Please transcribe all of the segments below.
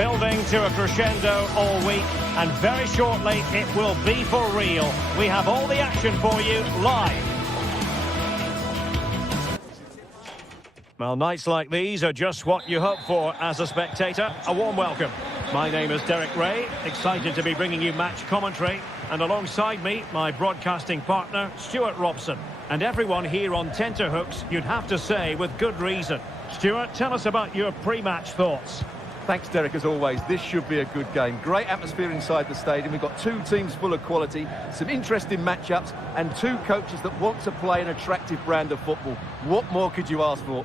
Building to a crescendo all week, and very shortly it will be for real. We have all the action for you live. Well, nights like these are just what you hope for as a spectator. A warm welcome. My name is Derek Ray, excited to be bringing you match commentary. And alongside me, my broadcasting partner, Stuart Robson. And everyone here on tenterhooks, you'd have to say, with good reason. Stuart, tell us about your pre-match thoughts. Thanks, Derek, as always. This should be a good game. Great atmosphere inside the stadium. We've got two teams full of quality, some interesting matchups, and two coaches that want to play an attractive brand of football. What more could you ask for?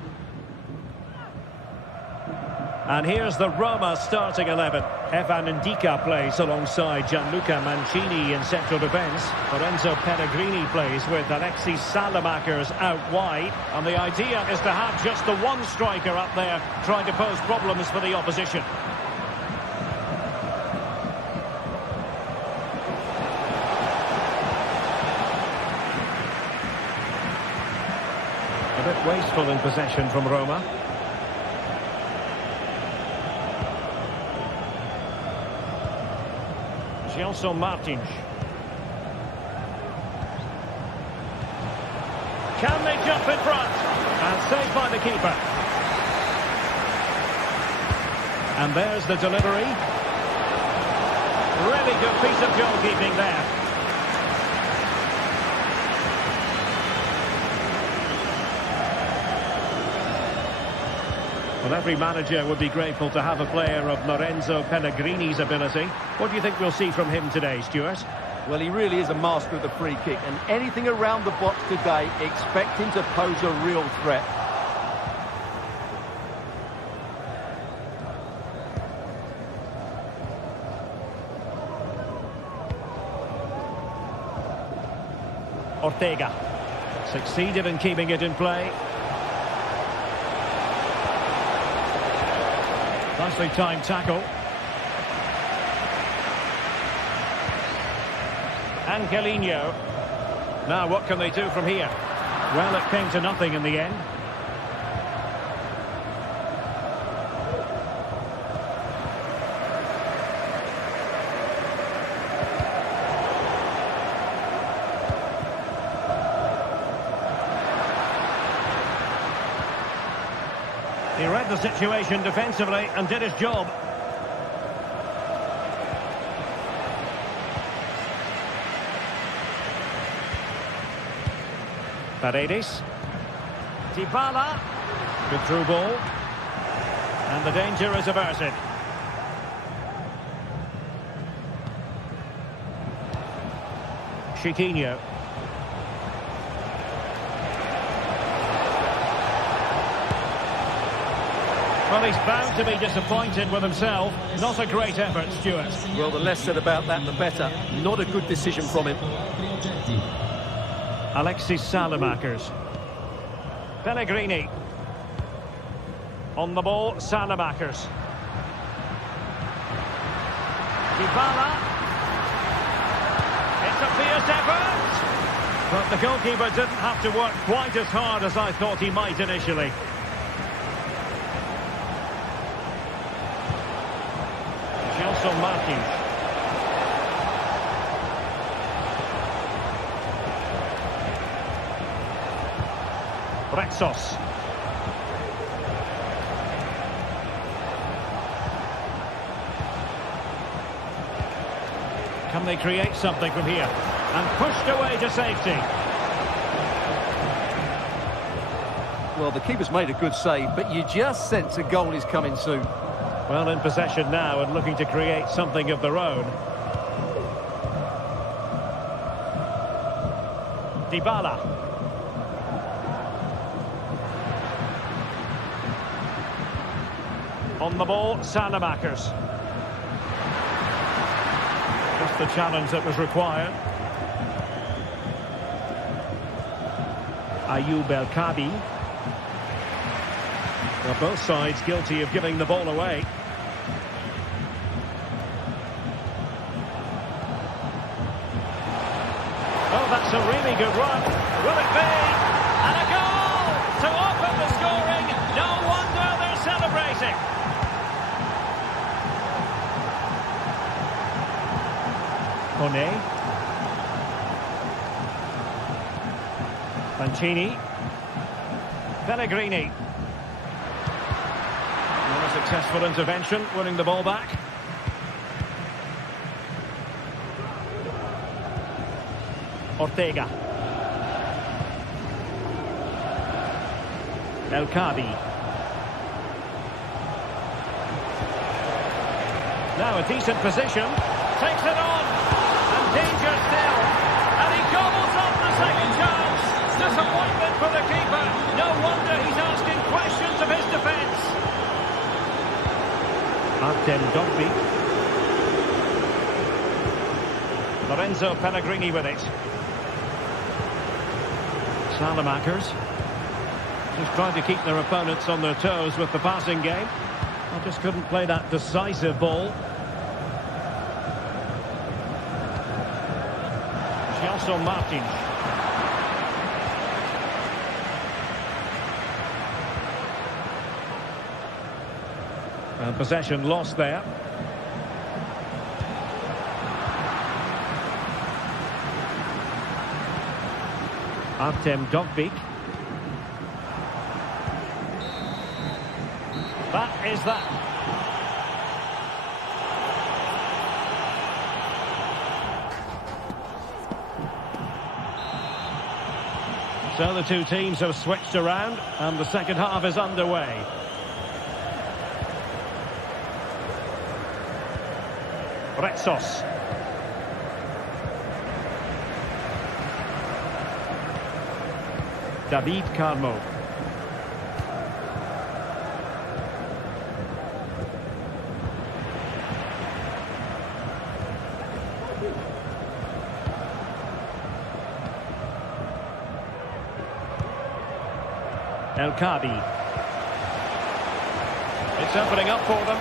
And here's the Roma starting 11. Evan Ndika plays alongside Gianluca Mancini in central defence. Lorenzo Pellegrini plays with Alexis Salamakers out wide. And the idea is to have just the one striker up there trying to pose problems for the opposition. A bit wasteful in possession from Roma. Gelson Martins. Can they jump in front? And saved by the keeper. And there's the delivery. Really good piece of goalkeeping there. Well, every manager would be grateful to have a player of Lorenzo Pellegrini's ability. What do you think we'll see from him today, Stuart? Well, he really is a master of the free kick, and anything around the box today, expect him to pose a real threat. Ortega succeeded in keeping it in play. Nicely timed tackle. Angelino. Now what can they do from here? Well, it came to nothing in the end. He read the situation defensively and did his job. Paredes. Dybala. Good through ball. And the danger is averted. Chiquinho. Well, he's bound to be disappointed with himself. Not a great effort, Stuart. Well, the less said about that, the better. Not a good decision from him. Alexis Salamakers. Pellegrini. On the ball, Salamakers. Dybala. It's a fierce effort. But the goalkeeper didn't have to work quite as hard as I thought he might initially. Gelson Martins. Rexos. Can they create something from here? And pushed away to safety. Well, the keeper's made a good save, but you just sense a goal is coming soon. Well, in possession now and looking to create something of their own. Dybala. On the ball, Salamakers. Just the challenge that was required. Ayoub El Kabi. Well, both sides guilty of giving the ball away. Oh, that's a really good run. Will it be? And a goal to open the scoring. No wonder they're celebrating. One. Mancini. Pellegrini. And a successful intervention, winning the ball back. Ortega. El Kadi. Now a decent position. Takes it on. And danger still. And he gobbles up the second chance. Disappointment for the keeper. No wonder he's asking questions of his defence. Artem Dogby. Lorenzo Pellegrini with it. Salamakers. Just trying to keep their opponents on their toes with the passing game. I just couldn't play that decisive ball. Gelson Martins. And possession lost there. Artem Dogby. That is that. So the two teams have switched around and the second half is underway. Retsos. David Carmo. El Kadi. It's opening up for them.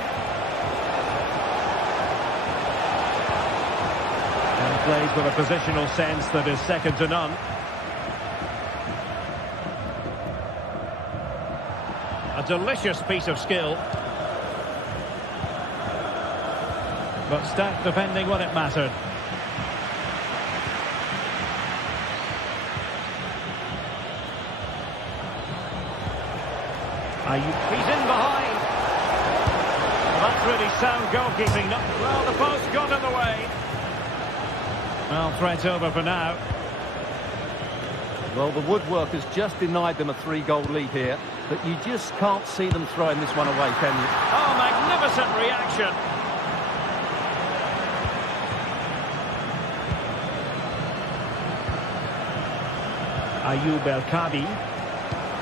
And plays with a positional sense that is second to none. A delicious piece of skill. But stout defending when it mattered. He's in behind. Well, that's really sound goalkeeping. Well, the post got in the way. Well, threat over for now. Well, the woodwork has just denied them a 3-goal lead here, but you just can't see them throwing this one away, can you? Oh, magnificent reaction. Ayoub El Kadi.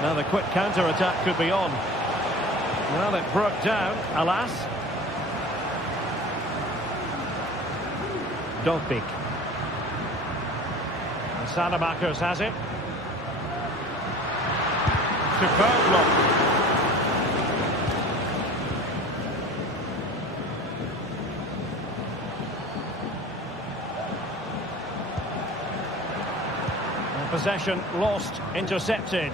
Now the quick counter-attack could be on. Well, it broke down, alas. Dovbik. And Salamakers has it. Superb block. And possession lost, intercepted.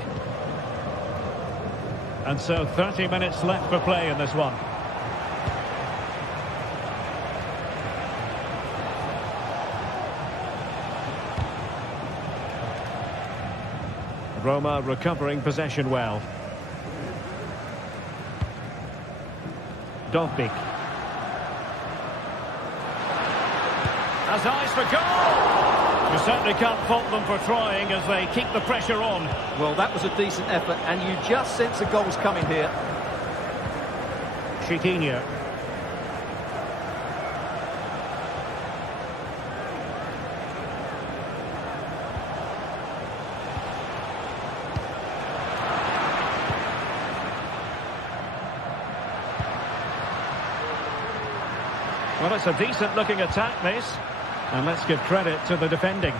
And so 30 minutes left for play in this one. Roma recovering possession well. Dovbik. Has eyes for goal! You certainly can't fault them for trying as they keep the pressure on. Well, that was a decent effort, and you just sense a goal's coming here. Chiquinho. Well, it's a decent-looking attack, this. And let's give credit to the defending.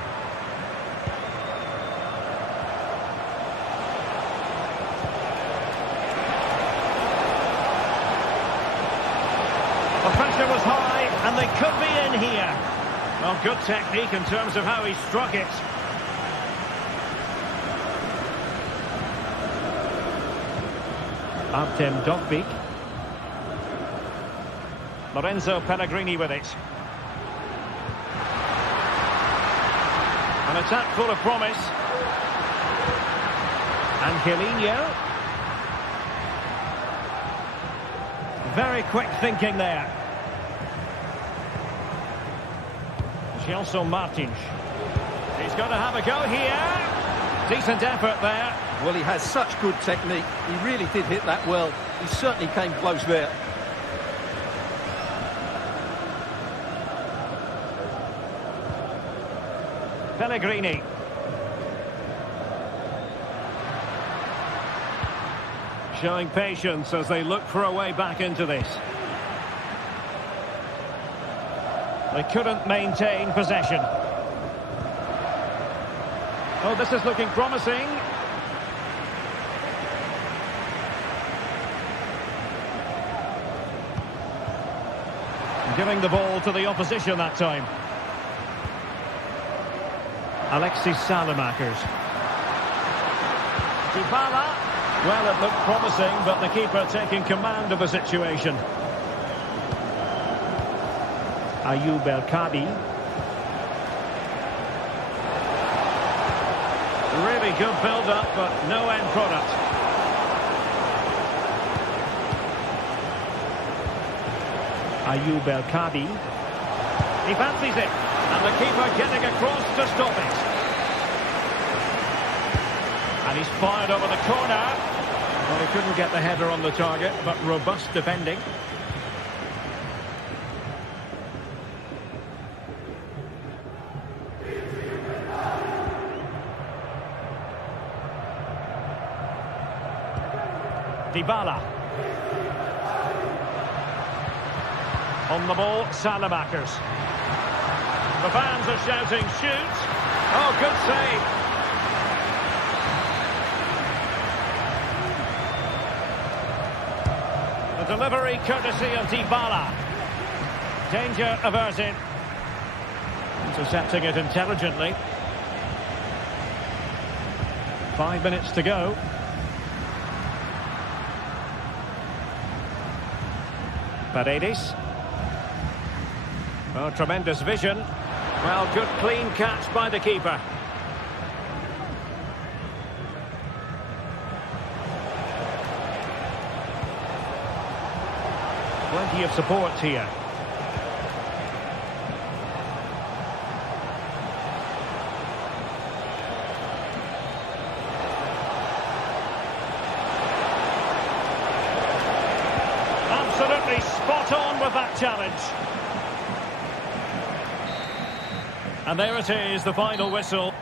The pressure was high, and they could be in here. Well, good technique in terms of how he struck it. Artem Dovbik. Lorenzo Pellegrini with it. An attack full of promise. Angelino. Very quick thinking there. Gelson Martins. He's got to have a go here. Decent effort there. Well, he has such good technique. He really did hit that well. He certainly came close there. Pellegrini. Showing patience as they look for a way back into this. They couldn't maintain possession. Oh, this is looking promising. Giving the ball to the opposition that time. Alexis Salamakers. Dybala. Well, it looked promising, but the keeper taking command of the situation. Ayoub El-Kadi. Really good build-up, but no end product. Ayoub El-Kadi. He fancies it, and the keeper getting across to stop it. And he's fired over the corner. Well, he couldn't get the header on the target, but robust defending. Dybala. On the ball, Salamakers. The fans are shouting, shoot! Oh, good save! The delivery courtesy of Dybala. Danger averted. Intercepting it intelligently. 5 minutes to go. Paredes. Oh, tremendous vision. Well, good clean catch by the keeper. Plenty of support here. Absolutely spot on with that challenge. And there it is, the final whistle.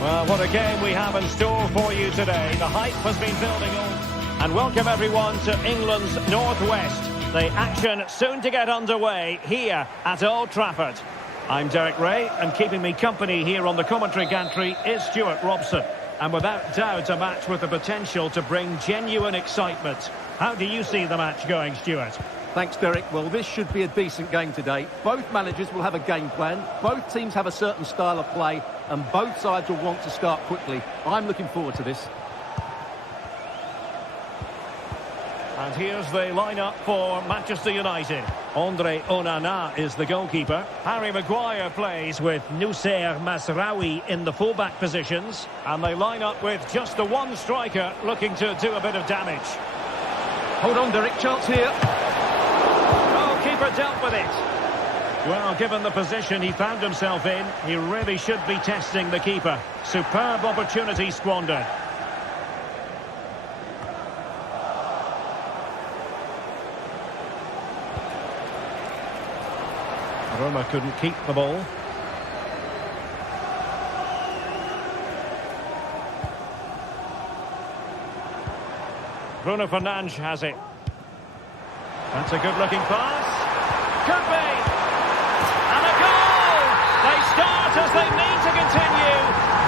Well, what a game we have in store for you today. The hype has been building all... And welcome everyone to England's Northwest. The action soon to get underway here at Old Trafford. I'm Derek Ray, and keeping me company here on the commentary gantry is Stuart Robson. And without doubt, a match with the potential to bring genuine excitement. How do you see the match going, Stuart? Thanks, Derek. Well, this should be a decent game today. Both managers will have a game plan. Both teams have a certain style of play, and both sides will want to start quickly. I'm looking forward to this. And here's the lineup for Manchester United. Andre Onana is the goalkeeper. Harry Maguire plays with Noussair Mazraoui in the fullback positions. And they line up with just the one striker looking to do a bit of damage. Hold on, Derek. Chance here. Oh, keeper dealt with it. Well, given the position he found himself in, he really should be testing the keeper. Superb opportunity squandered. Roma couldn't keep the ball. Bruno Fernandes has it. That's a good-looking pass. Could be. And a goal! They start as they mean to continue.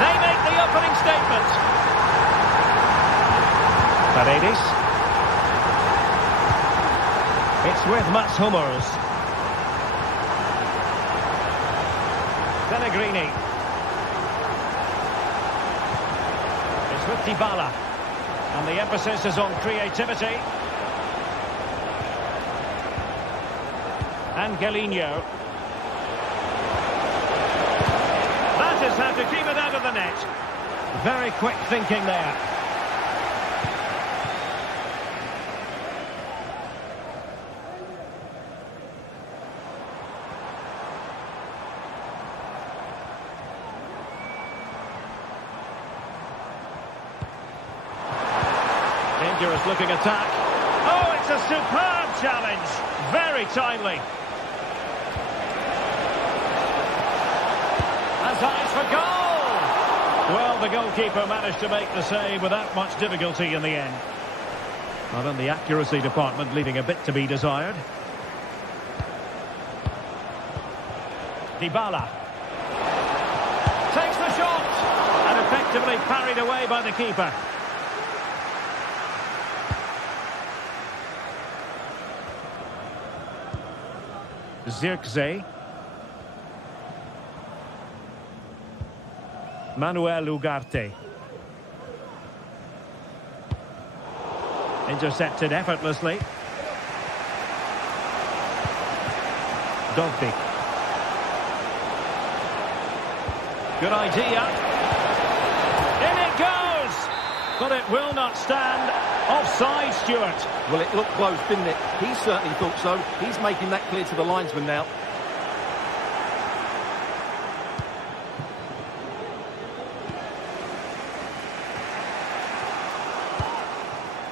They make the opening statement. Paredes. It's with Mats Hummels. Pellegrini. It's with Dybala. And the emphasis is on creativity. And Galinho. That is how to keep it out of the net. Very quick thinking there. Dangerous looking attack. Oh, it's a superb challenge. Very timely. Has eyes for goal. Well, the goalkeeper managed to make the save without much difficulty in the end. Not in the accuracy department, leaving a bit to be desired. Dybala. Takes the shot. And effectively parried away by the keeper. Zirkzee. Manuel Ugarte. Intercepted effortlessly. Dovbyk. Good idea. In it goes! But it will not stand. Offside, Stuart. Well, it looked close, didn't it? He certainly thought so. He's making that clear to the linesman now.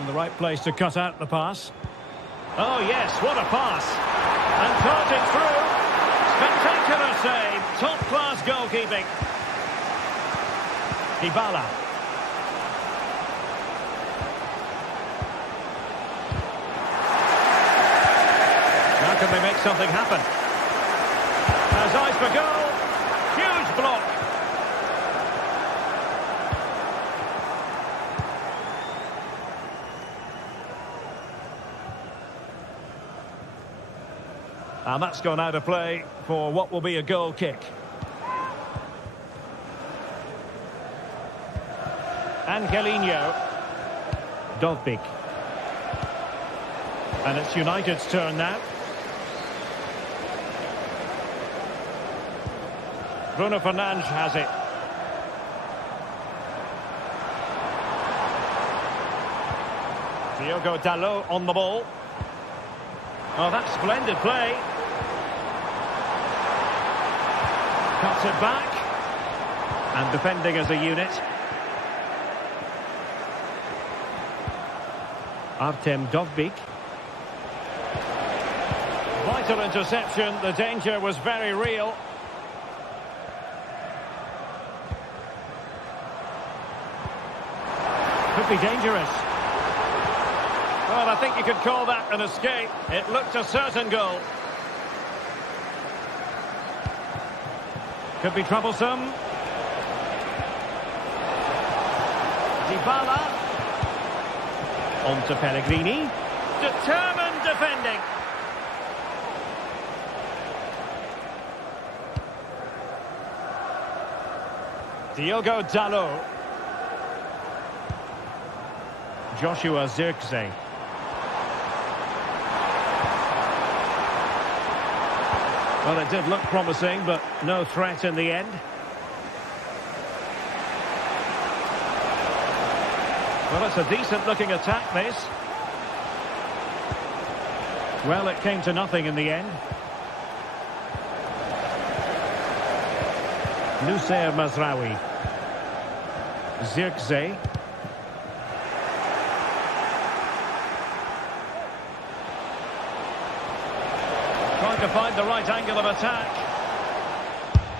In the right place to cut out the pass. Oh, yes, what a pass. And darting through. Spectacular save. Top-class goalkeeping. Dybala. How can they make something happen? Has eyes for goal. Huge block. And that's gone out of play for what will be a goal kick. And Galinho. Dovbyk. And it's United's turn now. Bruno Fernandes has it. Diogo Dalot on the ball. Oh, that's splendid play. Cuts it back. And defending as a unit. Artem Dovbyk. Vital interception. The danger was very real. Could be dangerous. Well, I think you could call that an escape. It looked a certain goal. Could be troublesome. Dybala. On to Pellegrini. Determined defending. Diogo Dalot. Joshua Zirkzee. Well, it did look promising, but no threat in the end. Well, it's a decent-looking attack, this. Well, it came to nothing in the end. Noussair Mazraoui. Zirkzee. Trying to find the right angle of attack.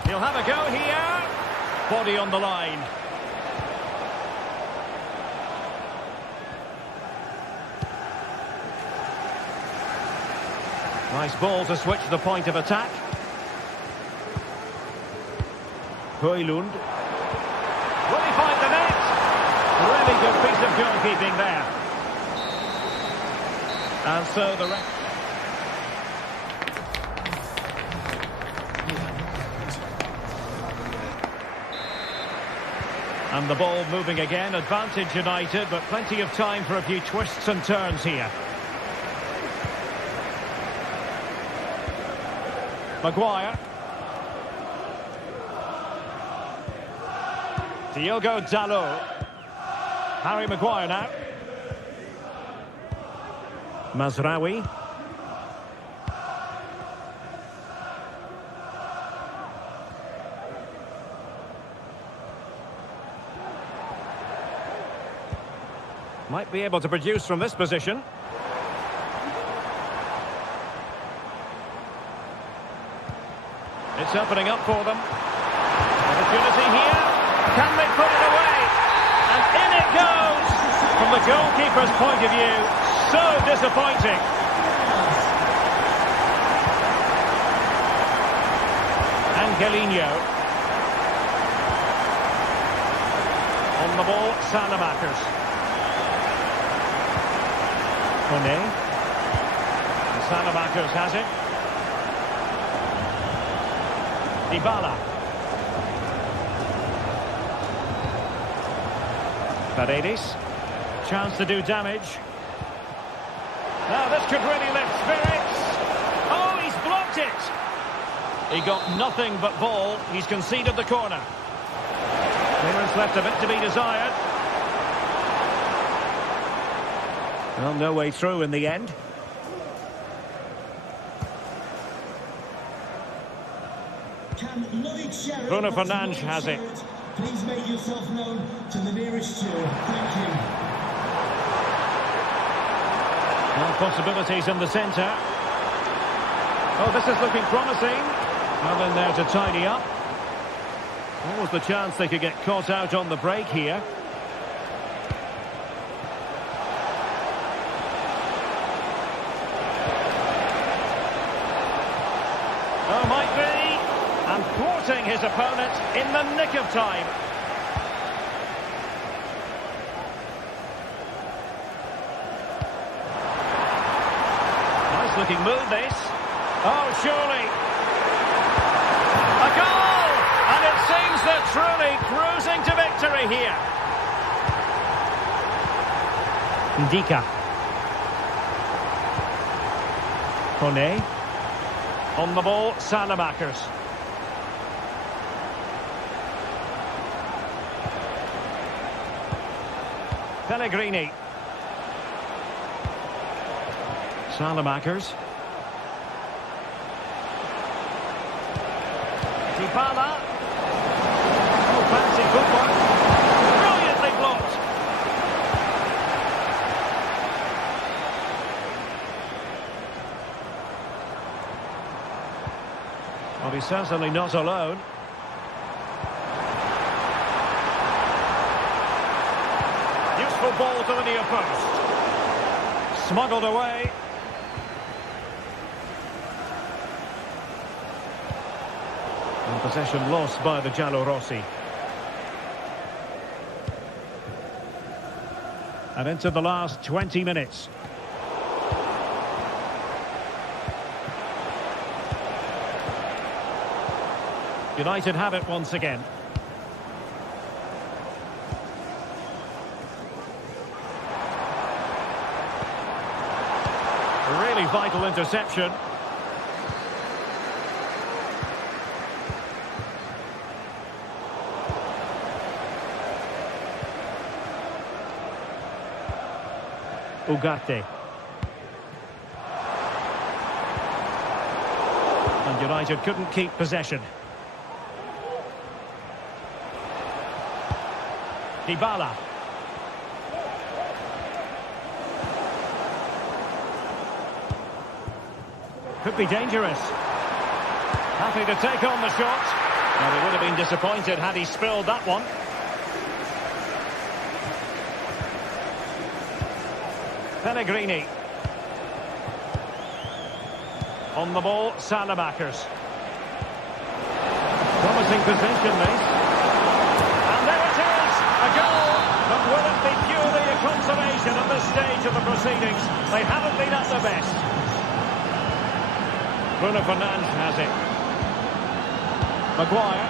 He'll have a go here. Body on the line. Nice ball to switch the point of attack. Højlund. Will he find the net? Really good piece of goalkeeping there. And so the ref. And the ball moving again. Advantage United, but plenty of time for a few twists and turns here. Maguire. Diogo Dalot. Harry Maguire now. Mazraoui. Might be able to produce from this position. It's opening up for them. Opportunity here. Can they put it away? And in it goes! From the goalkeeper's point of view, so disappointing. Angelino. On the ball, Salamakers. Kone. Salamakers has it. Dybala. Paredes. Chance to do damage. Now this could really lift spirits. Oh, he's blocked it. He got nothing but ball. He's conceded the corner. Clearance left a bit to be desired. Well, no way through in the end. Bruno Fernandes has it. Please make yourself known to the nearest steward. Thank you. Well, possibilities in the centre. Oh, this is looking promising. Well, in there to tidy up. What was the chance they could get caught out on the break here? Oh, might be. And thwarting his opponent in the nick of time. Nice looking move, this. Oh, surely. A goal! And it seems they're truly cruising to victory here. Ndika. Kone. On the ball, Salamakers. Pellegrini. Salamakers. Dybala. Oh, fancy footwork. Brilliantly blocked. Well, he's certainly not alone. Useful ball to the near post. Smuggled away. And possession lost by the Giallorossi. And into the last 20 minutes. United have it once again. A really vital interception. Ugarte. And United couldn't keep possession. Dybala. Could be dangerous. Happy to take on the shot. Now, they would have been disappointed had he spilled that one. Pellegrini. On the ball, Salamakers. Promising possession, this. And there it is! A goal! But will it be purely a consolation at this stage of the proceedings? They haven't been at their best. Bruno Fernandes has it. Maguire.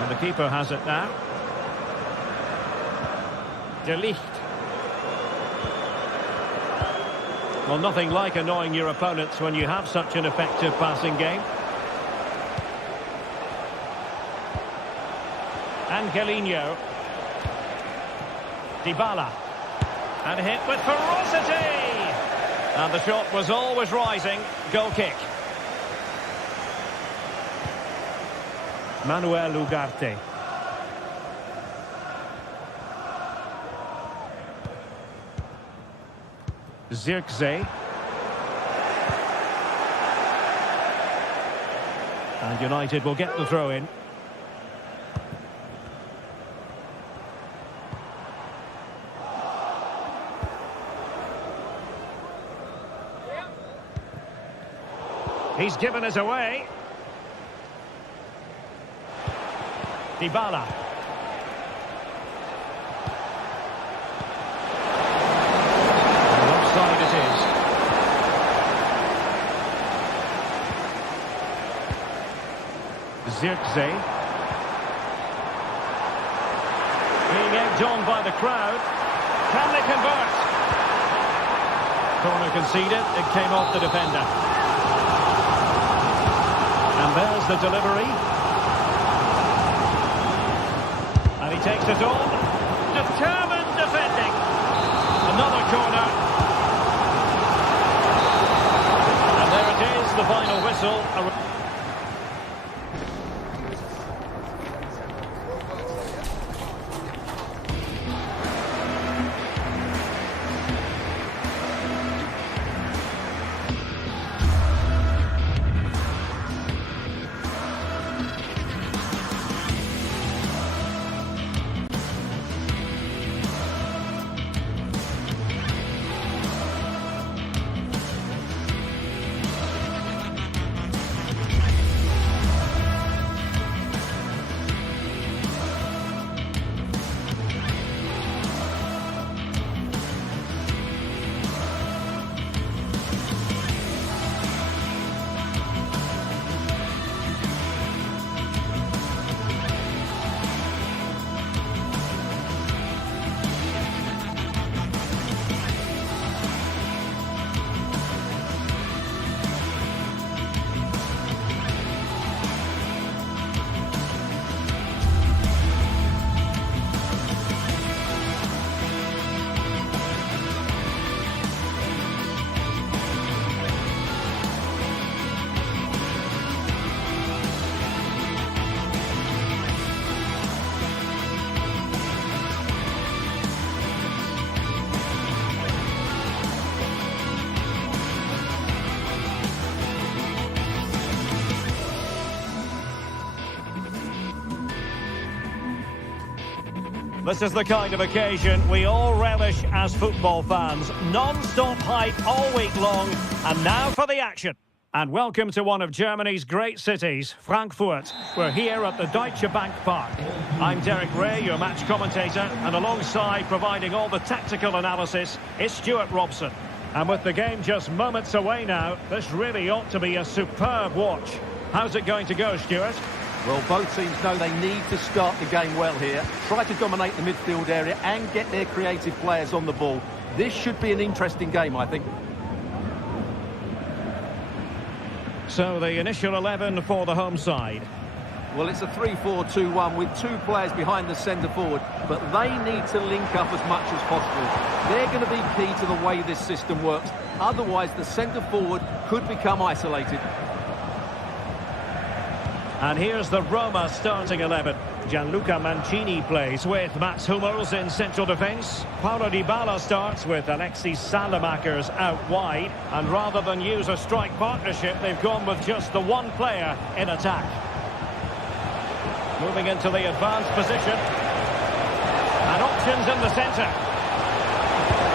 And the keeper has it now. De Ligt. Well, nothing like annoying your opponents when you have such an effective passing game. Angelino. Dybala. And hit with ferocity! And the shot was always rising. Goal kick. Manuel Ugarte. Zirkzee. And United will get the throw in. He's given us away. Dybala. And offside it is. Zirkzee. Being egged on by the crowd. Can they convert? Corner conceded. It came off the defender. And there's the delivery. And he takes it on. Determined defending. Another corner. And there it is, the final whistle. This is the kind of occasion we all relish as football fans. Non-stop hype all week long. And now for the action. And welcome to one of Germany's great cities, Frankfurt. We're here at the Deutsche Bank Park. I'm Derek Ray, your match commentator, and alongside providing all the tactical analysis is Stuart Robson. And with the game just moments away now, this really ought to be a superb watch. How's it going to go, Stuart? Well, both teams know they need to start the game well here. Try to dominate the midfield area and get their creative players on the ball. This should be an interesting game, I think. So the initial 11 for the home side. Well, it's a 3-4-2-1 with two players behind the centre forward, but they need to link up as much as possible. They're going to be key to the way this system works. Otherwise, the centre forward could become isolated. And here's the Roma starting 11. Gianluca Mancini plays with Mats Hummels in central defence. Paulo Dybala starts with Alexis Salamakers out wide. And rather than use a strike partnership, they've gone with just the one player in attack. Moving into the advanced position. And options in the centre.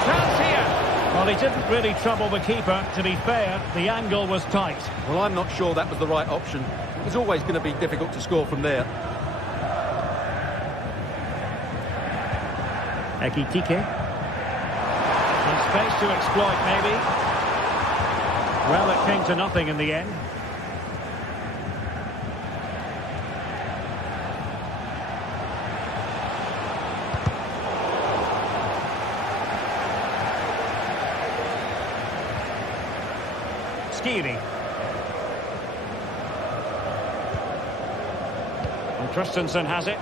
Chance here. Well, he didn't really trouble the keeper. To be fair, the angle was tight. Well, I'm not sure that was the right option. It's always going to be difficult to score from there. Ekitike. Some space to exploit, maybe. Well, it came to nothing in the end. Skiri. And Christensen has it.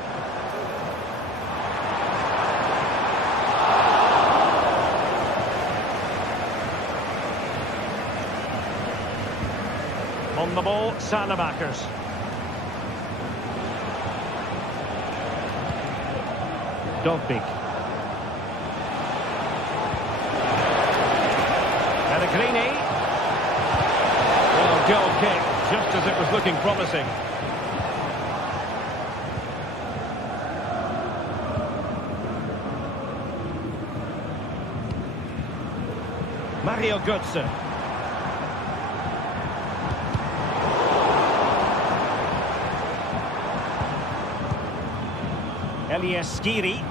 On the ball, Salamakers. Dogbig. Pellegrini. Well, goal kick, just as it was looking promising. Mario Götze. Elias Skiri.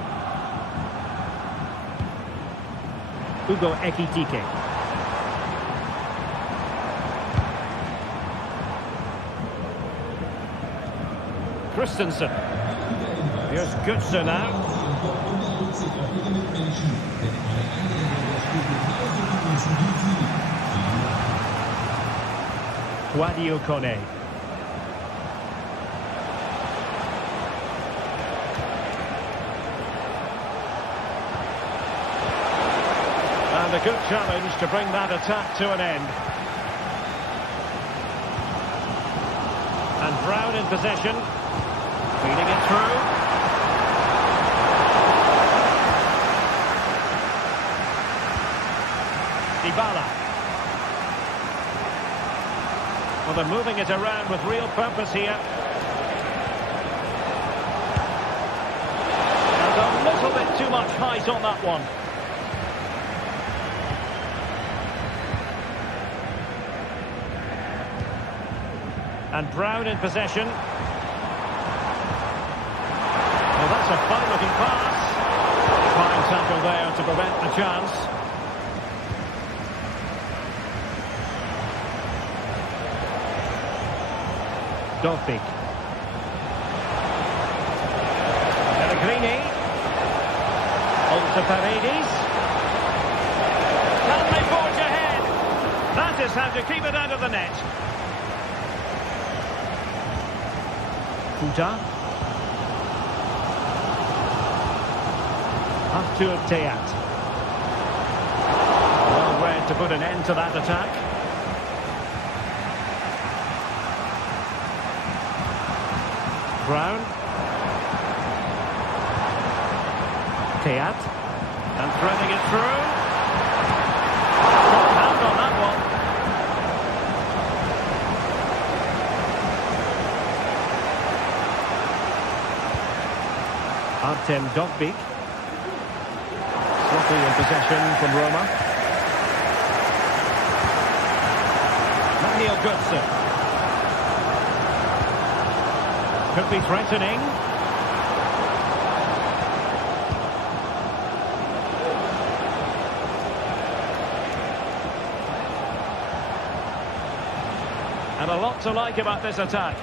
Hugo Ekitike. Christensen. Here's Götze now. Wadio Kone. And a good challenge to bring that attack to an end. And Brown in possession. Feeding it through. Dybala. Well, they're moving it around with real purpose here. And a little bit too much height on that one. And Brown in possession. Well, that's a fine-looking pass. Fine tackle there to prevent the chance. Dogbig. Pellegrini. On to Paredes. Can they forge ahead? That is how to keep it out of the net. Futa. Arthur Teat. Well read to put an end to that attack. Brown. Teat. And threading it through. Good hand on that one. Artem Dogbik. Sloppy in possession from Roma. Mario Götze. Could be threatening. And a lot to like about this attack.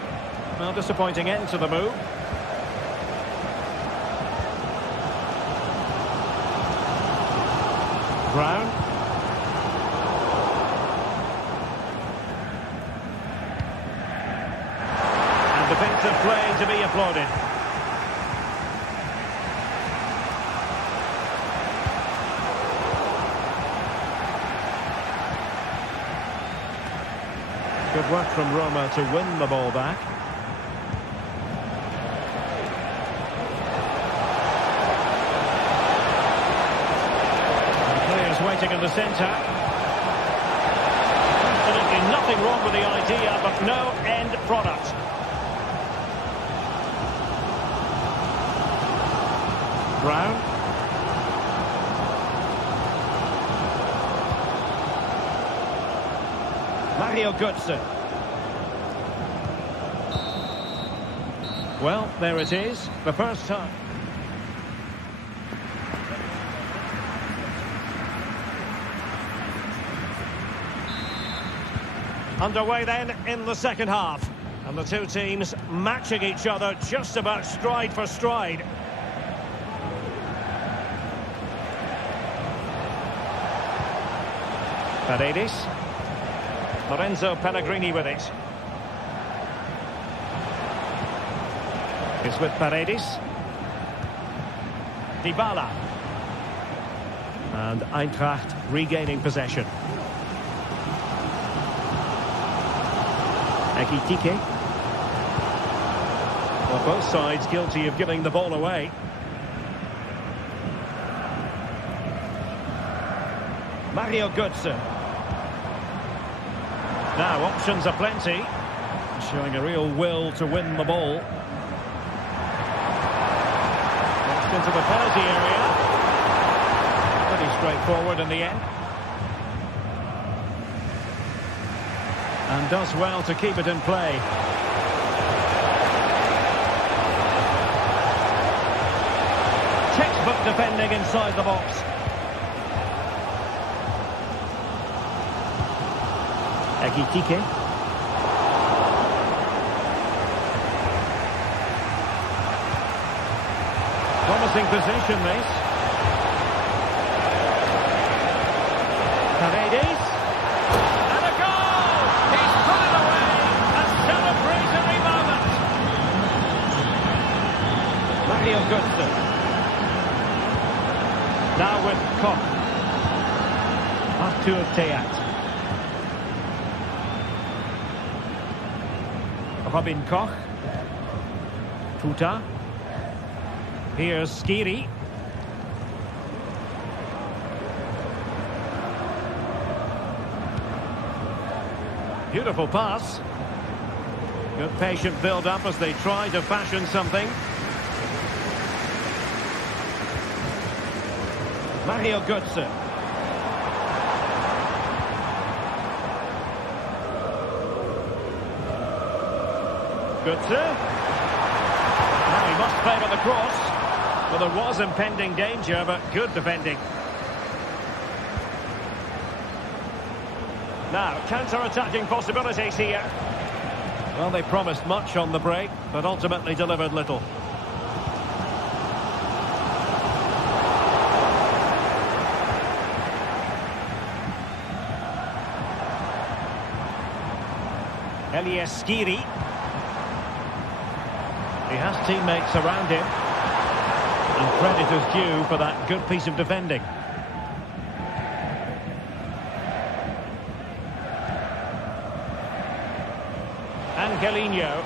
Well, disappointing end to the move. Brown. And defensive play to be applauded. Good work from Roma to win the ball back. And players waiting in the centre. Absolutely nothing wrong with the idea, but no end product. Brown. Mario Götze. Well, there it is, the first time. Underway then in the second half. And the two teams matching each other just about stride for stride. Paredes. Lorenzo Pellegrini with it. It's with Paredes. Dybala. And Eintracht regaining possession. Ekitike. Well, both sides guilty of giving the ball away. Mario Götze. Now, options are plenty. Showing a real will to win the ball. Crossed into the penalty area. Pretty straightforward in the end. And does well to keep it in play. Textbook defending inside the box. Ekitike. Promising position, this. Paredes. And a goal! He's put it away! A celebratory moment! Mario Götze. Now with Koch. Arthur Theat. Robin Koch. Tuta. Here's Skiri. Beautiful pass. Good patient build-up as they try to fashion something. Mario Götze. Götze. Now he must play with the cross. Well, there was impending danger, but good defending. Now, counter-attacking possibilities here. Well, they promised much on the break, but ultimately delivered little. Elias Skiri. He has teammates around him. And credit is due for that good piece of defending. Angelino.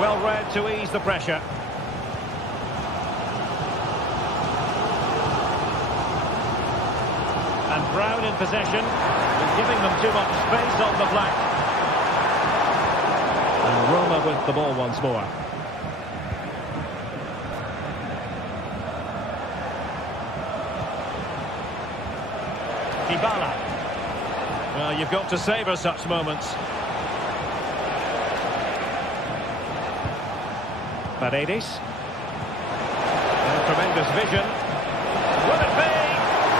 Well read to ease the pressure. And Brown in possession. He's giving them too much space on the flank. And Roma with the ball once more. Dybala. Well, you've got to savour such moments. Paredes. Tremendous vision. Will it be?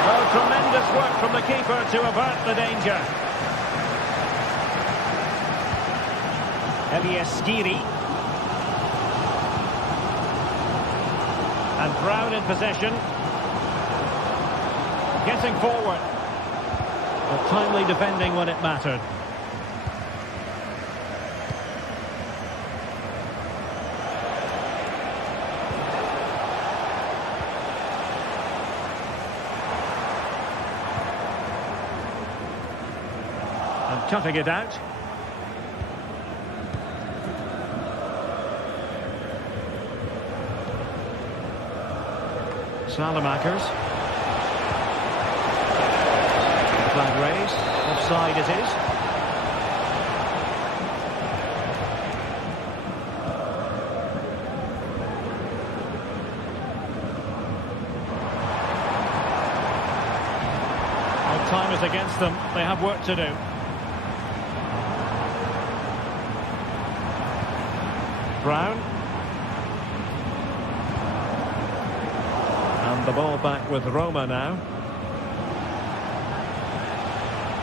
Oh, tremendous work from the keeper to avert the danger. Skiri. And Brown in possession. Getting forward. But timely defending when it mattered. And cutting it out. Salamakers. Flag raised. Offside it is. Well, time is against them. They have work to do. Brown. And the ball back with Roma now.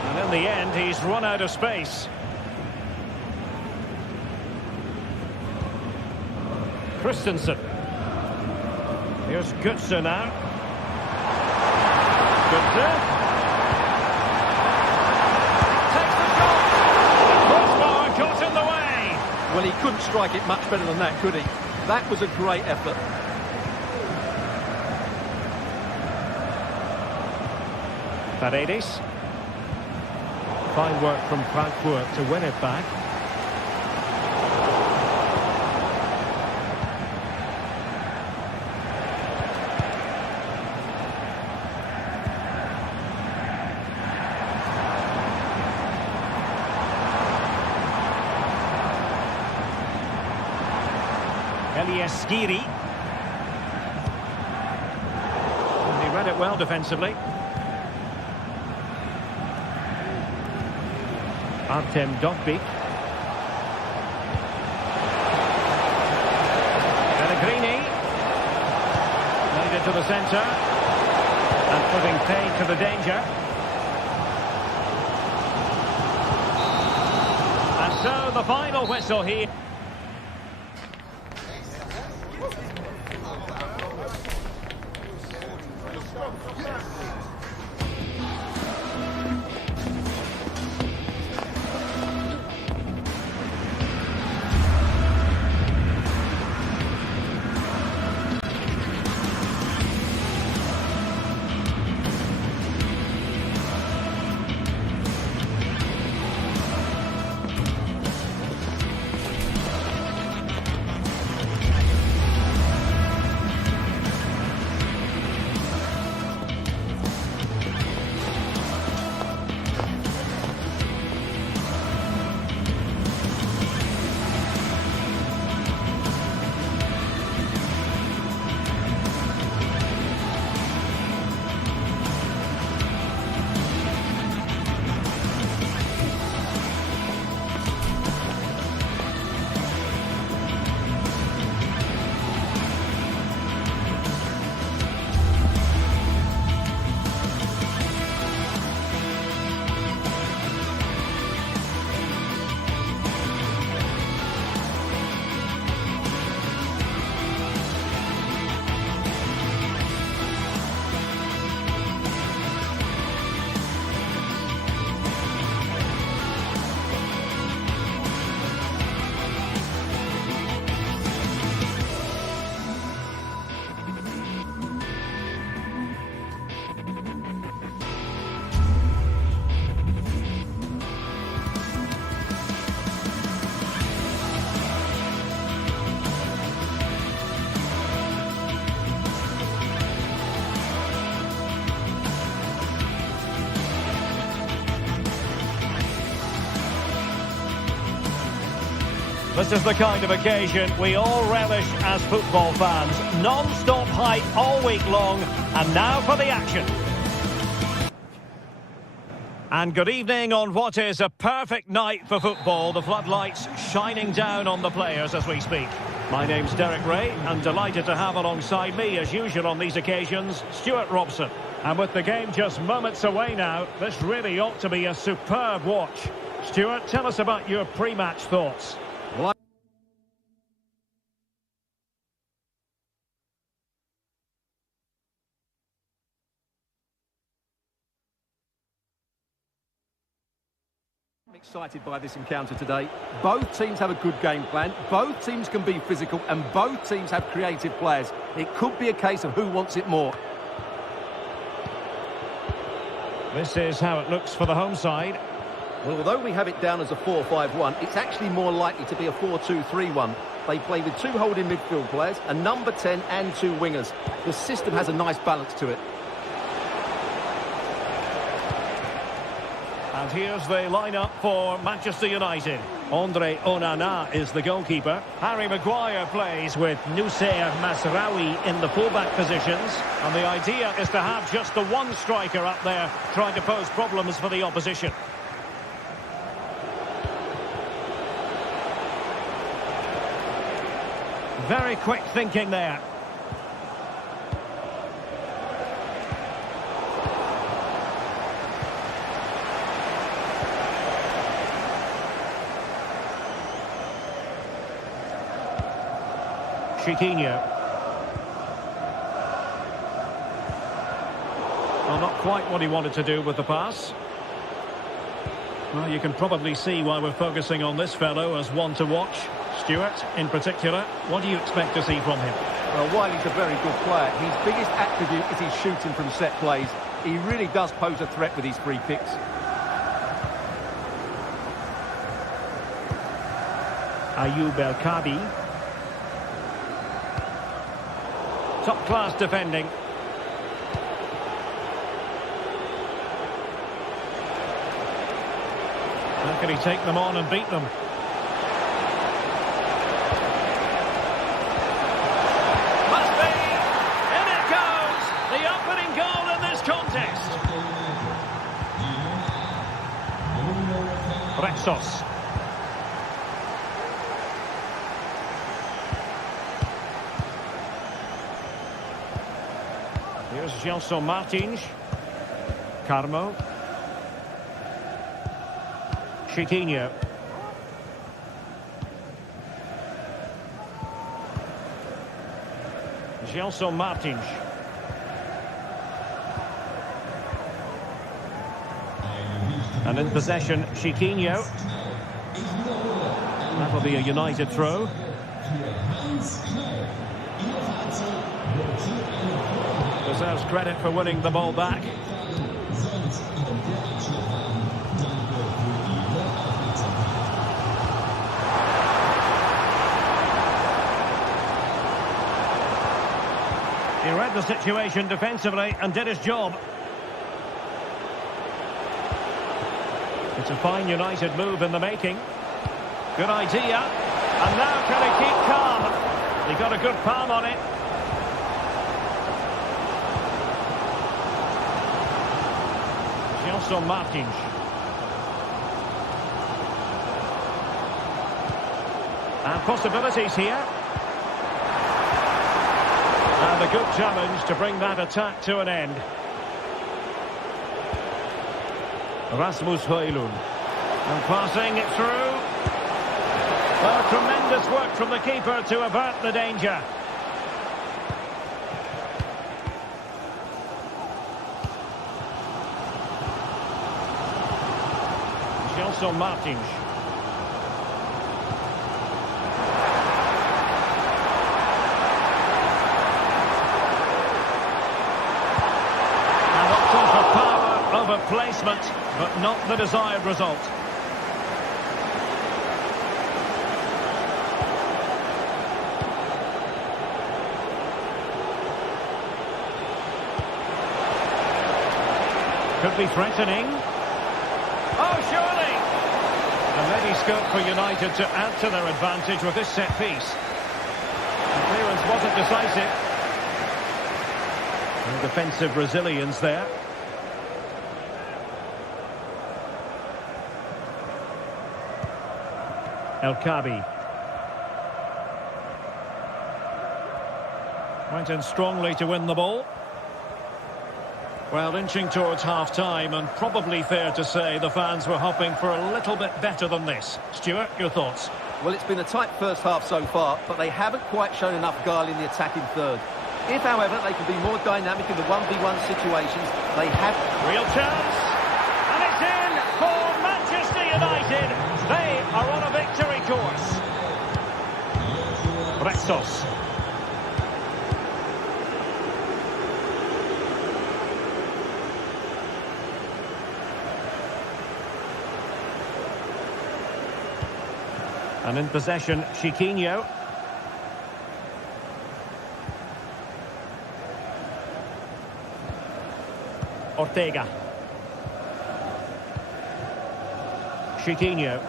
And in the end, he's run out of space. Christensen. Here's Götze now. Götze. Takes the shot. The crossbar caught in the way. Well, he couldn't strike it much better than that, could he? That was a great effort. Paredes. Fine work from Frankfurt to win it back. Skiri. He read it well defensively. Artem Dovbyk. Pellegrini. Made it to the centre. And putting paid to the danger. And so the final whistle here. This is the kind of occasion we all relish as football fans. Non-stop hype all week long, and now for the action. And good evening on what is a perfect night for football. The floodlights shining down on the players as we speak. My name's Derek Ray, and delighted to have alongside me, as usual on these occasions, Stuart Robson. And with the game just moments away now, this really ought to be a superb watch. Stuart, tell us about your pre-match thoughts. Well, I'm excited by this encounter today. Both teams have a good game plan, both teams can be physical, and both teams have creative players. It could be a case of who wants it more. This is how it looks for the home side. Well, although we have it down as a 4-5-1, it's actually more likely to be a 4-2-3-1. They play with two holding midfield players, a number 10 and two wingers. The system has a nice balance to it. And here's the lineup for Manchester United. Andre Onana is the goalkeeper. Harry Maguire plays with Noussair Mazraoui in the fullback positions. And the idea is to have just the one striker up there trying to pose problems for the opposition. Very quick thinking there. Chiquinho. Well, not quite what he wanted to do with the pass. Well, you can probably see why we're focusing on this fellow as one to watch. Stuart, in particular, what do you expect to see from him? Well, while he's a very good player, his biggest attribute is his shooting from set plays. He really does pose a threat with his free kicks. Ayoub El Kadi. Top-class defending. How can he take them on and beat them? Must be! In it goes! The opening goal in this contest. Rexos. Here's Gelson Martins. Carmo. Chiquinho. Gelson Martins. And in possession, Chiquinho. That will be a United throw. Deserves credit for winning the ball back. He read the situation defensively and did his job. It's a fine United move in the making. Good idea. And now can he keep calm? He got a good palm on it. Gelson Martins. And possibilities here. And a good challenge to bring that attack to an end. Rasmus Højlund. And passing it through. Well, tremendous work from the keeper to avert the danger. Gelson Martins. And opting for power over placement, but not the desired result. Could be threatening. Oh, surely! And Maybe scope for United to add to their advantage with this set piece. The clearance wasn't decisive. And defensive resilience there. El Kabi. Went in strongly to win the ball. Well, inching towards half-time, and probably fair to say the fans were hoping for a little bit better than this. Stuart, your thoughts? Well, it's been a tight first half so far, but they haven't quite shown enough guile in the attacking third. If, however, they can be more dynamic in the 1v1 situations, they have... Real chance! And it's in for Manchester United! They are on a victory course. Rexos. And in possession, Chiquinho. Ortega. Chiquinho.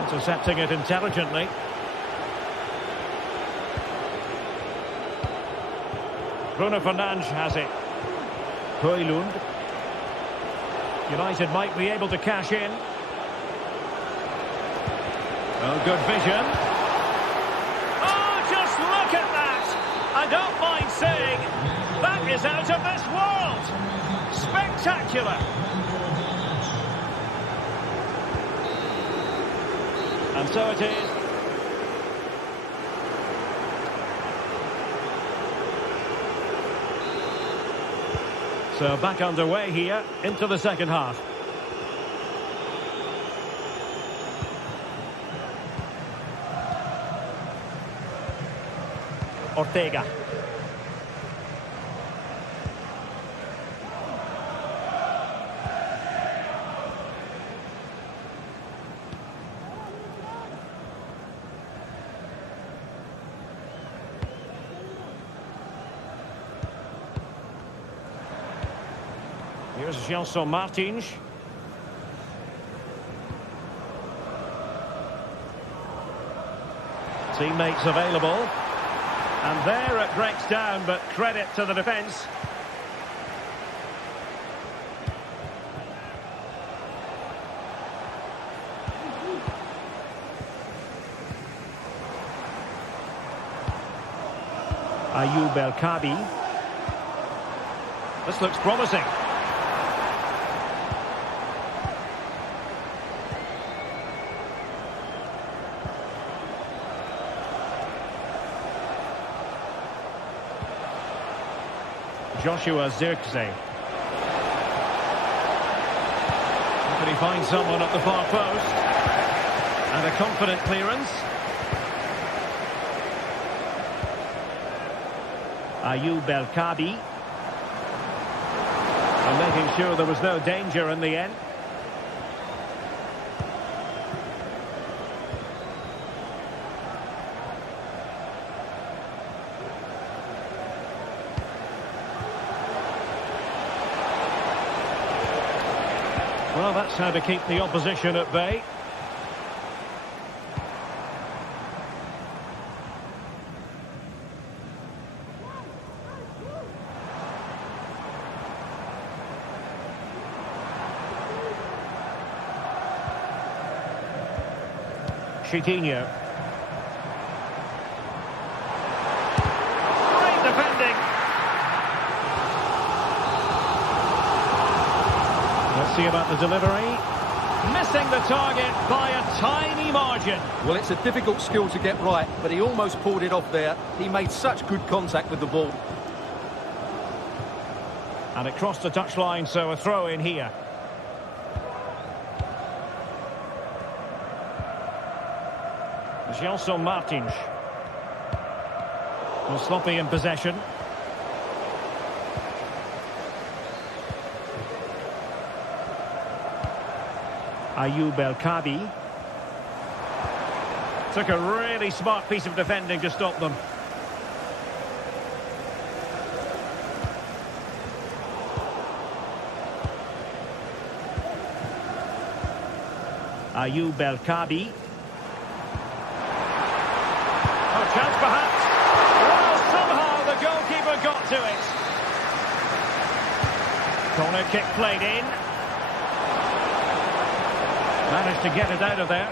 Intercepting it intelligently. Bruno Fernandes has it. Højlund. United might be able to cash in. Oh, good vision. Oh, just look at that! I don't mind saying, that is out of this world! Spectacular! And so it is. So back underway here, into the second half. Ortega. Here's Gelson Martins. Teammates available. And there it breaks down, but credit to the defence. Ayoub El Kabi. This looks promising. Joshua Zirkzee. Can he find someone at the far post? And a confident clearance. Ayoub El Kabi. And making sure there was no danger in the end. Well, that's how to keep the opposition at bay. Chiquinho. Great defending. Let's see about the delivery. Missing the target by a tiny margin. Well, it's a difficult skill to get right, but he almost pulled it off there. He made such good contact with the ball. And it crossed the touchline, so a throw in here. Gelson Martins. Well, sloppy in possession. Ayoub El Kabi. Took a really smart piece of defending to stop them. Ayoub El Kabi. Oh, chance perhaps. Well, somehow the goalkeeper got to it. Corner kick played in. Managed to get it out of there.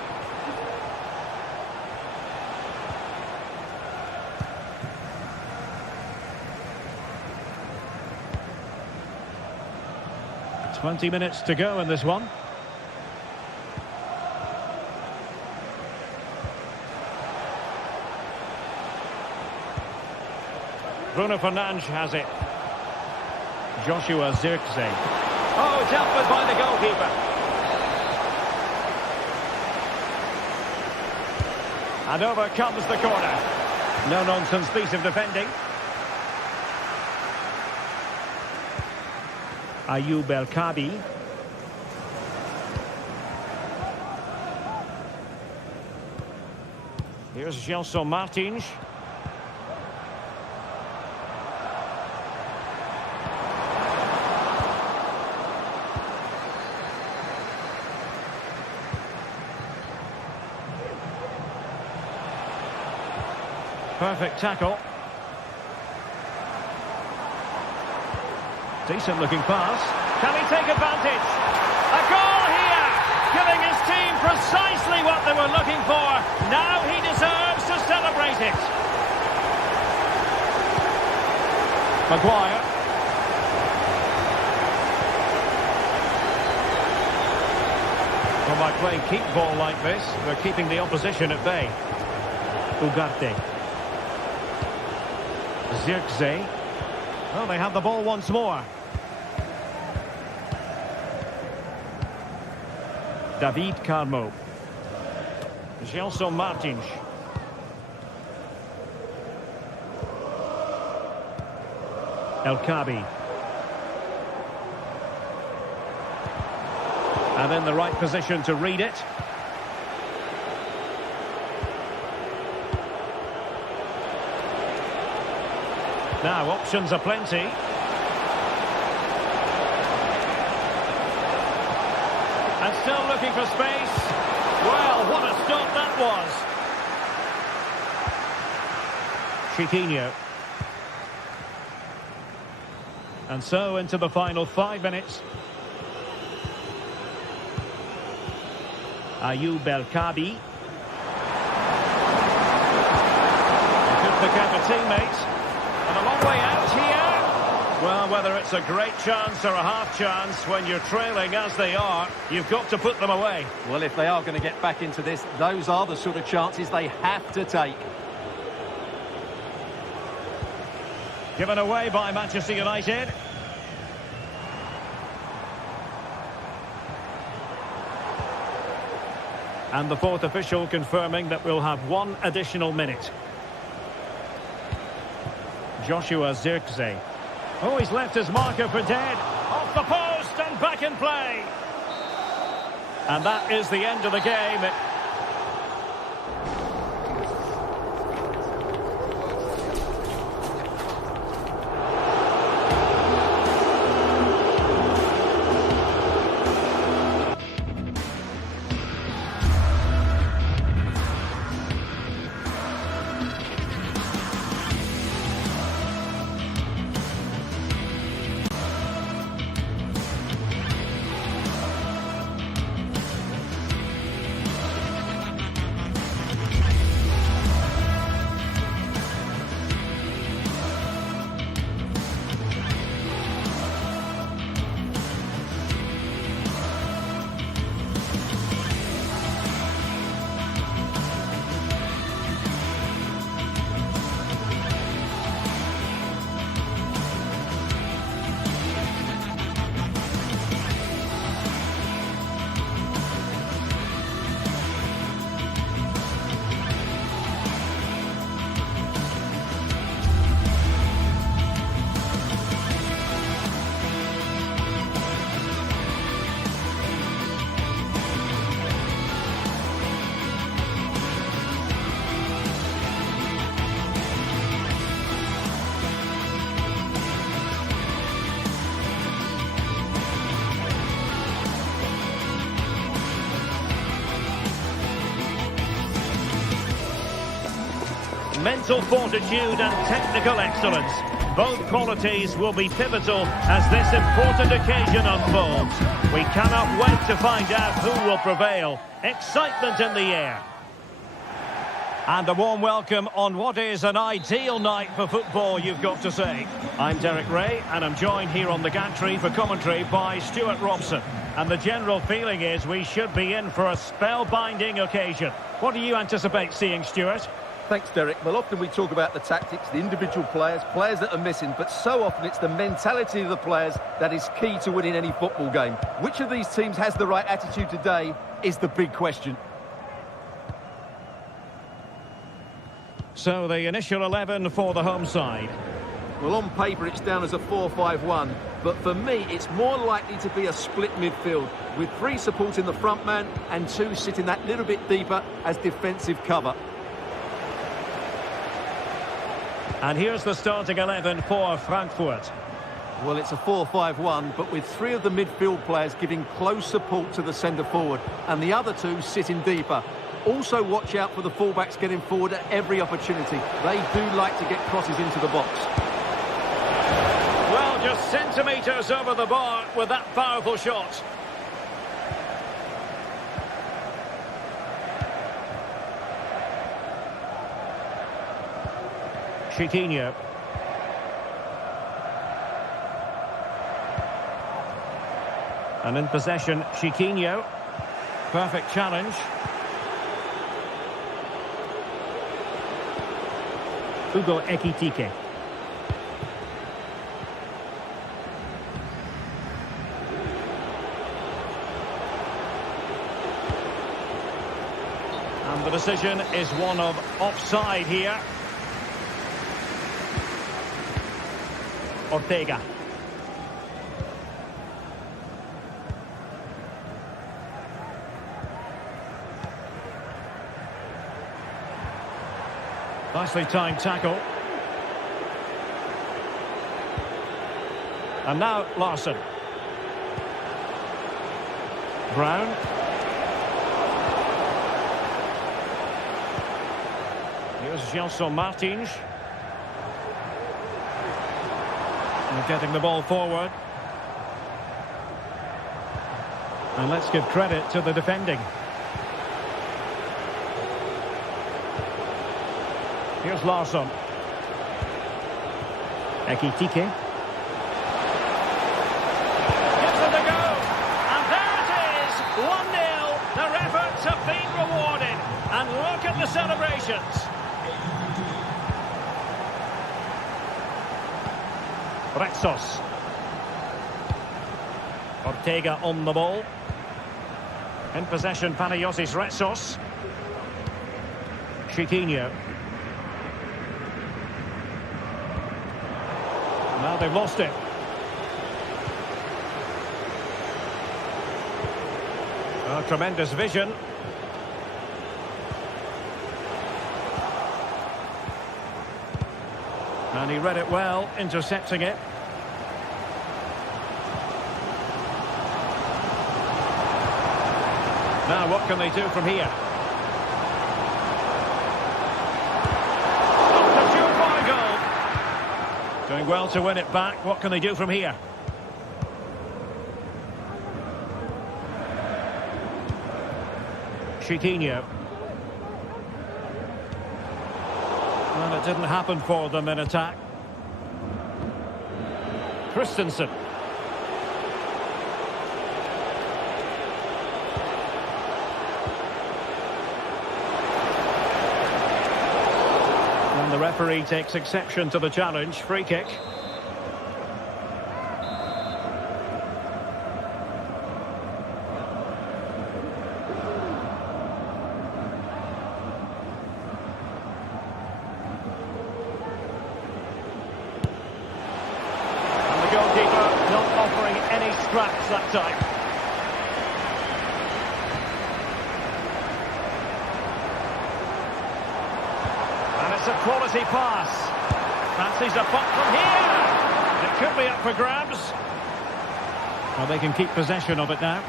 "20 minutes to go in this one. Bruno Fernandes has it. Joshua Zirkzee. Oh, dealt with by the goalkeeper. And over comes the corner. No-nonsense piece of defending. Ayoub El Kabi. Here's Gelson Martins. Perfect tackle. Decent looking pass. Can he take advantage? A goal here! Giving his team precisely what they were looking for. Now he deserves to celebrate it. Maguire. Well, by playing keep ball like this, they're keeping the opposition at bay. Ugarte. Zirkzee. Well, they have the ball once more. David Carmo. Gelson Martins. El Kabi. And in the right position to read it. Now, options are plenty. And still looking for space. Well, what a stop that was. Chiquinho. And so into the final 5 minutes. Ayoub El Kabi. He could pick out a teammate. And a long way out here. Well, whether it's a great chance or a half chance, when you're trailing as they are, you've got to put them away. Well, if they are going to get back into this, those are the sort of chances they have to take. Given away by Manchester United. And the fourth official confirming that we'll have one additional minute. Joshua Zirkzee. Oh, he's left his marker for dead. Off the post and back in play. And that is the end of the game. mental fortitude and technical excellence. Both qualities will be pivotal as this important occasion unfolds. We cannot wait to find out who will prevail. Excitement in the air. And a warm welcome on what is an ideal night for football, you've got to say. I'm Derek Ray, and I'm joined here on the gantry for commentary by Stuart Robson. And the general feeling is we should be in for a spellbinding occasion. What do you anticipate seeing, Stuart? Thanks, Derek. Well, often we talk about the tactics, the individual players that are missing, but so often it's the mentality of the players that is key to winning any football game. Which of these teams has the right attitude today is the big question. So the initial 11 for the home side. Well, on paper it's down as a 4-5-1, but for me it's more likely to be a split midfield, with 3 supporting the front man and 2 sitting that little bit deeper as defensive cover. And here's the starting 11 for Frankfurt. Well, it's a 4-5-1, but with 3 of the midfield players giving close support to the centre forward, and the other 2 sitting deeper. Also watch out for the fullbacks getting forward at every opportunity. They do like to get crosses into the box. Well, just centimetres over the bar with that powerful shot. Chiquinho. And in possession, Chiquinho. Perfect challenge. Hugo Ekitike. And the decision is one of offside here. Ortega. Nicely timed tackle. And now Larsson. Brown. Here's Gelson Martins. And getting the ball forward. And let's give credit to the defending. Here's Larsson. Ekitike. Gives it a go. And there it is. 1-0. Their efforts have been rewarded. And look at the celebrations. Retsos. Ortega on the ball. In possession, Panayotis Retsos. Chiquinho. Now they've lost it. Oh, tremendous vision. And he read it well, intercepting it. Now what can they do from here? Doing well to win it back. What can they do from here? Chiquinho. Well, it didn't happen for them in attack. Christensen. And the referee takes exception to the challenge. Free kick. Goalkeeper not offering any scraps that time. And it's a quality pass. Fancies a puck from here. It could be up for grabs. Well, they can keep possession of it now.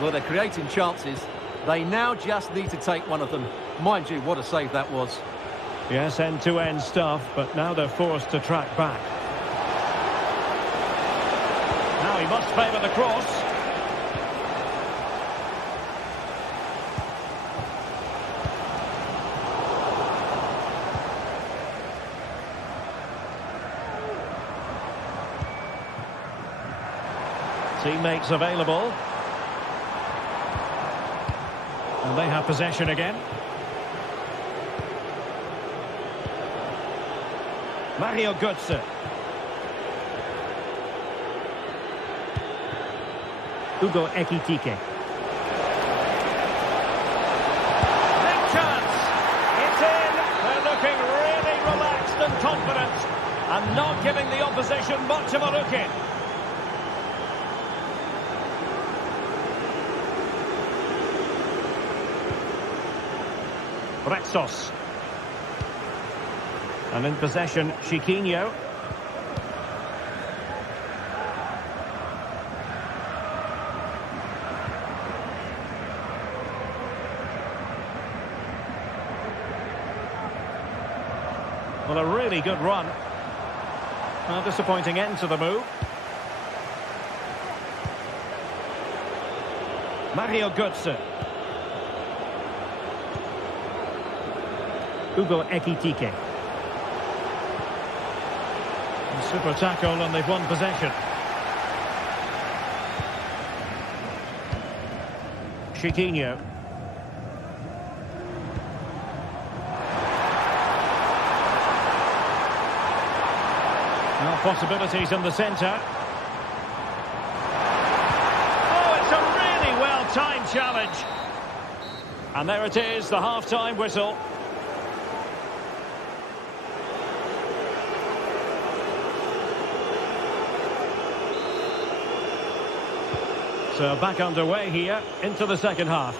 Well, they're creating chances. They now just need to take one of them. Mind you, what a save that was. Yes, end-to-end stuff, but now they're forced to track back. Now he must favour the cross. Teammates available. And they have possession again. Mario Götze. Hugo Ekitike. Big chance. It's in. They're looking really relaxed and confident. And not giving the opposition much of a look in. Rexos. And in possession, Chiquinho. Well, a really good run. A disappointing end to the move. Mario Götze. Hugo Ekitike. Super tackle and they've won possession. Chiquinho. Now possibilities in the centre. Oh, it's a really well-timed challenge. And there it is, the half-time whistle. So back underway here into the second half.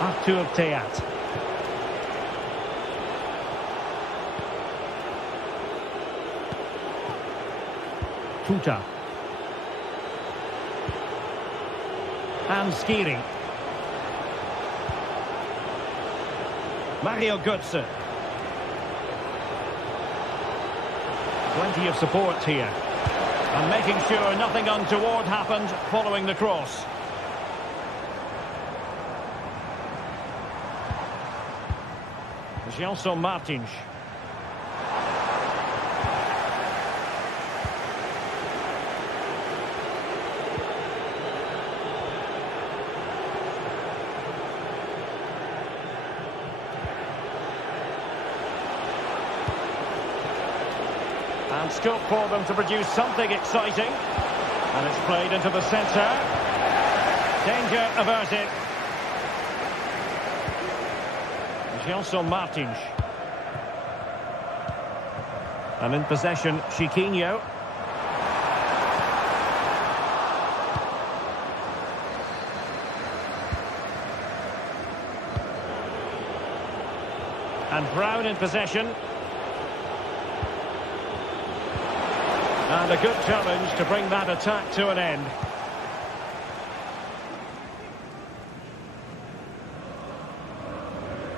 Arthur Theat. Tuta. And Skiri. Mario Götze. Plenty of support here. And making sure nothing untoward happened following the cross. Gelson Martins. And scope for them to produce something exciting. And it's played into the centre. Danger averted. Gelson Martins. And in possession, Chiquinho. And Brown in possession. And a good challenge to bring that attack to an end.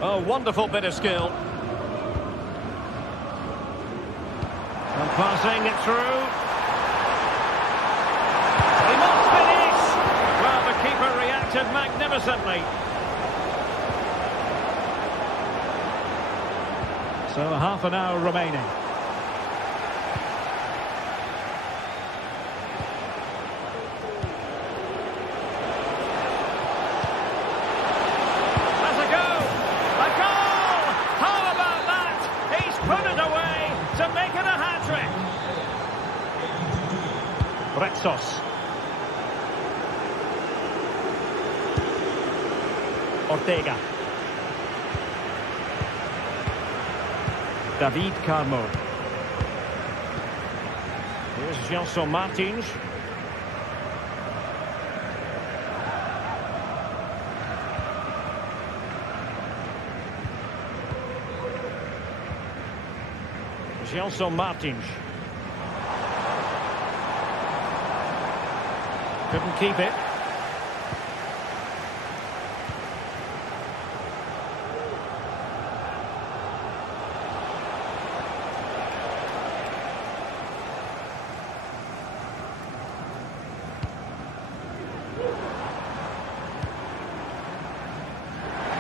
Oh, wonderful bit of skill. And passing it through. He must finish! Well, the keeper reacted magnificently. So half an hour remaining. Rexos. Ortega. David Carmo. Here's Gelson Martins. Gelson Martins. Couldn't keep it.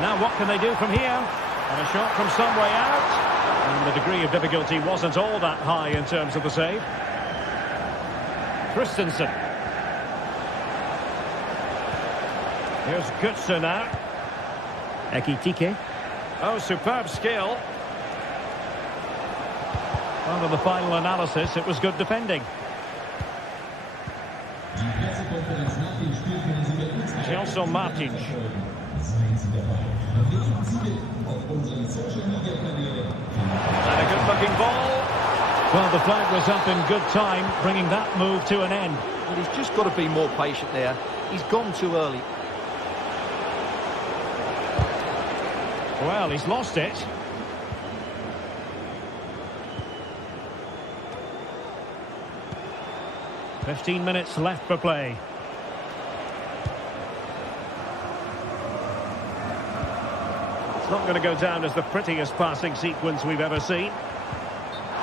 Now what can they do from here? And a shot from some way out. And the degree of difficulty wasn't all that high in terms of the save. Christensen. Here's Götze now. Ekitike. Oh, superb skill. Under the final analysis, it was good defending. Gelson Martins. And a good-looking ball. Well, the flag was up in good time, bringing that move to an end. Well, he's just got to be more patient there. He's gone too early. Well, he's lost it. "15 minutes left for play. It's not going to go down as the prettiest passing sequence we've ever seen.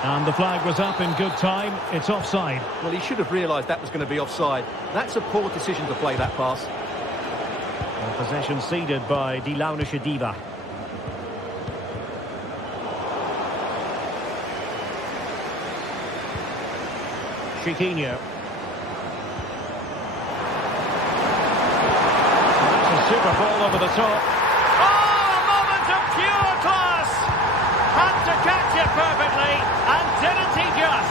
And the flag was up in good time. It's offside. Well, he should have realised that was going to be offside. That's a poor decision to play that pass. And possession ceded by Die Launische Diva. Chiquinho. That's a super ball over the top. Oh, a moment of pure class! Had to catch it perfectly, and didn't he just?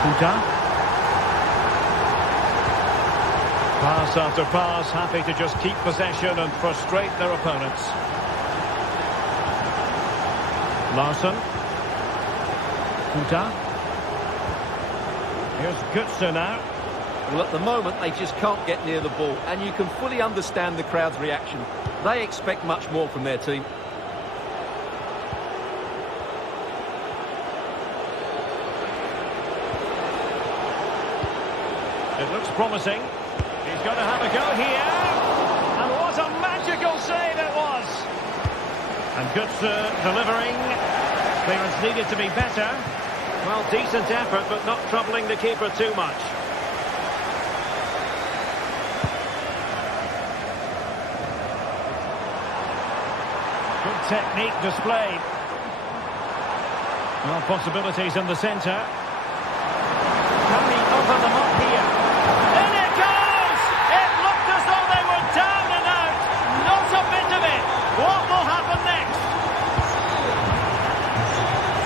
Kuta. Pass after pass, happy to just keep possession and frustrate their opponents. Larsson. Kuta. Here's Götze now. Well, at the moment, they just can't get near the ball, and you can fully understand the crowd's reaction. They expect much more from their team. It looks promising. He's going to have a go here. And what a magical save it was. And Götze delivering. Clearance needed to be better. Well, decent effort, but not troubling the keeper too much. Good technique displayed. Well, possibilities in the centre. Can he open them up here? In it goes! It looked as though they were down and out. Not a bit of it. What will happen next?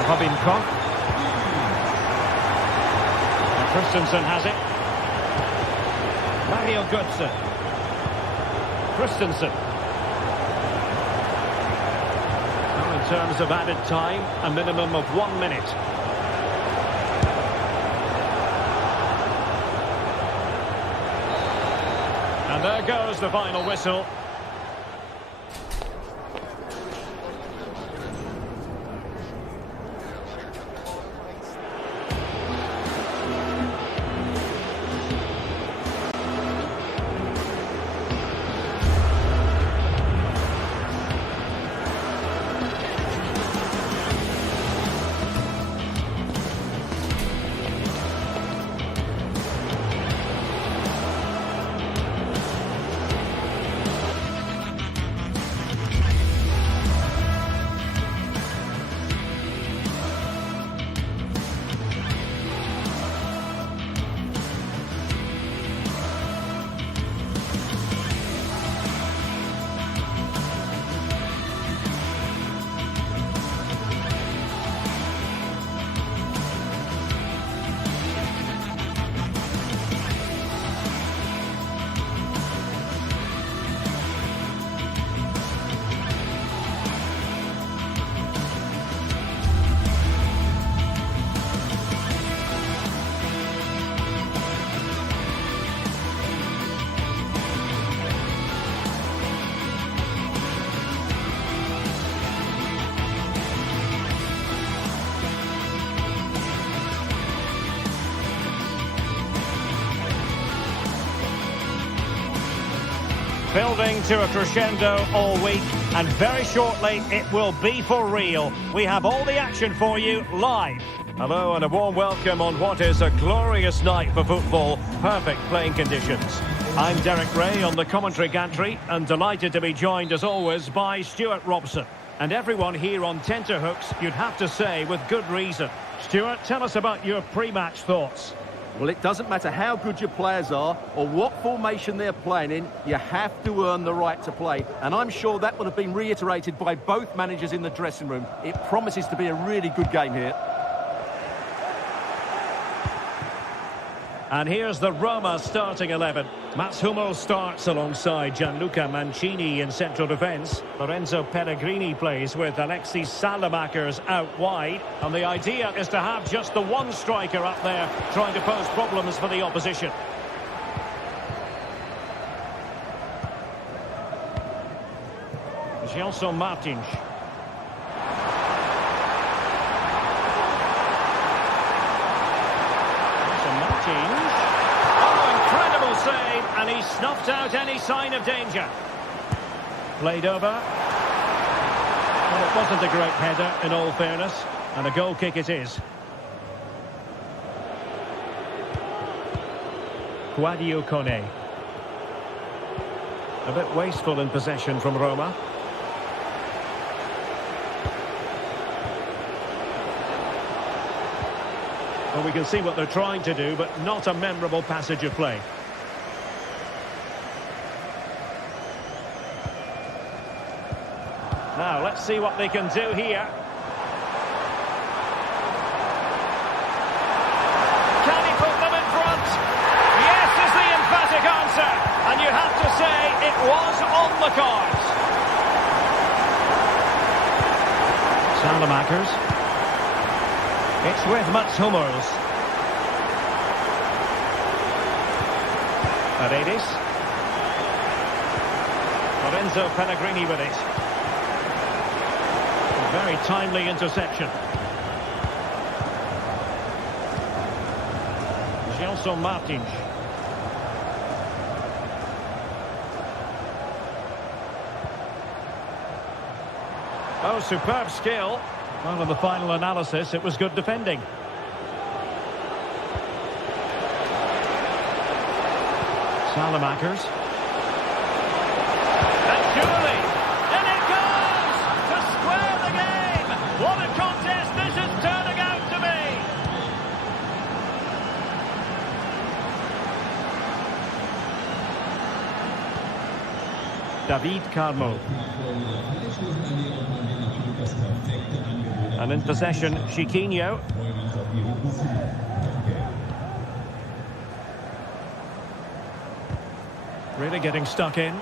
Robin Koch. Christensen has it. Mario Götze. Christensen. Now in terms of added time, a minimum of 1 minute. And there goes the final whistle. Building to a crescendo all week, and very shortly it will be for real. We have all the action for you live. Hello and a warm welcome on what is a glorious night for football. Perfect playing conditions. I'm Derek Ray on the commentary gantry, and delighted to be joined as always by Stuart Robson. And everyone here on tenterhooks, you'd have to say, with good reason. Stuart, tell us about your pre-match thoughts. Well, it doesn't matter how good your players are or what formation they're playing in, you have to earn the right to play. And I'm sure that would have been reiterated by both managers in the dressing room. It promises to be a really good game here. And here's the Roma starting 11. Mats Hummels starts alongside Gianluca Mancini in central defence. Lorenzo Pellegrini plays with Alexis Salamakers out wide. And the idea is to have just the one striker up there trying to pose problems for the opposition. Gelson Martins. Save, and he snuffed out any sign of danger. Played over. Well, it wasn't a great header, in all fairness, and a goal kick it is. Quadio Kone. A bit wasteful in possession from Roma. Well, we can see what they're trying to do, but not a memorable passage of play. Now, let's see what they can do here. Can he put them in front? Yes is the emphatic answer. And you have to say it was on the cards. Salamakers. It's with Mats Hummels. Paredes. Lorenzo Pellegrini with it. Very timely interception. Gelson Martins. Oh, superb skill. Well, in the final analysis, it was good defending. Salamakers. And surely, and it goes to square the game. What a contest this is turning out to be. David Carmo. And in possession, Chiquinho. Really getting stuck in.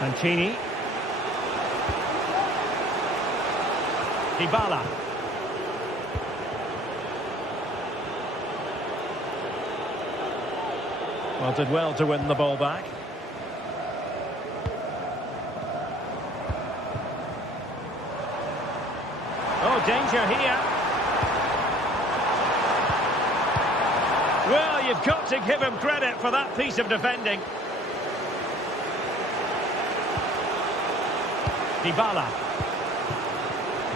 Mancini. Dybala. Well, did well to win the ball back. Oh, danger here. Well, you've got to give him credit for that piece of defending. Dybala.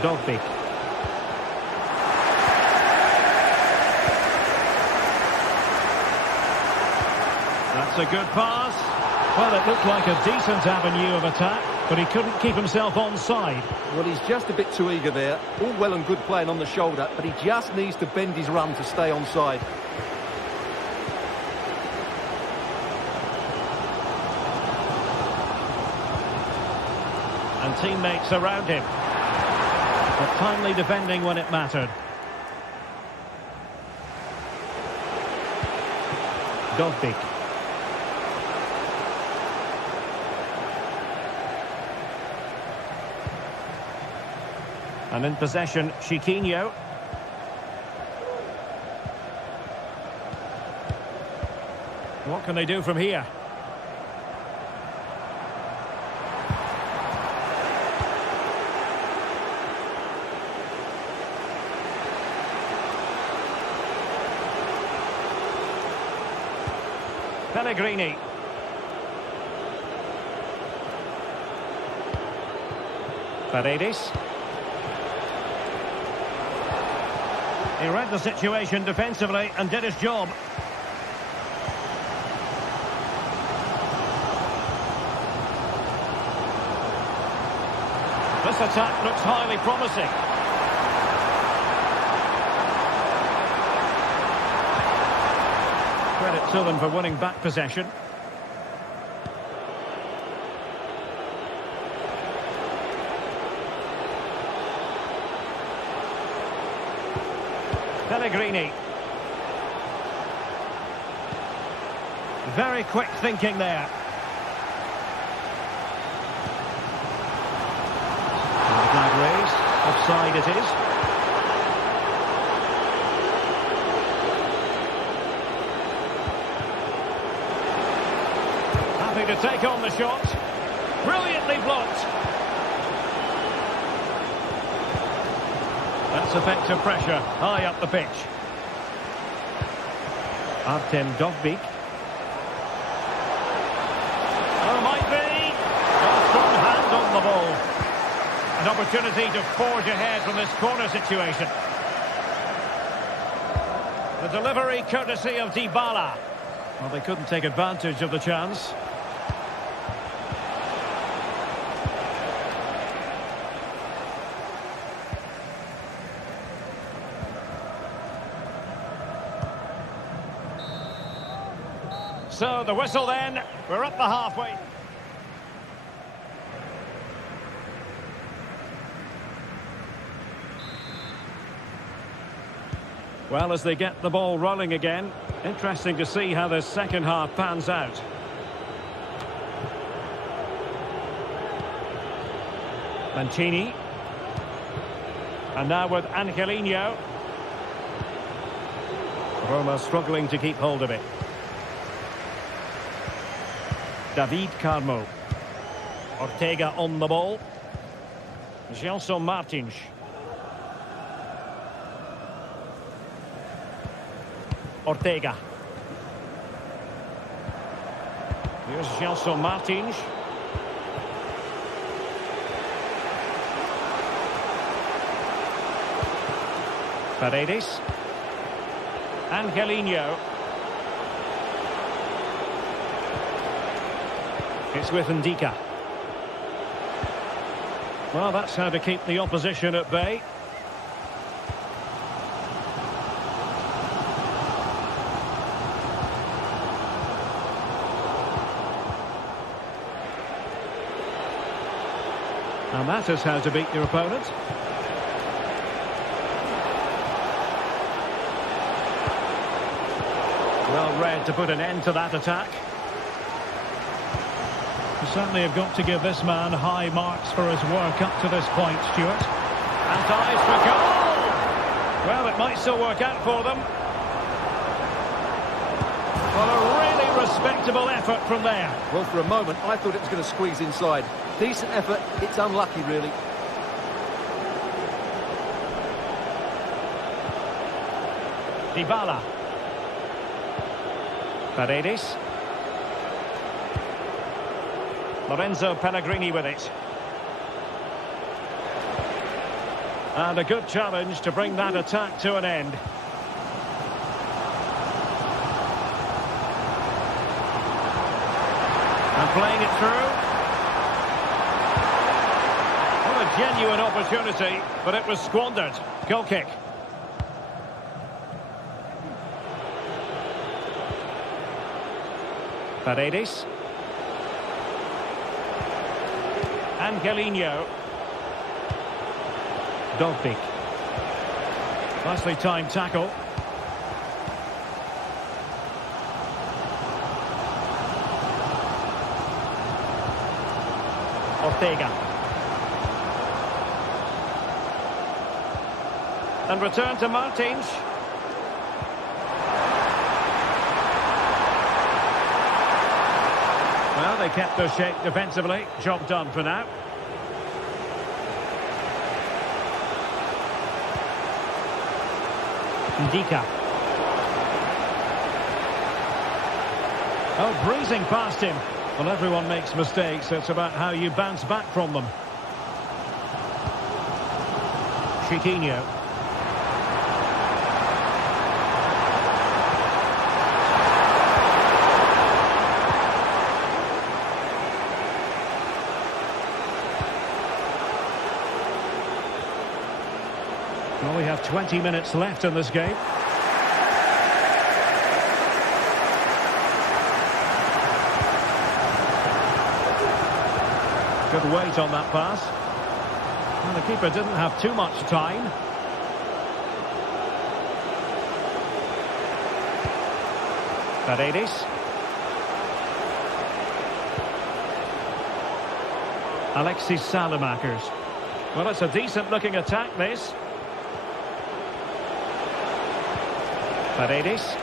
Dovbyk. That's a good pass. Well, it looked like a decent avenue of attack, but he couldn't keep himself onside. Well, he's just a bit too eager there. All well and good playing on the shoulder, but he just needs to bend his run to stay onside. And teammates around him. But timely defending when it mattered. Dovbyk. And in possession, Chiquinho. What can they do from here? Pellegrini. Paredes. He read the situation defensively and did his job. This attack looks highly promising. Credit to them for winning back possession. Pellegrini. Very quick thinking there. And the flag raised. Offside it is. Happy to take on the shot. Brilliantly blocked. That's effective pressure, high up the pitch. Artem Dovbyk. Oh, might be. A strong hand on the ball. An opportunity to forge ahead from this corner situation. The delivery courtesy of Dybala. Well, they couldn't take advantage of the chance. So the whistle then, we're up the halfway. Well, as they get the ball rolling again, interesting to see how this second half pans out. Mancini. And now with Angelino. Roma struggling to keep hold of it. David Carmo. Ortega on the ball. Gelson Martins. Ortega. Here's Gelson Martins. Paredes. Angelino. It's with Ndika. Well, that's how to keep the opposition at bay. And that is how to beat your opponent. Well read to put an end to that attack. You certainly have got to give this man high marks for his work up to this point, Stuart. And dives for goal! Well, it might still work out for them. Well, a really respectable effort from there. Well, for a moment, I thought it was going to squeeze inside. Decent effort, it's unlucky, really. Dybala. Paredes. Lorenzo Pellegrini with it. And a good challenge to bring that attack to an end. And playing it through. What a genuine opportunity, but it was squandered. Goal kick. Paredes. Angelino. Dovbyk. Nicely timed tackle. Ortega. And return to Martins. Well, they kept their shape defensively. Job done for now. Ndika. Oh, breezing past him. Well, everyone makes mistakes. It's about how you bounce back from them. Chiquinho. Well, we have 20 minutes left in this game. Good weight on that pass. And the keeper didn't have too much time. Paredes. Alexis Salamakers. Well, it's a decent-looking attack, this. Paredes.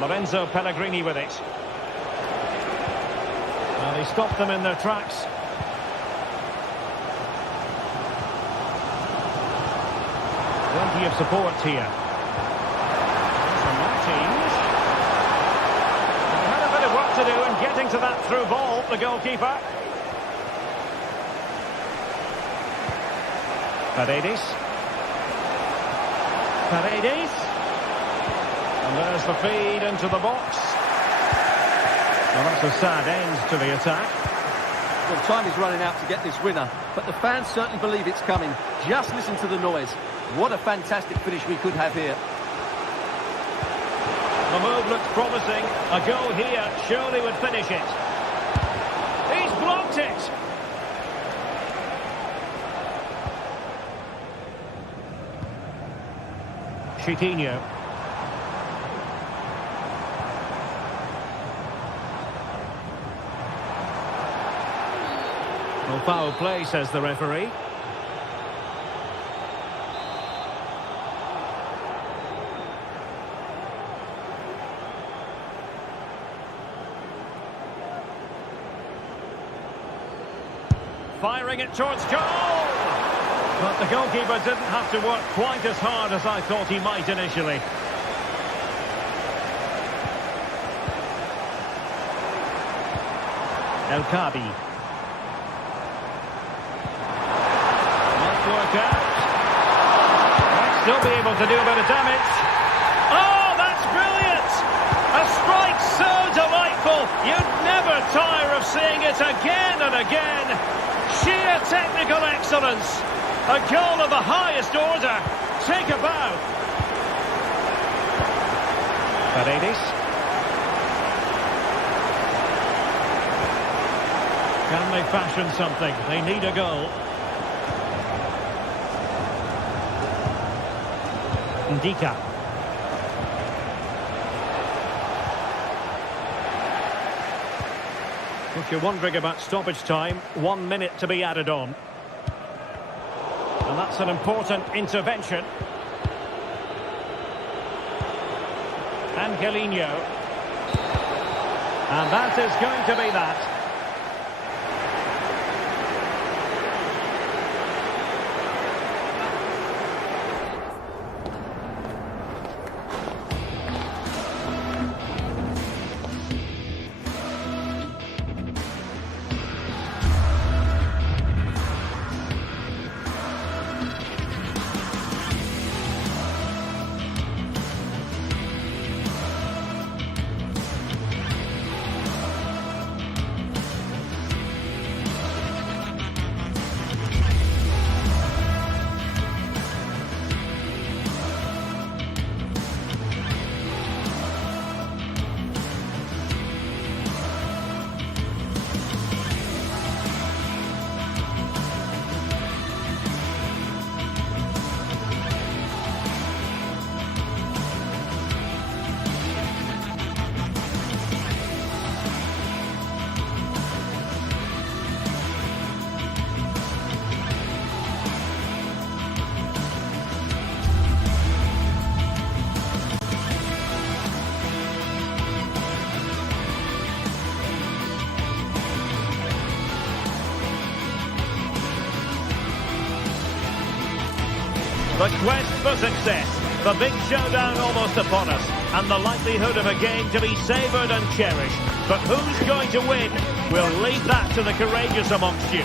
Lorenzo Pellegrini with it. Well, he stopped them in their tracks. Plenty of support here. Martins. Had a bit of work to do in getting to that through ball, the goalkeeper. Paredes. Paredes. And there's the feed into the box. Well, that's a sad end to the attack. Well, time is running out to get this winner, but the fans certainly believe it's coming. Just listen to the noise. What a fantastic finish we could have here. The move looks promising. A goal here surely would finish it. He's blocked it. Chiquinho. Well, foul play, says the referee. Firing it towards goal! But the goalkeeper didn't have to work quite as hard as I thought he might initially. El Kabi. Might work out. Might still be able to do a bit of damage. Oh, that's brilliant! A strike so delightful, you'd never tire of seeing it again and again. Sheer technical excellence. A goal of the highest order. Take a bow. Paredes. Can they fashion something? They need a goal. Ndika. If you're wondering about stoppage time, 1 minute to be added on. And that's an important intervention. Angelino. And that is going to be that. The quest for success. The big showdown almost upon us, and the likelihood of a game to be savoured and cherished. But who's going to win? We'll leave that to the courageous amongst you.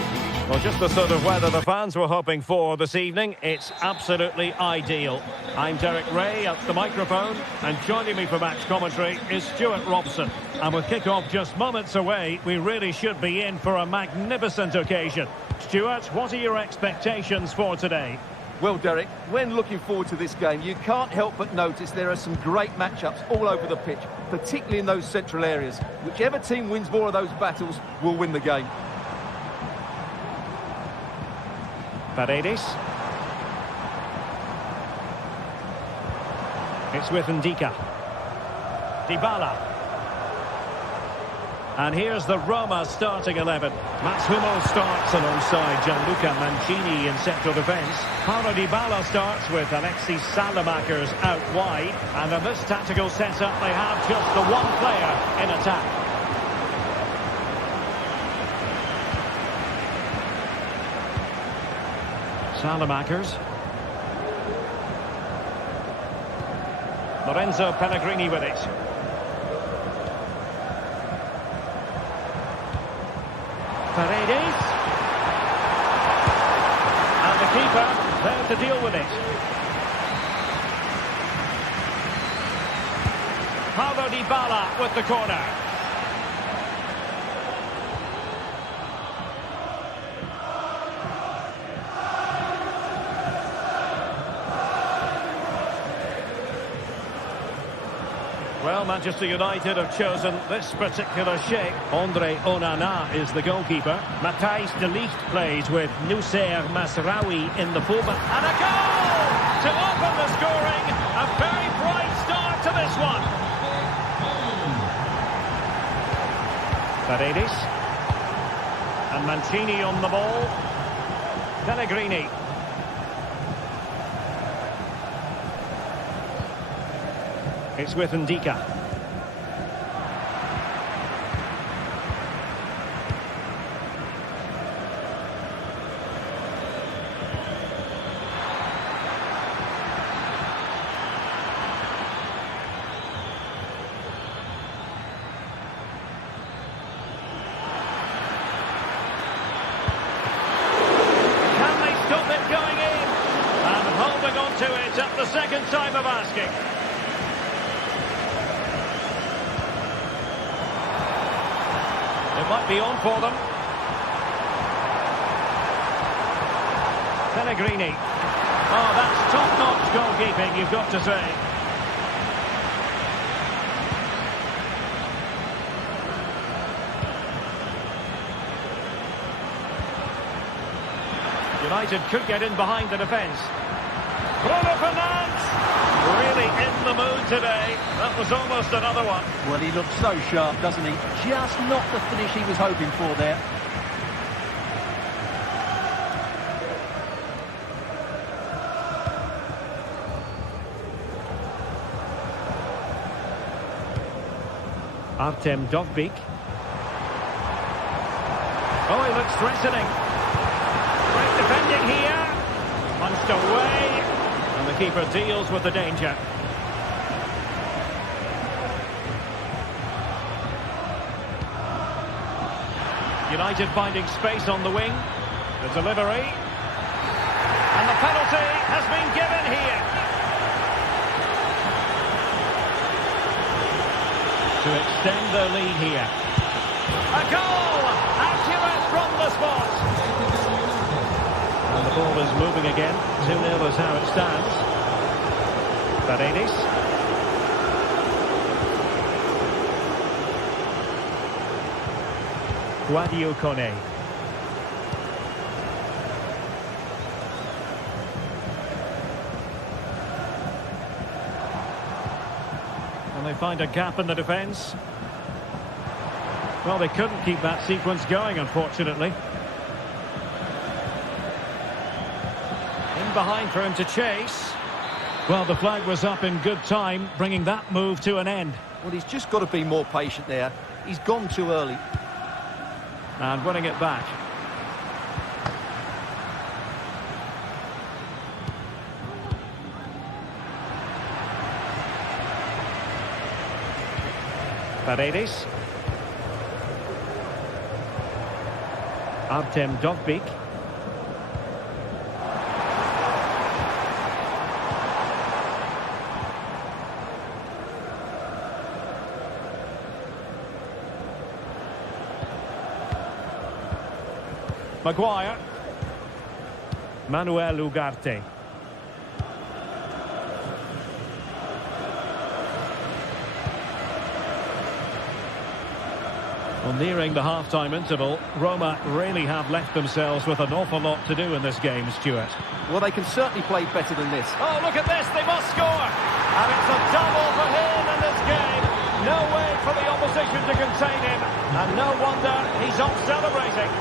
Well, just the sort of weather the fans were hoping for this evening. It's absolutely ideal. I'm Derek Ray at the microphone, and joining me for match commentary is Stuart Robson. And with kick-off just moments away, we really should be in for a magnificent occasion. Stuart, what are your expectations for today? Well, Derek, when looking forward to this game, you can't help but notice there are some great matchups all over the pitch, particularly in those central areas. Whichever team wins more of those battles will win the game. Paredes. It's with Ndika. Dybala. And here's the Roma starting 11. Mats Hummels starts alongside Gianluca Mancini in central defence. Paulo Dybala starts with Alexis Salamakers out wide. And in this tactical setup, they have just the one player in attack. Salamakers. Lorenzo Pellegrini with it. Paredes. And the keeper there to deal with it. Paulo Dybala with the corner. Well, Manchester United have chosen this particular shape. Andre Onana is the goalkeeper. Matthijs de Ligt plays with Noussair Masraoui in the fullback. And a goal to open the scoring. A very bright start to this one. Paredes. And Mancini on the ball. Pellegrini. It's with Ndika. Can they stop it going in? And holding on to it at the second time of asking. It might be on for them. Pellegrini. Oh, that's top-notch goalkeeping, you've got to say. United could get in behind the defence. Bruno Fernandes! Really in the mood today. That was almost another one. Well, he looks so sharp, doesn't he? Just not the finish he was hoping for there. Artem Dovbyk. Oh, he looks threatening. Great defending here. Punched away. And the keeper deals with the danger. United finding space on the wing. The delivery. And the penalty has been given here. To extend their lead here. A goal! Accurate from the spot. And the ball is moving again. 2-0 is how it stands. Paredes. Guadio Kone. And they find a gap in the defence. Well, they couldn't keep that sequence going, unfortunately. In behind for him to chase. Well, the flag was up in good time, bringing that move to an end. Well, he's just got to be more patient there. He's gone too early. And winning it back. Paredes. Artem Dovbyk. Maguire. Manuel Ugarte. Well, nearing the half-time interval, Roma really have left themselves with an awful lot to do in this game, Stuart. Well, they can certainly play better than this. Oh, look at this, they must score! And it's a double for him in this game. No way for the opposition to contain him. And no wonder he's off celebrating.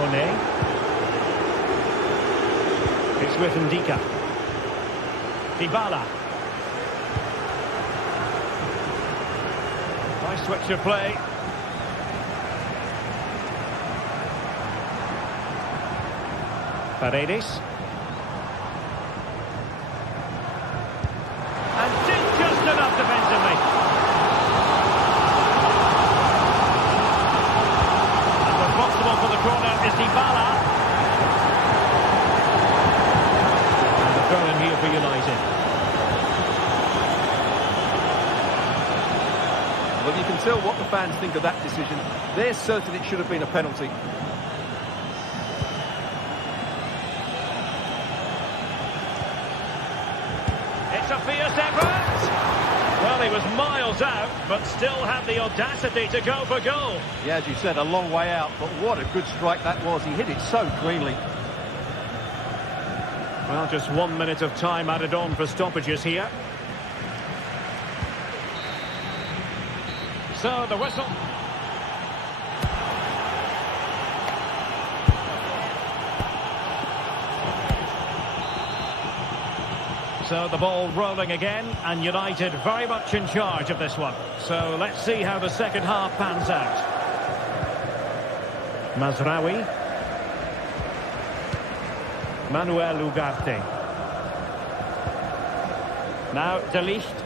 Kone. It's with Ndika. Dybala. Nice switch of play. Paredes. And did just enough defensively. And responsible for the corner is Dybala. And the throw in here for United. Well, you can tell what the fans think of that decision. They're certain it should have been a penalty. It's a fierce effort. Well, he was miles out, but still had the audacity to go for goal. Yeah, as you said, a long way out, but what a good strike that was. He hit it so cleanly. Well, just 1 minute of time added on for stoppages here. So, the whistle. So, the ball rolling again, and United very much in charge of this one. So, let's see how the second half pans out. Mazraoui. Manuel Ugarte. Now, De Ligt.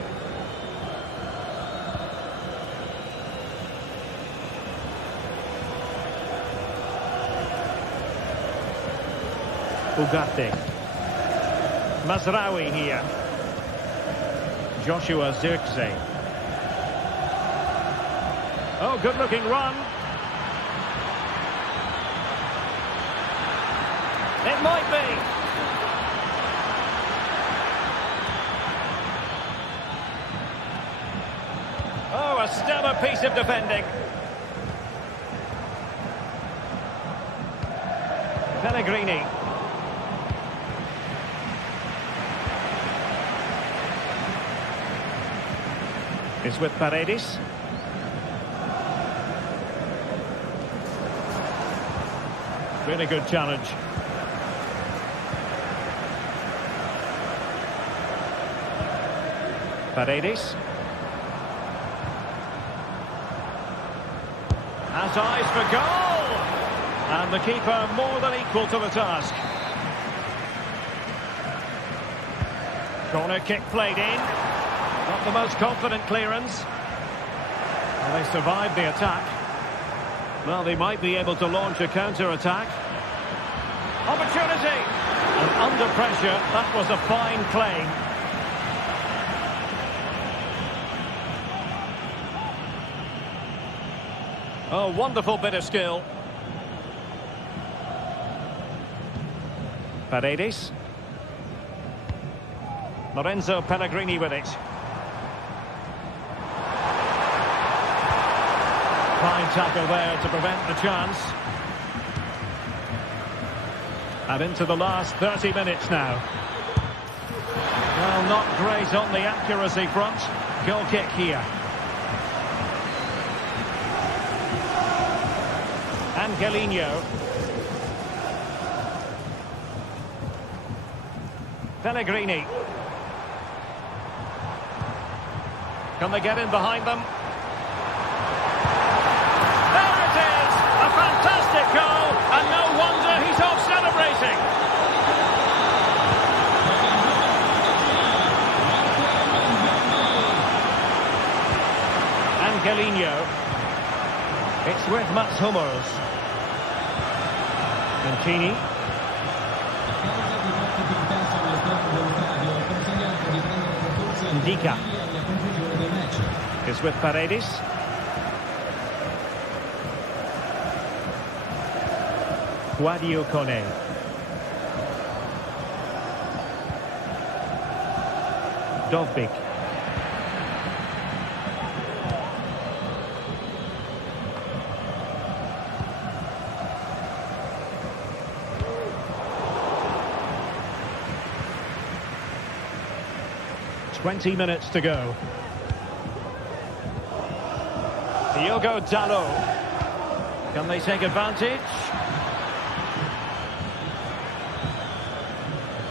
Ugarte. Mazraoui here. Joshua Zirkzee. Oh, good-looking run. It might be. Oh, a stellar piece of defending. Pellegrini. It's with Paredes. Really good challenge. Paredes. Has eyes for goal! And the keeper more than equal to the task. Corner kick played in. Not the most confident clearance. Well, they survived the attack. Well, they might be able to launch a counter-attack. Opportunity! And under pressure, that was a fine claim. Oh, wonderful bit of skill. Paredes. Lorenzo Pellegrini with it. Fine tackle there to prevent the chance. And into the last 30 minutes now. Well, not great on the accuracy front. Goal kick here. Angelino. Pellegrini. Can they get in behind them? There it is! A fantastic goal, and no wonder he's off celebrating. Angelino. It's with Mats Hummels. Mancini. Ndika. It's with Paredes. Guadio Kone. Dovbik. "20 minutes to go. Diogo Dalot. Can they take advantage?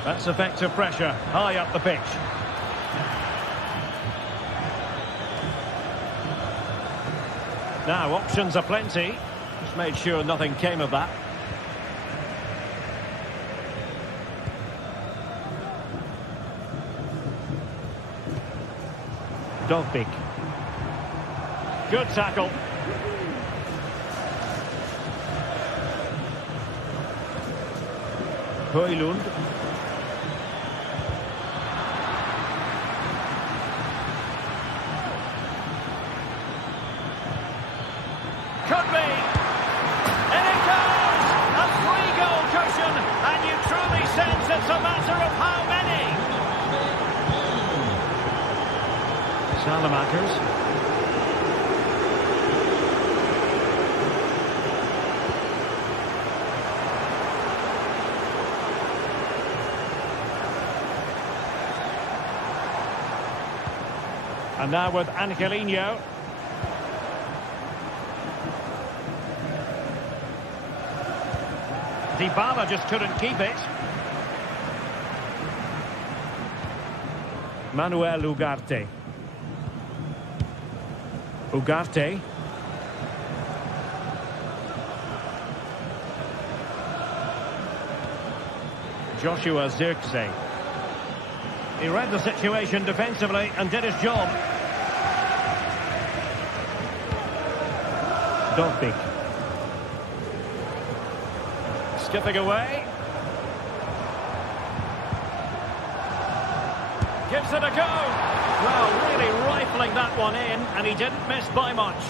That's effective pressure, high up the pitch. Now, options are plenty. Just made sure nothing came of that. Dovbik. Good tackle. Højlund. Could be. And it goes! A 3-goal cushion, and you truly sense it's a matter of how many. Salamakers. And now with Angelino. Dybala just couldn't keep it. Manuel Ugarte. Ugarte. Joshua Zirkzee. He read the situation defensively and did his job. Dovbik. Skipping away. Gives it a go. Well, really rifling that one in, and he didn't miss by much.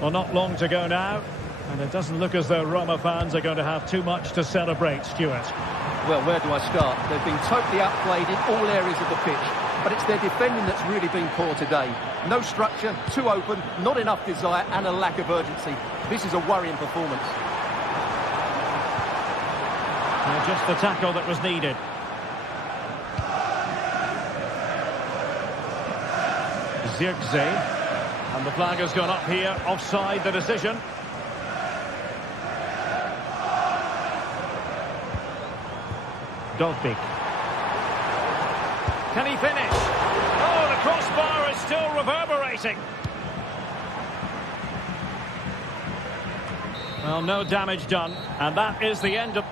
Well, not long to go now, and it doesn't look as though Roma fans are going to have too much to celebrate, Stuart. Well, where do I start? They've been totally outplayed in all areas of the pitch, but it's their defending that's really been poor today. No structure, too open, not enough desire, and a lack of urgency. This is a worrying performance. Just the tackle that was needed. Zirkzee. And the flag has gone up here, offside the decision. Dovbik. Can he finish? Oh, the crossbar is still reverberating. Well, no damage done, and that is the end of...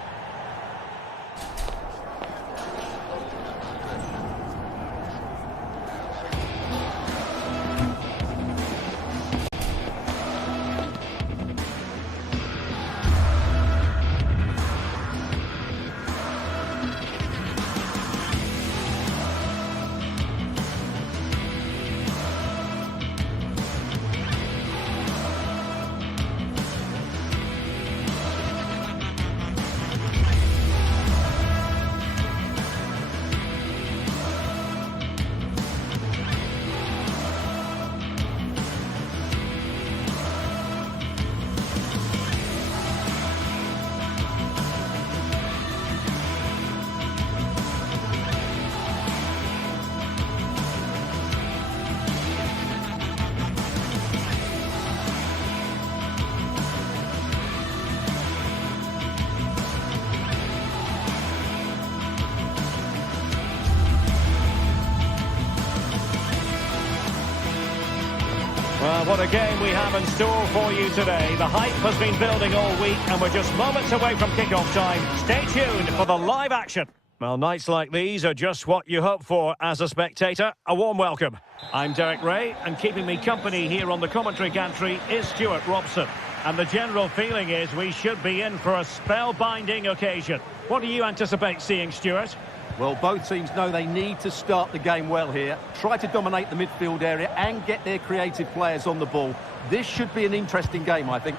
Well, what a game we have in store for you today. The hype has been building all week, and we're just moments away from kick-off time. Stay tuned for the live action. Well, nights like these are just what you hope for as a spectator. A warm welcome. I'm Derek Ray, and keeping me company here on the commentary gantry is Stuart Robson. And the general feeling is we should be in for a spellbinding occasion. What do you anticipate seeing, Stuart? Well, both teams know they need to start the game well here. Try to dominate the midfield area and get their creative players on the ball. This should be an interesting game, I think.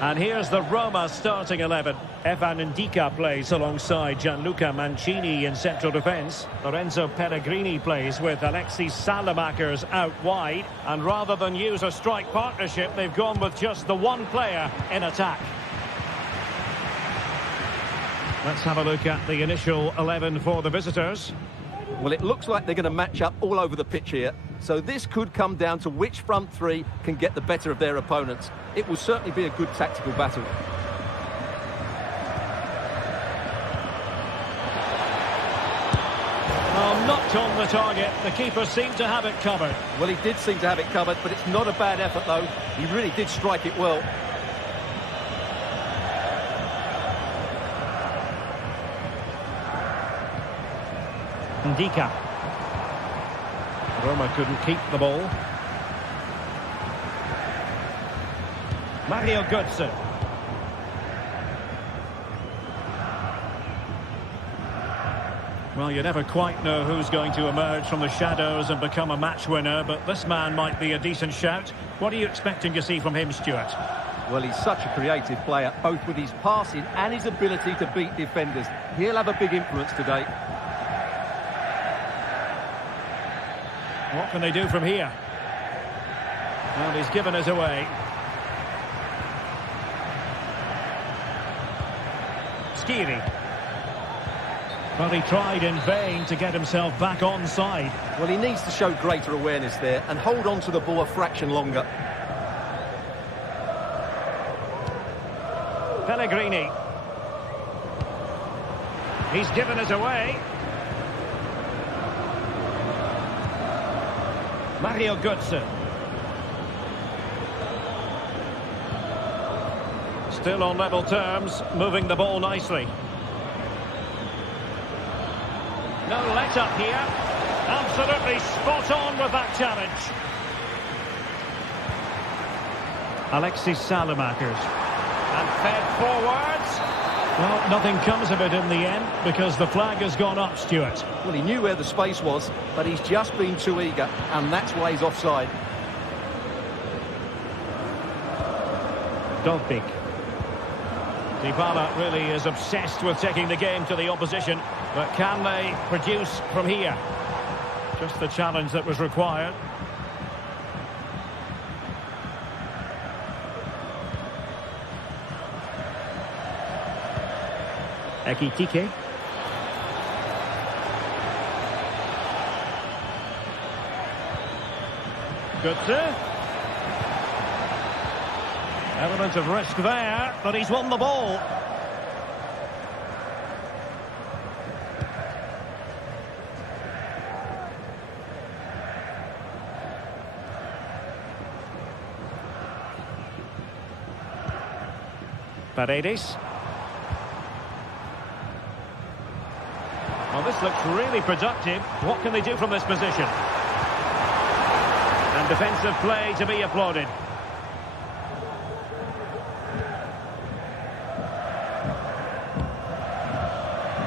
And here's the Roma starting 11. Evan Ndika plays alongside Gianluca Mancini in central defence. Lorenzo Pellegrini plays with Alexis Salamakers out wide. And rather than use a strike partnership, they've gone with just the one player in attack. Let's have a look at the initial 11 for the visitors. Well, it looks like they're going to match up all over the pitch here. So this could come down to which front three can get the better of their opponents. It will certainly be a good tactical battle. Well, knocked on the target. The keeper seemed to have it covered. Well, he did seem to have it covered, but it's not a bad effort, though. He really did strike it well. Ndika. Roma couldn't keep the ball. Mario Götze. Well, you never quite know who's going to emerge from the shadows and become a match winner, but this man might be a decent shout. What are you expecting to see from him, Stuart? Well, he's such a creative player, both with his passing and his ability to beat defenders. He'll have a big influence today. What can they do from here? Well, he's given us away. Skiri. Well, he tried in vain to get himself back onside. Well, he needs to show greater awareness there and hold on to the ball a fraction longer. Pellegrini. He's given us away. Mario Götze. Still on level terms, moving the ball nicely. No let-up here. Absolutely spot on with that challenge. Alexis Salamakers. And fed forwards. Well, nothing comes of it in the end because the flag has gone up, Stuart. Well, he knew where the space was, but he's just been too eager, and that's why he's offside. Dogbik. Dybala really is obsessed with taking the game to the opposition, but can they produce from here? Just the challenge that was required. Ekitike. Götze. Element of risk there, but he's won the ball. Paredes. Well, this looks really productive. What can they do from this position? And defensive play to be applauded.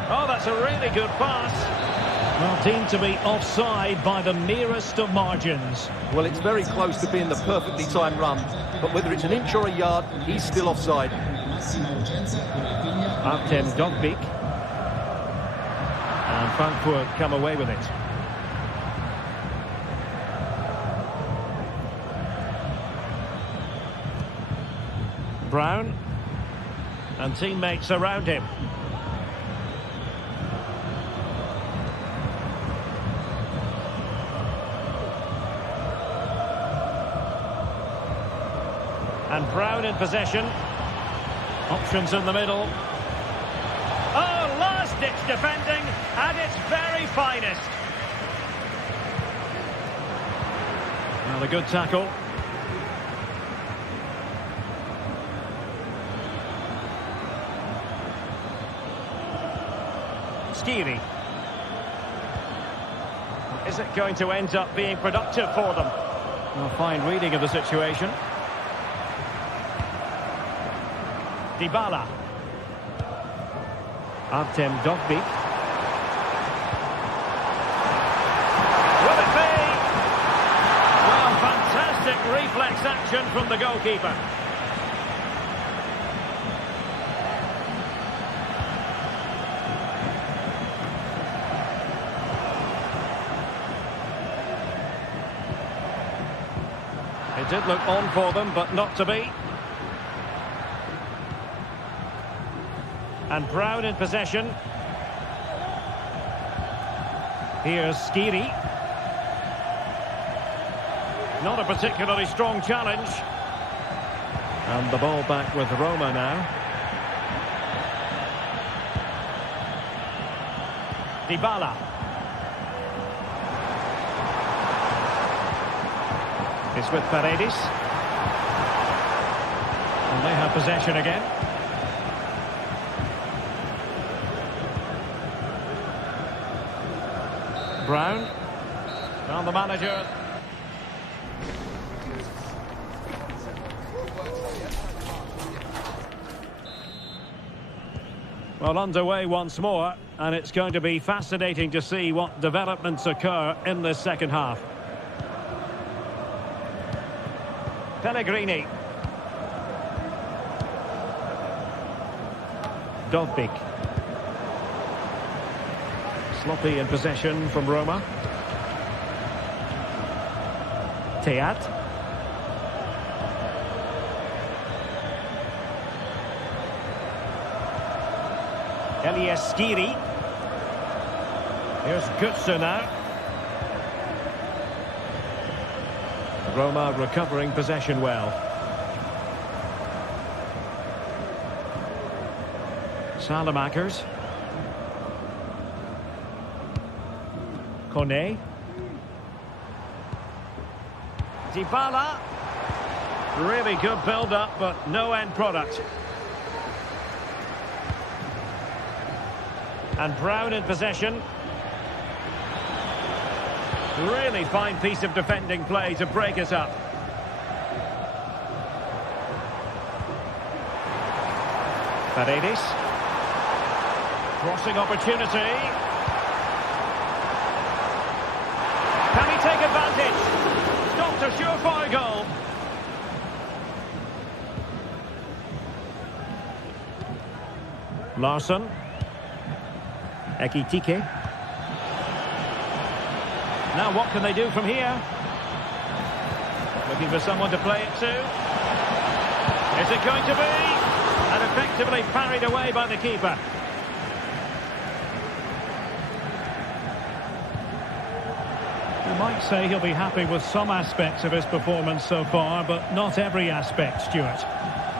Oh, that's a really good pass. Well, deemed to be offside by the merest of margins. Well, it's very close to being the perfectly timed run, but whether it's an inch or a yard, he's still offside. Artem Dogbik. And Frankfurt come away with it. Brown. And teammates around him. And Brown in possession. Options in the middle. Oh, last-ditch defending at its very finest. Well, a good tackle. Skiri. Is it going to end up being productive for them? A fine reading of the situation. Dybala. Artem Dovbyk. Will it be? Well, fantastic reflex action from the goalkeeper. It did look on for them, but not to be. And Brown in possession. Here's Skiri. Not a particularly strong challenge. And the ball back with Roma now. Dybala. It's with Paredes. And they have possession again. Brown. And the manager. Well, underway once more, and it's going to be fascinating to see what developments occur in this second half. Pellegrini. Dovbyk. Sloppy in possession from Roma. Teat. Skiri. Here's Götze now. Roma recovering possession well. Salamakers. Kone. Dybala. Really good build-up, but no end product. And Brown in possession. Really fine piece of defending play to break us up. Paredes. Crossing opportunity. Can he take advantage? Stopped a surefire goal. Larsson. Ekitike. Now what can they do from here? Looking for someone to play it to. Is it going to be? And effectively parried away by the keeper. You might say he'll be happy with some aspects of his performance so far, but not every aspect, Stuart.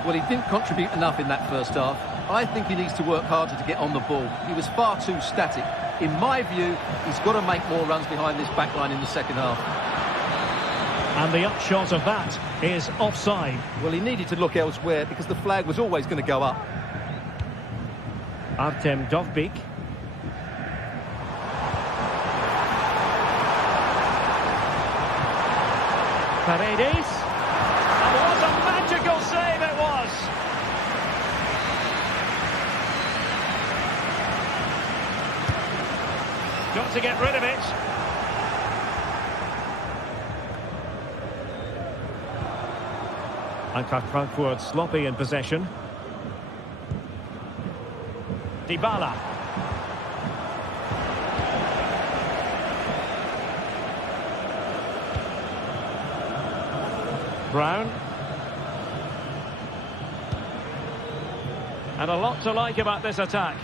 Well, he didn't contribute enough in that first half. I think he needs to work harder to get on the ball. He was far too static. In my view, he's got to make more runs behind this back line in the second half. And the upshot of that is offside. Well, he needed to look elsewhere because the flag was always going to go up. Artem Dovbyk. Paredes. And what a magical save it was! Got to get rid of it. Eintracht Frankfurt sloppy in possession. Dybala. Brown. And a lot to like about this attack.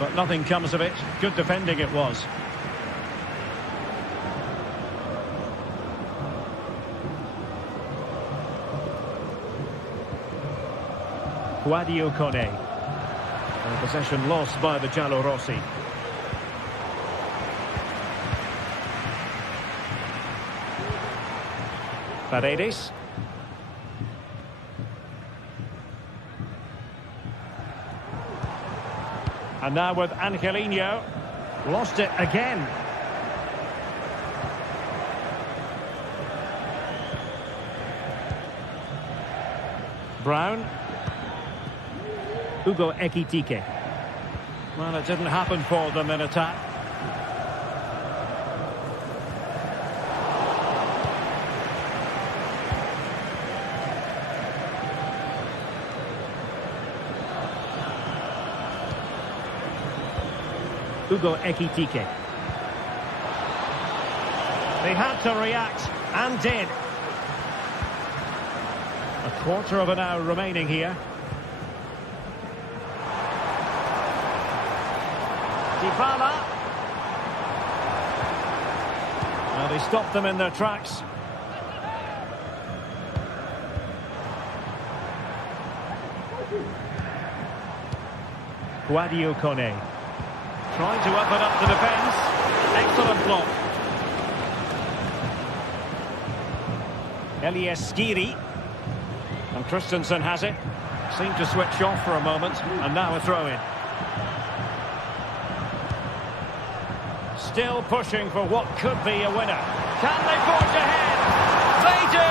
But nothing comes of it. Good defending it was. Guadio Kone. And possession lost by the Giallorossi. Paredes. And now with Angelino. Lost it again. Brown. Hugo Ekitike. Well, it didn't happen for them in attack. Hugo Ekitike. They had to react, and did. A quarter of an hour remaining here. Dybala. Well, they stopped them in their tracks. Guadio Kone. Trying to open up the defence. Excellent block. Elias Skiri. And Christensen has it. Seemed to switch off for a moment. And now a throw-in. Still pushing for what could be a winner. Can they forge ahead? They do!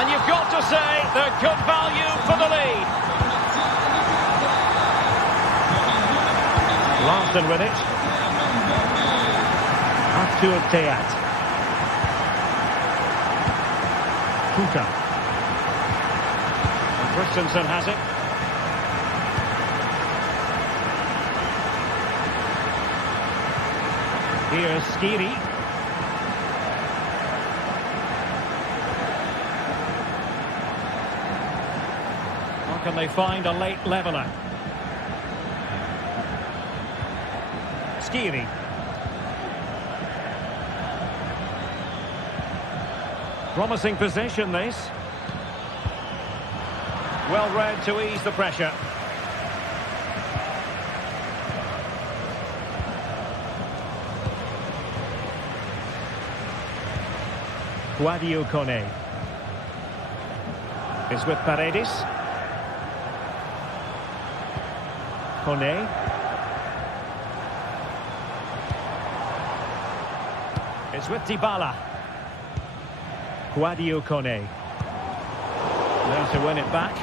And you've got to say they're good value for the lead. Larson with it. Arthur Teat. Kuta. And Christensen has it. Here's Skiri. Or can they find a late leveller? Skiri. Promising possession, this. Well read to ease the pressure. Guadio Kone. Is with Paredes. Kone. It's with Dybala. Guadio Kone. There to win it back.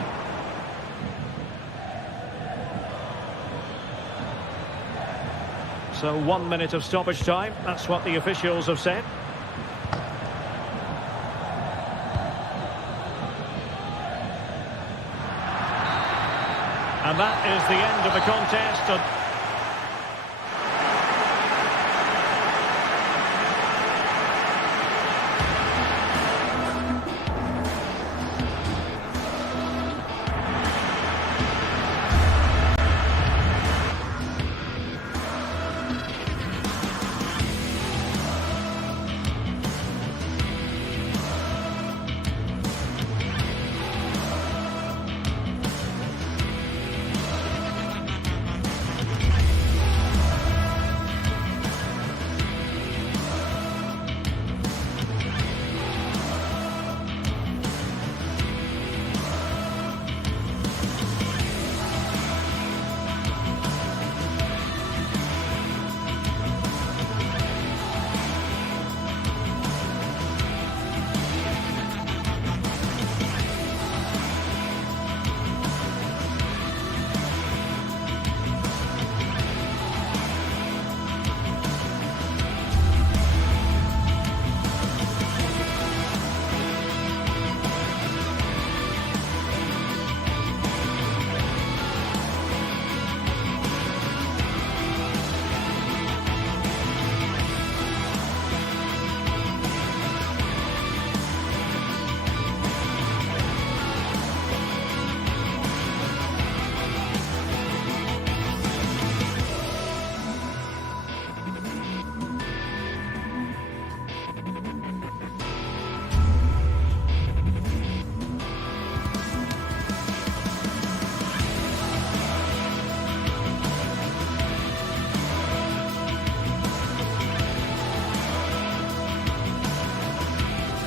So 1 minute of stoppage time. That's what the officials have said. And that is the end of the contest.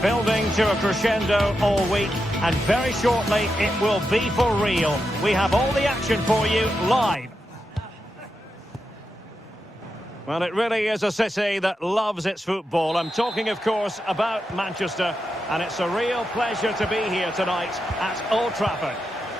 Building to a crescendo all week, and very shortly it will be for real. We have all the action for you live. Well, it really is a city that loves its football. I'm talking, of course, about Manchester, and it's a real pleasure to be here tonight at Old Trafford.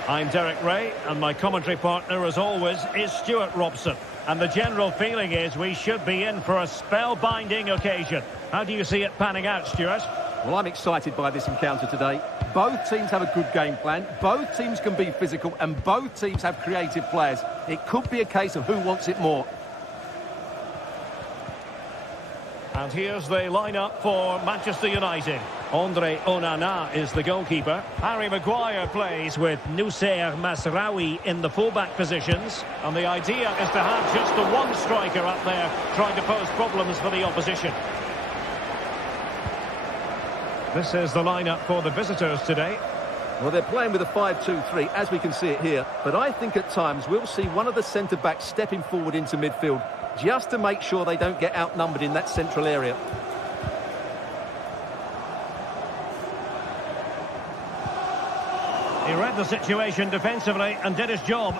I'm Derek Ray, and my commentary partner, as always, is Stuart Robson. And the general feeling is we should be in for a spellbinding occasion. How do you see it panning out, Stuart? Well, I'm excited by this encounter today. Both teams have a good game plan, both teams can be physical, and both teams have creative players. It could be a case of who wants it more. And here's the lineup for Manchester United. Andre Onana is the goalkeeper. Harry Maguire plays with Noussair Mazraoui in the fullback positions. And the idea is to have just the one striker up there trying to pose problems for the opposition. This is the lineup for the visitors today. Well, they're playing with a 5-2-3, as we can see it here. But I think at times we'll see one of the centre-backs stepping forward into midfield, just to make sure they don't get outnumbered in that central area. He read the situation defensively and did his job.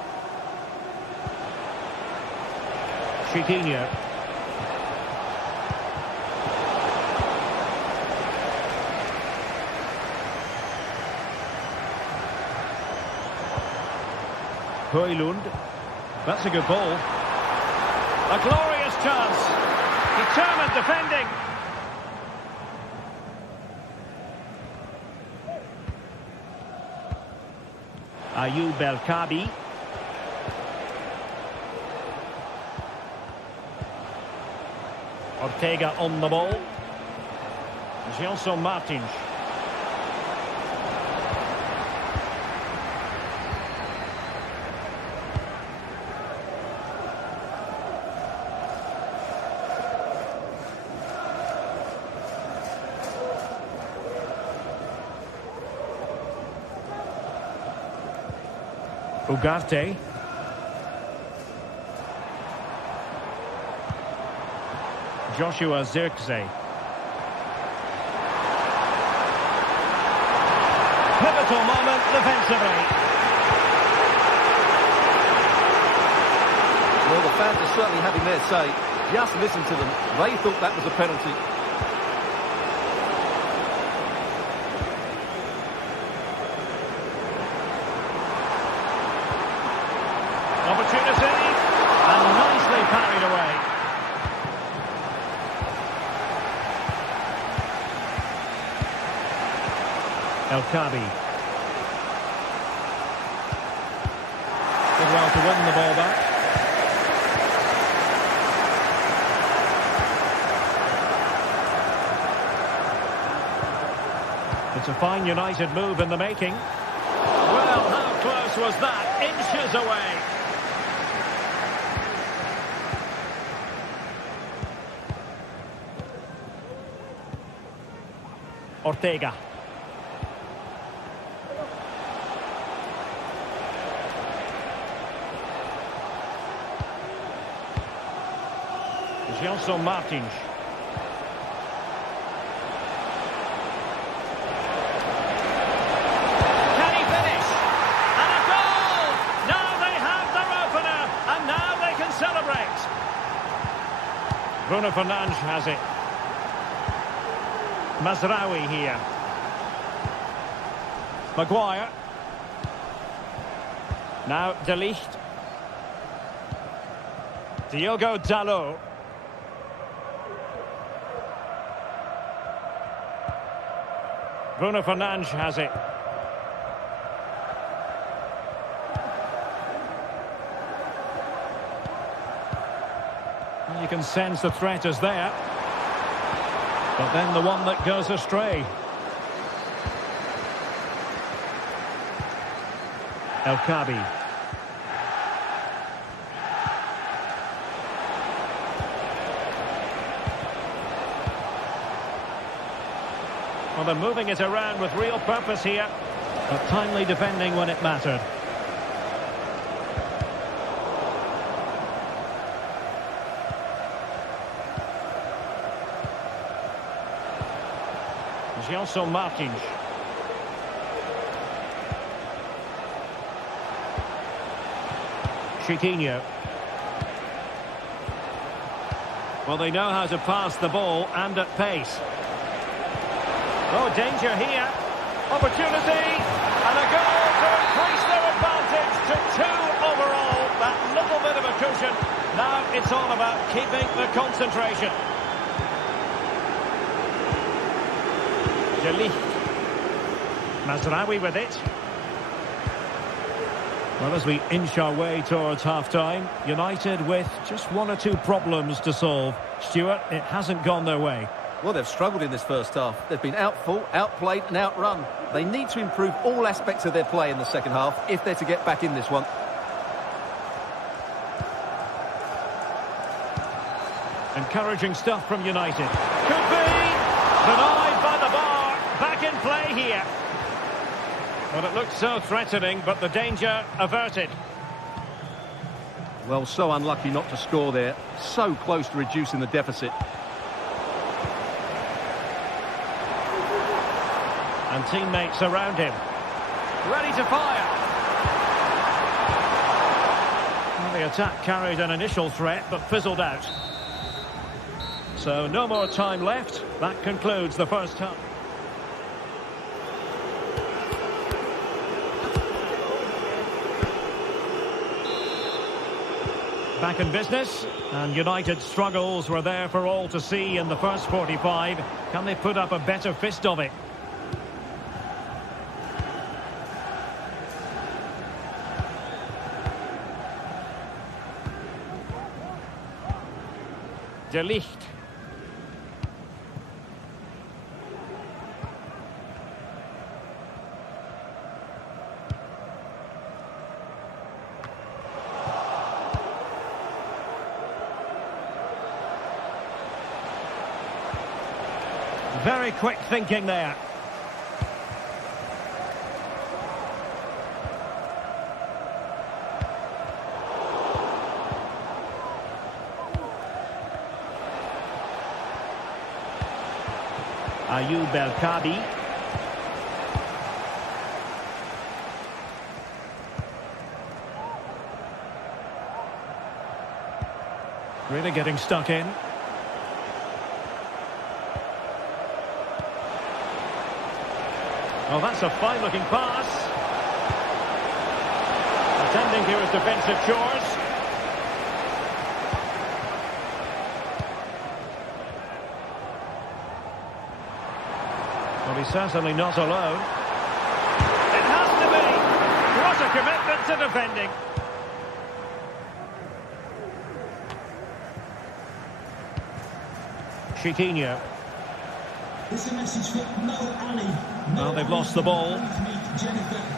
Chiquinho. Højlund. That's a good ball. A glorious chance. Determined defending. Ayoub El-Kabi. Ortega on the ball. Gelson Martins. Ugarte. Joshua Zirkzee. Pivotal moment defensively. Well, the fans are certainly having their say. Just listen to them. They thought that was a penalty. Opportunity, and nicely parried away. El-Kabi. Did well to win the ball back. It's a fine United move in the making. Well, how close was that? Inches away. Ortega. Gelson Martins. Can he finish? And a goal! Now they have their opener, and now they can celebrate. Bruno Fernandes has it. Mazraoui here. Maguire. Now De Ligt. Diogo Dalot. Bruno Fernandes has it. Well, you can sense the threat is there. But then the one that goes astray. El-Kabi. Well, they're moving it around with real purpose here, but timely defending when it mattered. Gelson Martins. Chiquinho. Well, they know how to pass the ball and at pace. Oh, danger here. Opportunity. And a goal to increase their advantage to 2 overall. That little bit of a cushion. Now it's all about keeping the concentration. De Ligt. Mazraoui with it. Well, as we inch our way towards half-time, United with just 1 or 2 problems to solve. Stuart, it hasn't gone their way. Well, they've struggled in this first half. They've been outfought, outplayed and outrun. They need to improve all aspects of their play in the second half if they're to get back in this one. Encouraging stuff from United. Could be! Denied by the bar. Back in play here. Well, it looked so threatening, but the danger averted. Well, so unlucky not to score there. So close to reducing the deficit. And teammates around him. Ready to fire. Well, the attack carried an initial threat, but fizzled out. So no more time left. That concludes the first half. Back in business, and United's struggles were there for all to see in the first 45. Can they put up a better fist of it? De Ligt. Very quick thinking there. Ayoub El-Kabi. Really getting stuck in. Oh, that's a fine-looking pass. Attending to his defensive chores. Well, he's certainly not alone. It has to be. What a commitment to defending. Chiquinho. This is a message for Mo Ali. Well, they've lost the ball.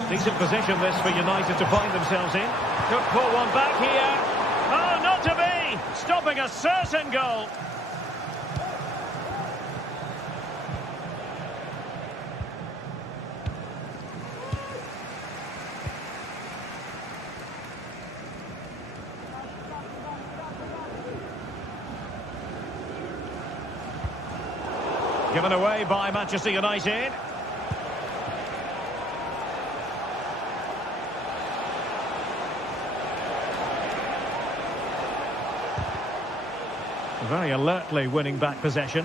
Decent position this for United to find themselves in. Could pull one back here. Oh, not to be! Stopping a certain goal. Given away by Manchester United. Very alertly winning back possession.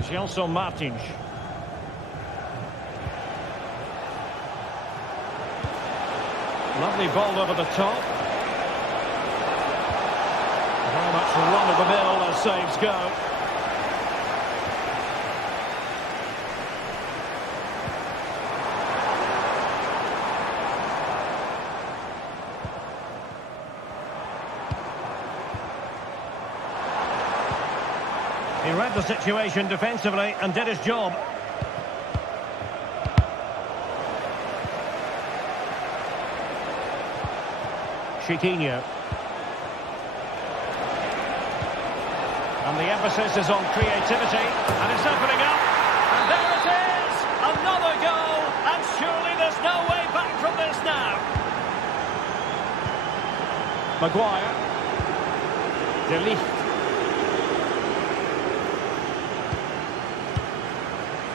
Gelson Martins. Lovely ball over the top. Very much run-of-the-mill as saves go. He read the situation defensively and did his job. Chiquinho. And the emphasis is on creativity, and it's opening up. And there it is! Another goal, and surely there's no way back from this now. Maguire. De Ligt.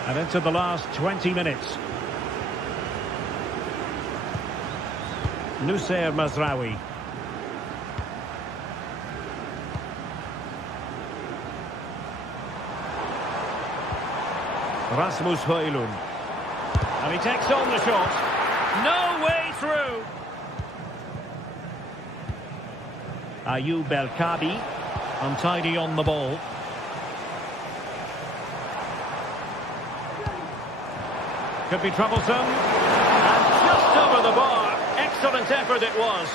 And into the last 20 minutes. Nussair Mazraoui. Rasmus Højlund. And he takes on the shot. No way through. Ayoub El Kabi. Untidy on the ball. Could be troublesome. And just over the bar. Excellent effort it was.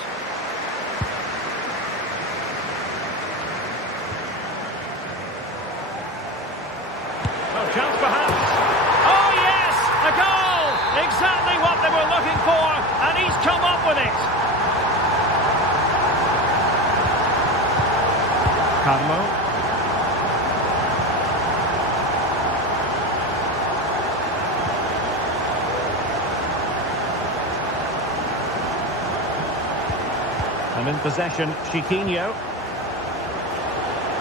Oh, chance perhaps. Oh, yes! A goal! Exactly what they were looking for. And he's come up with it. Carmo. And in possession, Chiquinho.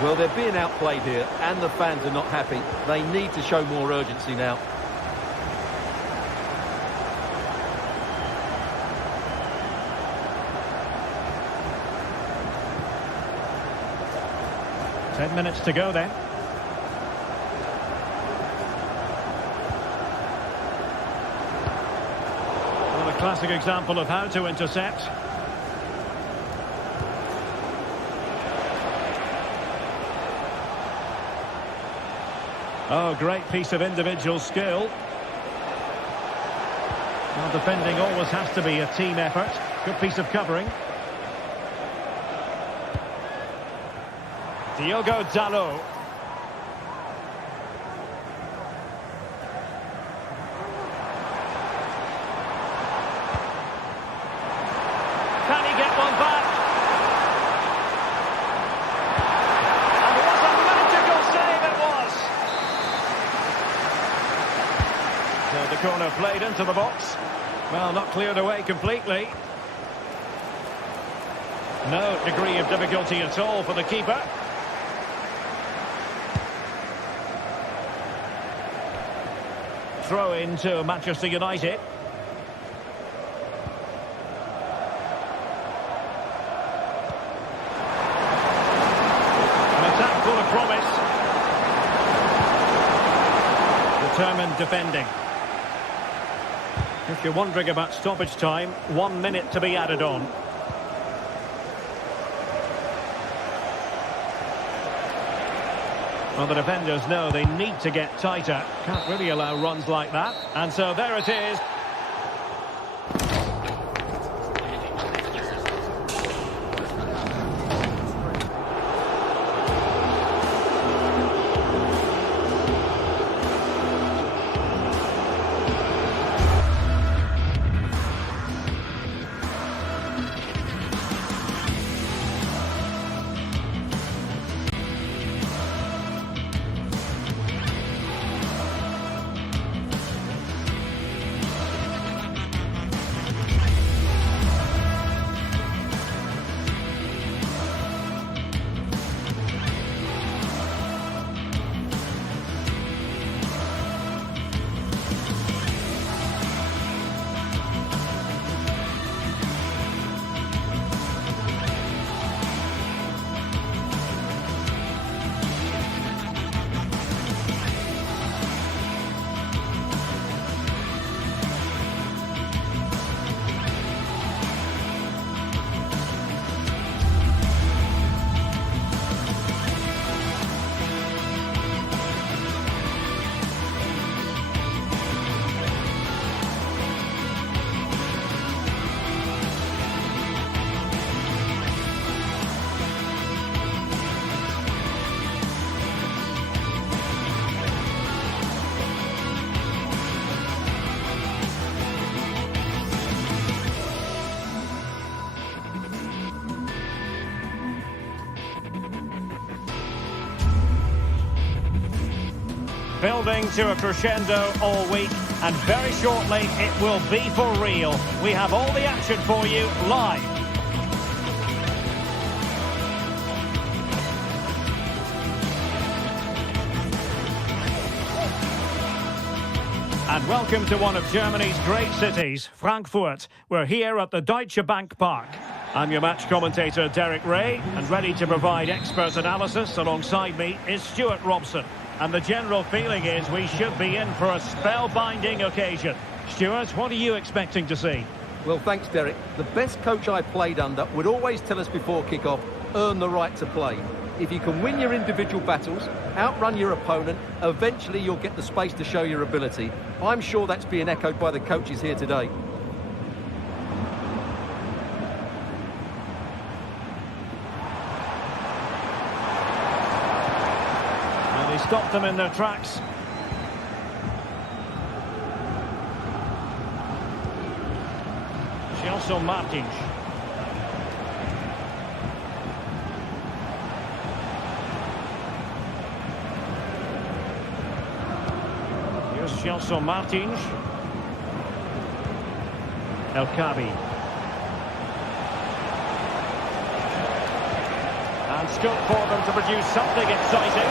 Well, they're being outplayed here, and the fans are not happy. They need to show more urgency now. Ten minutes to go then. Well, a classic example of how to intercept. Oh, great piece of individual skill. Well, defending always has to be a team effort. Good piece of covering. Diogo Dalot. Can he get one back? And what a magical save it was! So the corner played into the box. Well, not cleared away completely. No degree of difficulty at all for the keeper. Throw in to Manchester United. An attack full of promise. Determined defending. If you're wondering about stoppage time, 1 minute to be added on. Well, the defenders know they need to get tighter. Can't really allow runs like that. And so there it is. Building to a crescendo all week, and very shortly it will be for real. We have all the action for you live. And welcome to one of Germany's great cities, Frankfurt. We're here at the Deutsche Bank Park. I'm your match commentator, Derek Ray, and ready to provide expert analysis alongside me is Stuart Robson. And the general feeling is we should be in for a spellbinding occasion. Stuart, what are you expecting to see? Well, thanks, Derek. The best coach I played under would always tell us before kick-off, earn the right to play. If you can win your individual battles, outrun your opponent, eventually you'll get the space to show your ability. I'm sure that's being echoed by the coaches here today. And he stopped them in their tracks. Gelson Martins. Here's Gelson Martins. El Kabi. And scope for them to produce something exciting.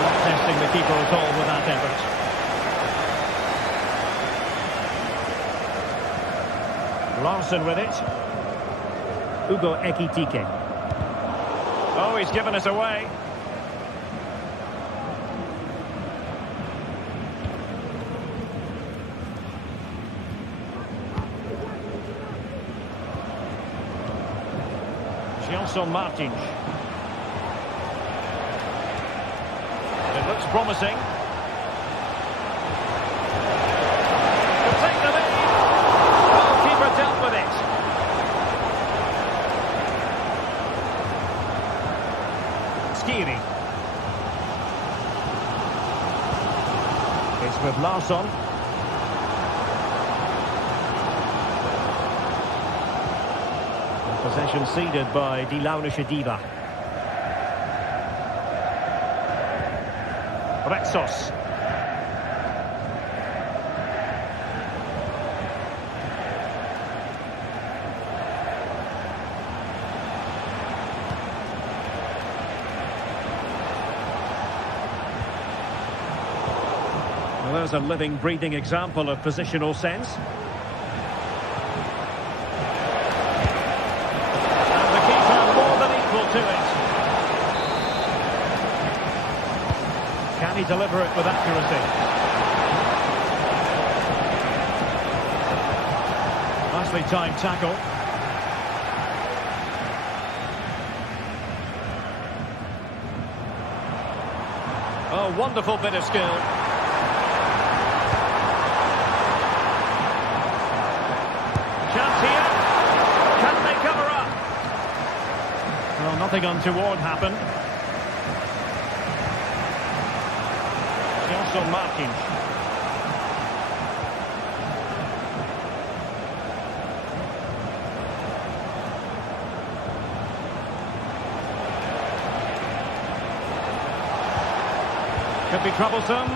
Not testing the keeper at all with that effort. Larson with it. Hugo Ekitike. Oh, he's given us away. Gelson Martins. It looks promising. He'll take the lead. Goalkeeper dealt with it. Skiri. It's with Larsson. Possession ceded by Die Launische Diva. Retsos. Well, there's a living, breathing example of positional sense. To it. Can he deliver it with accuracy? Nicely timed tackle. Oh, wonderful bit of skill. Chance here. Can they cover up? Well, nothing untoward happened. Gelson Martins. Could be troublesome.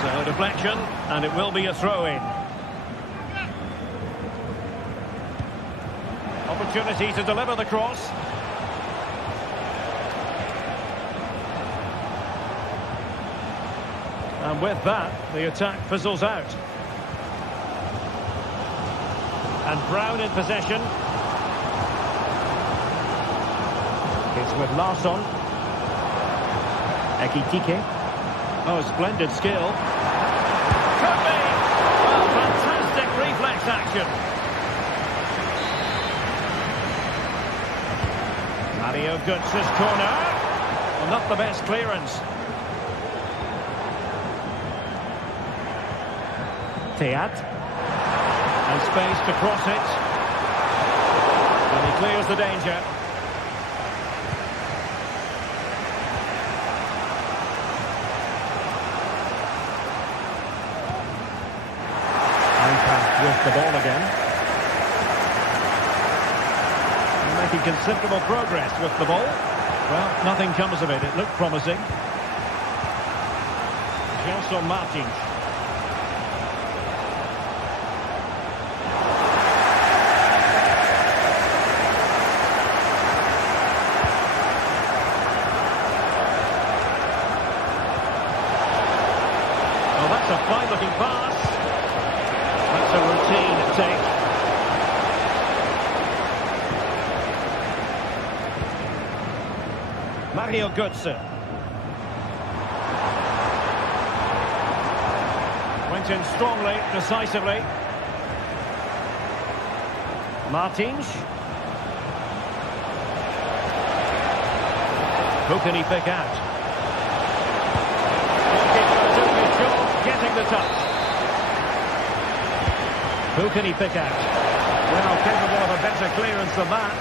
So deflection, and it will be a throw-in. Opportunity to deliver the cross. And with that, the attack fizzles out. And Brown in possession. It's with Larsson. Ekitike. Oh, splendid skill. Could be! Well, fantastic reflex action. Mario Götze's corner. Well, not the best clearance. Teat. And space to cross it. And he clears the danger. With the ball again. Making considerable progress with the ball. Well, nothing comes of it. It looked promising. Gelson Martins. a fine-looking pass. That's a routine take. Mario Götze. Went in strongly, decisively. Martins. Who can he pick out? Goalkeeper doing his job, getting the touch. Who can he pick out? Well, capable of a better clearance than that.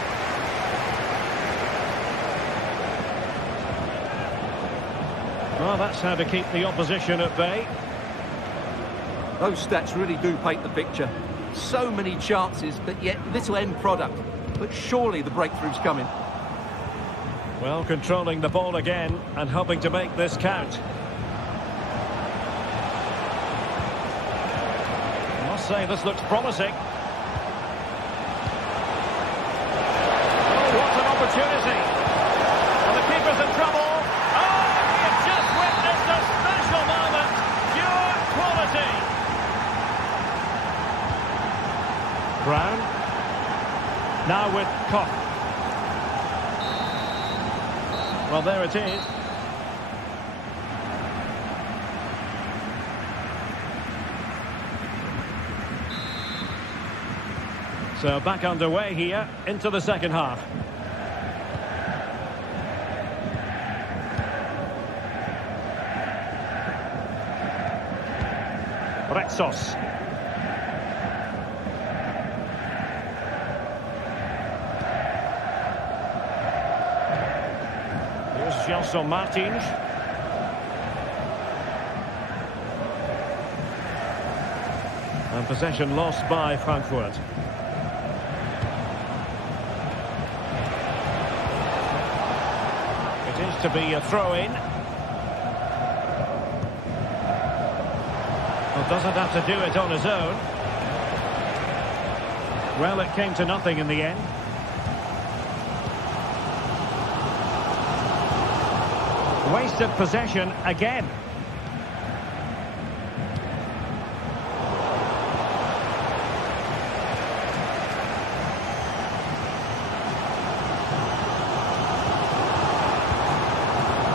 Well, that's how to keep the opposition at bay. Those stats really do paint the picture. So many chances, but yet little end product. But surely the breakthrough's coming. Well, controlling the ball again and hoping to make this count. I must say, this looks promising. Oh, what an opportunity. And the keeper's in trouble. Oh, you've just witnessed a special moment. Pure quality. Brown. Now with Koch. Well, there it is. So back underway here into the second half. Retsos. Gelson Martins. And possession lost by Frankfurt. It is to be a throw-in. Well, doesn't have to do it on his own. Well, it came to nothing in the end. Wasted possession again.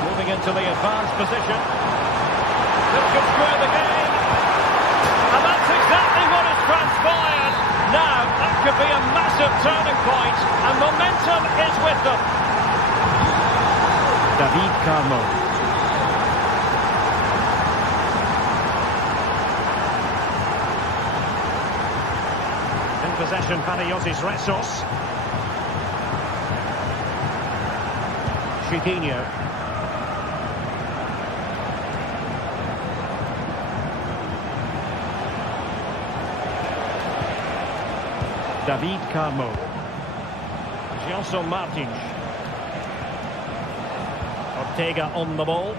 Moving into the advanced position. This could square the game. And that's exactly what has transpired. Now, that could be a massive turning point, and momentum is with them. David Carmo. In possession, Panagiotis Retsos. Chiquinho. David Carmo. Gelson Martins. Ortega on the ball.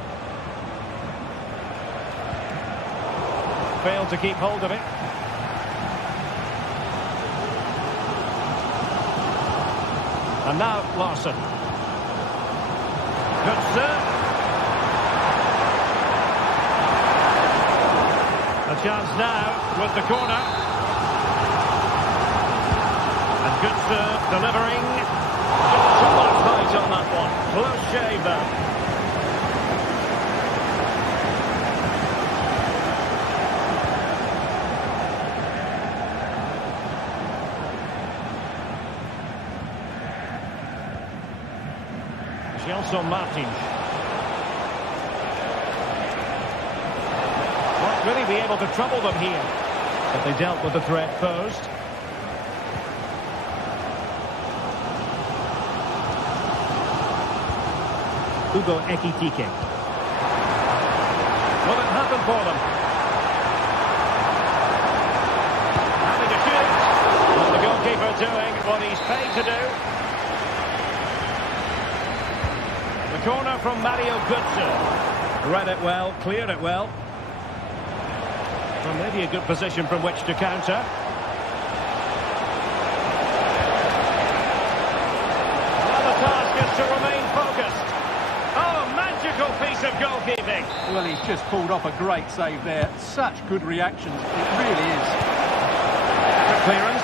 Failed to keep hold of it. And now Larson. Götze. A chance now with the corner. And Götze delivering. Too much height on that one. Close shave though. Gelson Martins. Won't really be able to trouble them here, but they dealt with the threat posed. Hugo Ekitike. Will it happen for them? Having to shoot. And the goalkeeper doing what he's paid to do. Corner from Mario Götze. Read it well, cleared it well. Well, maybe a good position from which to counter. Now the task is to remain focused. Oh, magical piece of goal goalkeeping. Well, he's just pulled off a great save there. Such good reactions. It really is. Good clearance.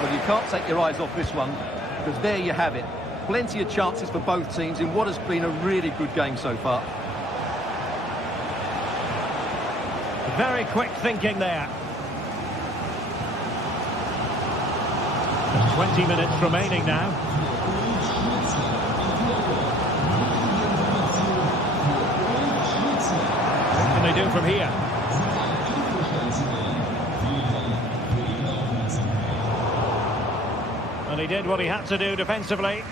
Well, you can't take your eyes off this one, because there you have it. Plenty of chances for both teams in what has been a really good game so far. Very quick thinking there. There's 20 minutes remaining now. What can they do from here? And he did what he had to do defensively.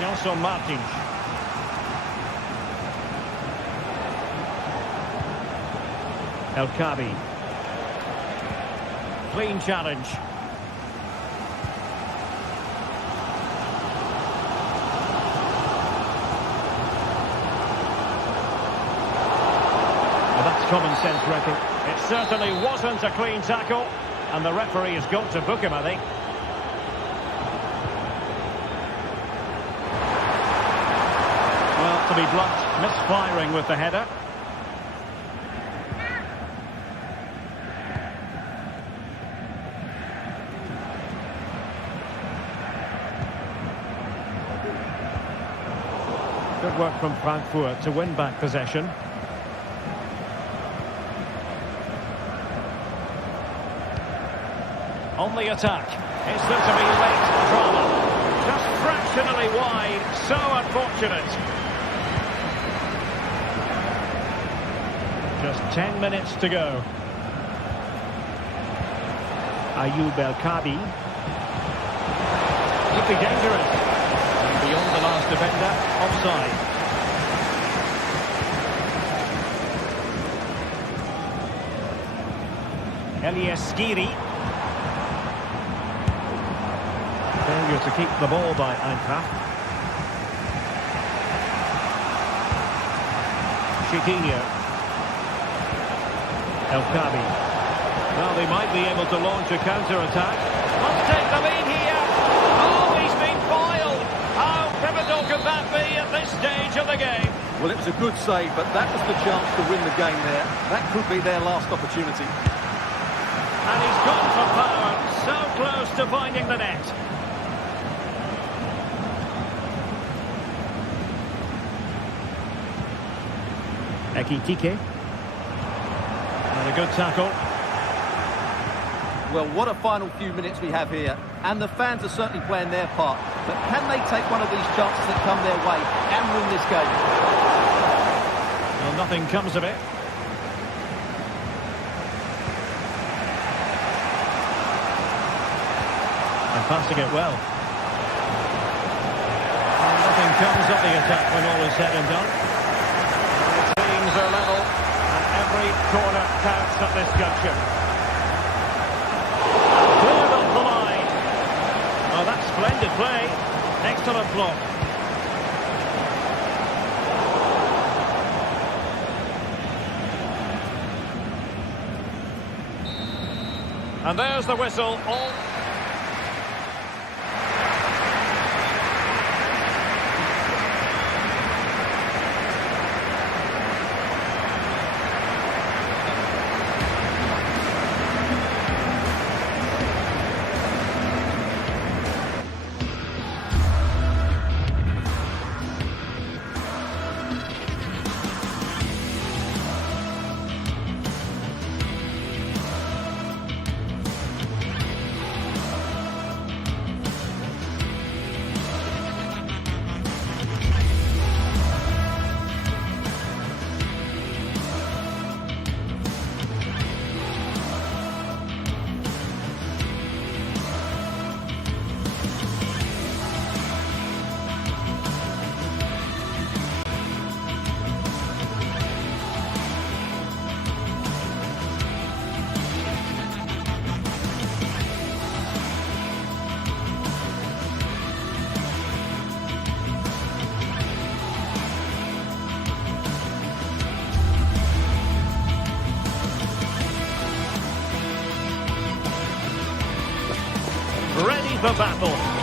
Gelson Martins. El Kabi. Clean challenge. Well, that's common sense, referee. It certainly wasn't a clean tackle, and the referee has got to book him, I think. Well, to be blunt, misfiring with the header. Good work from Frankfurt to win back possession. On the attack. Is there to be late drama? Just fractionally wide. So unfortunate. Just 10 minutes to go. Ayoub El Kabi. Could be dangerous. Beyond the last defender, offside. Elias Skiri. Failure to keep the ball by Eintracht. Chiquinho. El Kabi. Well, they might be able to launch a counter-attack. Must take the lead here. Oh, he's been foiled. How pivotal could that be at this stage of the game? Well, it was a good save, but that was the chance to win the game there. That could be their last opportunity. And he's gone for power. So close to finding the net. Ekitike. And a good tackle. Well, what a final few minutes we have here. And the fans are certainly playing their part. But can they take one of these chances that come their way and win this game? Well, nothing comes of it. And passing it well. And nothing comes of the attack when all is said and done. The teams are level, and every corner counts at this juncture. Cleared off the line. Oh, that's splendid play. Excellent block. And there's the whistle. All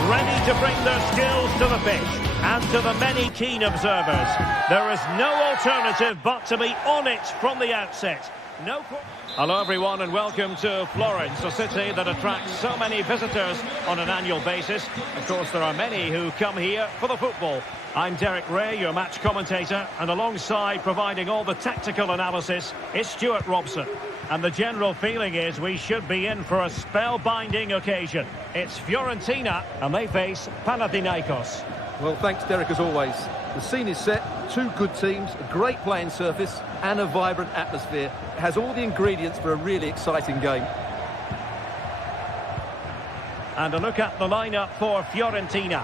ready to bring their skills to the pitch. And to the many keen observers, there is no alternative but to be on it from the outset. Hello everyone and welcome to Florence, a city that attracts so many visitors on an annual basis. Of course, there are many who come here for the football. I'm Derek Ray, your match commentator, and alongside providing all the tactical analysis is Stuart Robson. And the general feeling is we should be in for a spellbinding occasion. It's Fiorentina and they face Panathinaikos. Well, thanks, Derek, as always. The scene is set, two good teams, a great playing surface and a vibrant atmosphere. It has all the ingredients for a really exciting game. And a look at the lineup for Fiorentina.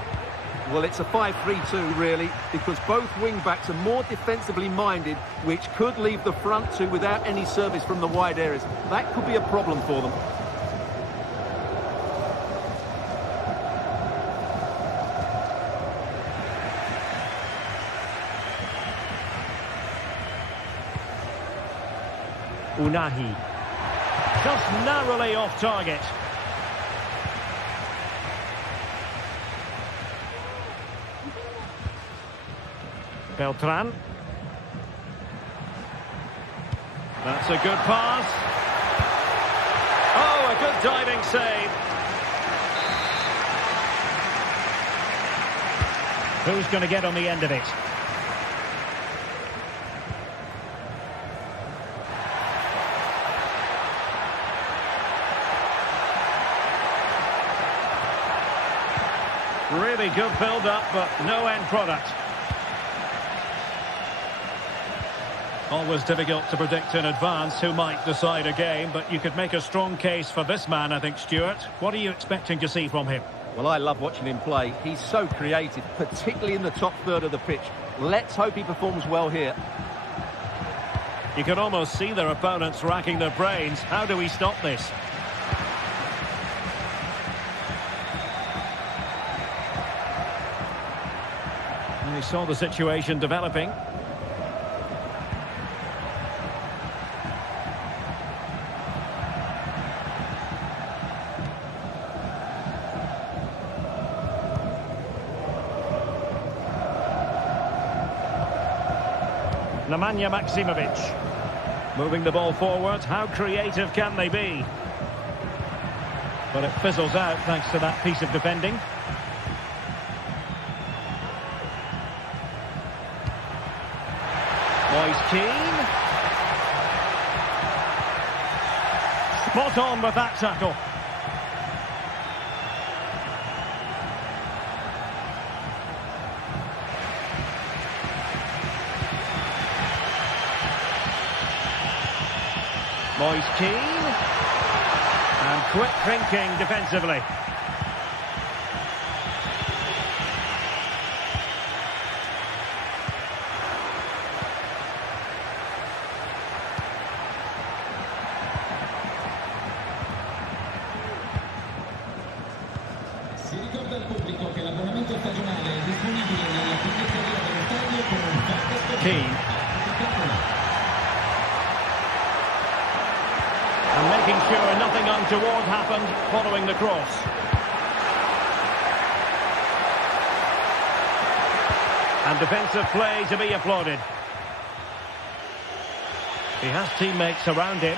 Well, it's a 5-3-2, really, because both wing-backs are more defensively minded, which could leave the front two without any service from the wide areas. That could be a problem for them. Unahi. Just narrowly off target. Beltran. That's a good pass. Oh, a good diving save. Who's going to get on the end of it? Really good build-up, but no end product. Always difficult to predict in advance who might decide a game, but you could make a strong case for this man, I think, Stuart. What are you expecting to see from him? Well, I love watching him play. He's so creative, particularly in the top third of the pitch. Let's hope he performs well here. You can almost see their opponents racking their brains. How do we stop this? We saw the situation developing. Nemanja Maksimovic. Moving the ball forward. How creative can they be? But it fizzles out thanks to that piece of defending. Moise Keane. Spot on with that tackle. Moise Keane. And quick thinking defensively. Si ricorda al pubblico che l'abbonamento stagionale è disponibile nella biglietteria dello stadio con un pack speciale. Keane. And making sure nothing untoward happened following the cross. And defensive play to be applauded. He has teammates around him.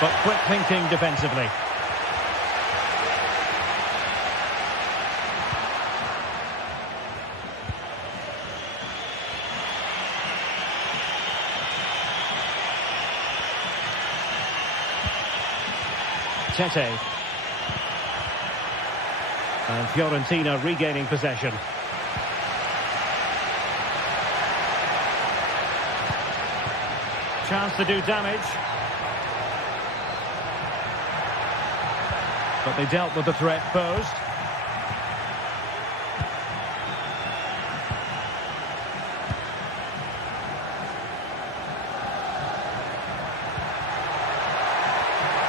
But quick thinking defensively. Tete. And Fiorentina regaining possession. Chance to do damage. But they dealt with the threat posed.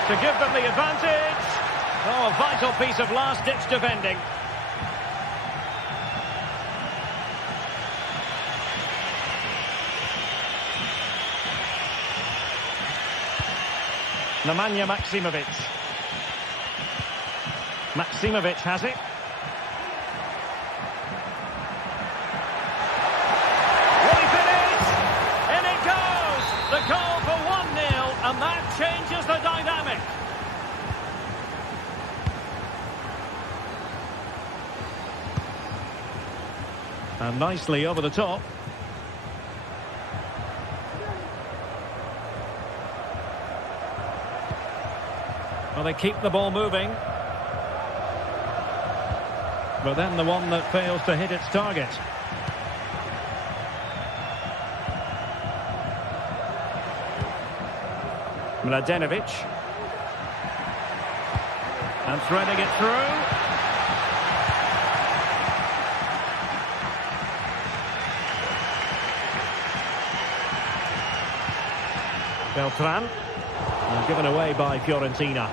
To give them the advantage. Oh, a vital piece of last-ditch defending. Nemanja Maksimovic. Maximovic has it. Will he finish? In it goes! The goal for 1-0, and that changes the dynamic. And nicely over the top. Well, they keep the ball moving. But then the one that fails to hit its target. Mladenovic. And threading it through. Beltran. And given away by Fiorentina.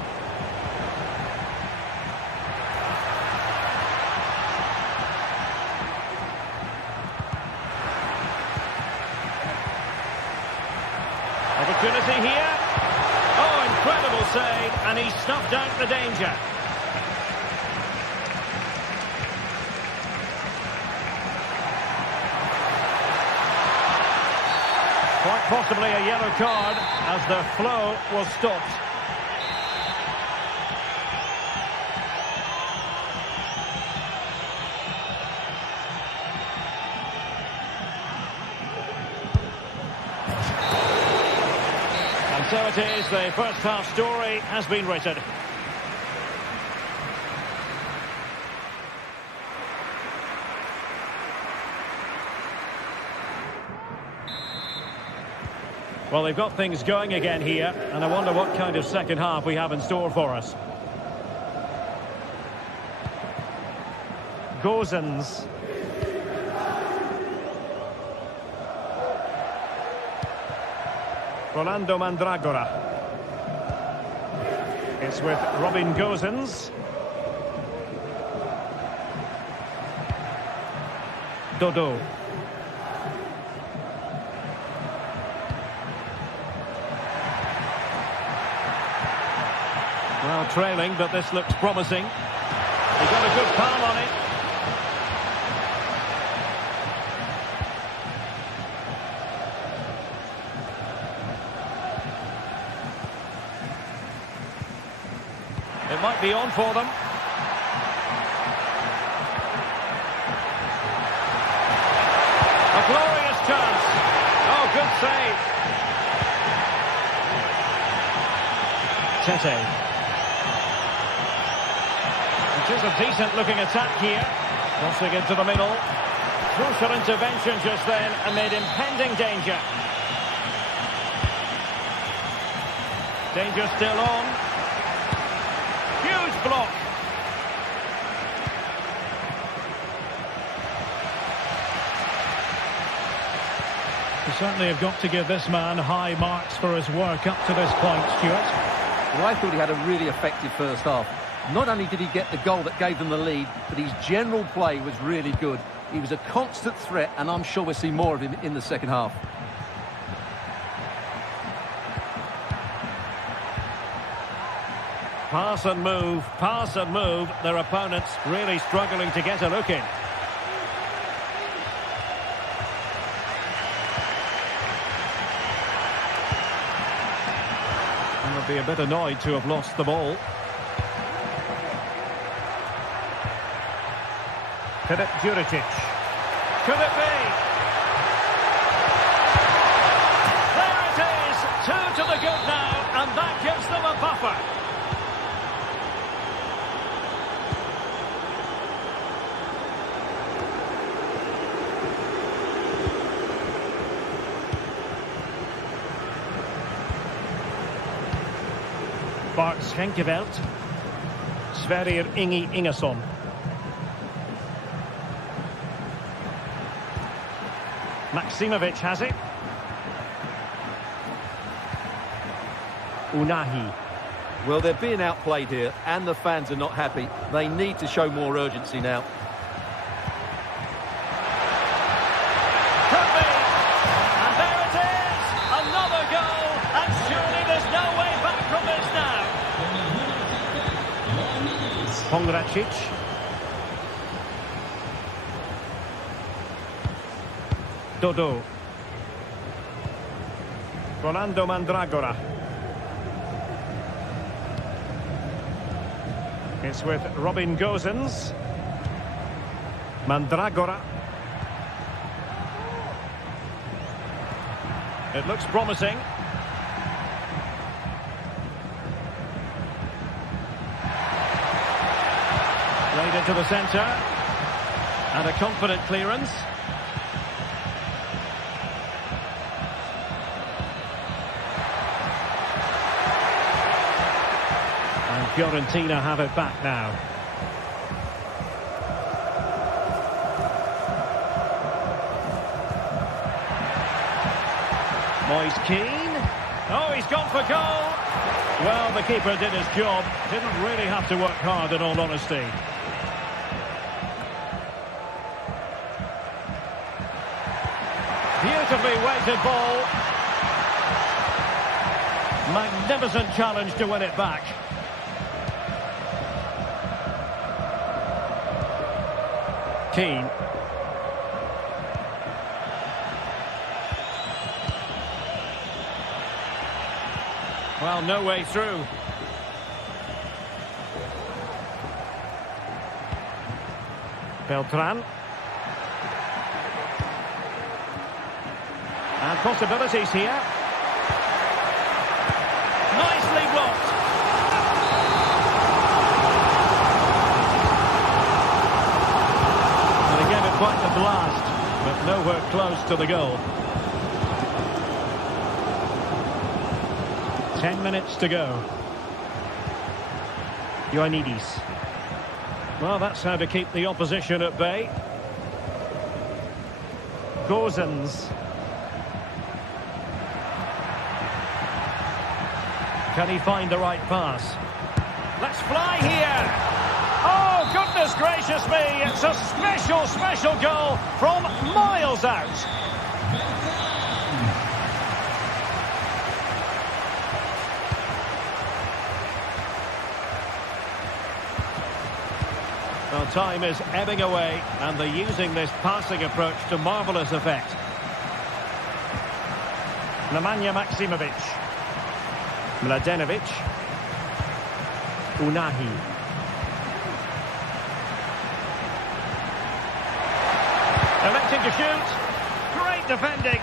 Opportunity here. Oh, incredible save, and he snuffed out the danger. Quite possibly a yellow card as the flow was stopped. And so it is, the first half story has been written. Well, they've got things going again here, and I wonder what kind of second half we have in store for us. Gozens. Rolando Mandragora. It's with Robin Gozens. Dodo. Well, trailing, but this looks promising. He got a good palm on it. It might be on for them. A glorious chance. Oh, good save. Tete. It is a decent-looking attack here. Crossing into the middle. Crucial intervention just then amid impending danger. Danger still on. Huge block. You certainly have got to give this man high marks for his work up to this point, Stuart. Well, I thought he had a really effective first half. Not only did he get the goal that gave them the lead, but his general play was really good. He was a constant threat, and I'm sure we'll see more of him in the second half. Pass and move. Their opponents really struggling to get a look in. And they'll be a bit annoyed to have lost the ball. Filip Juricic. Could it be? There it is! 2 to the good now, and that gives them a buffer. Bart Schenkeveld. Sverrir Ingi Ingesson. Maximovic has it. Unahi. Well, they're being outplayed here, and the fans are not happy. They need to show more urgency now. Could be. And there it is. Another goal. And surely there's no way back from this now. Pongracic. Dodo. Rolando Mandragora. It's with Robin Gosens. Mandragora. It looks promising. Played into the centre. And a confident clearance. And Fiorentina have it back now. Moise Keane. Oh, he's gone for goal. Well, the keeper did his job. Didn't really have to work hard, in all honesty. Beautifully weighted ball. Magnificent challenge to win it back. Keane. Well, no way through. Beltran. And possibilities here. Nicely blocked. And he gave it quite the blast, but nowhere close to the goal. 10 minutes to go. Ioannidis. Well, that's how to keep the opposition at bay. Gosens. Can he find the right pass? Let's fly here! Oh, goodness gracious me! It's a special, special goal from miles out. Well, time is ebbing away, and they're using this passing approach to marvellous effect. Nemanja Maksimovic. Mladenovic. Unahi. Electing to shoot. Great defending.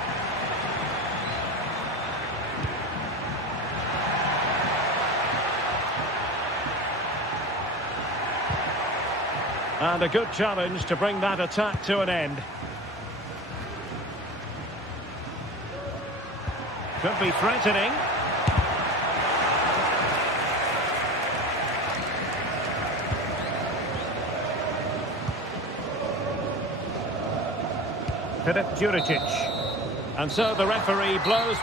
And a good challenge to bring that attack to an end. Could be threatening. Filip Juricic. And so the referee blows.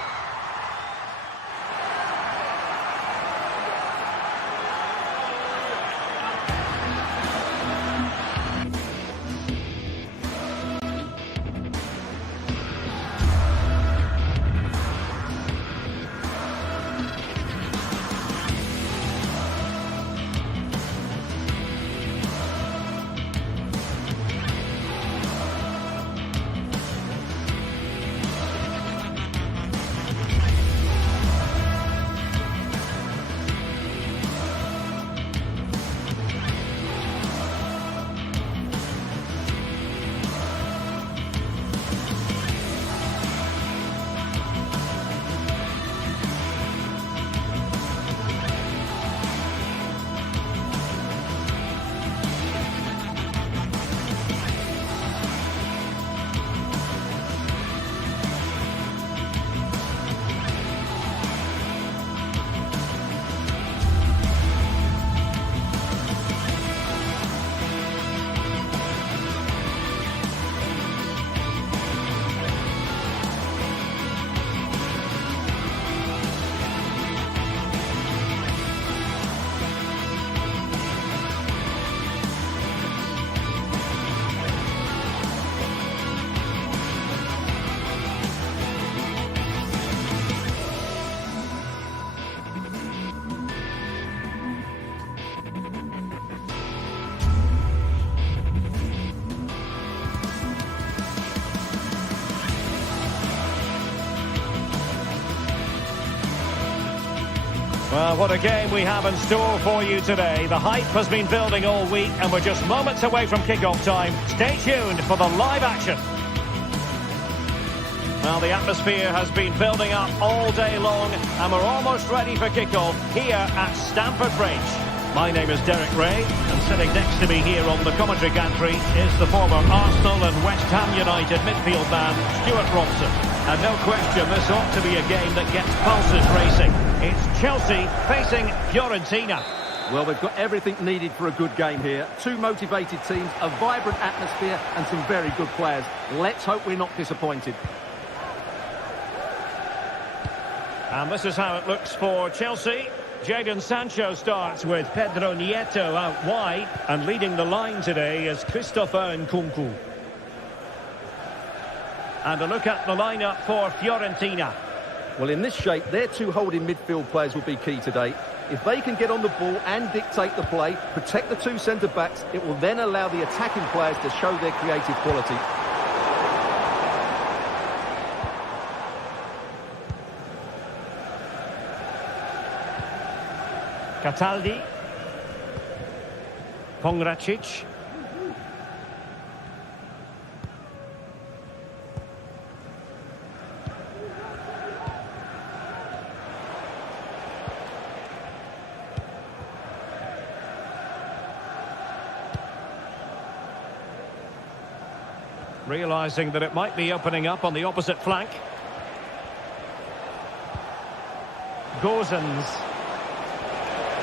Well, what a game we have in store for you today. The hype has been building all week and we're just moments away from kick-off time. Stay tuned for the live action. Well, the atmosphere has been building up all day long and we're almost ready for kick-off here at Stamford Bridge. My name is Derek Ray, and sitting next to me here on the commentary gantry is the former Arsenal and West Ham United midfield man, Stuart Robson. And no question, this ought to be a game that gets pulses racing. It's Chelsea facing Fiorentina. Well, they've got everything needed for a good game here. Two motivated teams, a vibrant atmosphere, and some very good players. Let's hope we're not disappointed. And this is how it looks for Chelsea. Jadon Sancho starts with Pedro Nieto out wide, and leading the line today is Christopher Nkunku. And a look at the lineup for Fiorentina. Well, in this shape, their two holding midfield players will be key today. If they can get on the ball and dictate the play, protect the two centre-backs, it will then allow the attacking players to show their creative quality. Cataldi. Pongracic. Realising that it might be opening up on the opposite flank. Gozens.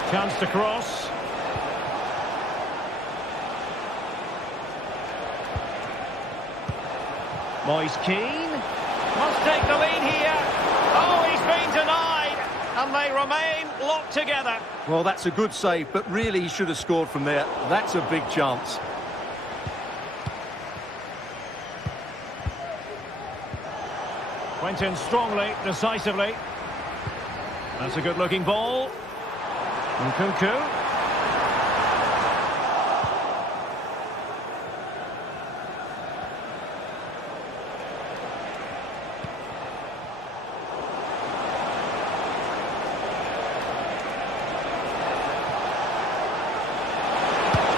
Chance to cross. Moise Keane. Must take the lead here. Oh, he's been denied. And they remain locked together. Well, that's a good save, but really he should have scored from there. That's a big chance. Went in strongly, decisively. That's a good-looking ball. Nkunku.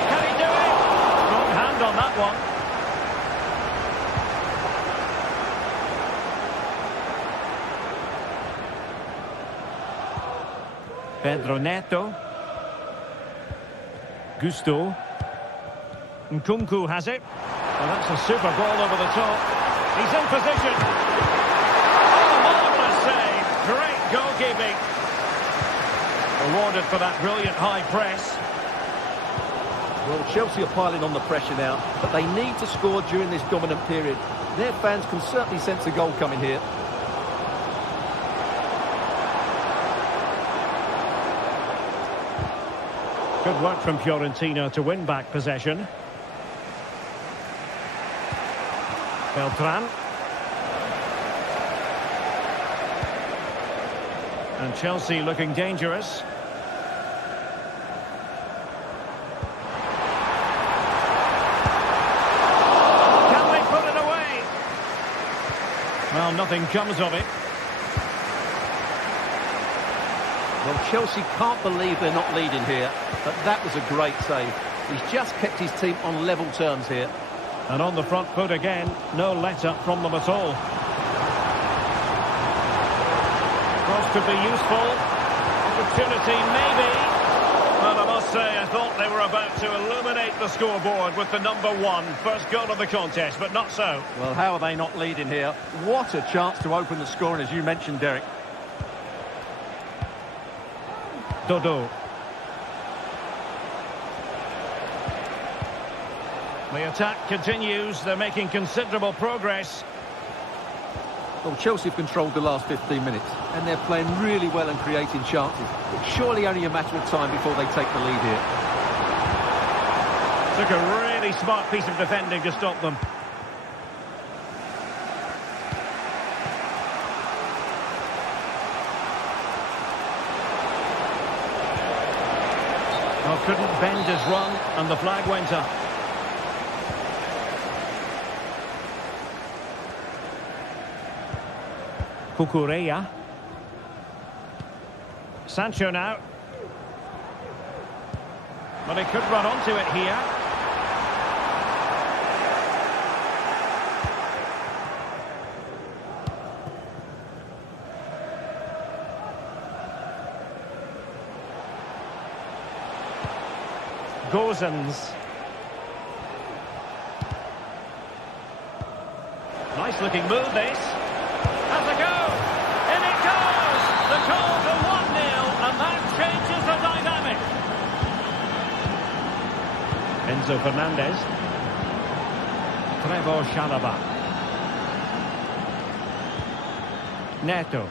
Can he do it? Strong hand on that one. Pedro Neto. Gusto. Nkunku has it. Well, that's a super ball over the top. He's in position. Oh, marvellous save. Great goalkeeping. Awarded for that brilliant high press. Well, Chelsea are piling on the pressure now, but they need to score during this dominant period. Their fans can certainly sense a goal coming here. Good work from Fiorentina to win back possession. Beltran. And Chelsea looking dangerous. Can they put it away? Well, nothing comes of it. Well, Chelsea can't believe they're not leading here, but that was a great save. He's just kept his team on level terms here. And on the front foot again, no let-up from them at all. Cross could be useful. Opportunity, maybe. Well, I must say, I thought they were about to illuminate the scoreboard with the #1. First goal of the contest, but not so. Well, how are they not leading here? What a chance to open the scoring, as you mentioned, Derek. Dodo. The attack continues. They're making considerable progress. Well, Chelsea have controlled the last 15 minutes, and they're playing really well and creating chances. It's surely only a matter of time before they take the lead here. Took a really smart piece of defending to stop them. Well, couldn't bend his run, and the flag went up. Cucurella. Sancho now. But he could run onto it here. Gozens. Nice looking move this. Has a go. In it goes. The goal for 1-0, and that changes the dynamic. Enzo Fernandez. Trevor Chalobah. Neto.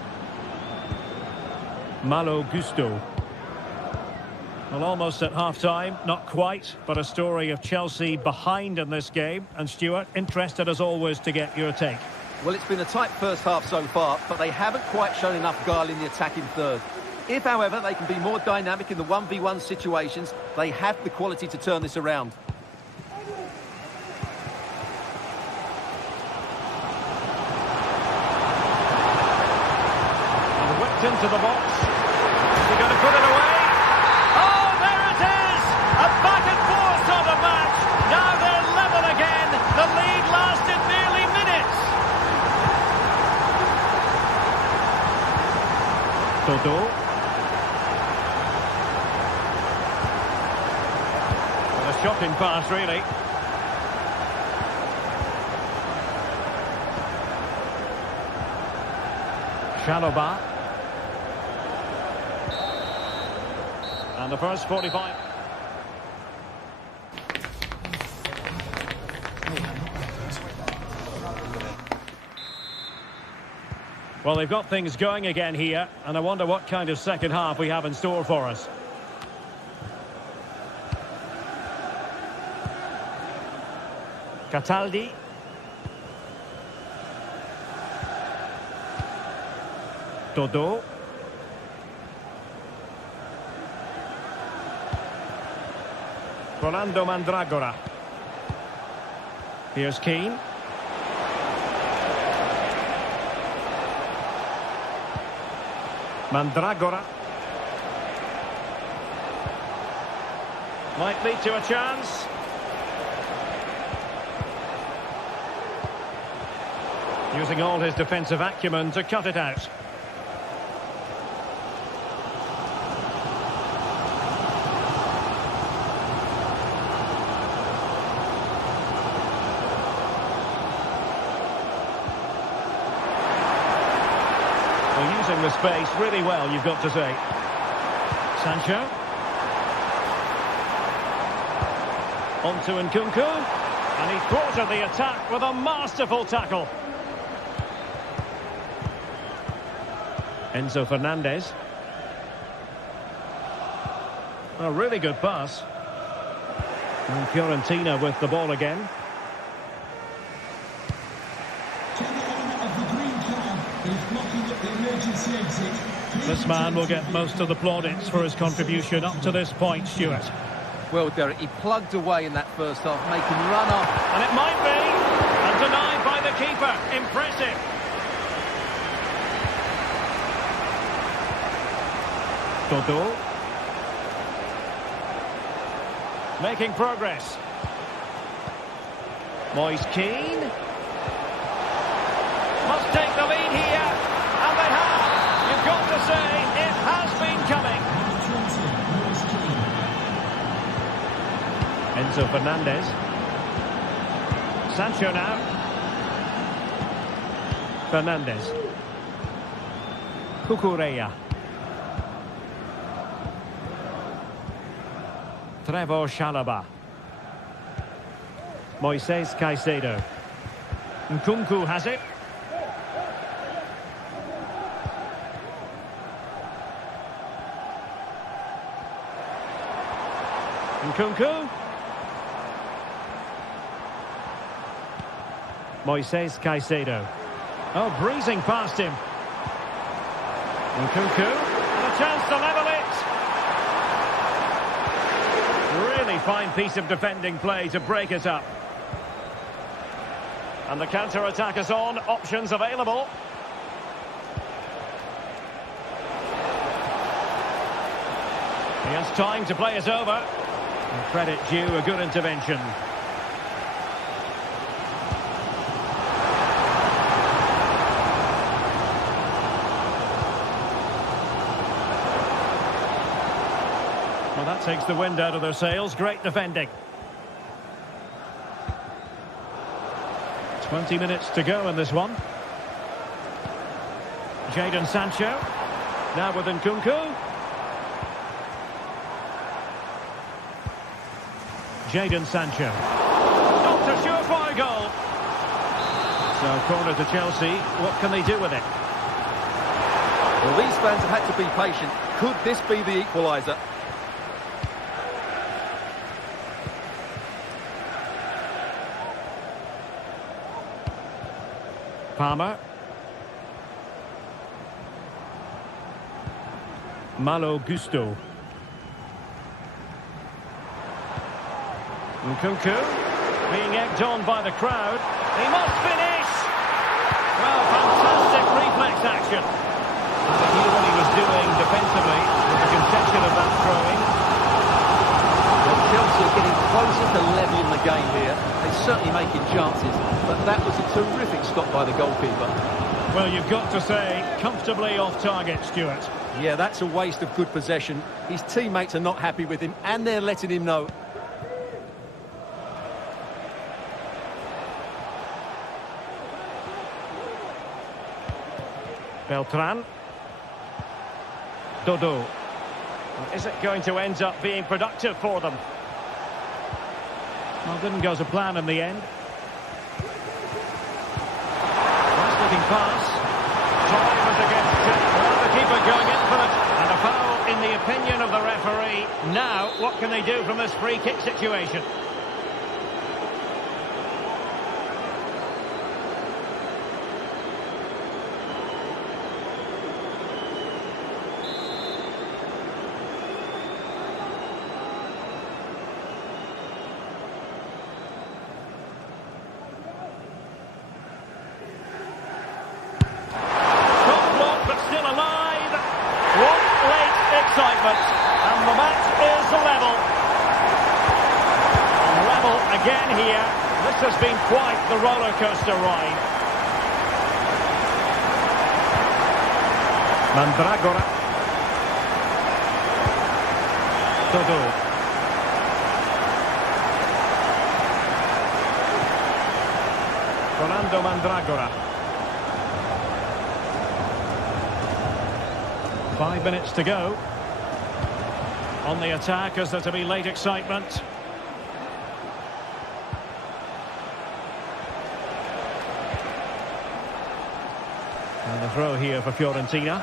Malo Gusto. Well, almost at half-time, not quite, but a story of Chelsea behind in this game. And Stuart, interested as always to get your take. Well, it's been a tight first half so far, but they haven't quite shown enough guile in the attacking third. If, however, they can be more dynamic in the 1v1 situations, they have the quality to turn this around. And whipped into the box. Is he going to put it away? Oh, there it is! A back and forth sort of match. Now they're level again. The lead lasted nearly minutes. Dodo. What a shocking pass, really. Chalobah. And the first 45. Well, they've got things going again here, and I wonder what kind of second half we have in store for us. Cataldi. Dodo. Rolando Mandragora. Here's Keane. Mandragora. Might lead to a chance. Using all his defensive acumen to cut it out. Using the space really well, you've got to say. Sancho. On to Nkunku. And he thwarted the attack with a masterful tackle. Enzo Fernandez. A really good pass. And Fiorentina with the ball again. This man will get most of the plaudits for his contribution up to this point, Stuart. Well, Derek, he plugged away in that first half, making run off. And it might be. And denied by the keeper. Impressive. Dodo. Making progress. Moise Keane. Must take the lead here. And they have. You've got to say, it has been coming. Enzo Fernandez. Sancho now. Fernandez. Cucurella. Trevor Chalobah. Moises Caicedo. Nkunku has it. Nkunku. Moises Caicedo. Oh, breezing past him. Nkunku. And a chance to level it. Really fine piece of defending play to break it up. And the counter-attack is on. Options available. He has time to play it over. And credit due, a good intervention. Well, that takes the wind out of their sails. Great defending. 20 minutes to go in this one. Jadon Sancho. Now with Nkunku. Jadon Sancho. Not a surefire goal. So corner to Chelsea. What can they do with it? Well, these fans have had to be patient. Could this be the equaliser? Palmer. Malo Gusto. Nkunku being egged on by the crowd. He must finish! Well, fantastic reflex action. He knew what he was doing defensively with the concession of that throwing. Well, Chelsea are getting closer to leveling the game here. They're certainly making chances, but that was a terrific stop by the goalkeeper. Well, you've got to say, comfortably off target, Stuart. Yeah, that's a waste of good possession. His teammates are not happy with him, and they're letting him know. Beltran. Dodo. Is it going to end up being productive for them? Well, didn't go to plan in the end. Nice looking pass. Time is against it. Well, the keeper going in for it. And a foul in the opinion of the referee. Now, what can they do from this free kick situation? Excitement, and the match is level. Level again here. This has been quite the roller coaster ride. Mandragora. Dodo. Rolando Mandragora. 5 minutes to go. On the attack, is there to be late excitement? And the throw here for Fiorentina.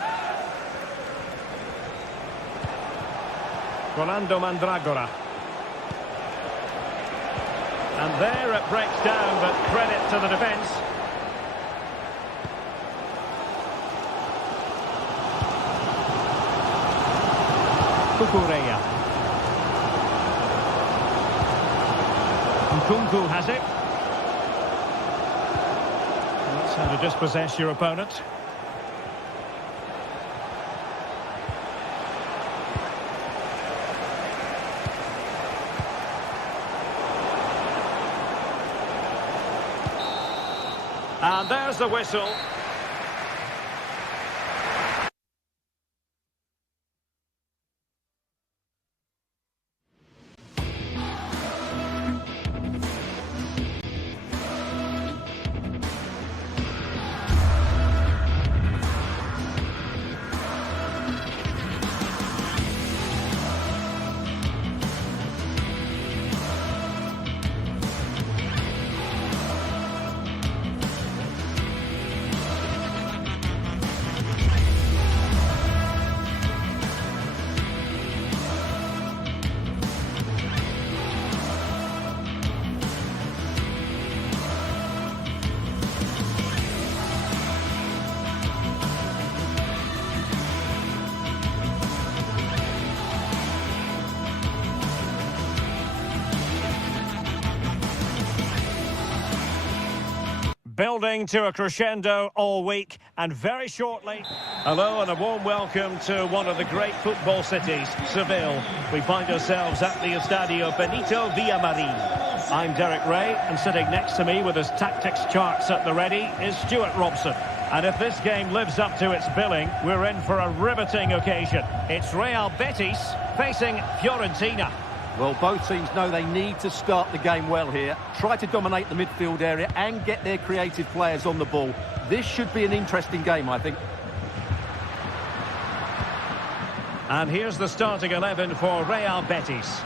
Rolando Mandragora. And there it breaks down, but credit to the defence. Kukureya. Nkunku has it. That's how to dispossess your opponent. And there's the whistle. Building to a crescendo all week, and very shortly... Hello and a warm welcome to one of the great football cities, Seville. We find ourselves at the Estadio Benito Villamarín. I'm Derek Ray, and sitting next to me with his tactics charts at the ready is Stuart Robson. And if this game lives up to its billing, we're in for a riveting occasion. It's Real Betis facing Fiorentina. Well, both teams know they need to start the game well here. Try to dominate the midfield area and get their creative players on the ball. This should be an interesting game, I think. And here's the starting 11 for Real Betis.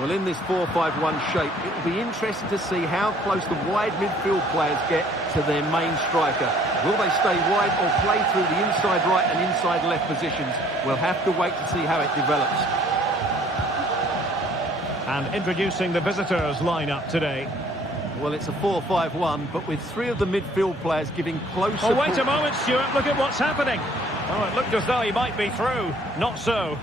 Well, in this 4-5-1 shape, it will be interesting to see how close the wide midfield players get to their main striker. Will they stay wide or play through the inside right and inside left positions? We'll have to wait to see how it develops. And introducing the visitors lineup today. Well, it's a 4-5-1, but with three of the midfield players giving close support. Oh, wait a moment, Stuart. Look at what's happening. Oh, it looked as though he might be through. Not so.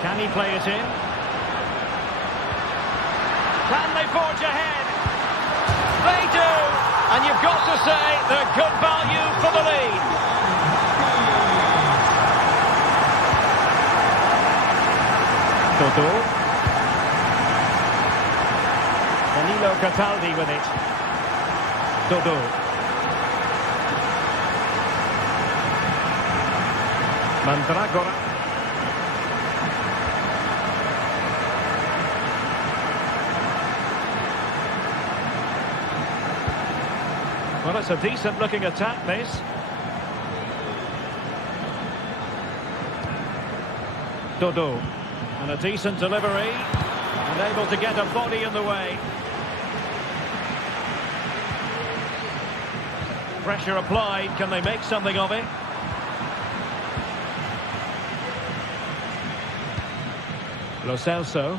Can he play it in? Can they forge ahead? They do! And you've got to say they're good value for the lead. Toto. Danilo Cataldi with it. Toto. Mandragora. Well, it's a decent-looking attack, this. Dodo. And a decent delivery. And able to get a body in the way. Pressure applied. Can they make something of it? Lo Celso.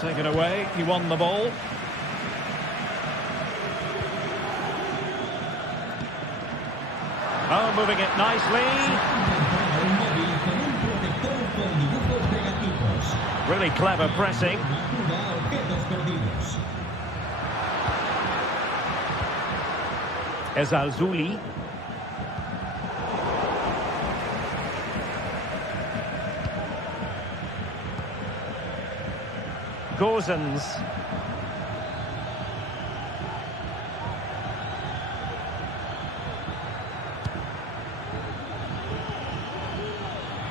Take it away, he won the ball. Oh, moving it nicely. Really clever pressing. Ezalzouli. Gozens.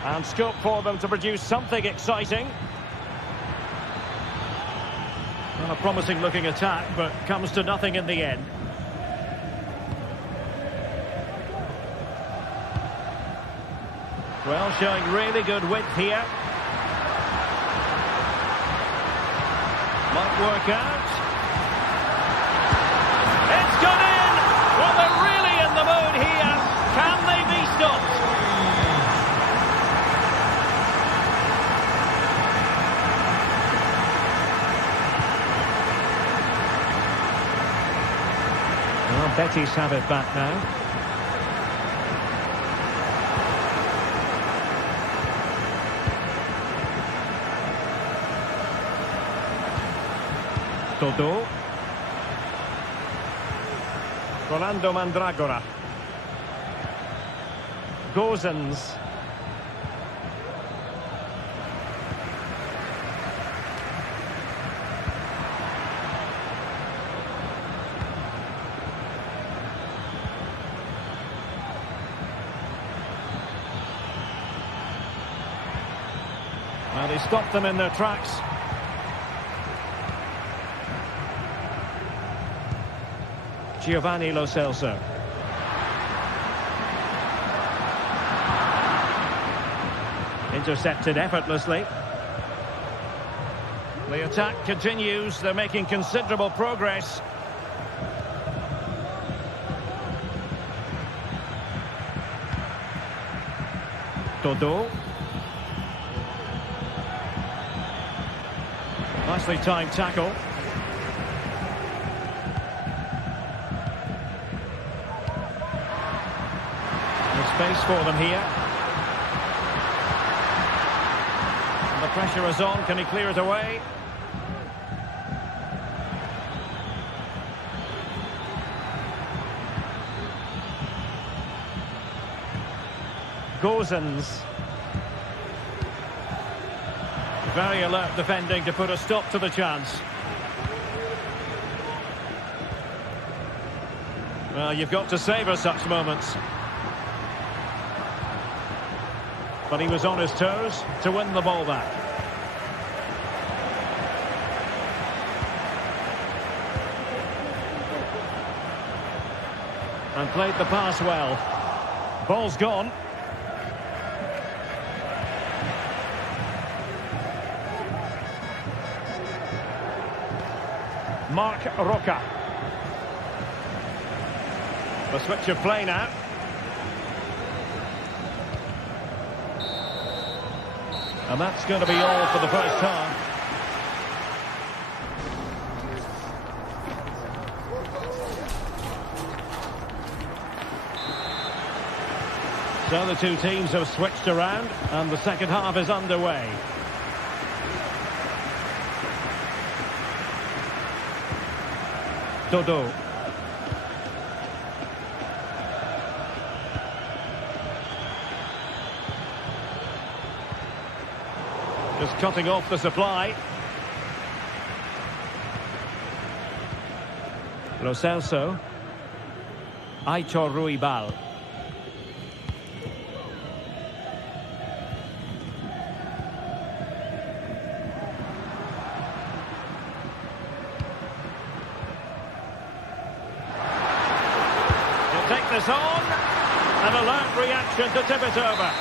And scope for them to produce something exciting. Well, a promising looking attack, but comes to nothing in the end. Well, showing really good width here. Might work out. It's gone in! Well, they're really in the mood here. Can they be stopped? Well, Betis have it back now. Toto. Rolando Mandragora. Gozens. Well, he stopped them in their tracks. Giovanni Lo Celso. Intercepted effortlessly. The attack continues. They're making considerable progress. Todo. nicely timed tackle. There's space for them here. And the pressure is on. Can he clear it away? Gozens. Very alert defending to put a stop to the chance. Well, you've got to savour such moments. But he was on his toes to win the ball back. And played the pass well. Ball's gone. Mark Roca. The switch of play now. And that's going to be all for the first half. So the two teams have switched around and the second half is underway. Dodo. Just cutting off the supply. Lo Celso. Aitor Ruibal. Take this on. An alert reaction to tip it over.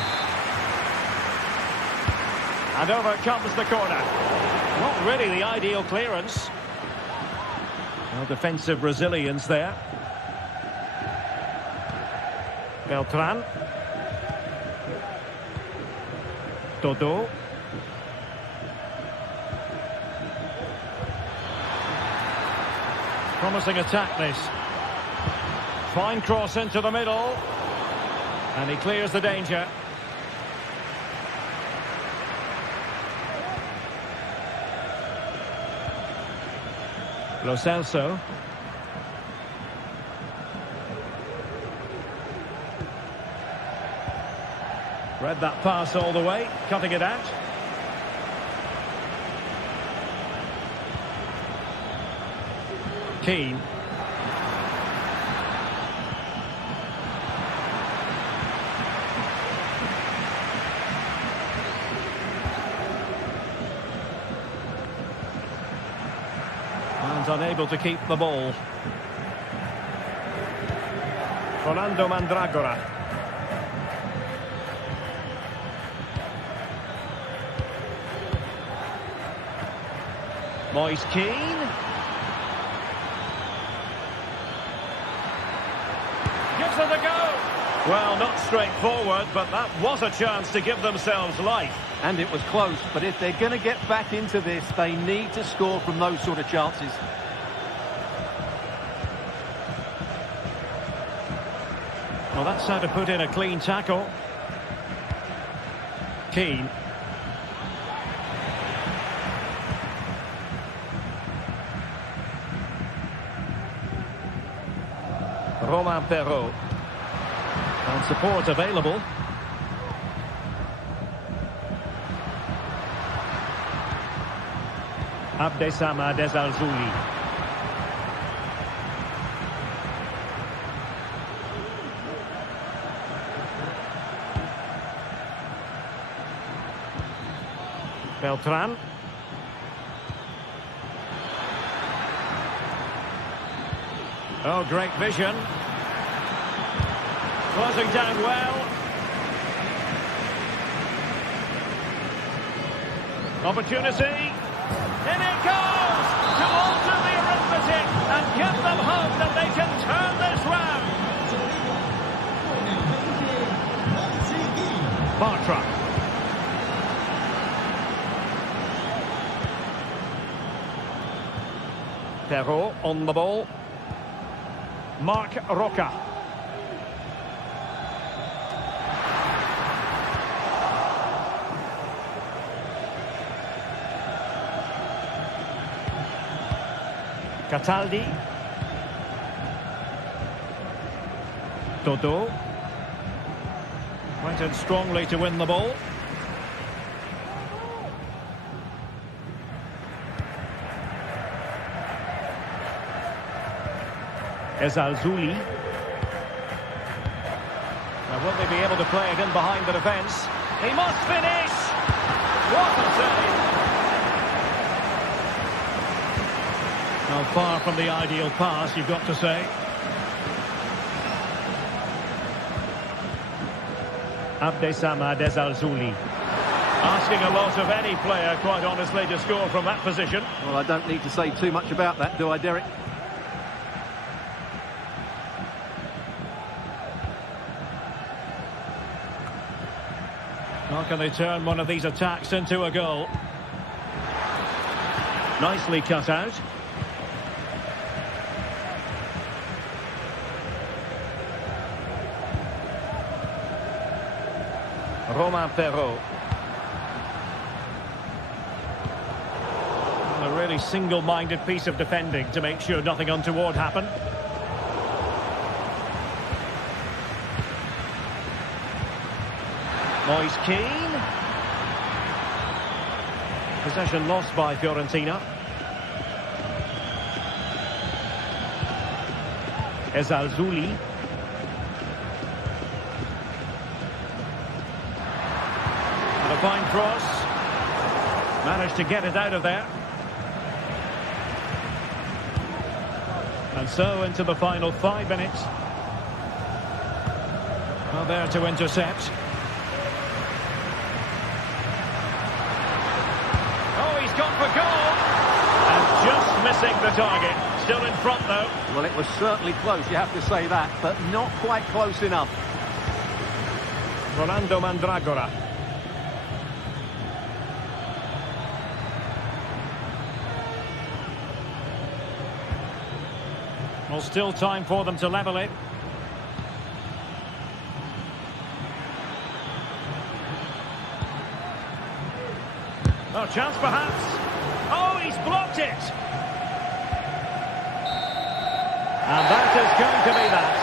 And over comes the corner. Not really the ideal clearance. Well, defensive resilience there. Beltran. Dodo. Promising attack this. Fine cross into the middle. And he clears the danger. Lo Celso. Read that pass all the way, cutting it out. Keane. Unable to keep the ball. Fernando Mandragora. Moise Keane. Gives it a go. Well, not straightforward, but that was a chance to give themselves life. And it was close, but if they're going to get back into this, they need to score from those sort of chances. Well, that's how to put in a clean tackle. Keane. Romain Perrault. And support available. Abdessamad Al-Zouli. Beltran. Oh, great vision. Closing down well. Opportunity. In it goes! To alter the arithmetic and give them hope that they can turn this round. Bartra. Perrault on the ball. Marc Roca. Cataldi. Dodo. Went in strongly to win the ball. Ezalzouli. Now will they be able to play it in behind the defence? He must finish! What a save! Now far from the ideal pass, you've got to say. Abdesamad Ezalzouli. Asking a lot of any player, quite honestly, to score from that position. Well, I don't need to say too much about that, do I, Derek? How can they turn one of these attacks into a goal? Nicely cut out. Romain Perrault. A really single-minded piece of defending to make sure nothing untoward happened. Moise Keane. Possession lost by Fiorentina. Ezalzouli. And a fine cross. Managed to get it out of there. And so into the final 5 minutes. Well, there to intercept. Gone for goal, and just missing the target. Still in front though. Well, it was certainly close, you have to say that, but not quite close enough. Rolando Mandragora. Well, still time for them to level it. Oh, chance perhaps. Oh, he's blocked it. And that is going to be that.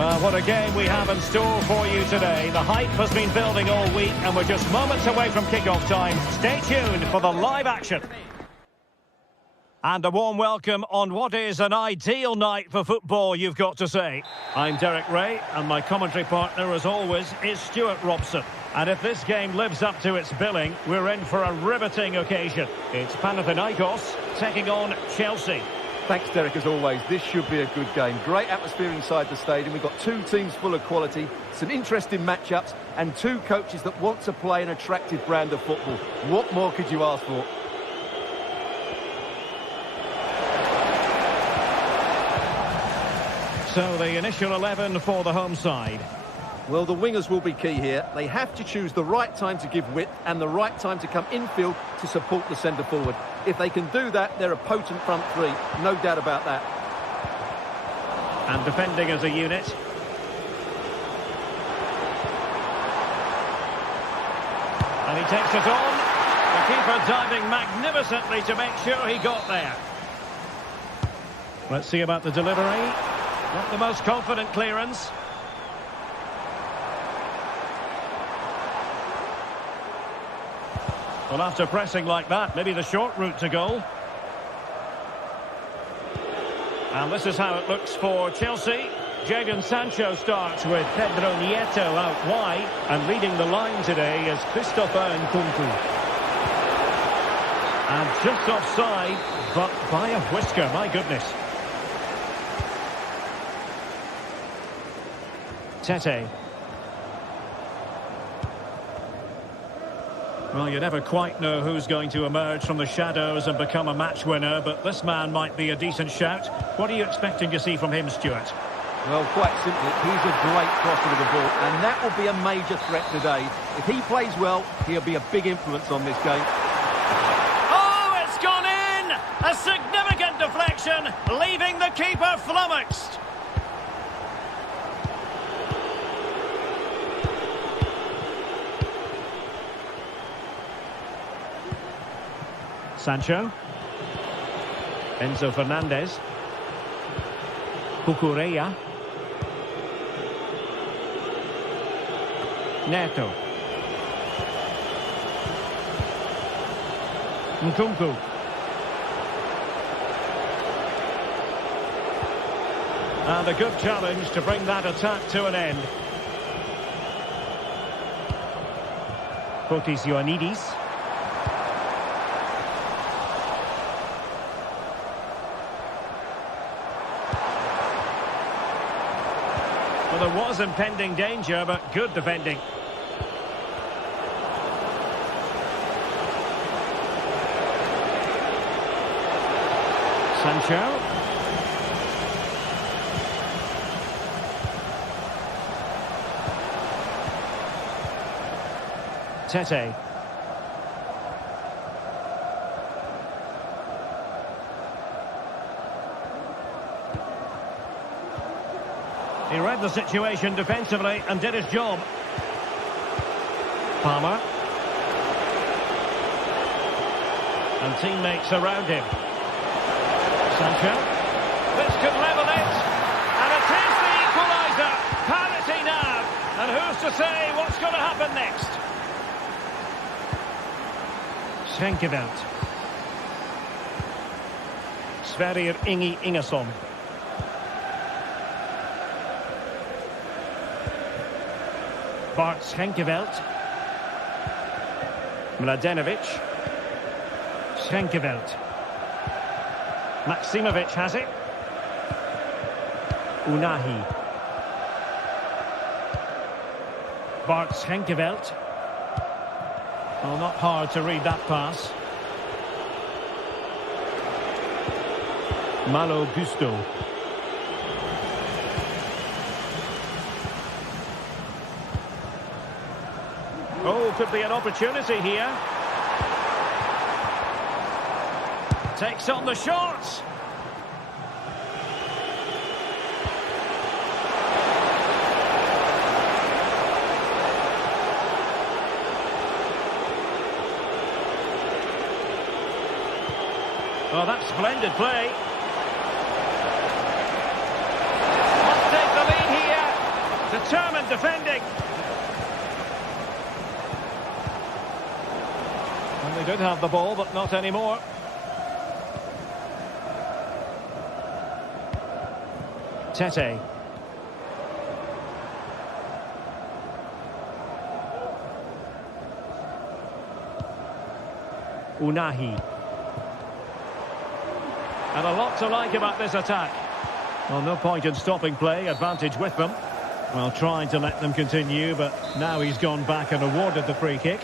Well, what a game we have in store for you today. The hype has been building all week and we're just moments away from kick-off time. Stay tuned for the live action. And a warm welcome on what is an ideal night for football, you've got to say. I'm Derek Ray, and my commentary partner, as always, is Stuart Robson. And if this game lives up to its billing, we're in for a riveting occasion. It's Panathinaikos taking on Chelsea. Thanks, Derek, as always. This should be a good game. Great atmosphere inside the stadium. We've got two teams full of quality, some interesting matchups, and two coaches that want to play an attractive brand of football. What more could you ask for? So the initial 11 for the home side. Well, the wingers will be key here. They have to choose the right time to give width and the right time to come infield to support the centre forward. If they can do that, they're a potent front three. No doubt about that. And defending as a unit. And he takes it on. The keeper diving magnificently to make sure he got there. Let's see about the delivery. Not the most confident clearance. Well, after pressing like that, maybe the short route to goal. And this is how it looks for Chelsea. Jadon Sancho starts with Pedro Nieto out wide. And leading the line today is Christopher Nkunku. And just offside, but by a whisker, my goodness. Tete. Well, you never quite know who's going to emerge from the shadows and become a match winner, but this man might be a decent shout. What are you expecting to see from him, Stuart? Well, quite simply, he's a great crosser of the ball, and that will be a major threat today. If he plays well, he'll be a big influence on this game. Oh, it's gone in! A significant deflection, leaving the keeper flummoxed. Sancho. Enzo Fernandez. Cucurella. Neto. Nkunku. And a good challenge to bring that attack to an end. Fotis Ioannidis. Well, there was impending danger, but good defending. Sancho. Tete. He read the situation defensively and did his job. Palmer. And teammates around him. Sancho. This could level it. And it is the equaliser. Parity now. And who's to say what's going to happen next? Schenkeveld. Sverrir Ingi Ingesson. Bart Schenkeveld. Mladenovic. Schenkeveld. Maximovic has it. Unahi. Bart Schenkeveld. Well, not hard to read that pass. Malo Gusto. Oh, could be an opportunity here. Takes on the shots. Oh, that's splendid play. Must take the lead here. Determined defending. And they did have the ball, but not anymore. Tete. Unahi. And a lot to like about this attack. Well, no point in stopping play, advantage with them. Well, trying to let them continue, but now he's gone back and awarded the free kick.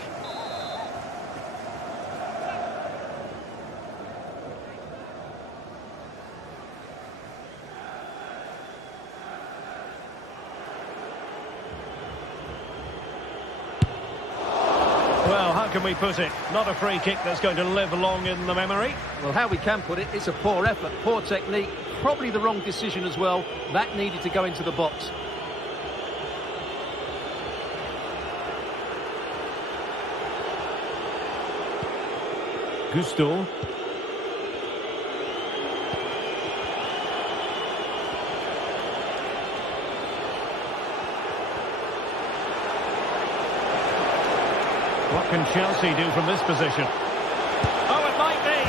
Well, how can we put it? Not a free kick that's going to live long in the memory. Well, how we can put it, it's a poor effort, poor technique, probably the wrong decision as well. That needed to go into the box. Gusto. What can Chelsea do from this position? Oh, it might be.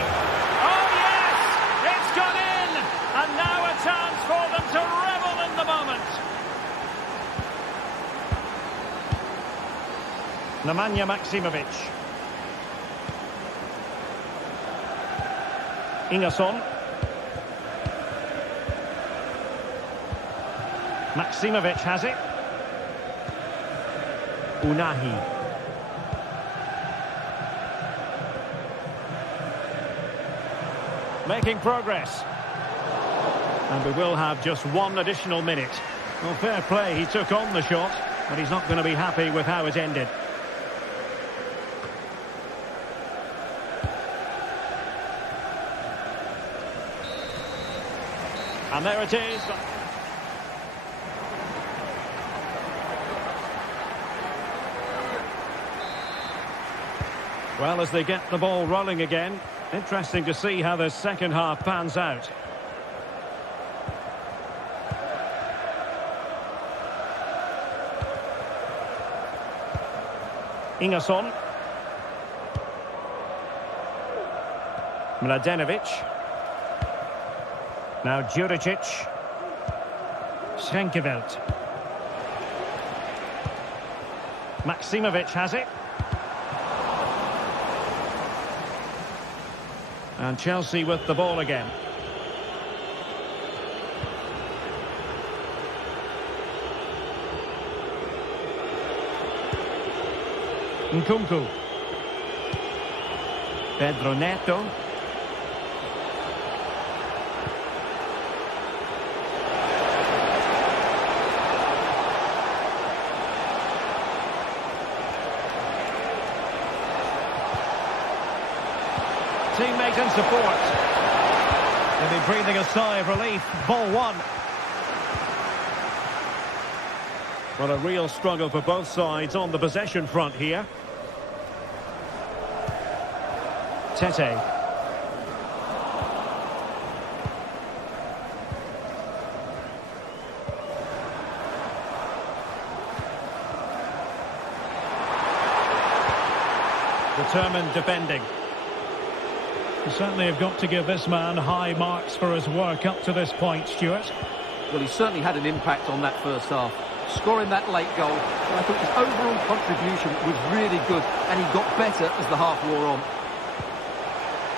Oh, yes! It's gone in! And now a chance for them to revel in the moment. Nemanja Maksimovic. Ingerson. Maksimovic has it. Unahi. Making progress. And we will have just one additional minute. Well, fair play, he took on the shot, but he's not going to be happy with how it ended. And there it is. Well, as they get the ball rolling again, interesting to see how the second half pans out. Ingerson. Mladenovic. Now Juricic. Schenkeveld. Maksimovic has it. And Chelsea with the ball again. Nkunku. Pedro Neto. Teammate and support. They'll be breathing a sigh of relief. Ball one. Well, a real struggle for both sides on the possession front here. Tete. Determined defending. You certainly have got to give this man high marks for his work up to this point, Stuart. Well, he certainly had an impact on that first half. Scoring that late goal, I think his overall contribution was really good, and he got better as the half wore on.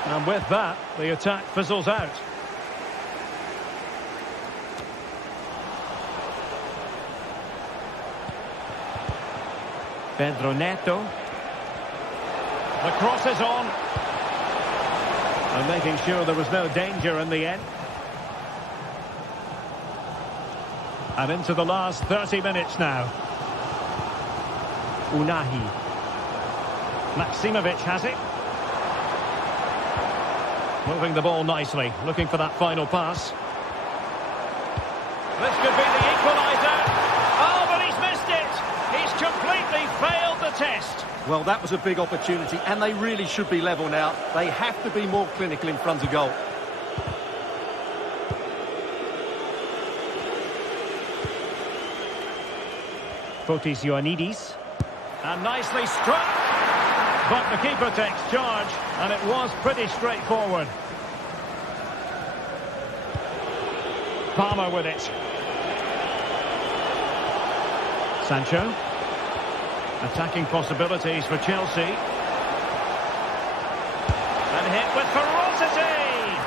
And with that, the attack fizzles out. Pedro Neto. The cross is on. And making sure there was no danger in the end. And into the last 30 minutes now. Unahi. Maksimovic has it. Moving the ball nicely, looking for that final pass. This could be the equaliser. Oh, but he's missed it. He's completely failed the test. Well, that was a big opportunity, and they really should be level now. They have to be more clinical in front of goal. Fotis Ioannidis. And nicely struck. But the keeper takes charge, and it was pretty straightforward. Palmer with it. Sancho. Attacking possibilities for Chelsea. And hit with ferocity!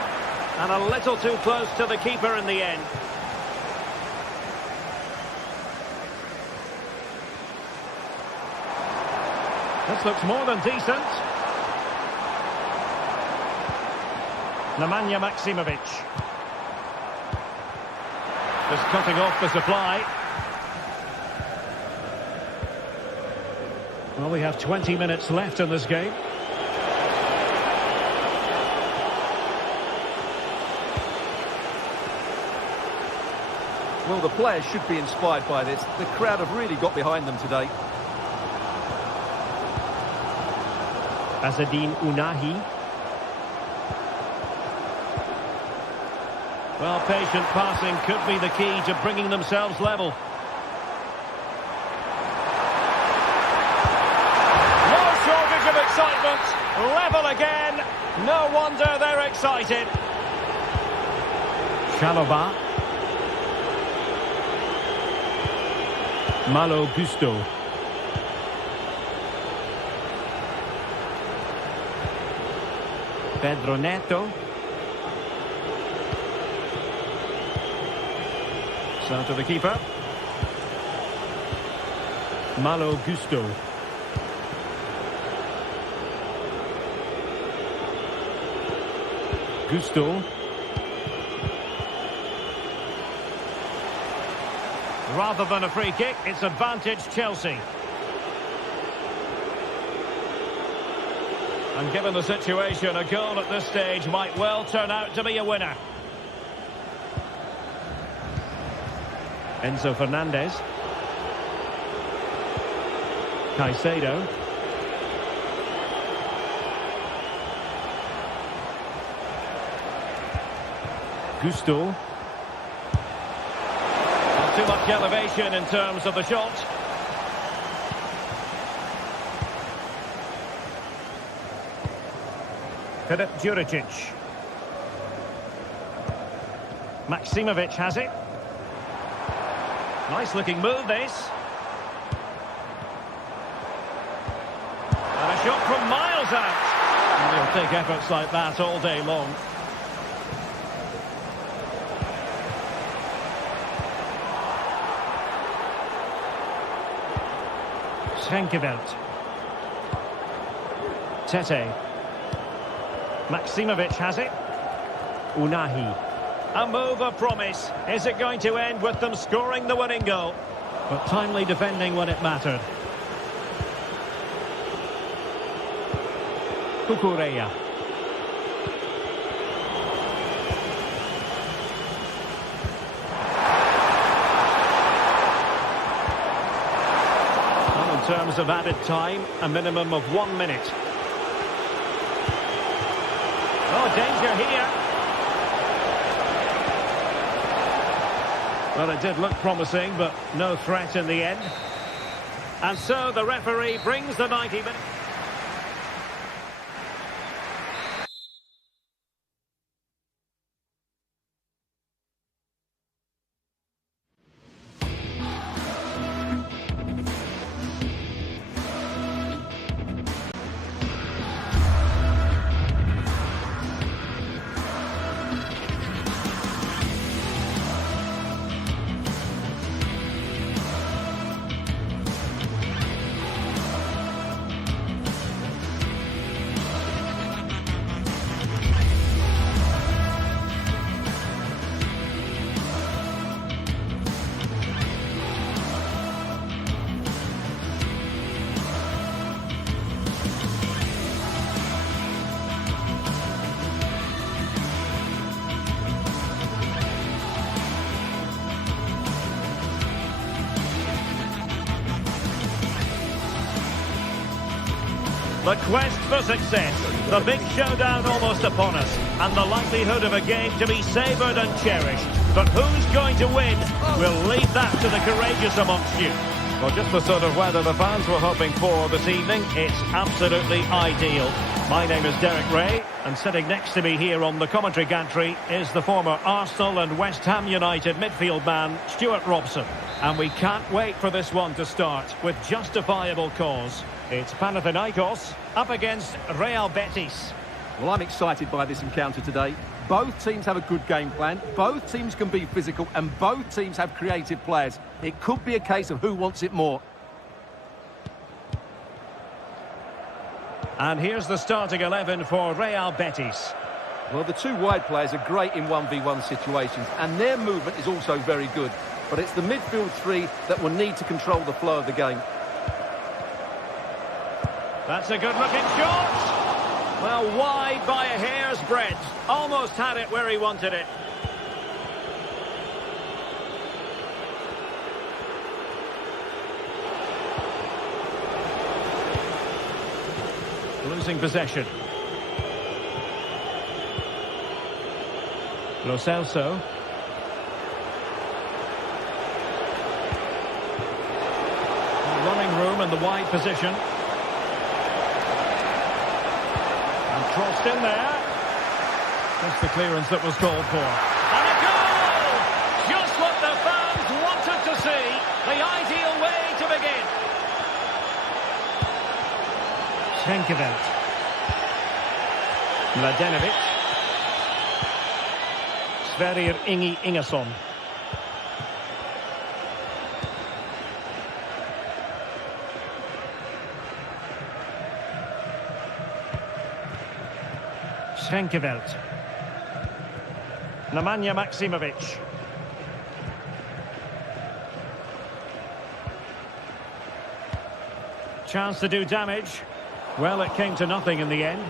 And a little too close to the keeper in the end. This looks more than decent. Nemanja Maksimovic. Just cutting off the supply. Well, we have 20 minutes left in this game. Well, the players should be inspired by this. The crowd have really got behind them today. Azzedine Ounahi. Well, patient passing could be the key to bringing themselves level. No shortage of excitement. Level again. No wonder they're excited. Chalobah. Malo Gusto. Pedro Neto. So to the keeper. Malo Gusto. Gusto. Rather than a free kick, it's advantage Chelsea. And given the situation, a goal at this stage might well turn out to be a winner. Enzo Fernandez. Caicedo. Gusto. Not too much elevation in terms of the shot. Filip Juricic. Maksimovic has it. Nice looking move this. And a shot from miles out. And he'll take efforts like that all day long. Schenkeveld. Tete. Maksimovic has it. Ounahi. A move of promise. Is it going to end with them scoring the winning goal? But timely defending when it mattered. Cucurella. Well, in terms of added time, a minimum of 1 minute. Oh, danger here. Well, it did look promising, but no threat in the end. And so the referee brings the 90 minutes. The quest for success, the big showdown almost upon us, and the likelihood of a game to be savoured and cherished. But who's going to win? We'll leave that to the courageous amongst you. Well, just the sort of weather the fans were hoping for this evening. It's absolutely ideal. My name is Derek Ray, and sitting next to me here on the commentary gantry is the former Arsenal and West Ham United midfield man, Stuart Robson. And we can't wait for this one to start with justifiable cause. It's Panathinaikos up against Real Betis. Well, I'm excited by this encounter today. Both teams have a good game plan, both teams can be physical, and both teams have creative players. It could be a case of who wants it more. And here's the starting 11 for Real Betis. Well, the two wide players are great in 1v1 situations, and their movement is also very good. But it's the midfield three that will need to control the flow of the game. That's a good-looking shot. Well, wide by a hair's breadth. Almost had it where he wanted it. Losing possession. Lo Celso. Running room in the wide position. And crossed in there. That's the clearance that was called for. And a goal! Just what the fans wanted to see. The ideal way to begin. Schenkeveld. Mladenovic. Sverrir Ingi Ingesson. Schenkeveld. Nemanja Maksimovic. Chance to do damage. Well, it came to nothing in the end.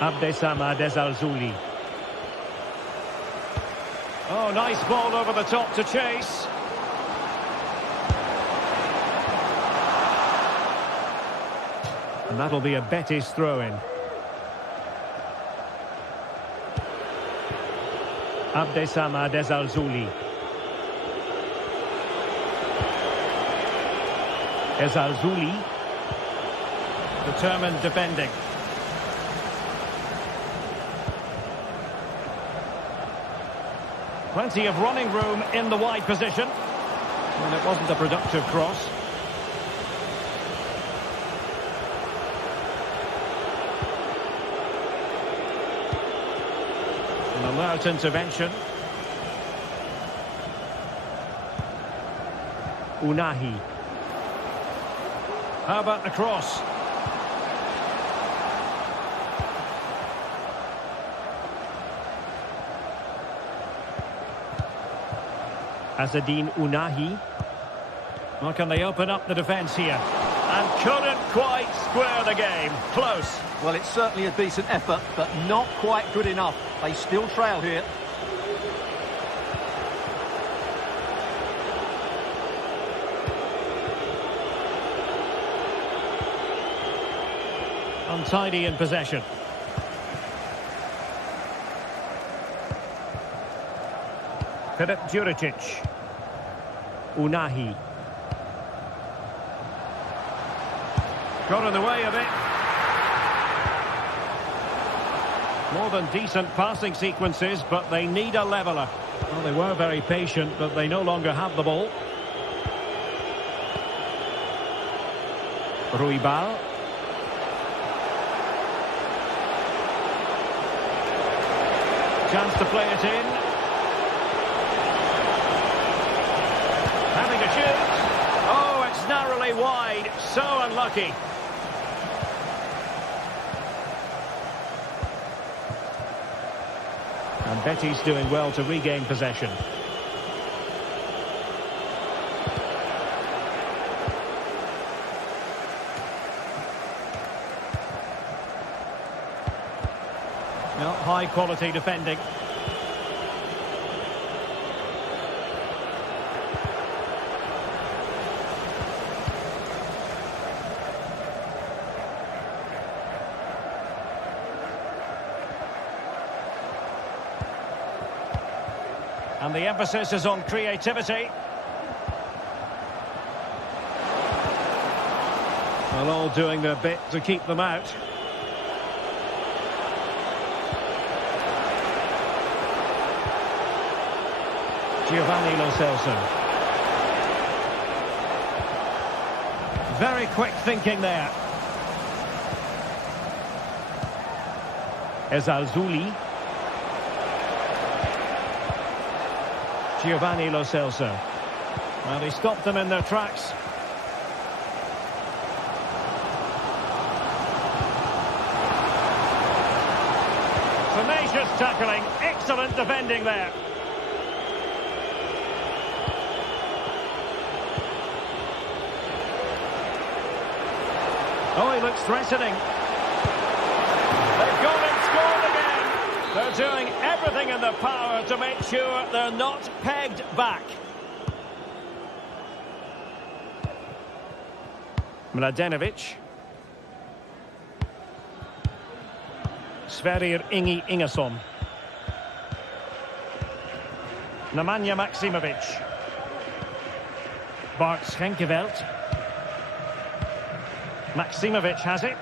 Abdesama Desalzuli. Oh, nice ball over the top to chase. And that'll be a Betis throw-in. Abdesama Desalzuli. Desalzuli. Determined defending. Plenty of running room in the wide position. And it wasn't a productive cross. An alert intervention. Unahi. How about the cross? Azzedine Unahi. Well, can they open up the defence here? And couldn't quite square the game. Close. Well, it's certainly a decent effort, but not quite good enough. They still trail here. Untidy in possession. Filip Juricic. Unahi. Got in the way of it. More than decent passing sequences, but they need a leveller. Well, they were very patient, but they no longer have the ball. Ruibal. Chance to play it in. Having a shoot. Oh, it's narrowly wide. So unlucky. And Betis doing well to regain possession. Well, high quality defending. And the emphasis is on creativity. Well, all doing their bit to keep them out. Giovanni Lo Celso. Very quick thinking there. Ezalzouli. Giovanni Lo Celso. Well, he stopped them in their tracks. Tenacious tackling, excellent defending there. Oh, he looks threatening. They've gone and scored again. They're doing everything in their power to make sure they're not pegged back. Mladenovic. Sverrir Ingi Ingesson. Nemanja Maksimovic. Bart Schenkeveld. Maksimovic has it.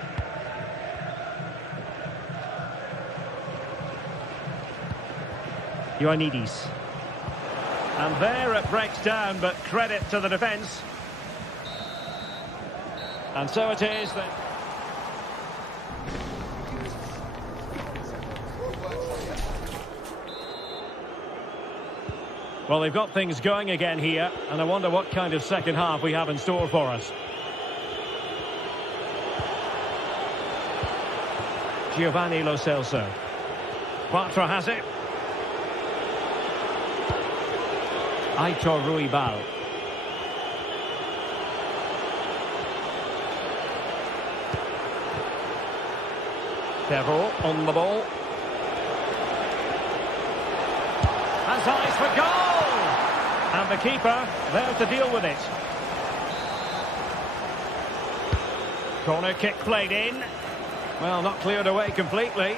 Ioannidis. And there it breaks down, but credit to the defence. And so it is that... Well, they've got things going again here, and I wonder what kind of second half we have in store for us. Giovanni Lo Celso. Bartra has it. Aitor Ruibal. Perrault on the ball. Has eyes for goal! And the keeper there to deal with it. Corner kick played in. Well, not cleared away completely.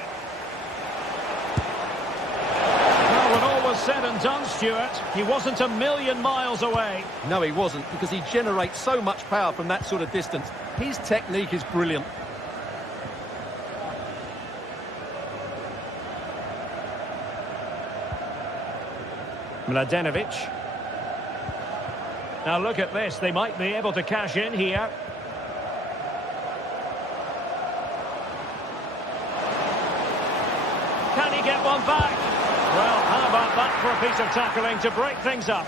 Well, when all was said and done, Stuart, he wasn't a million miles away. No, he wasn't, because he generates so much power from that sort of distance. His technique is brilliant. Mladenovic. Now look at this, they might be able to cash in here. Can he get one back? Well, how about that for a piece of tackling to break things up?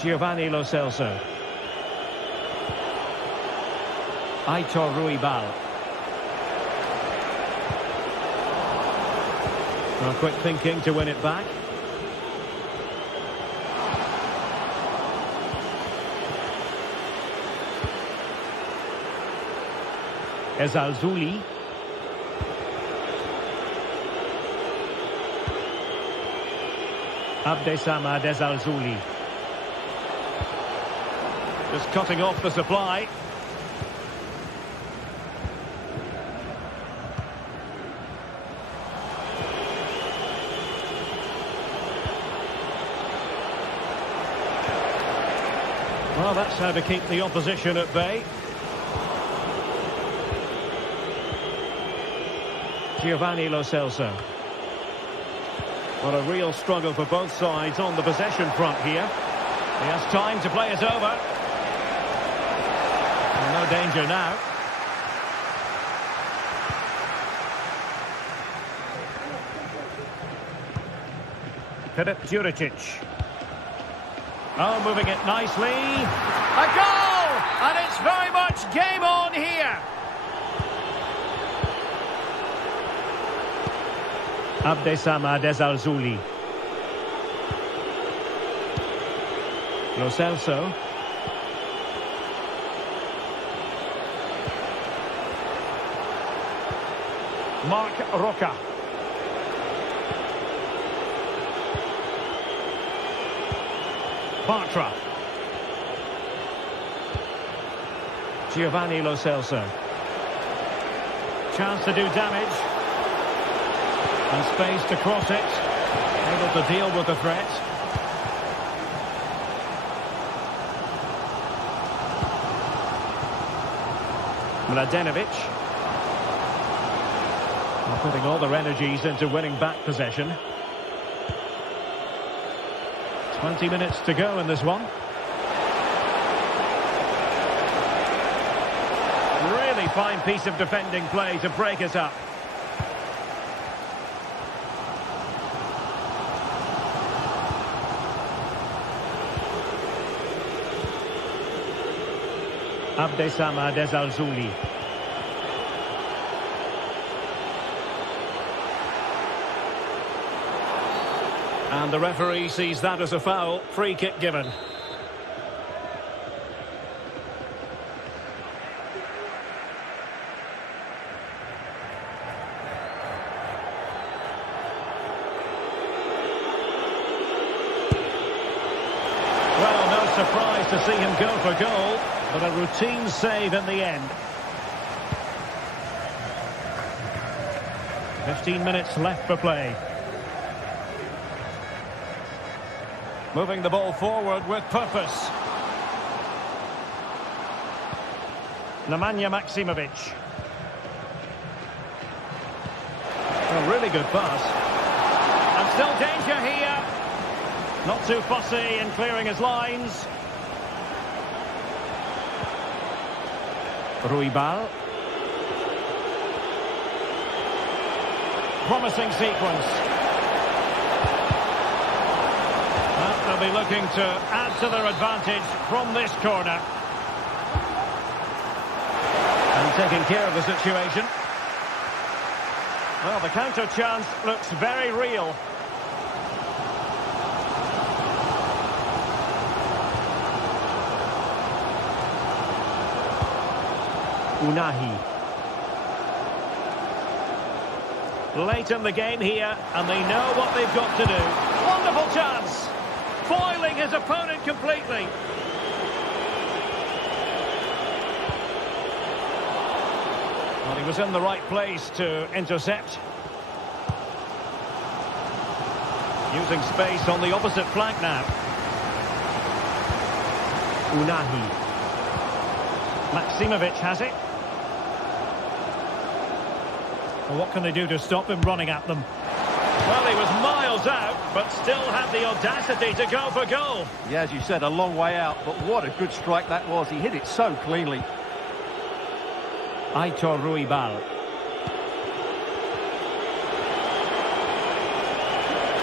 Giovanni Lo Celso. Aitor Ruibal. Well, quick thinking to win it back. Ezalzouli. Abdesamad Ezalzouli. Just cutting off the supply. Well, that's how to keep the opposition at bay. Giovanni Lo Celso. What a real struggle for both sides on the possession front here. He has time to play it over. No danger now. Filip Juricic. Oh, moving it nicely. A goal! And it's very much game on here. Abdesamad Ezalzouli. Lo Celso. Mark Roca. Bartra. Giovanni Lo Celso. Chance to do damage. And space to cross it. Able to deal with the threat. Mladenovic. Putting all their energies into winning back possession. 20 minutes to go in this one. Really fine piece of defending play to break it up. Abdessamad Ezalzouli. And the referee sees that as a foul. Free kick given. Well, no surprise to see him go for goal, but a routine save in the end. 15 minutes left for play. Moving the ball forward with purpose. Nemanja Maksimovic. A really good pass. And still danger here. Not too fussy in clearing his lines. Ruibal. Promising sequence. They'll be looking to add to their advantage from this corner. And taking care of the situation. Well, the counter chance looks very real. Unahi. Late in the game here, and they know what they've got to do. Wonderful chance! Foiling his opponent completely. Well, he was in the right place to intercept. Using space on the opposite flank now. Unahi. Maksimovic has it. Well, what can they do to stop him running at them? Well, he was miles out, but still had the audacity to go for goal. Yeah, as you said, a long way out, but what a good strike that was. He hit it so cleanly. Aitor Ruibal.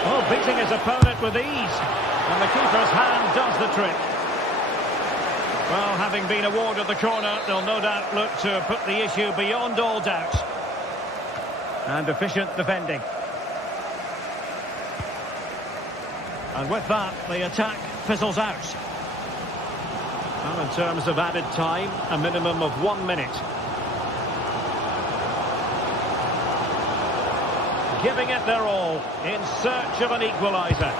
Oh, beating his opponent with ease. And the keeper's hand does the trick. Well, having been awarded the corner, they'll no doubt look to put the issue beyond all doubt. And efficient defending. And with that, the attack fizzles out. Well, in terms of added time, a minimum of 1 minute. Giving it their all in search of an equaliser.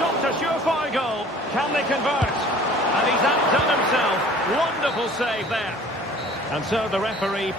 Not a surefire goal. Can they convert? And he's outdone himself. Wonderful save there. And so the referee...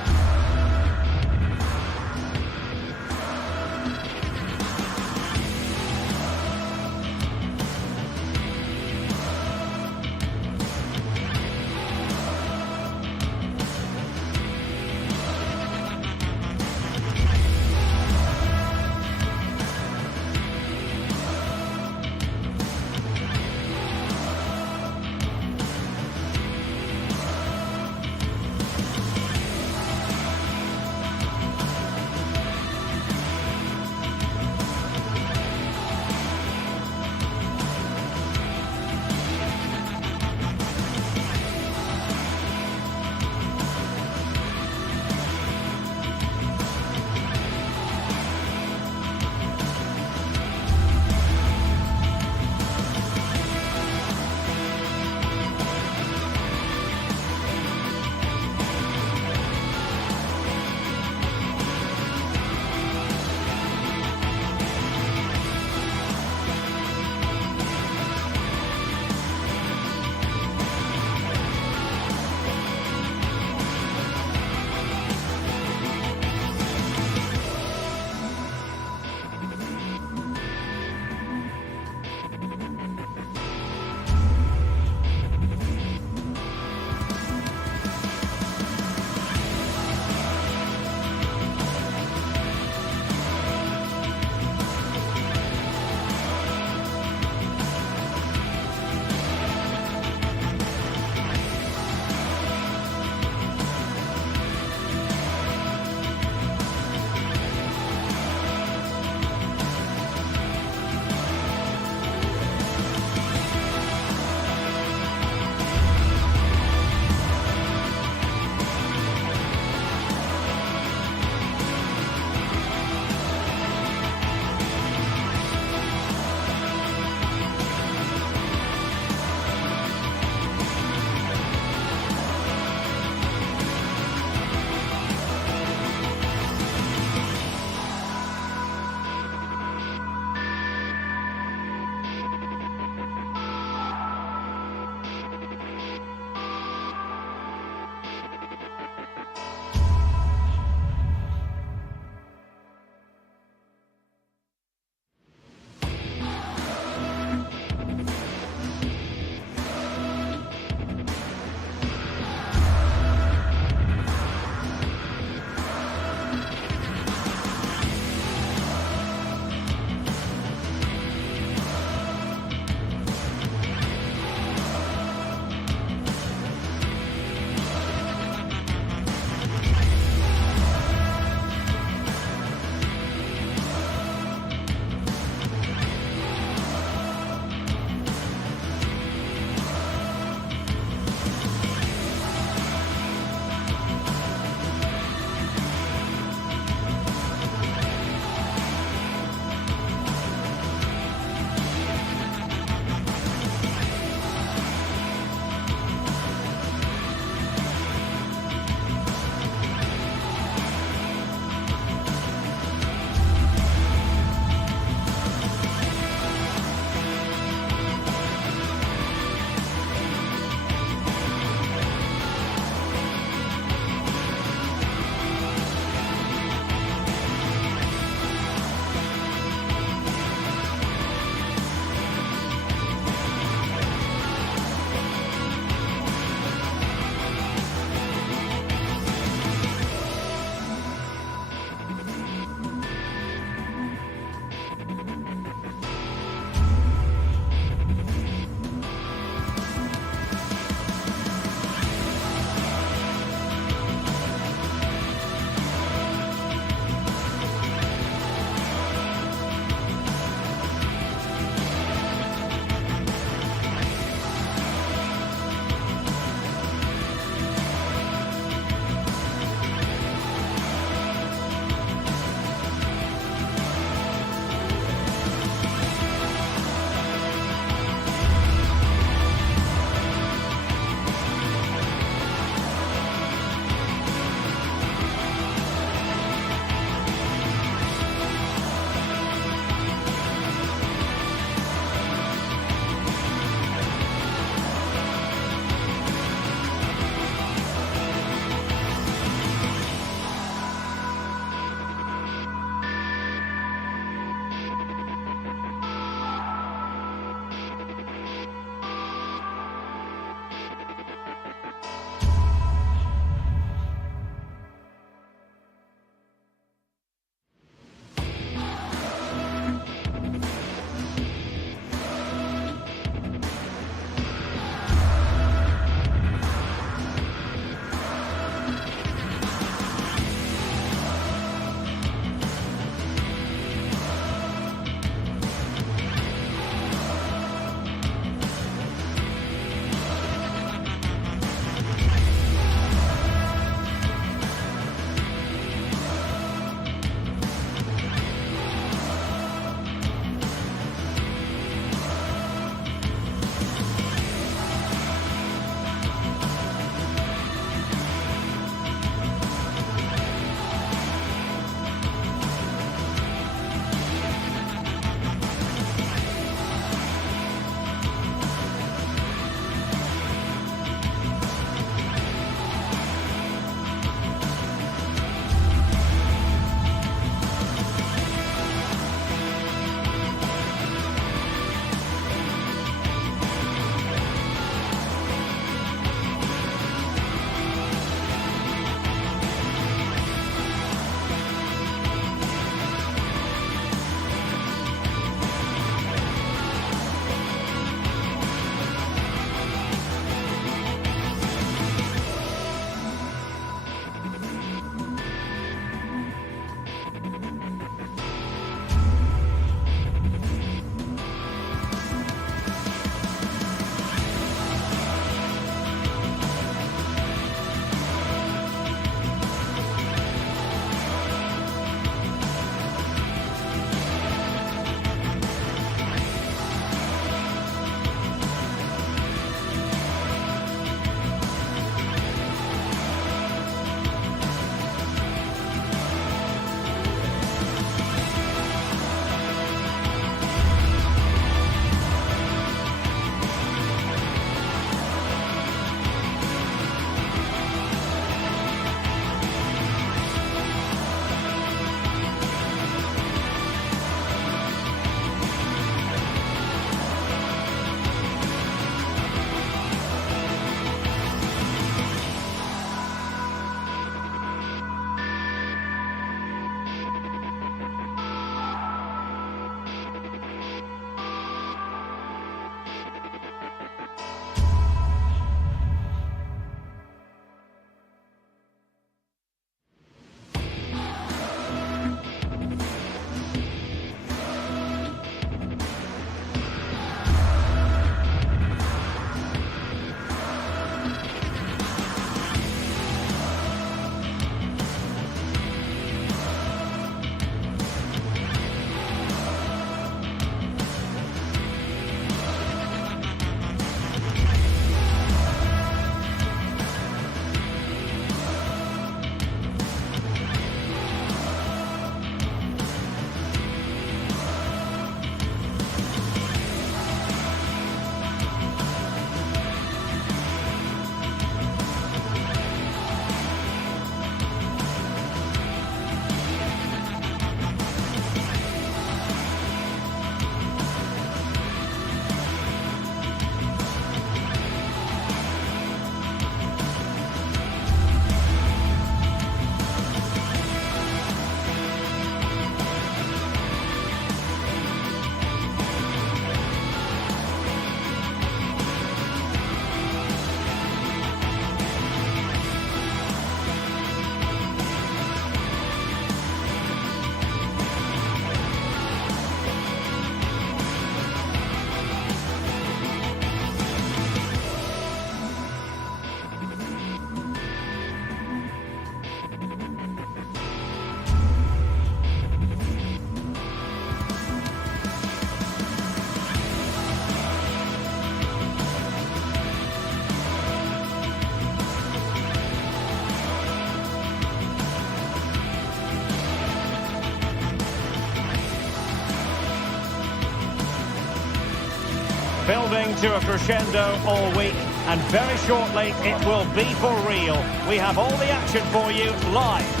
building to a crescendo all week, and very shortly it will be for real. We have all the action for you live.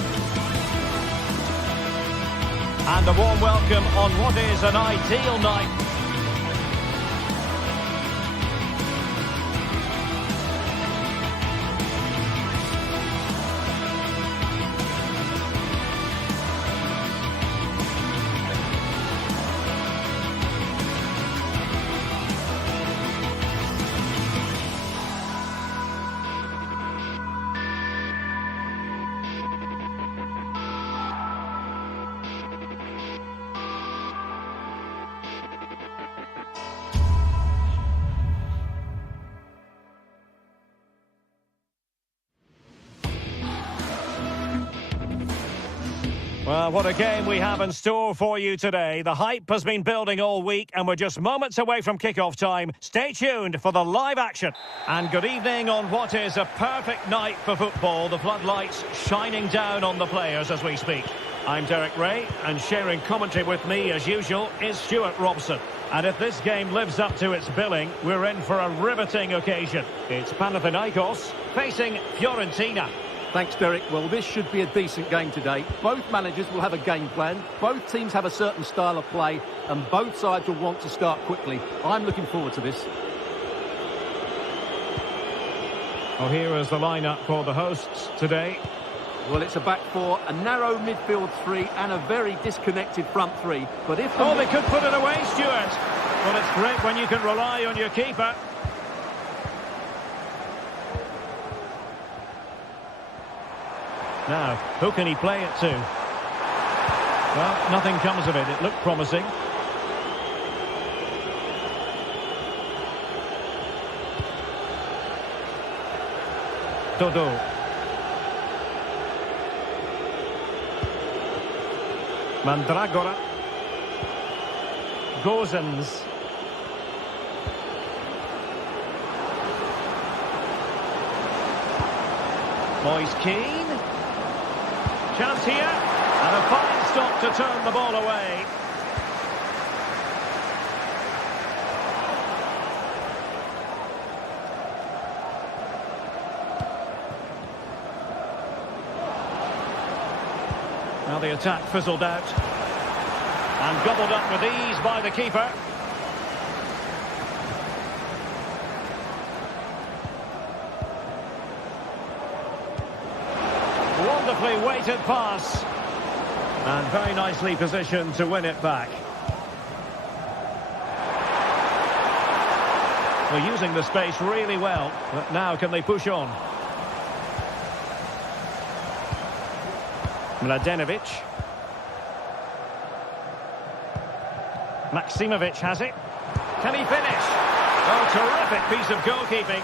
And a warm welcome on what is an ideal night. Well, what a game we have in store for you today. The hype has been building all week and we're just moments away from kick-off time. Stay tuned for the live action. And good evening on what is a perfect night for football. The floodlights shining down on the players as we speak. I'm Derek Ray, and sharing commentary with me as usual is Stuart Robson. And if this game lives up to its billing, we're in for a riveting occasion. It's Panathinaikos facing Fiorentina. Thanks, Derek. Well, this should be a decent game today. Both managers will have a game plan. Both teams have a certain style of play, and both sides will want to start quickly. I'm looking forward to this. Well, here is the lineup for the hosts today. Well, it's a back four, a narrow midfield three, and a very disconnected front three. But if Oh, they could put it away, Stuart. Well, it's great when you can rely on your keeper. Now, who can he play it to? Well, nothing comes of it. It looked promising. Dodo. Mandragora. Gozens. Moise Keane. Chance here, and a fine stop to turn the ball away. Now the attack fizzled out, and gobbled up with ease by the keeper. Wonderfully weighted pass. And very nicely positioned to win it back. We're using the space really well, but now can they push on? Mladenovic. Maksimovic has it. Can he finish? Oh, terrific piece of goalkeeping.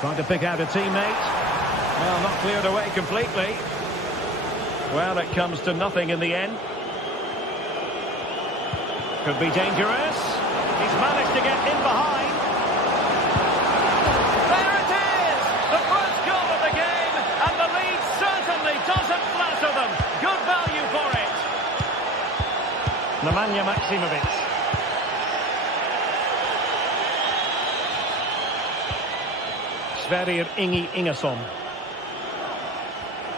Trying to pick out a teammate. Well, not cleared away completely. Well, it comes to nothing in the end. Could be dangerous. He's managed to get in behind. There it is! The first goal of the game, and the lead certainly doesn't flatter them. Good value for it. Nemanja Maksimovic. Sverrir Ingi Ingersson.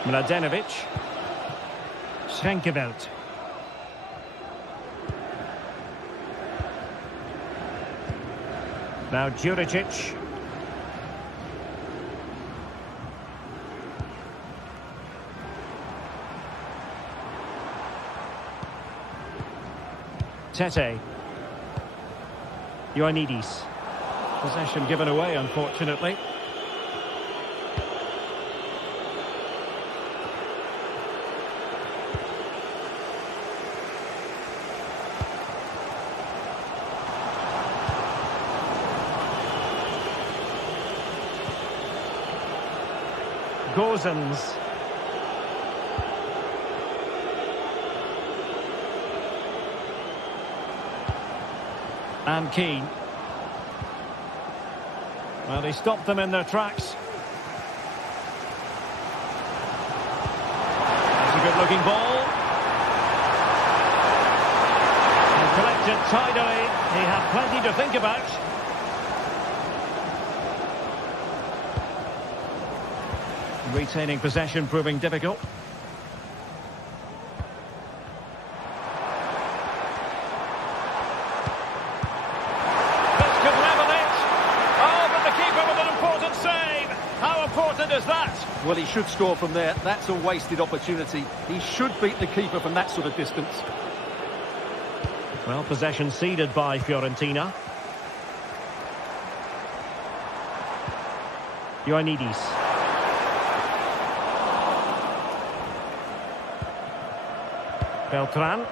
Mladenovic. Schrenkeveld. Now Djuricic. Tete. Ioannidis. Possession given away, unfortunately. Gozens. And Keane. Well, he stopped them in their tracks. That's a good-looking ball. And collects Deflected tidily. He had plenty to think about. Retaining possession proving difficult. This could level it. Oh, but the keeper with an important save. How important is that? Well, he should score from there. That's a wasted opportunity. He should beat the keeper from that sort of distance. Well, possession ceded by Fiorentina. Ioannidis. Beltran.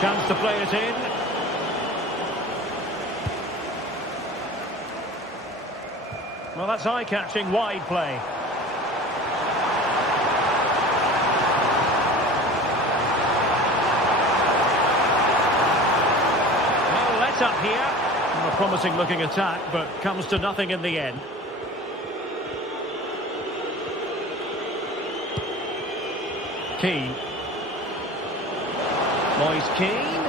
Chance to play it in. Well, that's eye-catching wide play. Well, let up here. A promising looking attack, but comes to nothing in the end. Keane. Moise Keane.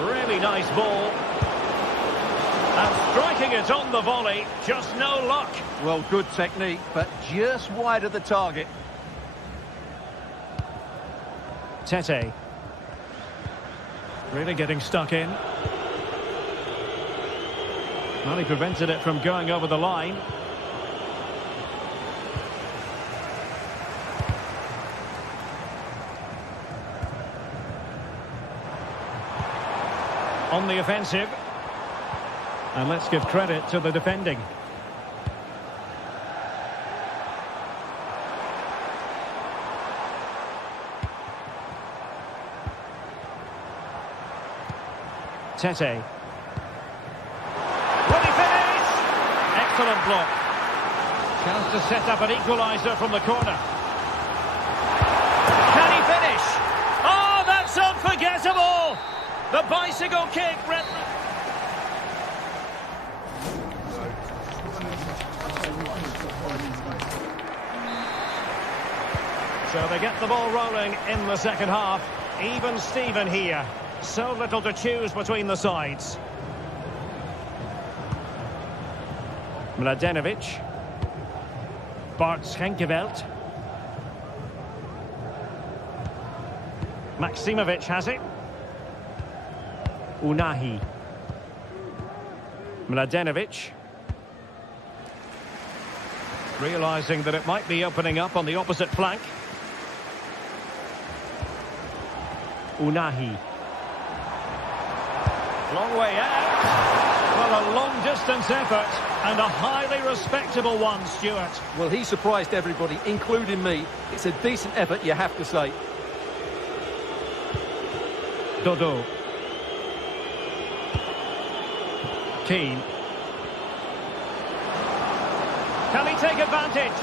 Really nice ball. And striking it on the volley, just no luck. Well, good technique, but just wide of the target. Tete. Really getting stuck in. Well, he prevented it from going over the line. On the offensive. And let's give credit to the defending. Tete. Will he finish? Excellent block. Chance to set up an equaliser from the corner. Can he finish? Oh, that's unforgettable! The bicycle kick. So they get the ball rolling in the second half. Even Steven here. So little to choose between the sides. Mladenovic. Bart Schenkeveld. Maksimovic has it. Unahi. Mladenovic. Realising that it might be opening up on the opposite flank. Unahi. Long way out. Well, a long-distance effort and a highly respectable one, Stuart. Well, he surprised everybody, including me. It's a decent effort, you have to say. Dodo. Keane. Can he take advantage?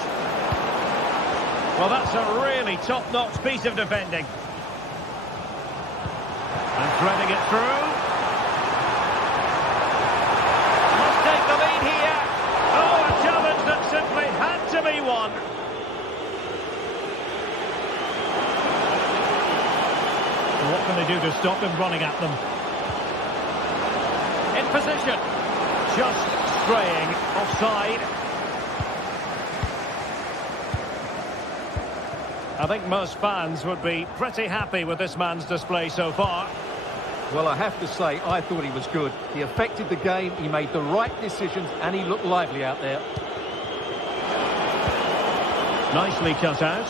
Well, that's a really top-notch piece of defending. And threading it through. Must take the lead here. Oh, a challenge that simply had to be won. So what can they do to stop him running at them? In position. Just straying offside. I think most fans would be pretty happy with this man's display so far. Well, I have to say, I thought he was good. He affected the game, he made the right decisions, and he looked lively out there. Nicely cut out.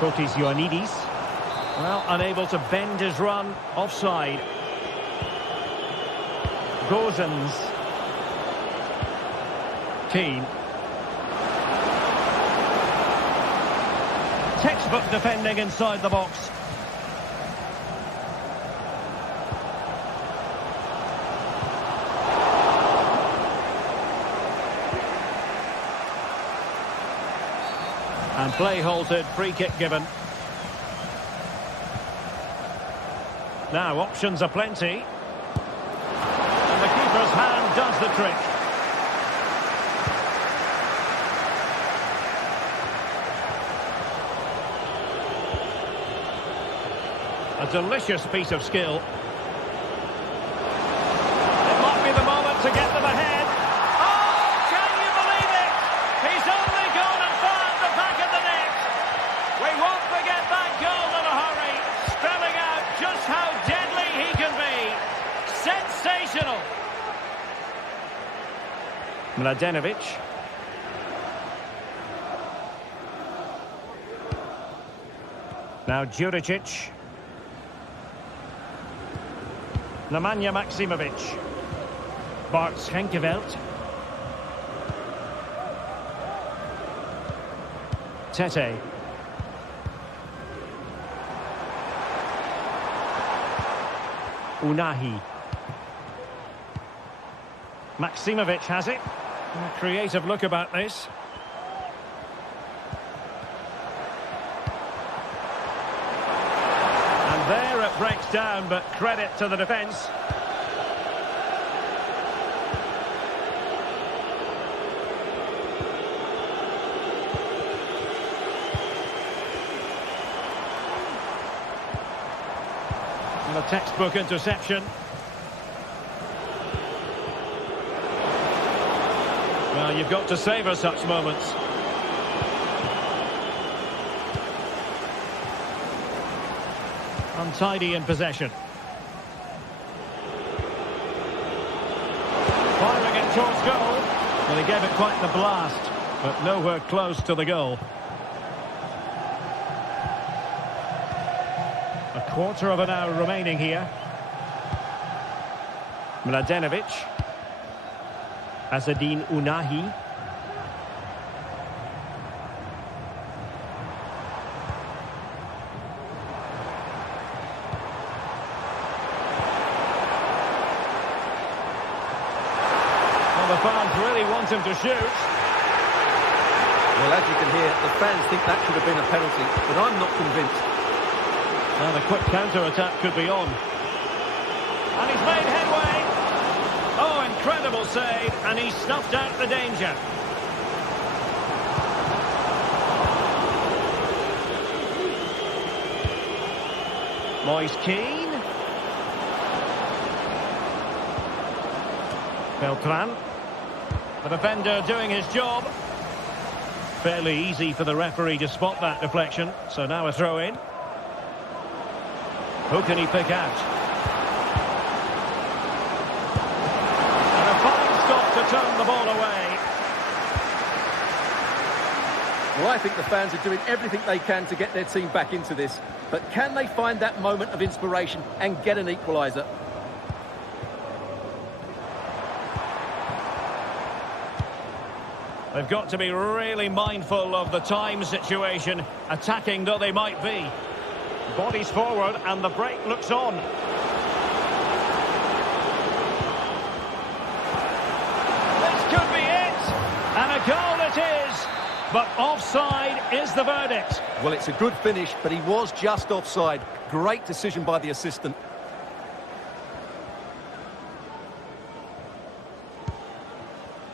Fotis Ioannidis. Well, unable to bend his run. Offside. Gozens. Keane. Textbook defending inside the box. And play halted, free kick given. Now options are plenty. And the keeper's hand does the trick. delicious piece of skill. It might be the moment to get them ahead. Oh, can you believe it? He's only gone and found the back of the net. We won't forget that goal in a hurry, spelling out just how deadly he can be. Sensational. Mladenovic. Now Juricic. Nemanja Maksimovic. Bart Schenkeveld. Tete. Unahi. Maksimovic has it. A creative look about this. And there it breaks down, but credit to the defence. And a textbook interception. Well, you've got to savour such moments. Untidy in possession. Firing it towards goal. Well, he gave it quite the blast, but nowhere close to the goal. A quarter of an hour remaining here. Mladenovic. Azzedine Unahi. Well, the fans really want him to shoot. Well, as you can hear, the fans think that should have been a penalty, but I'm not convinced. Now the quick counter-attack could be on. And he's made headway. Oh, incredible save, and he snuffed out the danger. Moise Keane. Beltran. The defender doing his job. Fairly easy for the referee to spot that deflection, so now a throw-in. Who can he pick out? And a fine stop to turn the ball away. Well, I think the fans are doing everything they can to get their team back into this. But can they find that moment of inspiration and get an equaliser? They've got to be really mindful of the time situation, attacking though they might be. Bodies forward and the break looks on. This could be it! And a goal it is! But offside is the verdict. Well, it's a good finish, but he was just offside. Great decision by the assistant.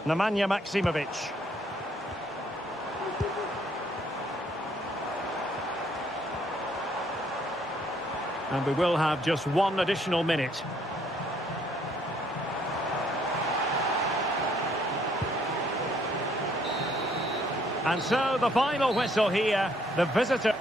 Nemanja Maksimovic. And we will have just one additional minute. And so the final whistle here, the visitor.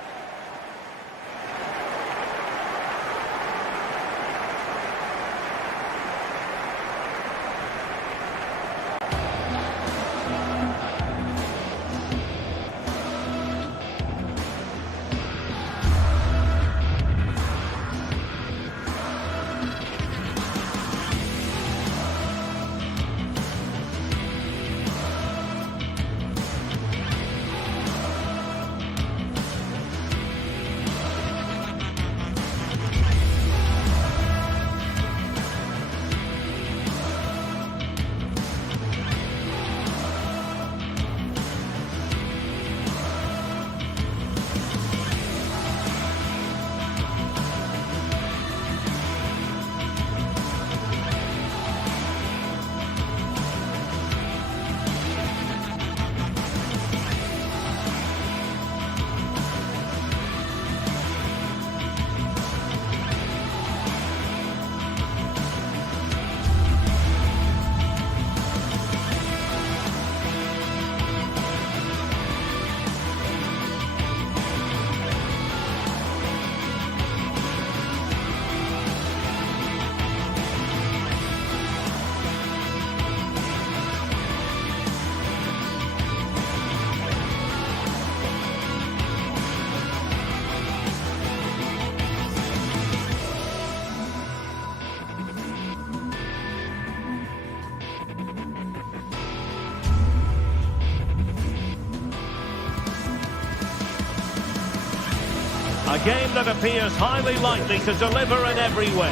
A game that appears highly likely to deliver in every way.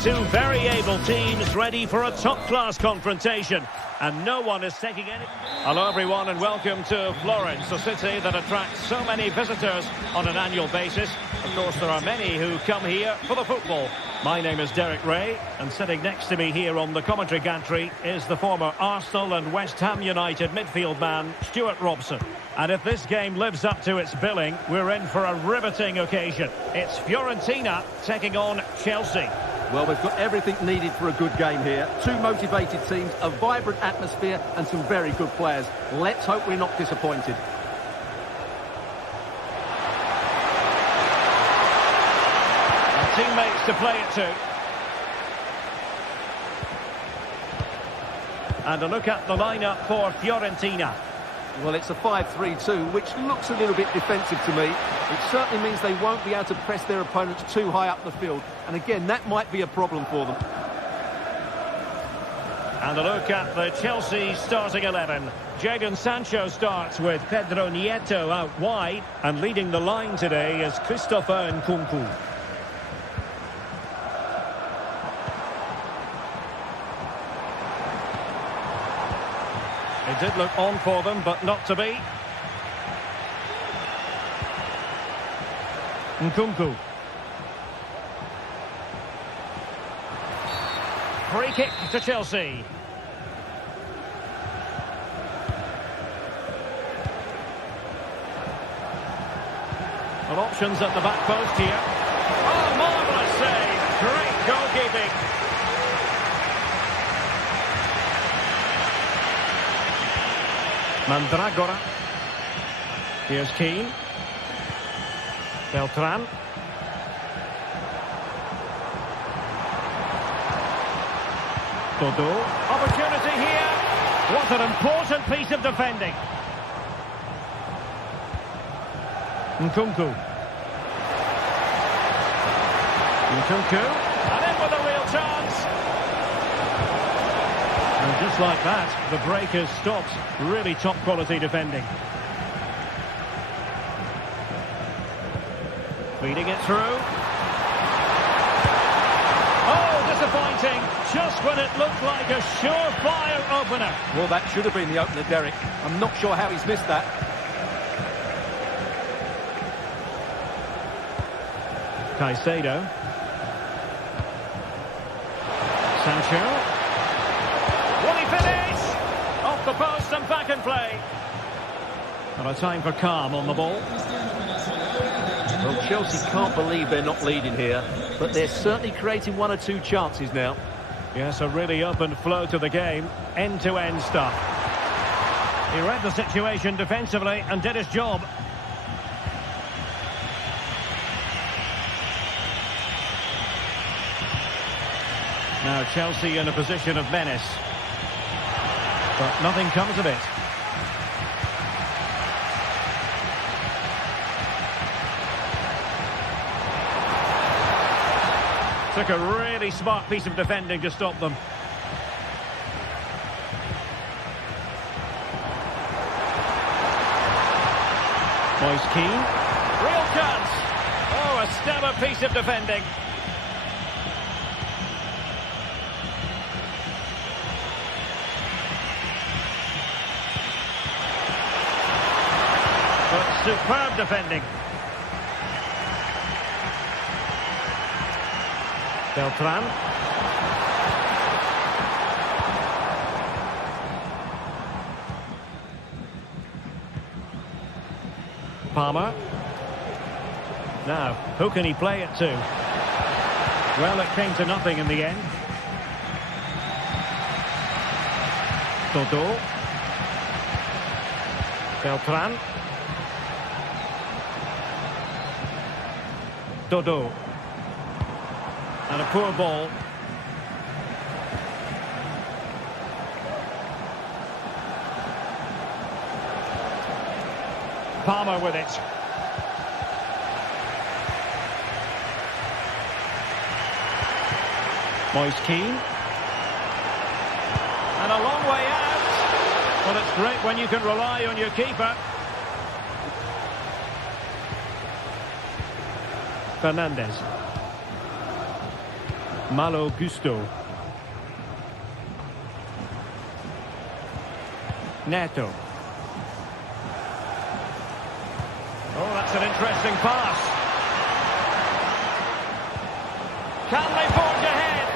Two very able teams ready for a top-class confrontation. And no one is taking any... Hello everyone and welcome to Florence, a city that attracts so many visitors on an annual basis. Of course, there are many who come here for the football. My name is Derek Ray, and sitting next to me here on the commentary gantry is the former Arsenal and West Ham United midfield man, Stuart Robson. And if this game lives up to its billing, we're in for a riveting occasion. It's Fiorentina taking on Chelsea. Well, we've got everything needed for a good game here. Two motivated teams, a vibrant atmosphere and some very good players. Let's hope we're not disappointed. Our teammates to play it to. And a look at the lineup for Fiorentina. Well, it's a 5-3-2, which looks a little bit defensive to me. It certainly means they won't be able to press their opponents too high up the field. And again, that might be a problem for them. And a look at the Chelsea starting 11. Jadon Sancho starts with Pedro Nieto out wide. And leading the line today is Christopher Nkunku. It did look on for them, but not to be. Nkunku. Free kick to Chelsea. Well, options at the back post here. Oh, marvellous save. Great goalkeeping. Mandragora. Here's Keane. Beltran. Dodo. Opportunity here. What an important piece of defending. Nkunku. Nkunku. And in with a real chance. And just like that, the break has stopped. Really top quality defending. Feeding it through. Oh, disappointing. Just when it looked like a surefire opener. Well, that should have been the opener, Derek. I'm not sure how he's missed that. Caicedo. Sancho. Will he finish? Off the post and back in play. And a time for calm on the ball. Well, Chelsea can't believe they're not leading here, but they're certainly creating one or two chances now. Yes, a really open flow to the game. End-to-end stuff. He read the situation defensively and did his job. Now Chelsea in a position of menace. But nothing comes of it. Took a really smart piece of defending to stop them. Moise Keane. Real chance. Oh, a stellar piece of defending. But superb defending. Beltran. Palmer. Now, who can he play it to? Well, it came to nothing in the end. Dodo. Beltran. Dodo. And a poor ball. Palmer with it. Moise Keane. And a long way out. Well, it's great when you can rely on your keeper. Fernandez. Malo Gusto. Neto. Oh, that's an interesting pass. Can they forge ahead?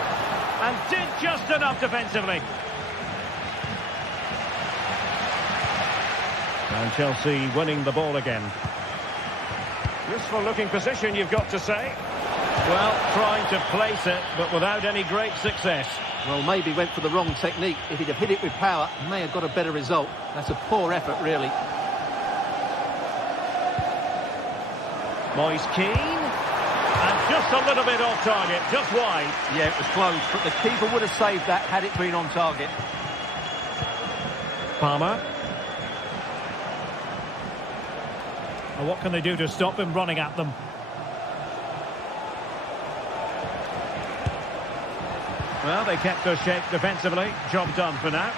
And did just enough defensively. And Chelsea winning the ball again. Useful looking position, you've got to say. Well, trying to place it, but without any great success. Well, maybe went for the wrong technique. If he'd have hit it with power, may have got a better result. That's a poor effort, really. Moise Keane. And just a little bit off target, just wide. Yeah, it was close, but the keeper would have saved that had it been on target. Palmer. And what can they do to stop him running at them? Well, they kept their shape defensively. Job done for now.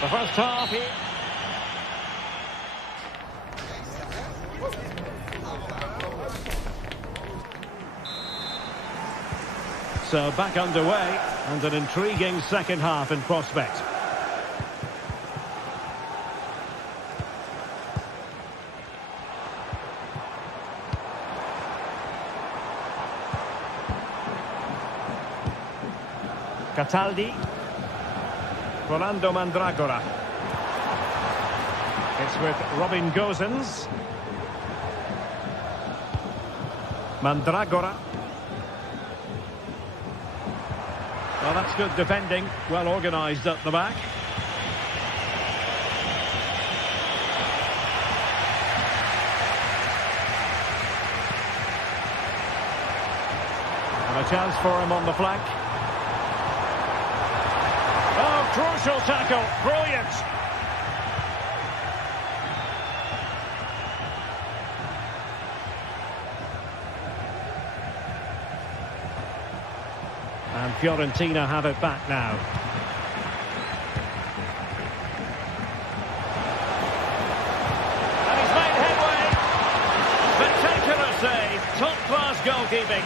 The first half here. So back underway, and an intriguing second half in prospect. Cataldi. Rolando Mandragora. It's with Robin Gosens. Mandragora. Well, that's good defending. Well organised at the back. And a chance for him on the flank. Oh, crucial tackle. Brilliant. And Fiorentina have it back now. And he's made headway. Spectacular save. Top-class goalkeeping.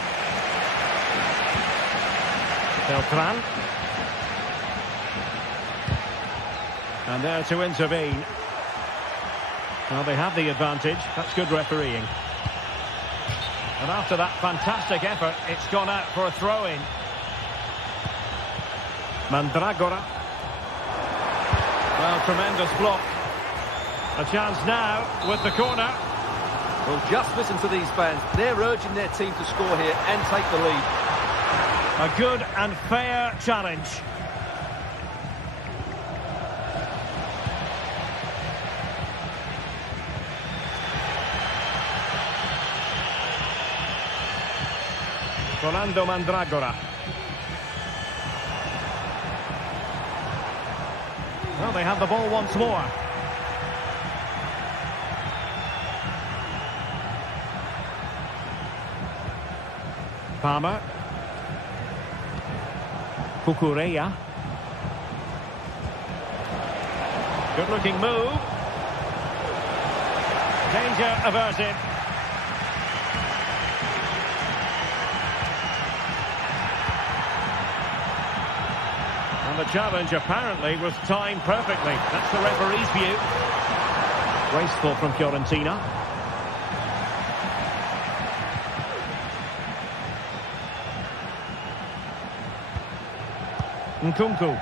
Beltran. And there to intervene. Well, they have the advantage. That's good refereeing. And after that fantastic effort, it's gone out for a throw-in. Mandragora. Well, tremendous block. A chance now with the corner. Well, just listen to these fans. They're urging their team to score here and take the lead. A good and fair challenge. Rolando Mandragora. Well, they have the ball once more. Palmer. Cucurella. Good-looking move. Danger averted. And the challenge apparently was timed perfectly. That's the referee's view. Graceful from Fiorentina. Nkunku.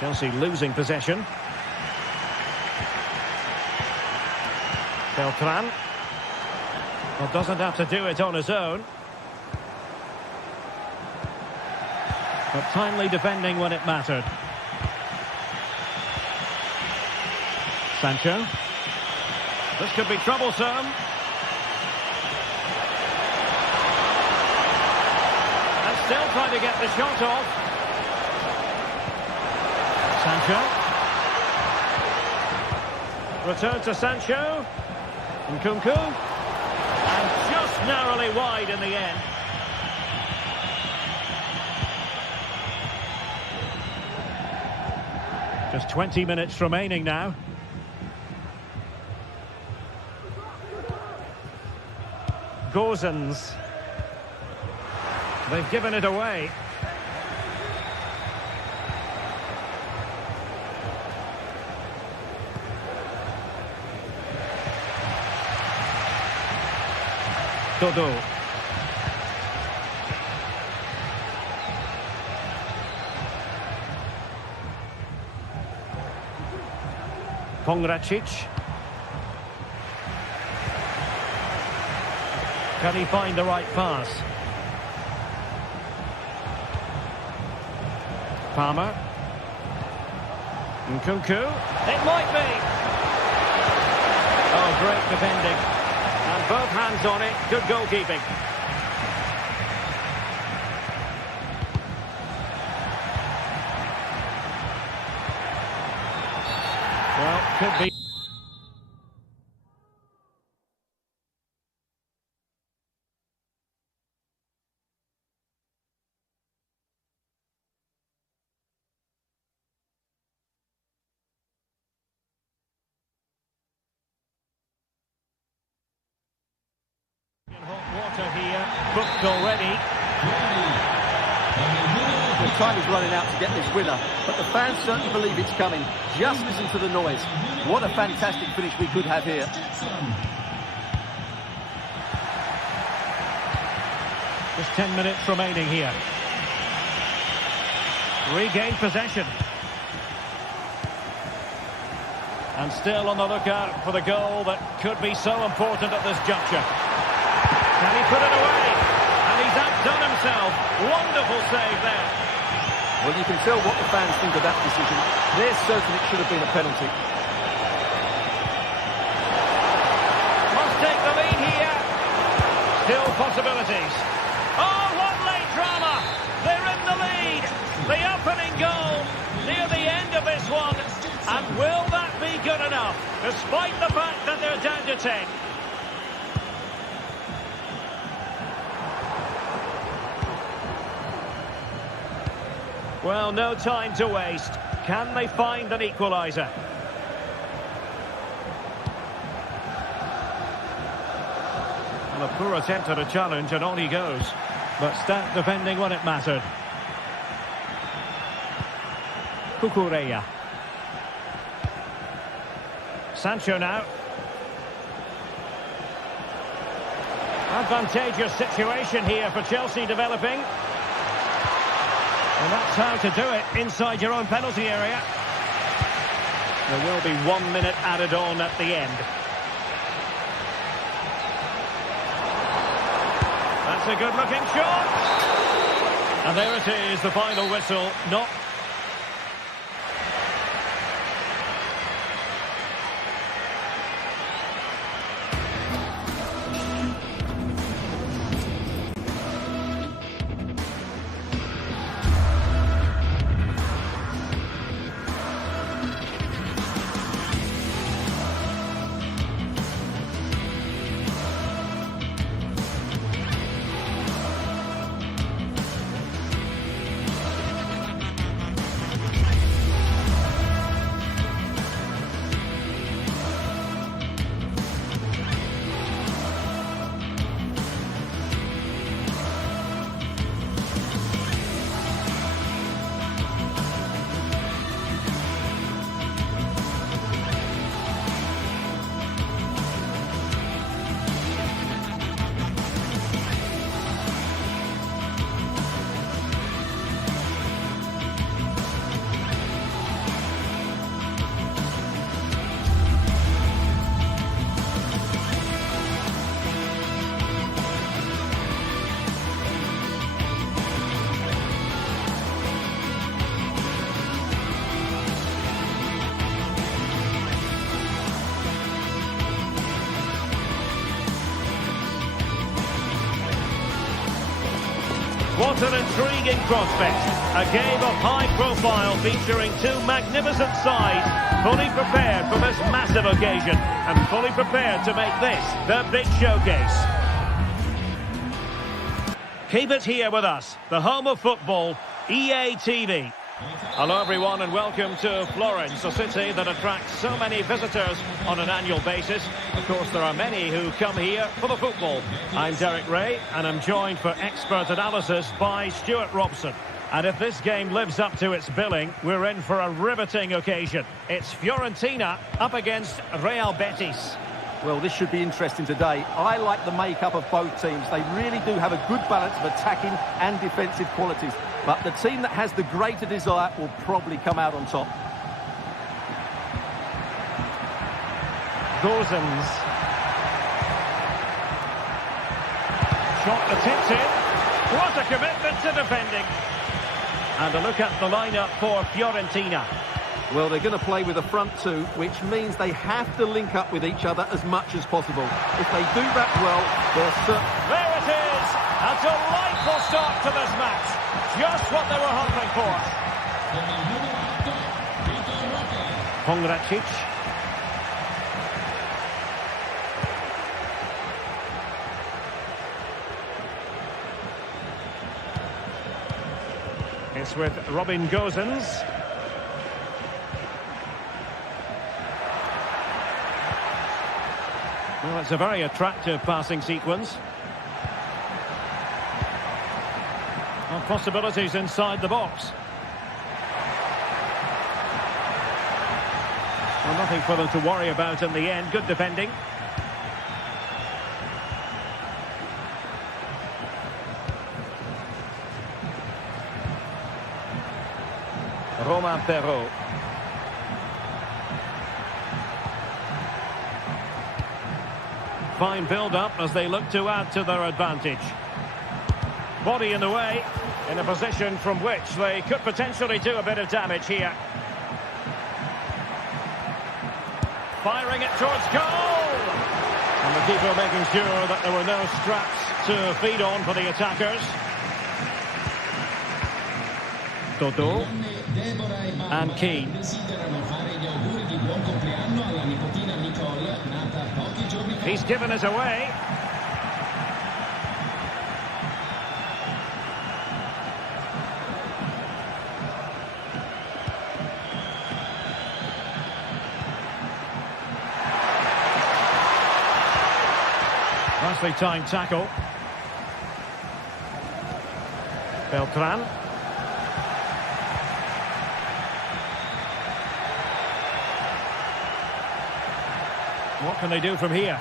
Chelsea losing possession. Beltran. Well, doesn't have to do it on his own. But timely defending when it mattered. Sancho. This could be troublesome. And still trying to get the shot off. Sancho. Return to Sancho. Nkunku. And just narrowly wide in the end. Just 20 minutes remaining now. Gozens. They've given it away. Dodo. Pongracic. Can he find the right pass? Palmer. Nkunku. It might be. Oh, great defending. And both hands on it. Good goalkeeping. Well, could be. Water here, booked already. The time is running out to get this winner, but the fans certainly believe it's coming. Just listen to the noise. What a fantastic finish we could have here. Just 10 minutes remaining here. Regained possession. And still on the lookout for the goal that could be so important at this juncture. Can he put it away? And he's outdone himself. Wonderful save there. Well, you can tell what the fans think of that decision. They're certain it should have been a penalty. Must take the lead here. Still possibilities. Oh, what late drama. They're in the lead. The opening goal near the end of this one. And will that be good enough, despite the fact that they're down to 10? Well, no time to waste. Can they find an equaliser? Well, a poor attempt at a challenge and on he goes. But stout defending when it mattered. Cucurella. Sancho now. Advantageous situation here for Chelsea developing. And that's how to do it inside your own penalty area. There will be 1 minute added on at the end. That's a good-looking shot. And there it is, the final whistle. Not What an intriguing prospect. A game of high profile featuring two magnificent sides, fully prepared for this massive occasion and fully prepared to make this their big showcase. Keep it here with us, the home of football, EA TV. Hello everyone and welcome to Florence, a city that attracts so many visitors on an annual basis. Of course, there are many who come here for the football. I'm Derek Ray and I'm joined for expert analysis by Stuart Robson. And if this game lives up to its billing, we're in for a riveting occasion. It's Fiorentina up against Real Betis. Well, this should be interesting today. I like the makeup of both teams. They really do have a good balance of attacking and defensive qualities. But the team that has the greater desire will probably come out on top. Gozens. Shot attempts in. What a commitment to defending. And a look at the lineup for Fiorentina. Well, they're going to play with a front two, which means they have to link up with each other as much as possible. If they do that well, they're certain. There it is! A delightful start to this match. Just what they were hoping for. Pongracic. It's with Robin Gozens. Well, it's a very attractive passing sequence. Well, possibilities inside the box. Well, nothing for them to worry about in the end. Good defending. Romain Perrault. Fine build-up as they look to add to their advantage. Body in the way, in a position from which they could potentially do a bit of damage here. Firing it towards goal! And the keeper making sure that there were no straps to feed on for the attackers. Toto. And Keane. He's given us away. Nicely timed tackle. Beltran. What can they do from here?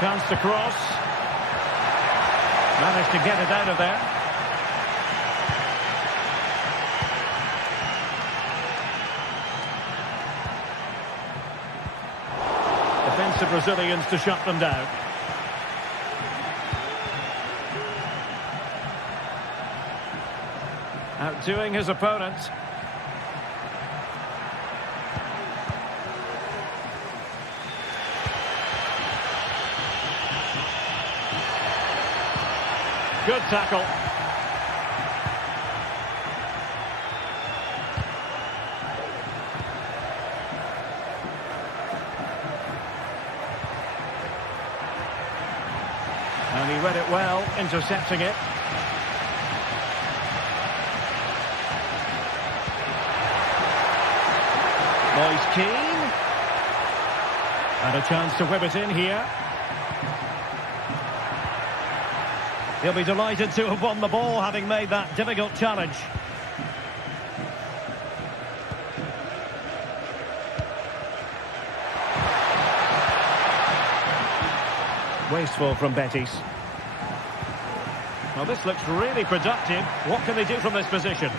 Chance to cross. Managed to get it out of there. Defensive Brazilians to shut them down. Outdoing his opponent. Good tackle. And he read it well, intercepting it. Moise Keane. And a chance to whip it in here. He'll be delighted to have won the ball, having made that difficult challenge. Wasteful from Betis. Well, this looks really productive. What can they do from this position?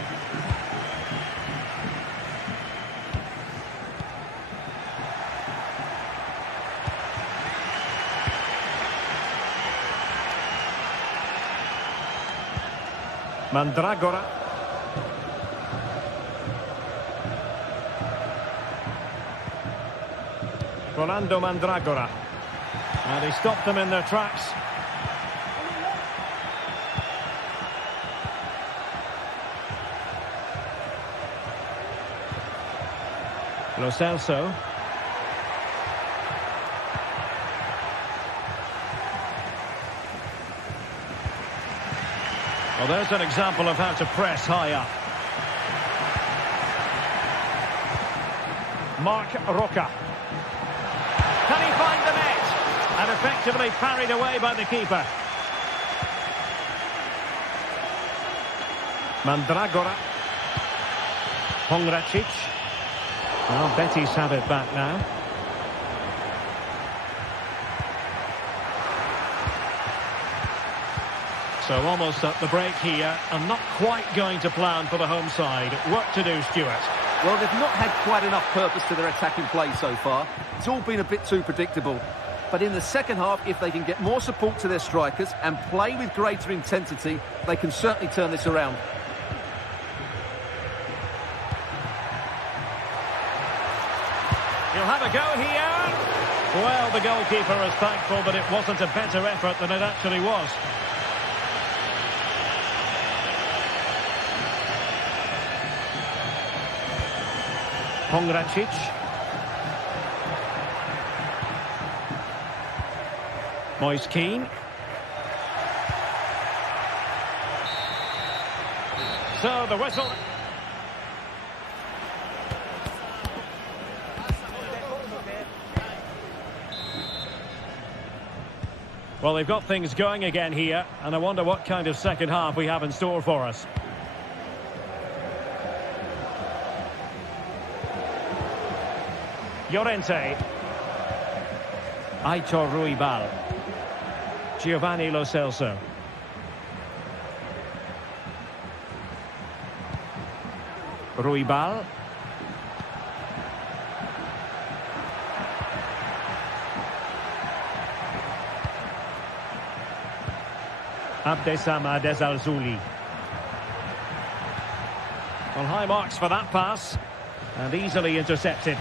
Mandragora. Rolando Mandragora. And he stopped them in their tracks. Lo Celso. Well, there's an example of how to press high up. Mark Roca. Can he find the net? And effectively parried away by the keeper. Mandragora. Pongracic. Well, Betis have it back now. So almost at the break here, and not quite going to plan for the home side. Work to do, Stuart. Well, they've not had quite enough purpose to their attacking play so far. It's all been a bit too predictable. But in the second half, if they can get more support to their strikers and play with greater intensity, they can certainly turn this around. He'll have a go here. Well, the goalkeeper is thankful that it wasn't a better effort than it actually was. Pongracic. Moise Keane. So the whistle. Well, they've got things going again here, and I wonder what kind of second half we have in store for us. Llorente. Aitor Ruibal. Giovanni Lo Celso. Ruibal. Abdessamad Al-Zouli. Well, high marks for that pass, and easily intercepted.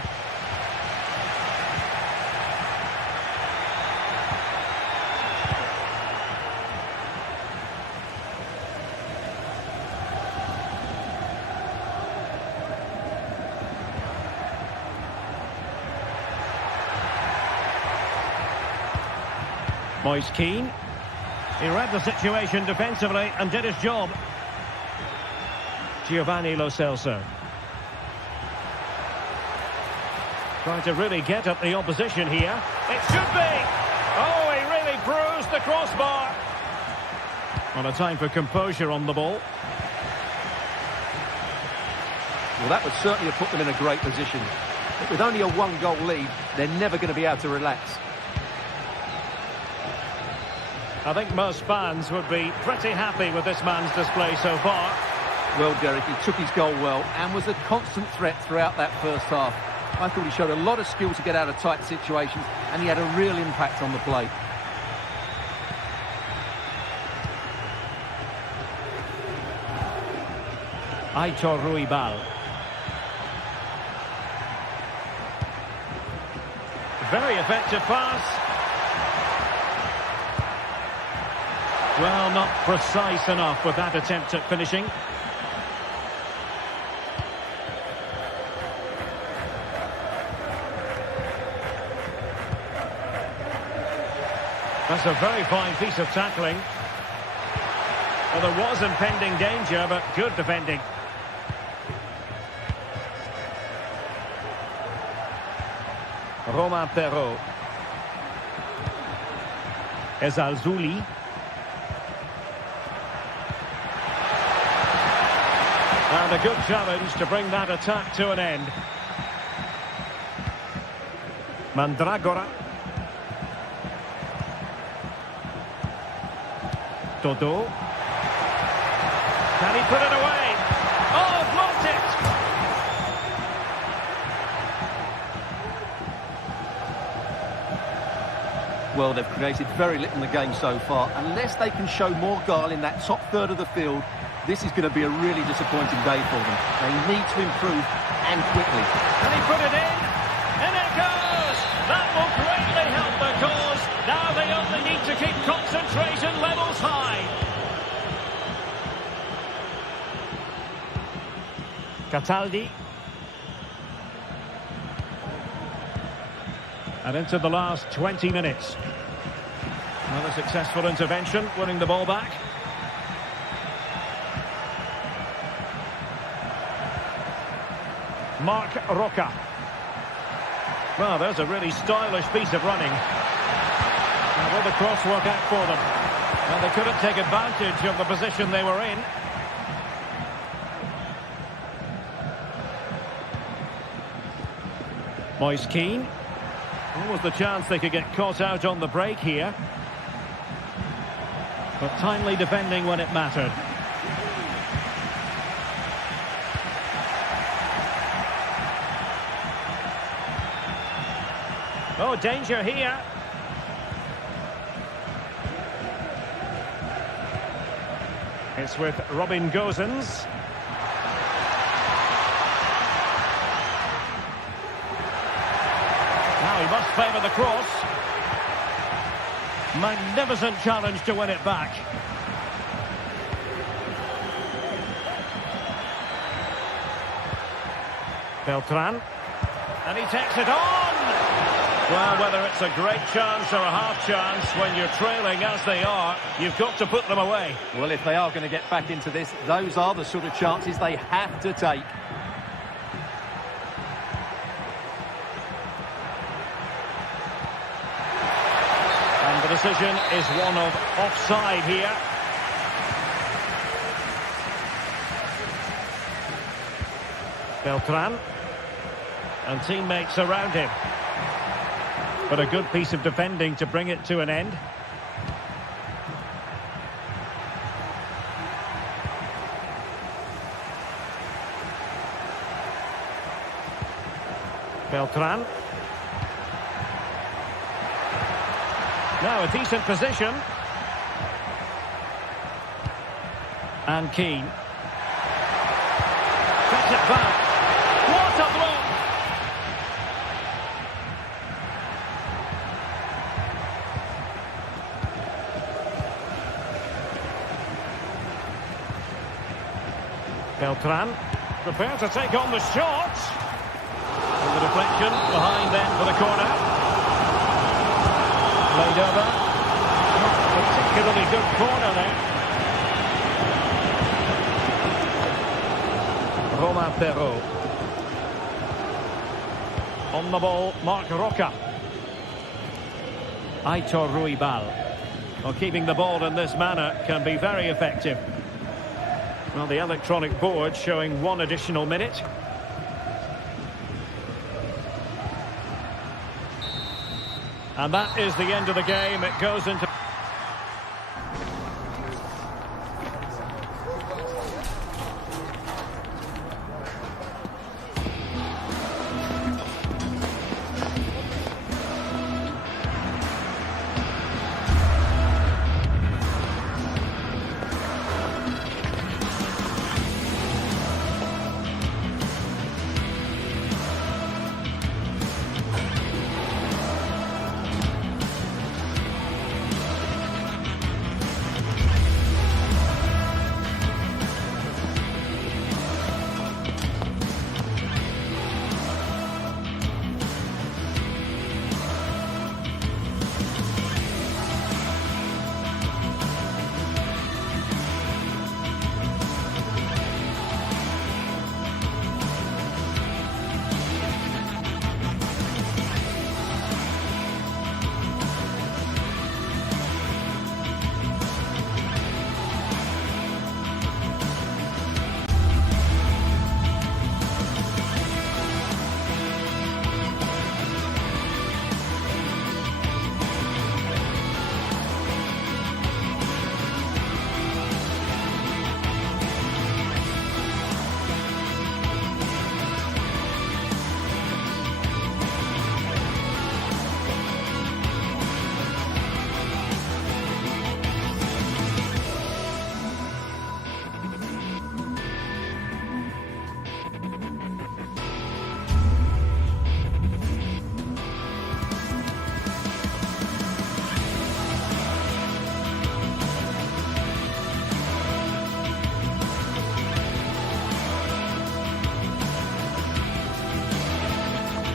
Moise Keane. He read the situation defensively and did his job. Giovanni Lo Celso. Trying to really get at the opposition here. It should be! Oh, he really bruised the crossbar. On a time for composure on the ball. Well, that would certainly have put them in a great position. But with only a one-goal lead, they're never going to be able to relax. I think most fans would be pretty happy with this man's display so far. Well, Derek, he took his goal well and was a constant threat throughout that first half. I thought he showed a lot of skill to get out of tight situations, and he had a real impact on the play. Aitor Ruibal. Very effective pass. Well, not precise enough with that attempt at finishing. That's a very fine piece of tackling. Well, there was impending danger, but good defending. Romain Perrault. Al-Zouli. And a good challenge to bring that attack to an end. Mandragora. Dodo. Can he put it away? Oh, blocked it! Well, they've created very little in the game so far. Unless they can show more guile in that top third of the field, this is going to be a really disappointing day for them. They need to improve, and quickly. Can he put it in? And it goes! That will greatly help the cause. Now they only need to keep concentration levels high. Cataldi. And into the last 20 minutes. Another successful intervention, winning the ball back. Marc Roca. Well, there's a really stylish piece of running. And will the cross work out for them? And they couldn't take advantage of the position they were in. Moise Keane. What was the chance they could get caught out on the break here? But timely defending when it mattered. Oh, danger here. It's with Robin Gosens. Now he must favour the cross. Magnificent challenge to win it back. Beltran. And he takes it on! Well, whether it's a great chance or a half chance, when you're trailing as they are, you've got to put them away. Well, if they are going to get back into this, those are the sort of chances they have to take. And the decision is one of offside here. Beltran. And teammates around him. But a good piece of defending to bring it to an end. Beltran. Now a decent position. And Keane. Cuts it back. What a block! Beltran, prepared to take on the shot. And the deflection behind them for the corner. Played over. Not a particularly good corner there. Romain Perrault. On the ball, Marc Roca. Aitor Ruibal. Well, keeping the ball in this manner can be very effective. Well, the electronic board showing one additional minute. And that is the end of the game. It goes into...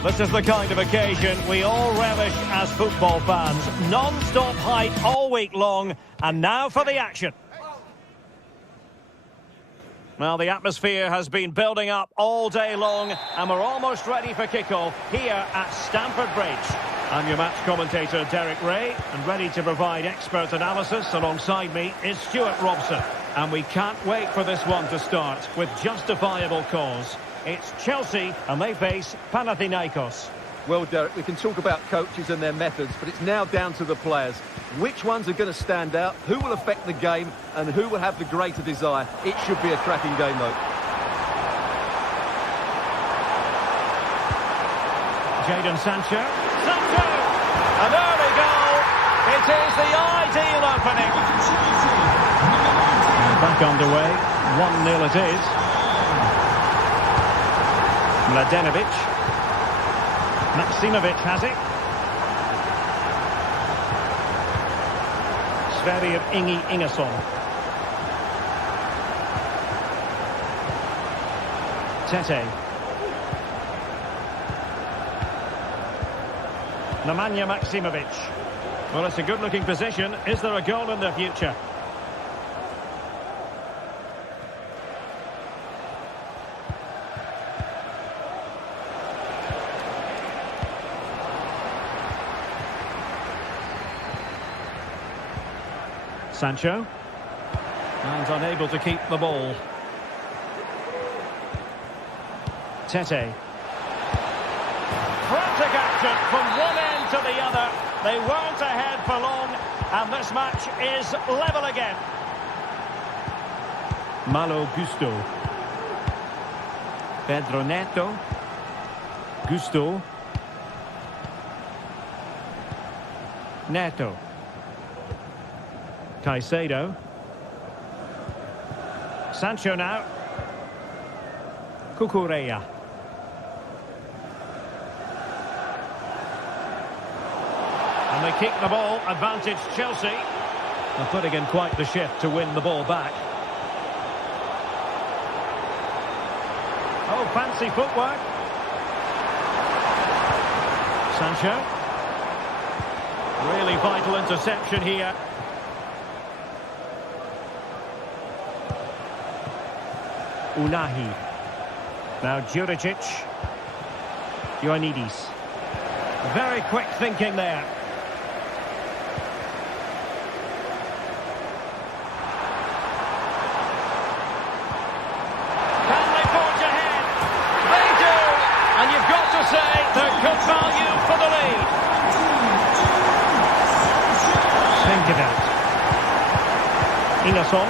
This is the kind of occasion we all relish as football fans. Non-stop hype all week long, and now for the action. Well, the atmosphere has been building up all day long, and we're almost ready for kickoff here at Stamford Bridge. I'm your match commentator, Derek Ray, and ready to provide expert analysis. Alongside me is Stuart Robson. And we can't wait for this one to start with justifiable cause. It's Chelsea, and they face Panathinaikos. Well, Derek, we can talk about coaches and their methods, but it's now down to the players. Which ones are going to stand out, who will affect the game, and who will have the greater desire? It should be a cracking game, though. Jadon Sancho. Sancho! An early goal. It is the ideal opening. Back underway. 1-0 it is. Mladenovic. Maksimovic has it. Sverre of Ingi Ingersson. Tete. Nemanja Maksimovic. Well, it's a good-looking position. Is there a goal in the future? Sancho. And unable to keep the ball. Tete. Frantic action from one end to the other. They weren't ahead for long, and this match is level again. Malo Gusto. Pedro Neto. Gusto. Neto. Caicedo. Sancho now. Cucurella. And they kick the ball, advantage Chelsea. They're putting in quite the shift to win the ball back. Oh, fancy footwork. Sancho. Really vital interception here. Unahi. Now Juricic. Ioannidis. Very quick thinking there. Can they forge ahead? They do! And you've got to say they're good value for the lead. Think of that. Ingersson.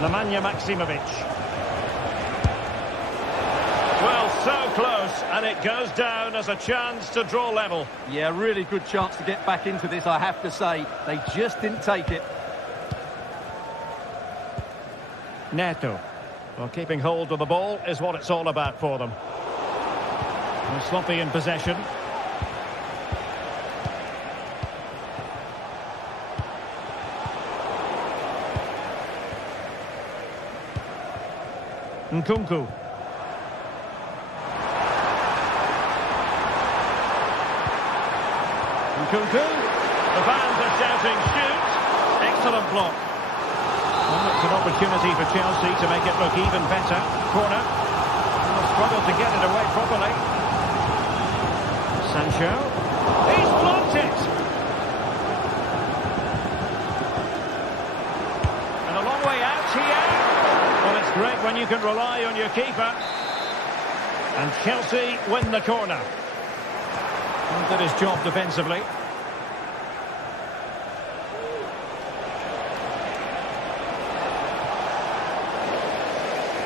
Nemanja Maksimovic. Well, so close, and it goes down as a chance to draw level. Yeah, really good chance to get back into this, I have to say. They just didn't take it. Neto. Well, keeping hold of the ball is what it's all about for them. Well, sloppy in possession. Nkunku. Nkunku. The fans are shouting, shoot. Excellent block. Well, it's an opportunity for Chelsea to make it look even better. Corner. Well, struggled to get it away properly. Sancho. He's blocked it. And a long way out here. Well, it's great when you can rely on your keeper. And Chelsea win the corner. Well, did his job defensively.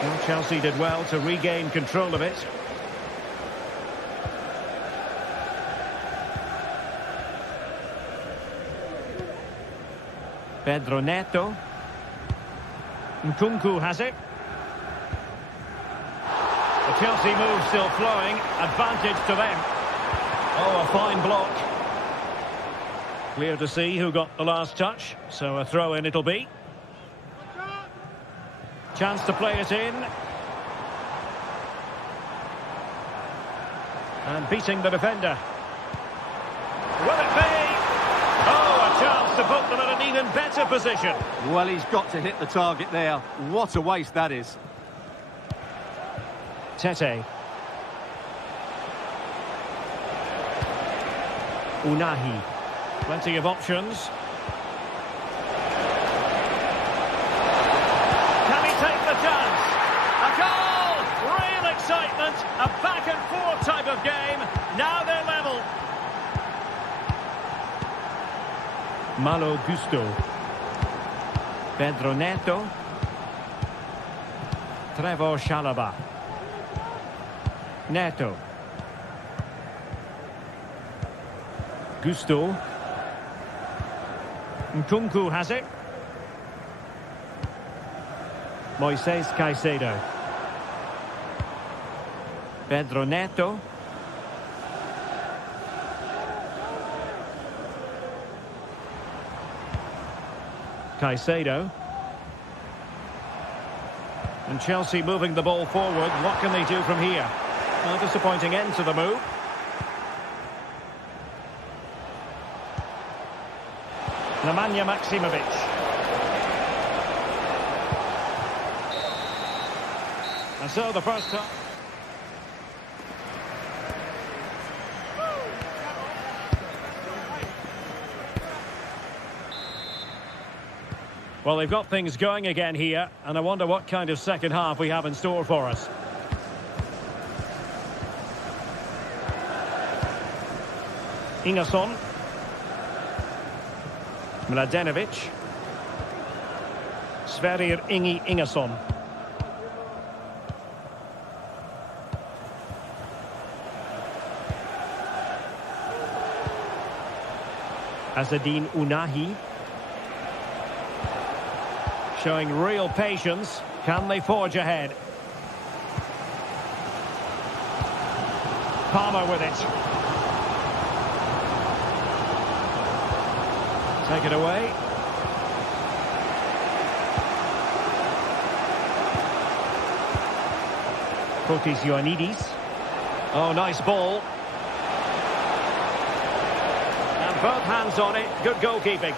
Well, Chelsea did well to regain control of it. Pedro Neto. Nkunku has it. Chelsea move still flowing. Advantage to them. Oh, a fine block. Clear to see who got the last touch. So a throw-in it'll be. Chance to play it in. And beating the defender. Will it be? Oh, a chance to put them in an even better position. Well, he's got to hit the target there. What a waste that is. Tete. Unahi. Plenty of options. Can he take the chance? A goal! Real excitement. A back and forth type of game. Now they're level. Malo Gusto. Pedro Neto. Trevor Chalobah. Neto. Gusto. Nkunku has it. Moises Caicedo. Pedro Neto. Caicedo. And Chelsea moving the ball forward. What can they do from here? A disappointing end to the move. Nemanja Maksimovic. And so the first time. Well, they've got things going again here, and I wonder what kind of second half we have in store for us. Ingerson. Mladenovic. Sverrir Ingi Ingerson. Azzedine Unahi. Showing real patience. Can they forge ahead? Palmer with it. Take it away. Fotis Ioannidis. Oh, nice ball. And both hands on it. Good goalkeeping.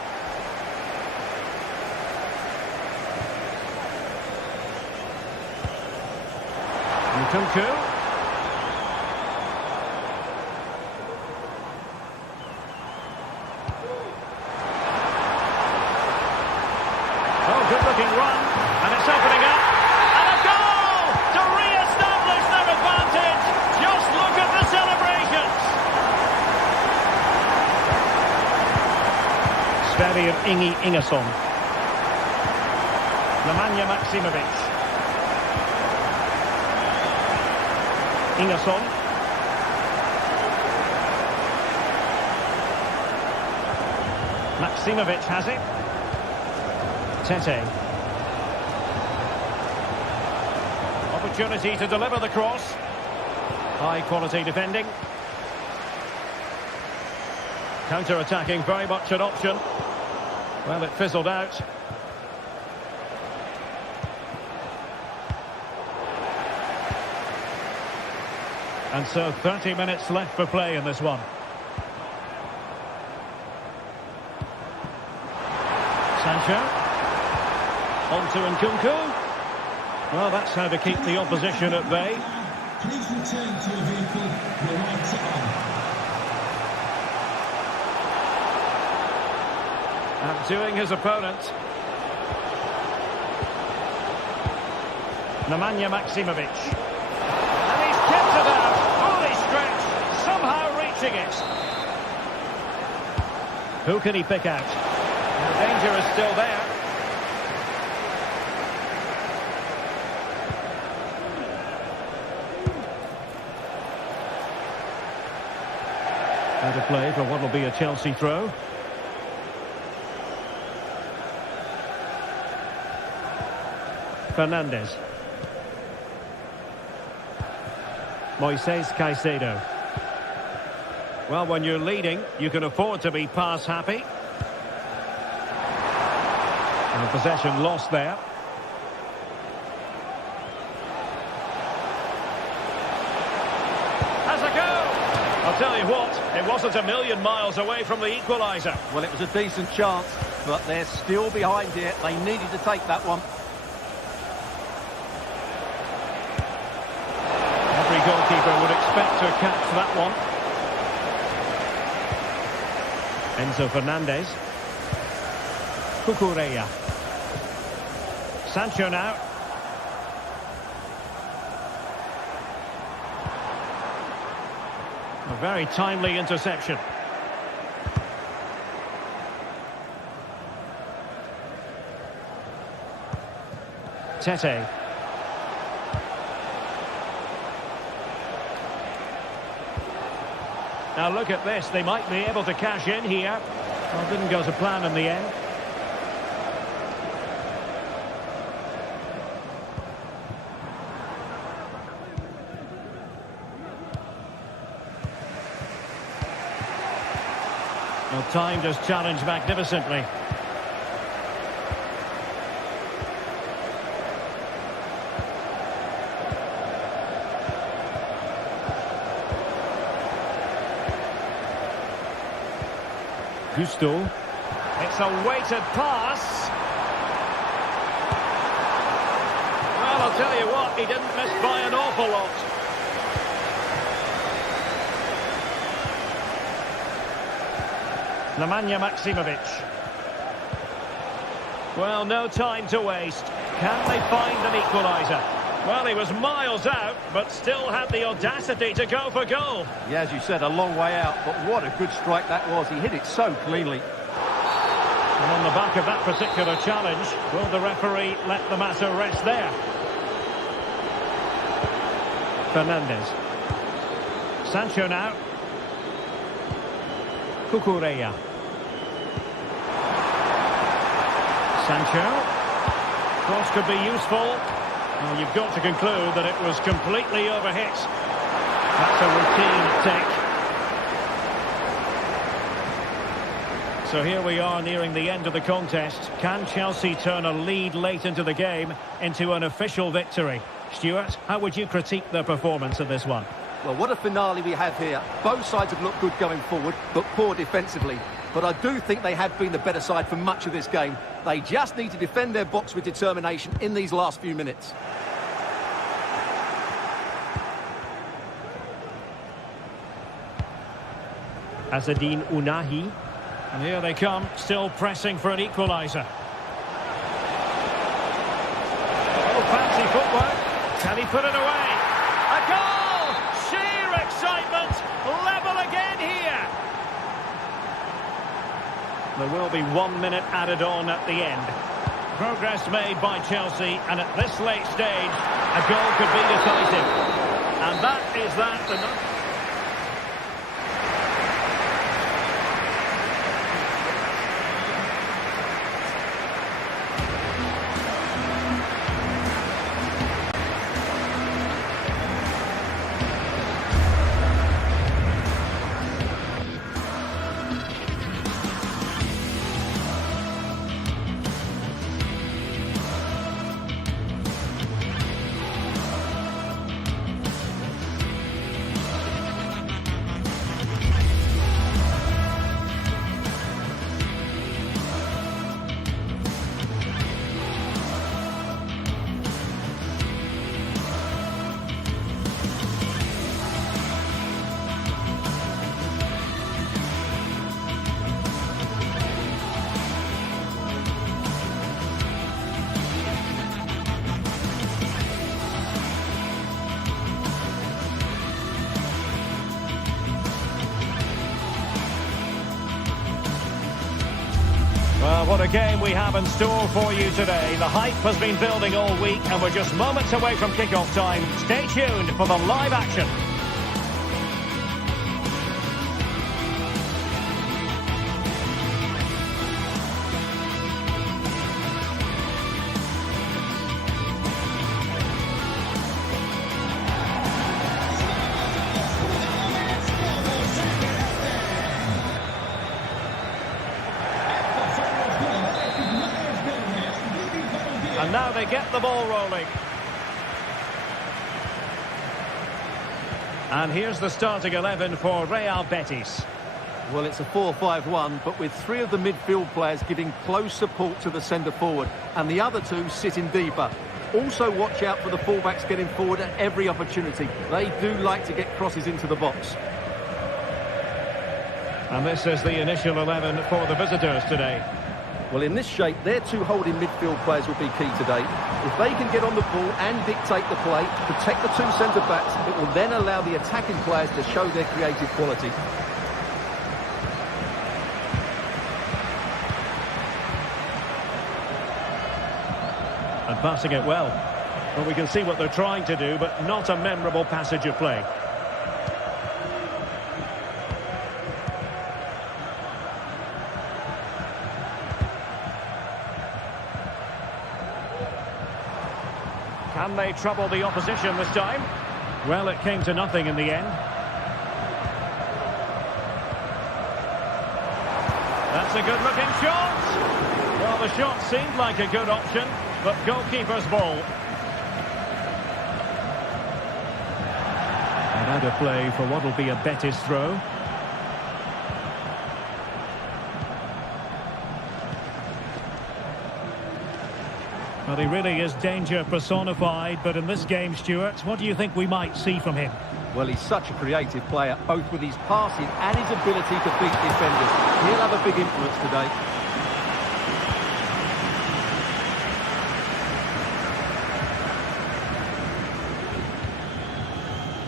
Nkunku. Good-looking run, and it's opening up, and a goal to re-establish their advantage. Just look at the celebrations. Sverrir Ingi Ingerson. Nemanja Maksimovic. Ingerson. Maksimovic has it. Tete. Opportunity to deliver the cross. High quality defending. Counter-attacking, very much an option. Well, it fizzled out. And so 30 minutes left for play in this one. Sancho. On to Nkunku. Well, that's how to keep the opposition at bay. Please return to your vehicle, your lights are on. Outdoing his opponent. Nemanja Maksimovic. And he's kept it out. Fully stretched. Somehow reaching it. Who can he pick out? The danger is still there. Out of play for what will be a Chelsea throw. Fernandes. Moises Caicedo. Well, when you're leading, you can afford to be pass happy. And possession lost there. Has a go! I'll tell you what, it wasn't a million miles away from the equaliser. Well, it was a decent chance, but they're still behind here. They needed to take that one. Every goalkeeper would expect to catch that one. Enzo Fernandez. Cucurella. Sancho now. A very timely interception. Tete. Now look at this, they might be able to cash in here. Well, didn't go to plan in the end. Well, timed his challenge magnificently. Gusto. It's a weighted pass. Well, I'll tell you what, he didn't miss by an awful lot. Nemanja Maksimovic. Well, no time to waste. Can they find an equaliser? Well, he was miles out, but still had the audacity to go for goal. Yeah, as you said, a long way out, but what a good strike that was. He hit it so cleanly. And on the back of that particular challenge, will the referee let the matter rest there? Fernandez. Sancho now. Cucurella. Sancho. Cross could be useful. Well, you've got to conclude that it was completely overhit. That's a routine take. So here we are nearing the end of the contest. Can Chelsea turn a lead late into the game into an official victory? Stuart, how would you critique their performance in this one? Well, what a finale we have here. Both sides have looked good going forward, but poor defensively. But I do think they have been the better side for much of this game. They just need to defend their box with determination in these last few minutes. Azzedine Ounahi. And here they come, still pressing for an equaliser. Oh, fancy footwork. Can he put it away? A goal! Sheer excitement! Level again here! There will be 1 minute added on at the end. Progress made by Chelsea, and at this late stage, a goal could be decisive. And that is that. Well, what a game we have in store for you today. The hype has been building all week and we're just moments away from kick-off time. Stay tuned for the live action. And now they get the ball rolling. And here's the starting 11 for Real Betis. Well, it's a 4-5-1, but with three of the midfield players giving close support to the centre forward, and the other two sitting deeper. Also watch out for the fullbacks getting forward at every opportunity. They do like to get crosses into the box. And this is the initial 11 for the visitors today. Well, in this shape, their two holding midfield players will be key today. If they can get on the ball and dictate the play, protect the two centre-backs, it will then allow the attacking players to show their creative quality. And passing it well. Well, we can see what they're trying to do, but not a memorable passage of play. Can they trouble the opposition this time? Well, it came to nothing in the end. That's a good-looking shot. Well, the shot seemed like a good option, but goalkeeper's ball. And out of play for what will be a Betis throw. Well, he really is danger personified, but in this game, Stuart, what do you think we might see from him? Well, he's such a creative player, both with his passing and his ability to beat defenders. He'll have a big influence today.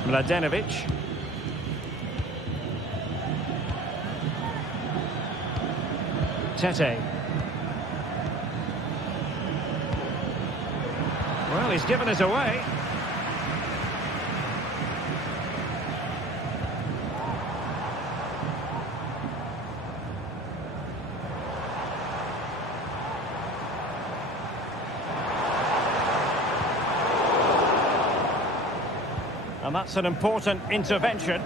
Mladenovic. Tete. Well, he's given us away. And that's an important intervention.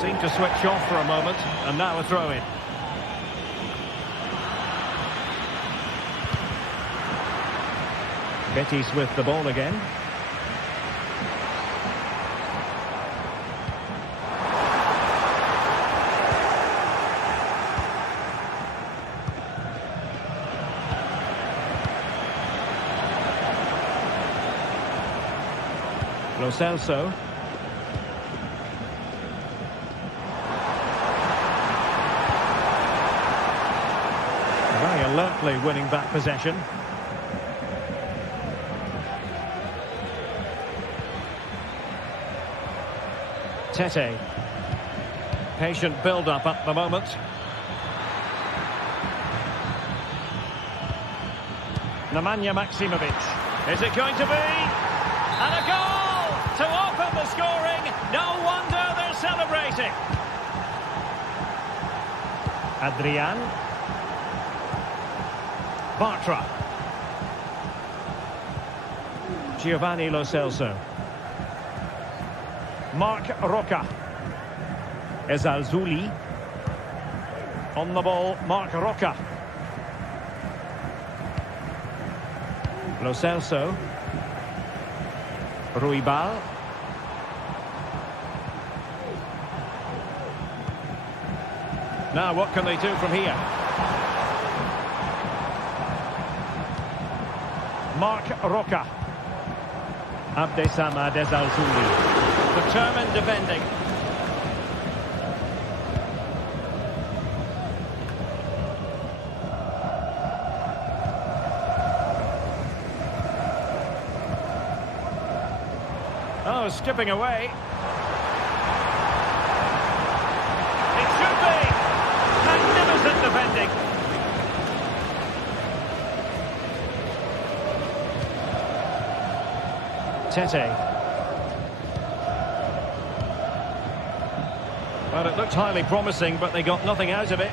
Seemed to switch off for a moment, and now a throw-in. Betis with the ball again. Lo Celso. Very alertly winning back possession. Tete. Patient build-up at the moment. Nemanja Maksimovic. Is it going to be? And a goal to open the scoring. No wonder they're celebrating. Adrian. Bartra. Giovanni Lo Celso. Marc Roca. Ezalzouli. On the ball, Marc Roca. Lo Celso. Ruibal. Now what can they do from here? Marc Roca. Abdesamad Ezalzouli. Determined defending. Oh, skipping away. It should be. Magnificent defending. Tete. Well, it looked highly promising, but they got nothing out of it.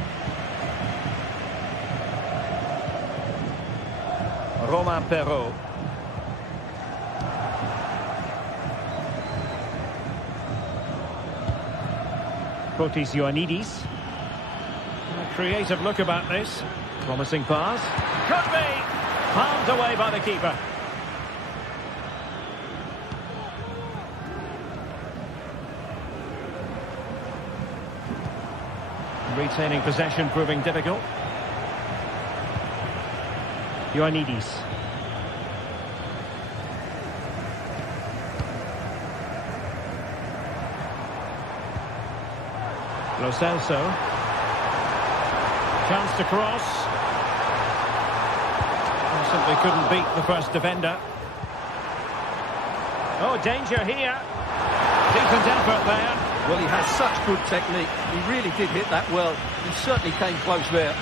Romain Perrault. Fotis Ioannidis. A creative look about this. Promising pass. Could be! Palmed away by the keeper. Retaining possession proving difficult. Ioannidis. Lo Celso. Chance to cross. Simply couldn't beat the first defender. Oh, danger here. Decent effort there. Well, he has such good technique. He really did hit that well. He certainly came close there.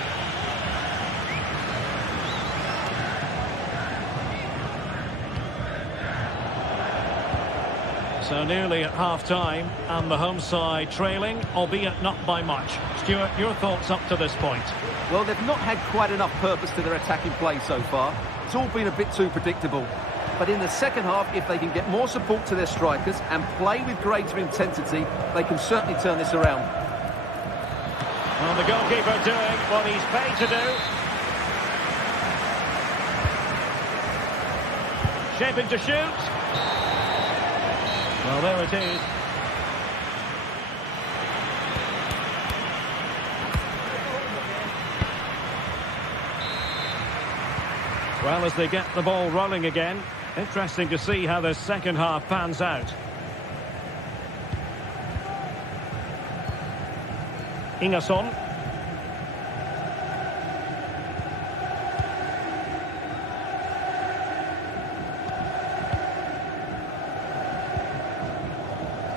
So nearly at half-time, and the home side trailing, albeit not by much. Stuart, your thoughts up to this point? Well, they've not had quite enough purpose to their attacking play so far. It's all been a bit too predictable. But in the second half, if they can get more support to their strikers and play with greater intensity, they can certainly turn this around. Well, the goalkeeper doing what he's paid to do. Shaping to shoot. Well, there it is. Well, as they get the ball rolling again, interesting to see how the second half pans out. Ingerson.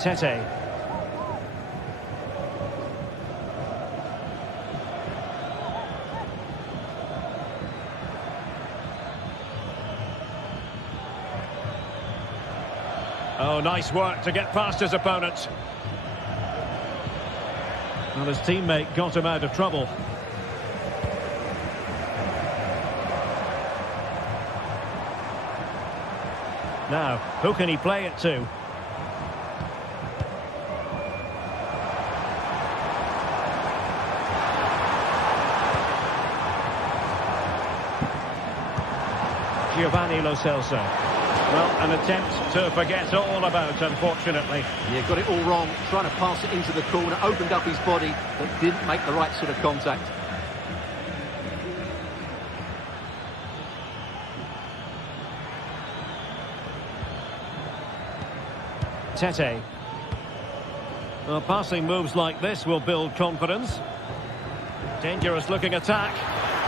Tete. Oh, nice work to get past his opponent. Well, his teammate got him out of trouble. Now, who can he play it to? Giovanni Lo Celso. Well, an attempt to forget all about, unfortunately. Yeah, got it all wrong. Trying to pass it into the corner, opened up his body, but didn't make the right sort of contact. Tete. Well, passing moves like this will build confidence. Dangerous looking attack.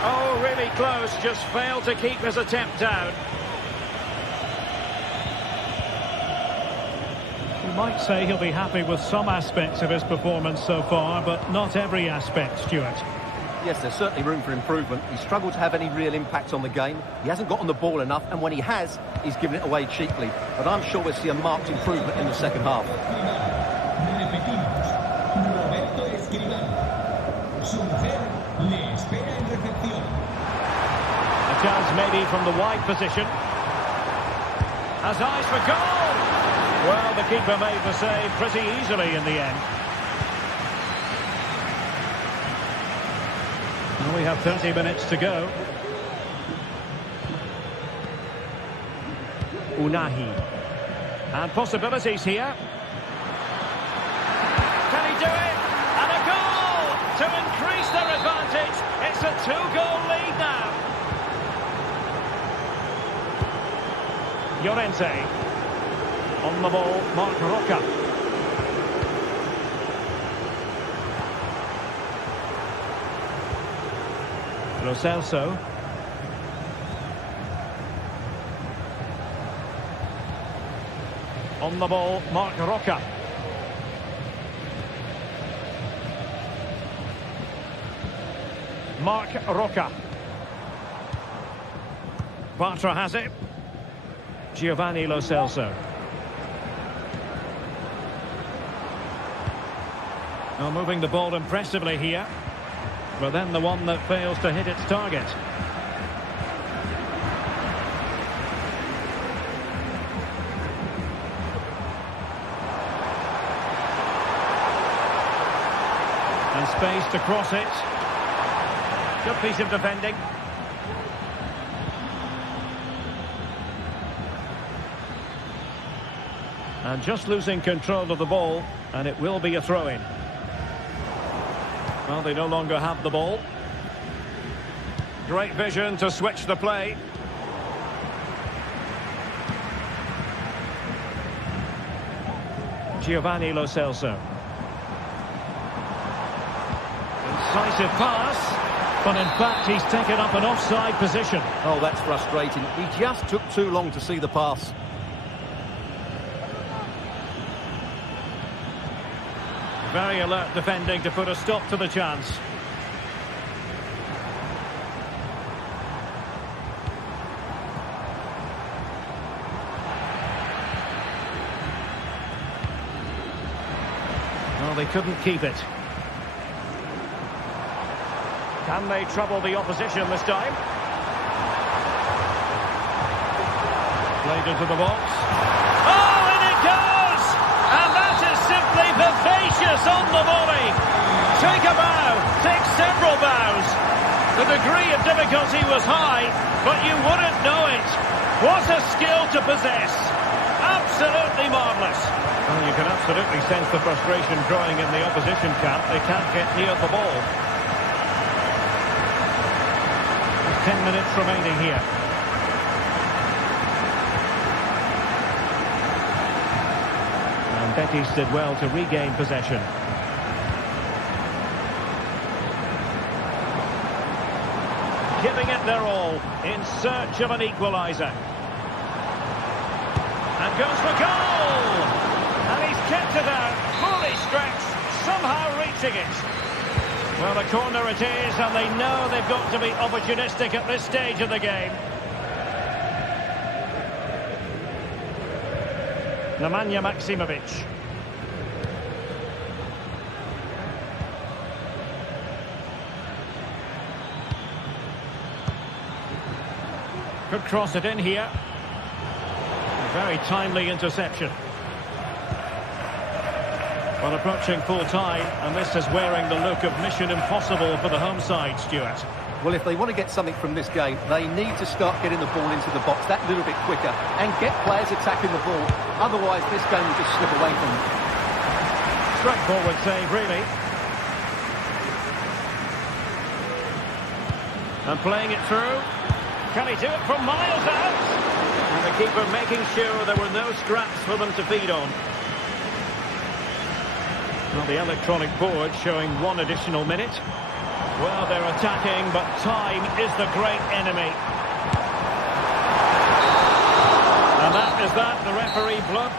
Oh, really close, just failed to keep his attempt down. You might say he'll be happy with some aspects of his performance so far, but not every aspect, Stuart. Yes, there's certainly room for improvement. He's struggled to have any real impact on the game. He hasn't got on the ball enough, and when he has, he's given it away cheaply. But I'm sure we'll see a marked improvement in the second half. A chance maybe from the wide position. Has eyes for goal! Well, the keeper made the save pretty easily in the end. Well, we have 30 minutes to go. Unahi. And possibilities here. Can he do it? And a goal to increase their advantage. It's a 2-goal lead now. Llorente. On the ball, Marc Roca. Lo Celso. On the ball, Marc Roca. Marc Roca. Bartra has it. Giovanni Lo Celso. Now moving the ball impressively here. But then the one that fails to hit its target. And space to cross it. Good piece of defending. And just losing control of the ball, and it will be a throw-in. Well, they no longer have the ball. Great vision to switch the play. Giovanni Lo Celso. Incisive pass, but in fact he's taken up an offside position. Oh, that's frustrating. He just took too long to see the pass. Very alert defending to put a stop to the chance. Well, they couldn't keep it. Can they trouble the opposition this time? Played into the box. Oh, and it goes! And that is simply vivacious on the volley. Take a bow, take several bows. The degree of difficulty was high, but you wouldn't know it. What a skill to possess. Absolutely marvellous. Well, you can absolutely sense the frustration growing in the opposition camp. They can't get near the ball. 10 minutes remaining here. And Betis did well to regain possession. Giving it their all in search of an equaliser. And goes for goal! And he's kept it out, fully stretched, somehow reaching it. Well, the corner it is, and they know they've got to be opportunistic at this stage of the game. Nemanja Maksimovic. Could cross it in here. A very timely interception. Well, approaching full time, and this is wearing the look of mission impossible for the home side, Stuart. Well, if they want to get something from this game, they need to start getting the ball into the box that little bit quicker and get players attacking the ball. Otherwise, this game will just slip away from them. Straightforward save, really. And playing it through. Can he do it from miles out? And the keeper making sure there were no scraps for them to feed on. Well, the electronic board showing 1 additional minute. Well, they're attacking, but time is the great enemy. And that is that. The referee blood.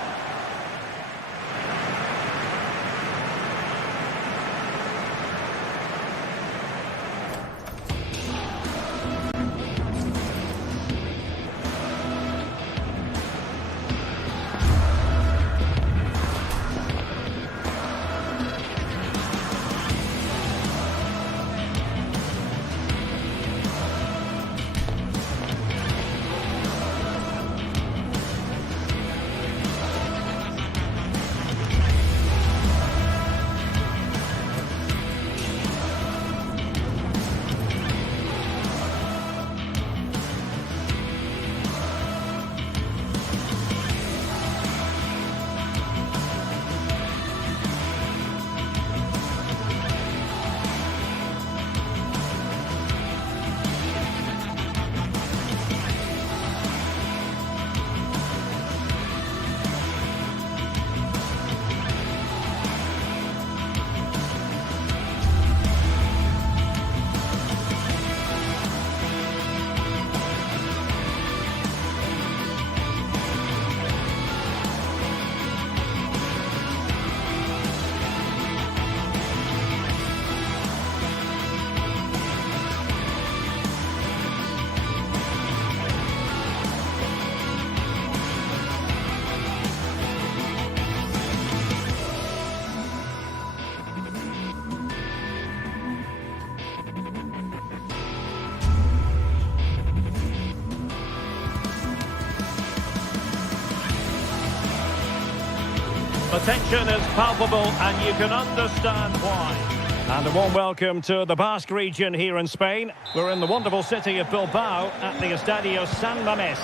The tension is palpable, and you can understand why. And a warm welcome to the Basque region here in Spain. We're in the wonderful city of Bilbao at the Estadio San Mamés.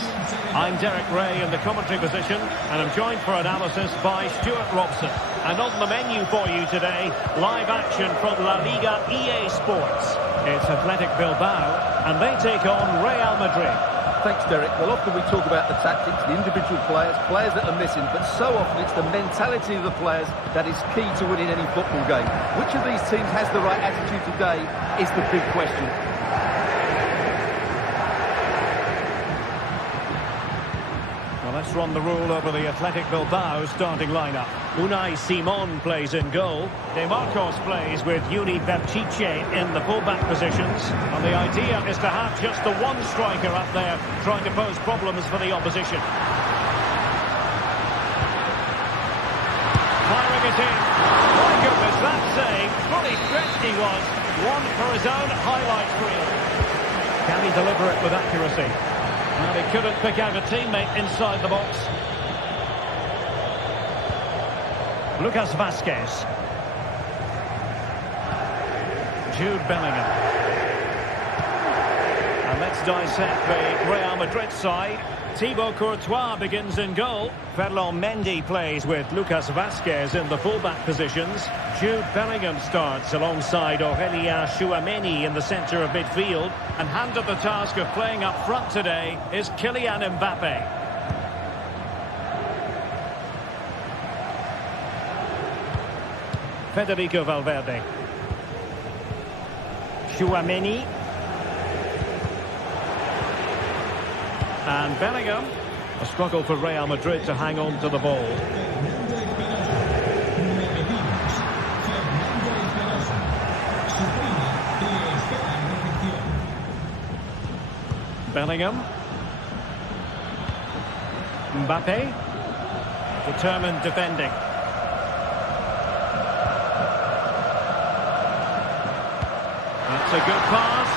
I'm Derek Ray in the commentary position, and I'm joined for analysis by Stuart Robson. And on the menu for you today, live action from La Liga EA Sports. It's Athletic Bilbao, and they take on Real Madrid. Thanks, Derek. Well, often we talk about the tactics, the individual players that are missing, but so often it's the mentality of the players that is key to winning any football game. Which of these teams has the right attitude today is the big question. Well, let's run the rule over the Athletic Bilbao starting lineup. Unai Simon plays in goal. De Marcos plays with Uni Berchiche in the fullback positions. And the idea is to have just the one striker up there trying to pose problems for the opposition. Firing it in. My goodness, that save. Fully stretched he was. One for his own highlight reel. Can he deliver it with accuracy? Well, he couldn't pick out a teammate inside the box. Lucas Vazquez. Jude Bellingham. And let's dissect the Real Madrid side. Thibaut Courtois begins in goal. Ferland Mendy plays with Lucas Vazquez in the fullback positions. Jude Bellingham starts alongside Aurélien Tchouaméni in the centre of midfield. And handed the task of playing up front today is Kylian Mbappe. Federico Valverde. Tchouaméni. And Bellingham. A struggle for Real Madrid to hang on to the ball. Bellingham. Mbappe. Determined defending. That's a good pass.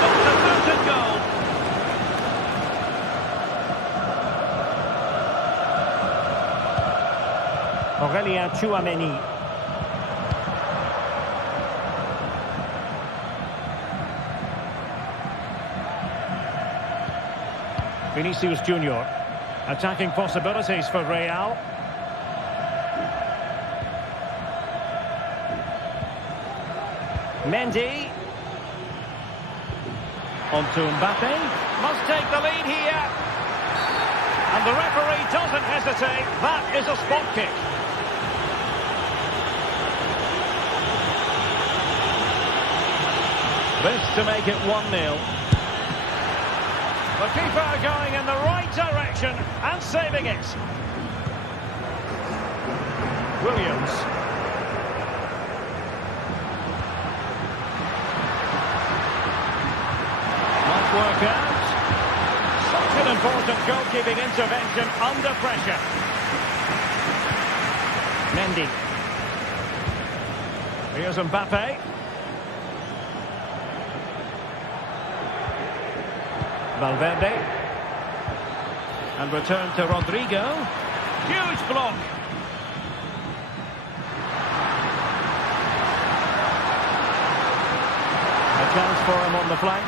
That's a certain goal. Aurélien Tchouaméni. Vinicius Junior. Attacking possibilities for Real. Mendy. On to Mbappe. Must take the lead here. And the referee doesn't hesitate. That is a spot kick. This to make it 1-0. The keeper going in the right direction and saving it. Williams. Might work out. Such an important goalkeeping intervention under pressure. Mendy. Here's Mbappe. Valverde. And return to Rodrigo. Huge block. A chance for him on the flank.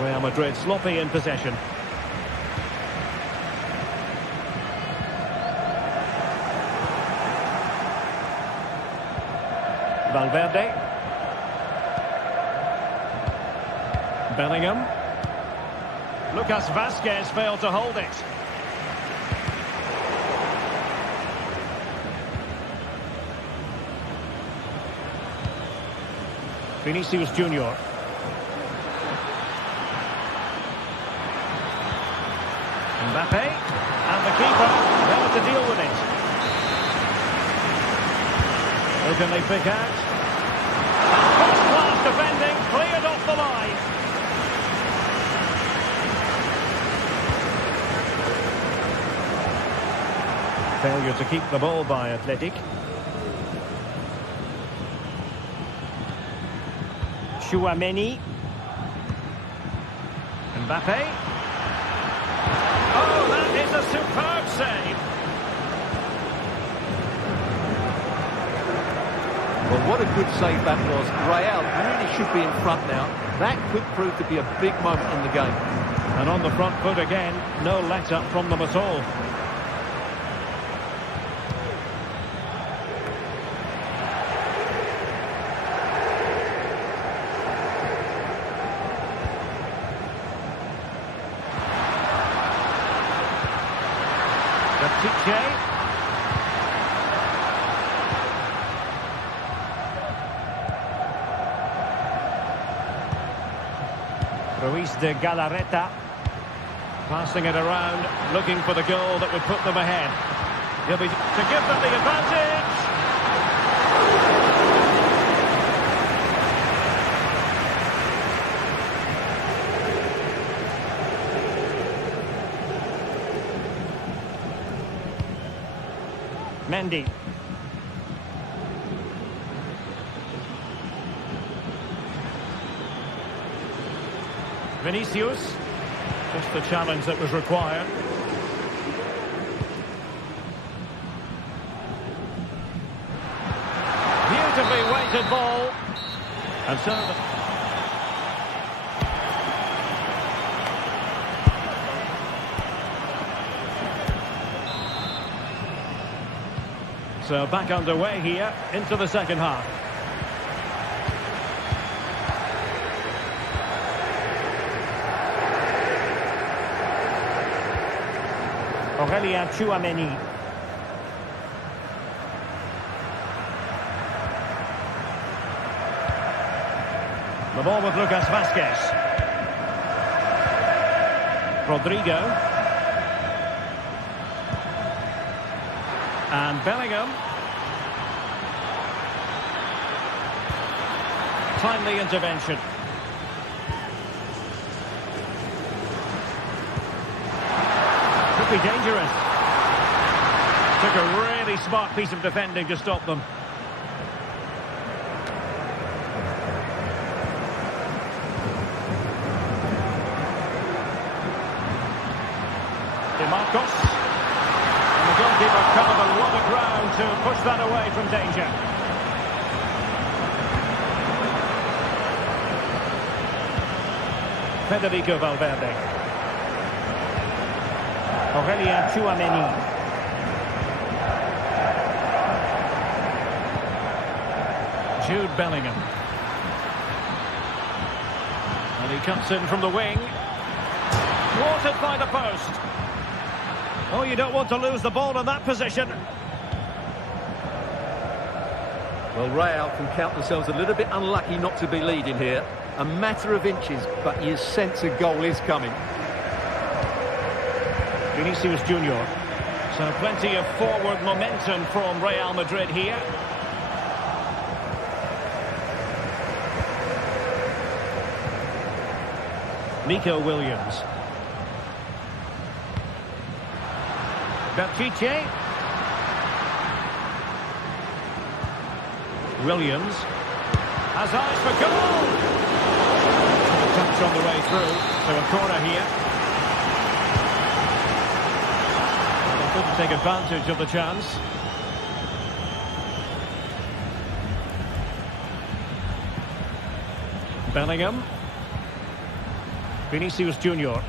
Real Madrid sloppy in possession. Valverde. Bellingham. Lucas Vazquez failed to hold it. Vinicius Junior. Mbappe. And the keeper failed to deal with it. Who can they pick out? First-class defending, cleared off the line. Failure to keep the ball by Athletic. Tchouaméni. Mbappe. Oh, that is a superb save. Well, what a good save that was. Real really should be in front now. That could prove to be a big moment in the game. And on the front foot again, no let-up from them at all. GTSports. Ruiz de Galarreta passing it around, looking for the goal that would put them ahead. He'll be to give them the advantage. Mendy. Vinicius. Just the challenge that was required. Beautifully weighted ball. And so back underway here into the second half. Aurélien Tchouameni. The ball with Lucas Vázquez. Rodrigo. And Bellingham. Timely intervention. Could be dangerous. Took a really smart piece of defending to stop them. Marcos. And the goalkeeper covered a lot of ground to push that away from danger. Federico Valverde. Aurélien Tchouameni. Jude Bellingham. And he cuts in from the wing. Thwarted by the post. Oh, you don't want to lose the ball in that position. Well, Real can count themselves a little bit unlucky not to be leading here. A matter of inches, but you sense a goal is coming. Vinicius Junior. So plenty of forward momentum from Real Madrid here. Nico Williams. Belchiche. Williams has eyes for goal. A touch on the way through, so a corner here. Well, they couldn't take advantage of the chance. Bellingham. Vinicius Junior.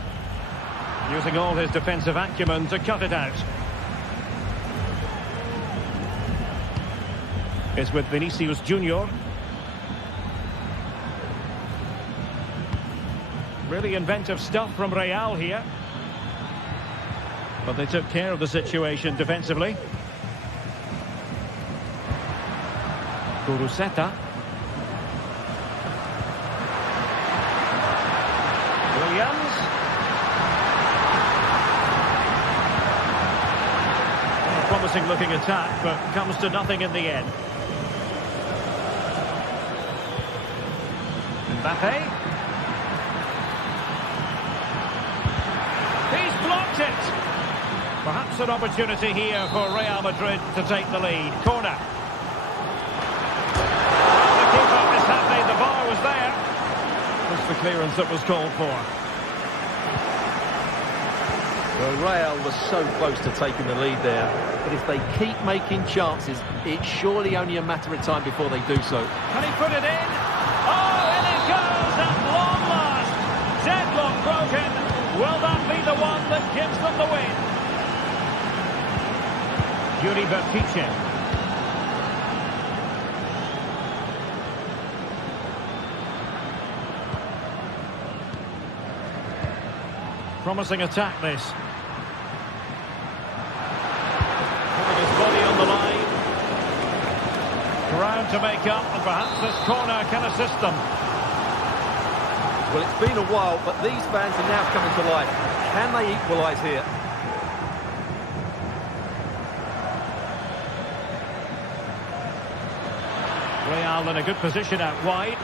Using all his defensive acumen to cut it out. It's with Vinicius Junior. Really inventive stuff from Real here. But they took care of the situation defensively. Kuruseta. Williams. A promising looking attack, but comes to nothing in the end. Mbappe. He's blocked it. Perhaps an opportunity here for Real Madrid to take the lead. Corner. The keeper is happy. The bar was there. Just the clearance that was called for. Well, Real was so close to taking the lead there, but if they keep making chances, it's surely only a matter of time before they do so. Can he put it in? Oh, in it goes at long last. Deadlock broken. Will that be the one that gives them the win? Yuri Bertice. Promising attack, this. Putting his body on the line. Ground to make up, and perhaps this corner can assist them. Well, it's been a while, but these fans are now coming to life. Can they equalise here? Real in a good position out wide.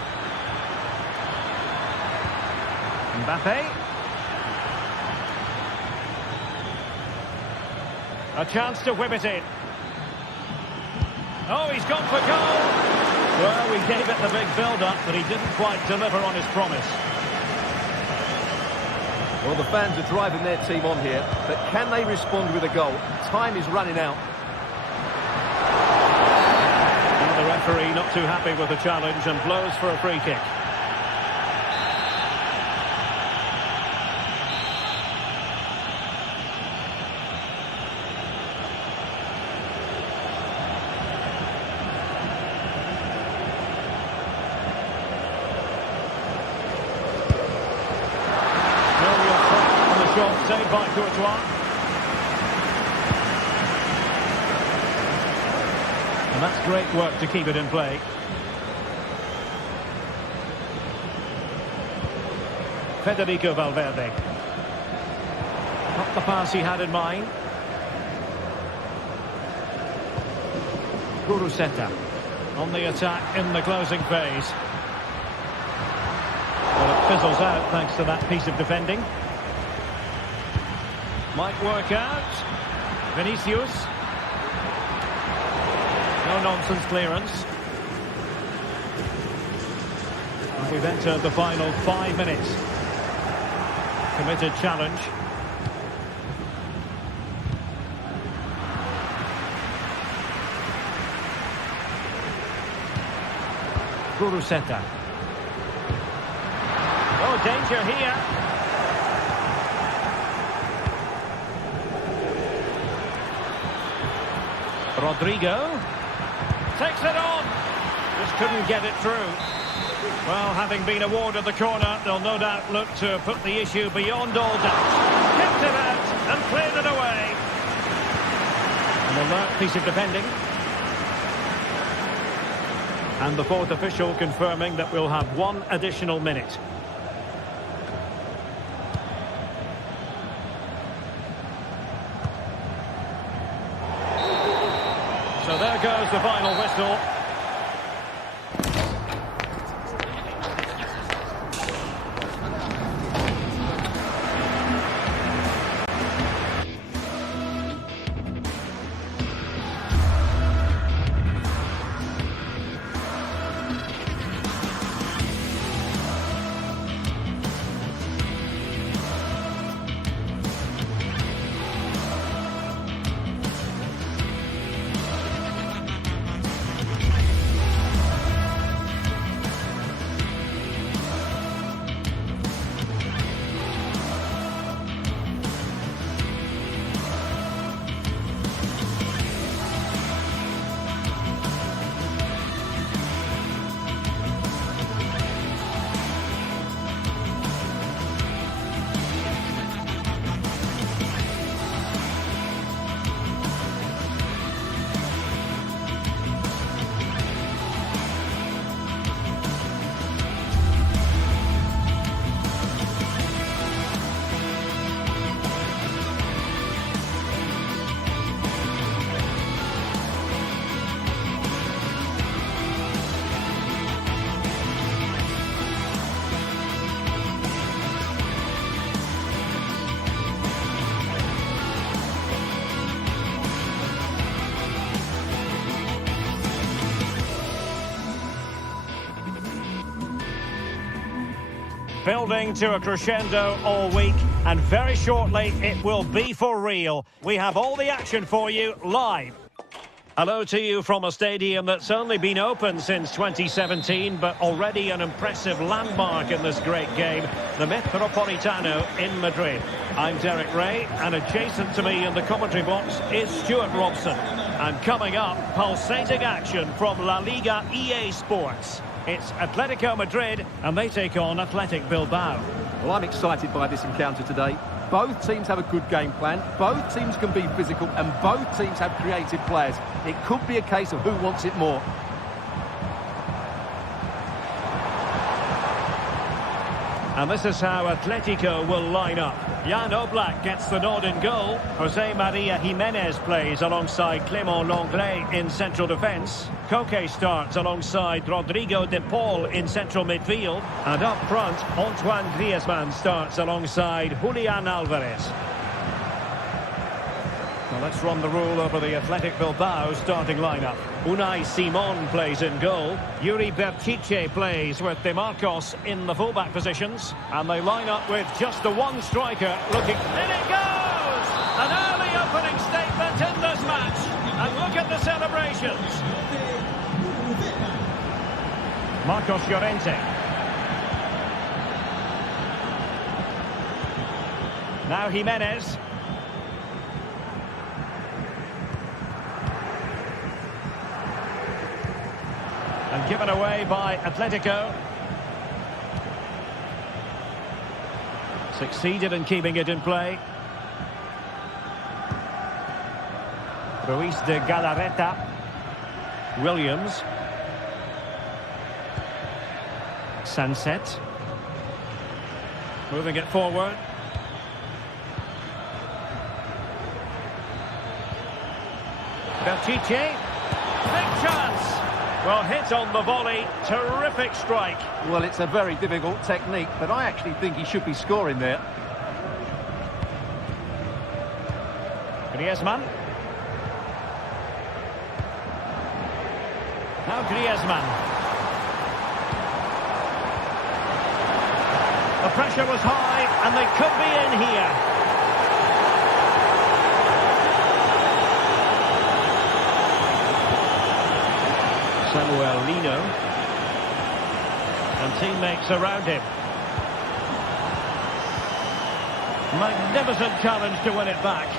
Mbappe. A chance to whip it in. Oh, he's gone for goal. Well, we gave it the big build-up, but he didn't quite deliver on his promise. Well, the fans are driving their team on here, but can they respond with a goal? Time is running out. And the referee not too happy with the challenge and blows for a free kick. Saved by Courtois. And that's great work to keep it in play. Federico Valverde. Not the pass he had in mind. Guruseta on the attack in the closing phase. Well, it fizzles out thanks to that piece of defending. Might work out. Vinicius. No nonsense clearance. And we've entered the final 5 minutes. Committed challenge. Guruseta. Oh, danger here. Rodrigo takes it on. Just couldn't get it through. Well, having been awarded the corner, they'll no doubt look to put the issue beyond all doubt. Kept it out and cleared it away. An alert piece of defending. And the fourth official confirming that we'll have 1 additional minute. So there goes the final whistle. Building to a crescendo all week, and very shortly it will be for real. We have all the action for you live. Hello to you from a stadium that's only been open since 2017, but already an impressive landmark in this great game, the Metropolitano in Madrid. I'm Derek Ray, and adjacent to me in the commentary box is Stuart Robson. And coming up, pulsating action from La Liga EA Sports. It's Atletico Madrid, and they take on Athletic Bilbao. Well, I'm excited by this encounter today. Both teams have a good game plan, both teams can be physical, and both teams have creative players. It could be a case of who wants it more. And this is how Atletico will line up. Jan Oblak gets the nod in goal. Jose Maria Jimenez plays alongside Clément Lenglet in central defence. Koke starts alongside Rodrigo de Paul in central midfield. And up front, Antoine Griezmann starts alongside Julian Alvarez. Well, let's run the rule over the Athletic Bilbao starting lineup. Unai Simon plays in goal. Yuri Berchiche plays with De Marcos in the fullback positions. And they line up with just the one striker looking... In it goes! An early opening statement in this match. And look at the celebrations. Marcos Llorente. Now Jimenez. And given away by Atletico. Succeeded in keeping it in play. Ruiz de Galarreta. Williams. Sunset. Moving it forward. Berchiche. Big chance. Well, hit on the volley, terrific strike. Well, it's a very difficult technique, but I actually think he should be scoring there. Griezmann. Now Griezmann. The pressure was high, and they could be in here. Samuel Lino, and teammates around him. Magnificent challenge to win it back.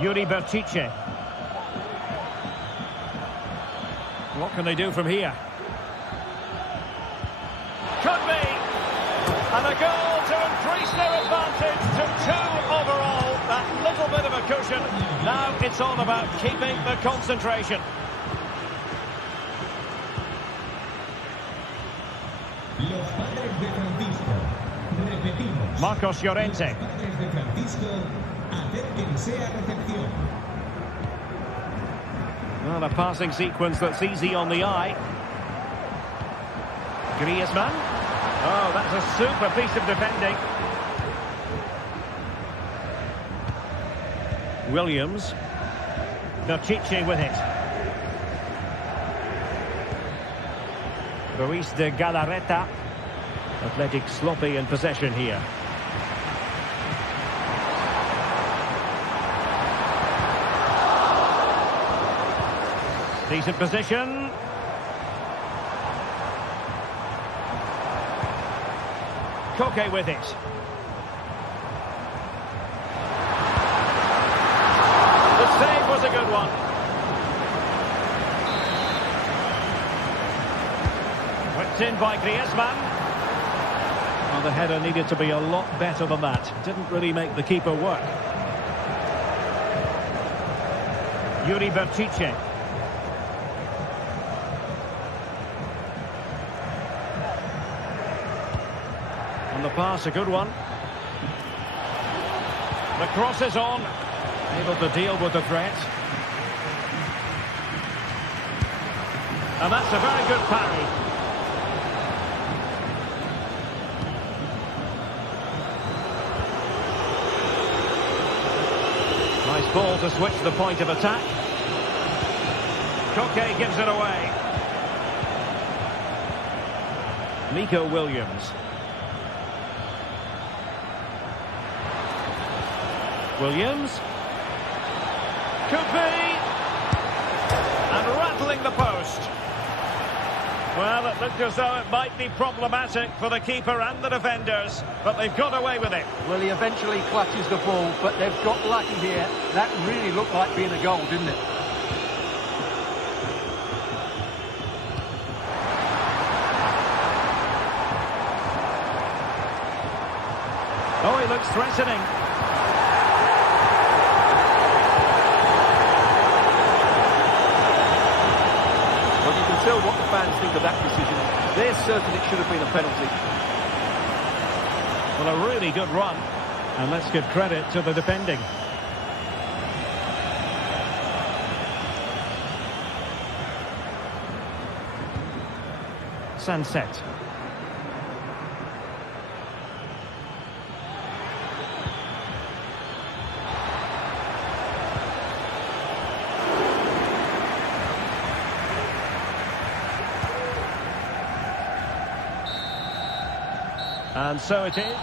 Yuri Berchiche. What can they do from here? Could be, and a goal to increase their advantage to 2 overall. That little bit of a cushion. Now it's all about keeping the concentration. Los padres de Francisco. Repetimos. Marcos Llorente. Los padres de Francisco, acérquense a recepción. Well, a passing sequence that's easy on the eye. Griezmann. Oh, that's a super piece of defending. Williams. Berchiche with it. Ruiz de Galarreta. Athletic sloppy in possession here. Decent position. Koke with it. The save was a good one. Whipped in by Griezmann. Well, the header needed to be a lot better than that. Didn't really make the keeper work. Yuri Berchiche. And the pass, a good one. The cross is on. Able to deal with the threat. And that's a very good parry. Ball to switch the point of attack. Koke gives it away. Nico Williams. Williams. Could be. And rattling the post. Well, it looked as though it might be problematic for the keeper and the defenders, but they've got away with it. Well, he eventually clutches the ball, but they've got lucky here. That really looked like being a goal, didn't it? Oh, he looks threatening. Well, you can tell what the fans think of that decision. They're certain it should have been a penalty. Well, a really good run. And let's give credit to the defending. Sunset. And so it is.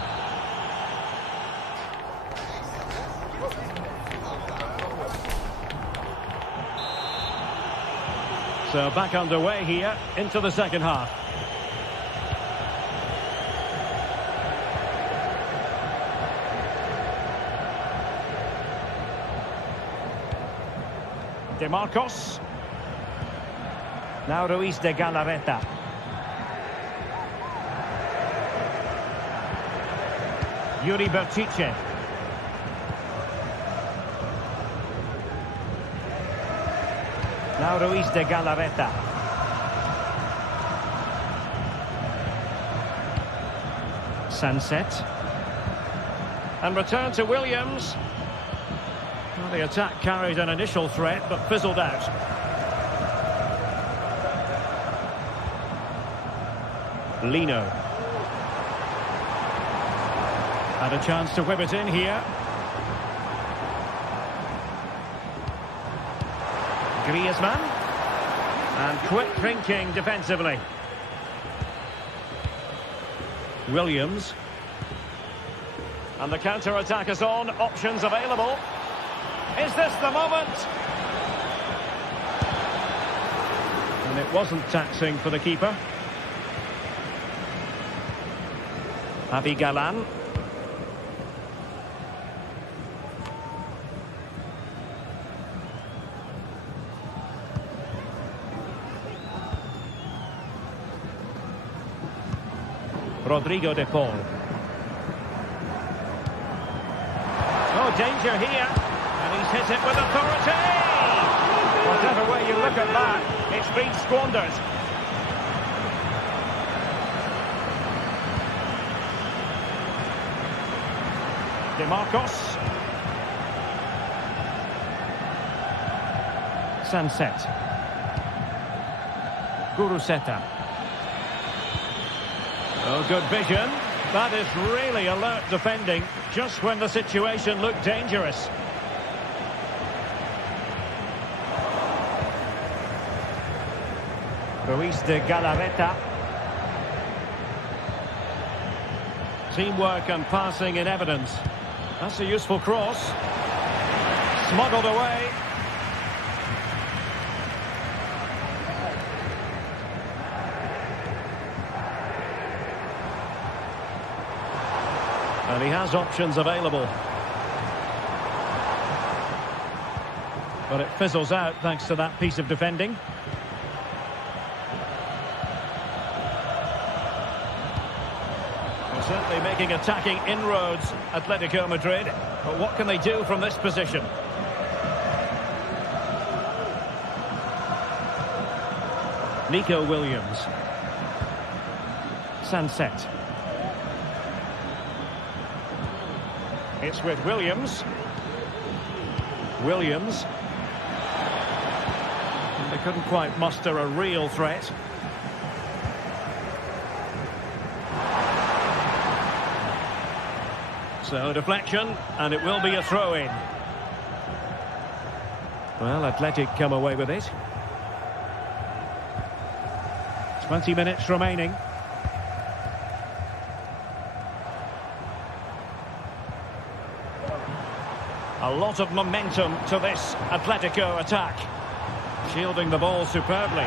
So back underway here into the second half. De Marcos. Now Ruiz de Galarreta. Yuri Berchiche. Now Ruiz de Galarreta. Sunset. And return to Williams. Well, the attack carried an initial threat, but fizzled out. Lino. Had a chance to whip it in here. Griezmann. And quick thinking defensively. Williams. And the counter-attack is on. Options available. Is this the moment? And it wasn't taxing for the keeper. Javi Galan. Rodrigo de Paul. Oh, danger here. And he's hit it with authority. Whatever way you look at that, it's been squandered. De Marcos. Sunset. Guruseta. Oh, good vision. That is really alert defending, just when the situation looked dangerous. Ruiz de Galarreta. Teamwork and passing in evidence. That's a useful cross. Smuggled away. And he has options available. But it fizzles out thanks to that piece of defending. They're certainly making attacking inroads, Atletico Madrid. But what can they do from this position? Nico Williams. Sunset. It's with Williams. Williams. They couldn't quite muster a real threat. So deflection, and it will be a throw-in. Well, Athletic come away with it. 20 minutes remaining. A lot of momentum to this Atletico attack. Shielding the ball superbly.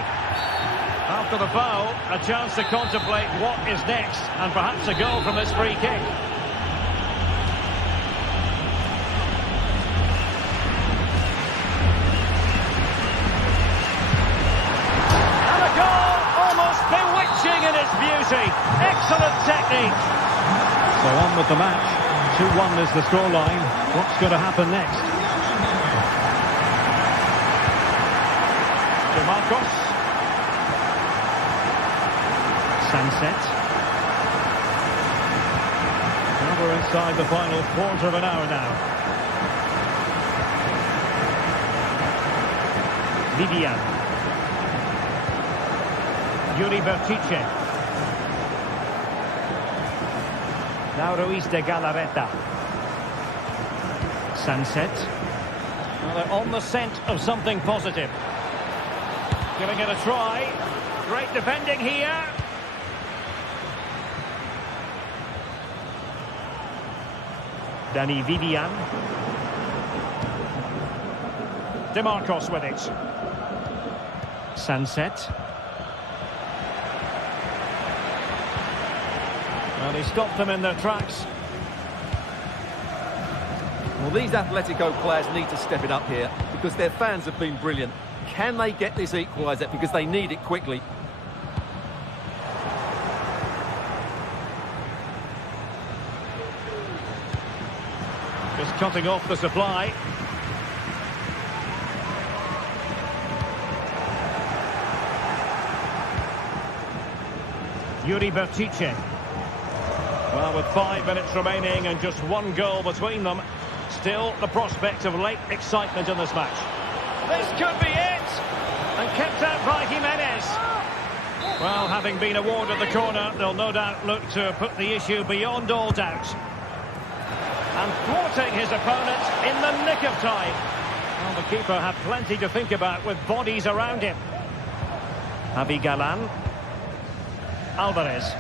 After the foul, a chance to contemplate what is next, and perhaps a goal from this free kick. And a goal, almost bewitching in its beauty. Excellent technique. So on with the match. 2-1 is the scoreline. What's going to happen next? DeMarcos. Sunset. Now we're inside the final quarter of an hour now. Vivian. Yuri Bertice. Now Ruiz de Galarreta. Sunset. Well, they're on the scent of something positive. Giving it a try. Great defending here. Dani Vivian. DeMarcos with it. Sunset. Well, he stopped them in their tracks. Well, these Atletico players need to step it up here because their fans have been brilliant. Can they get this equaliser? Because they need it quickly. Just cutting off the supply. Yuri Bertice. Well, with 5 minutes remaining and just one goal between them, still the prospect of late excitement in this match. This could be it! And kept out by Jimenez. Well, having been awarded the corner, they'll no doubt look to put the issue beyond all doubt. And thwarting his opponent in the nick of time. Well, the keeper had plenty to think about with bodies around him. Javi Galan. Alvarez.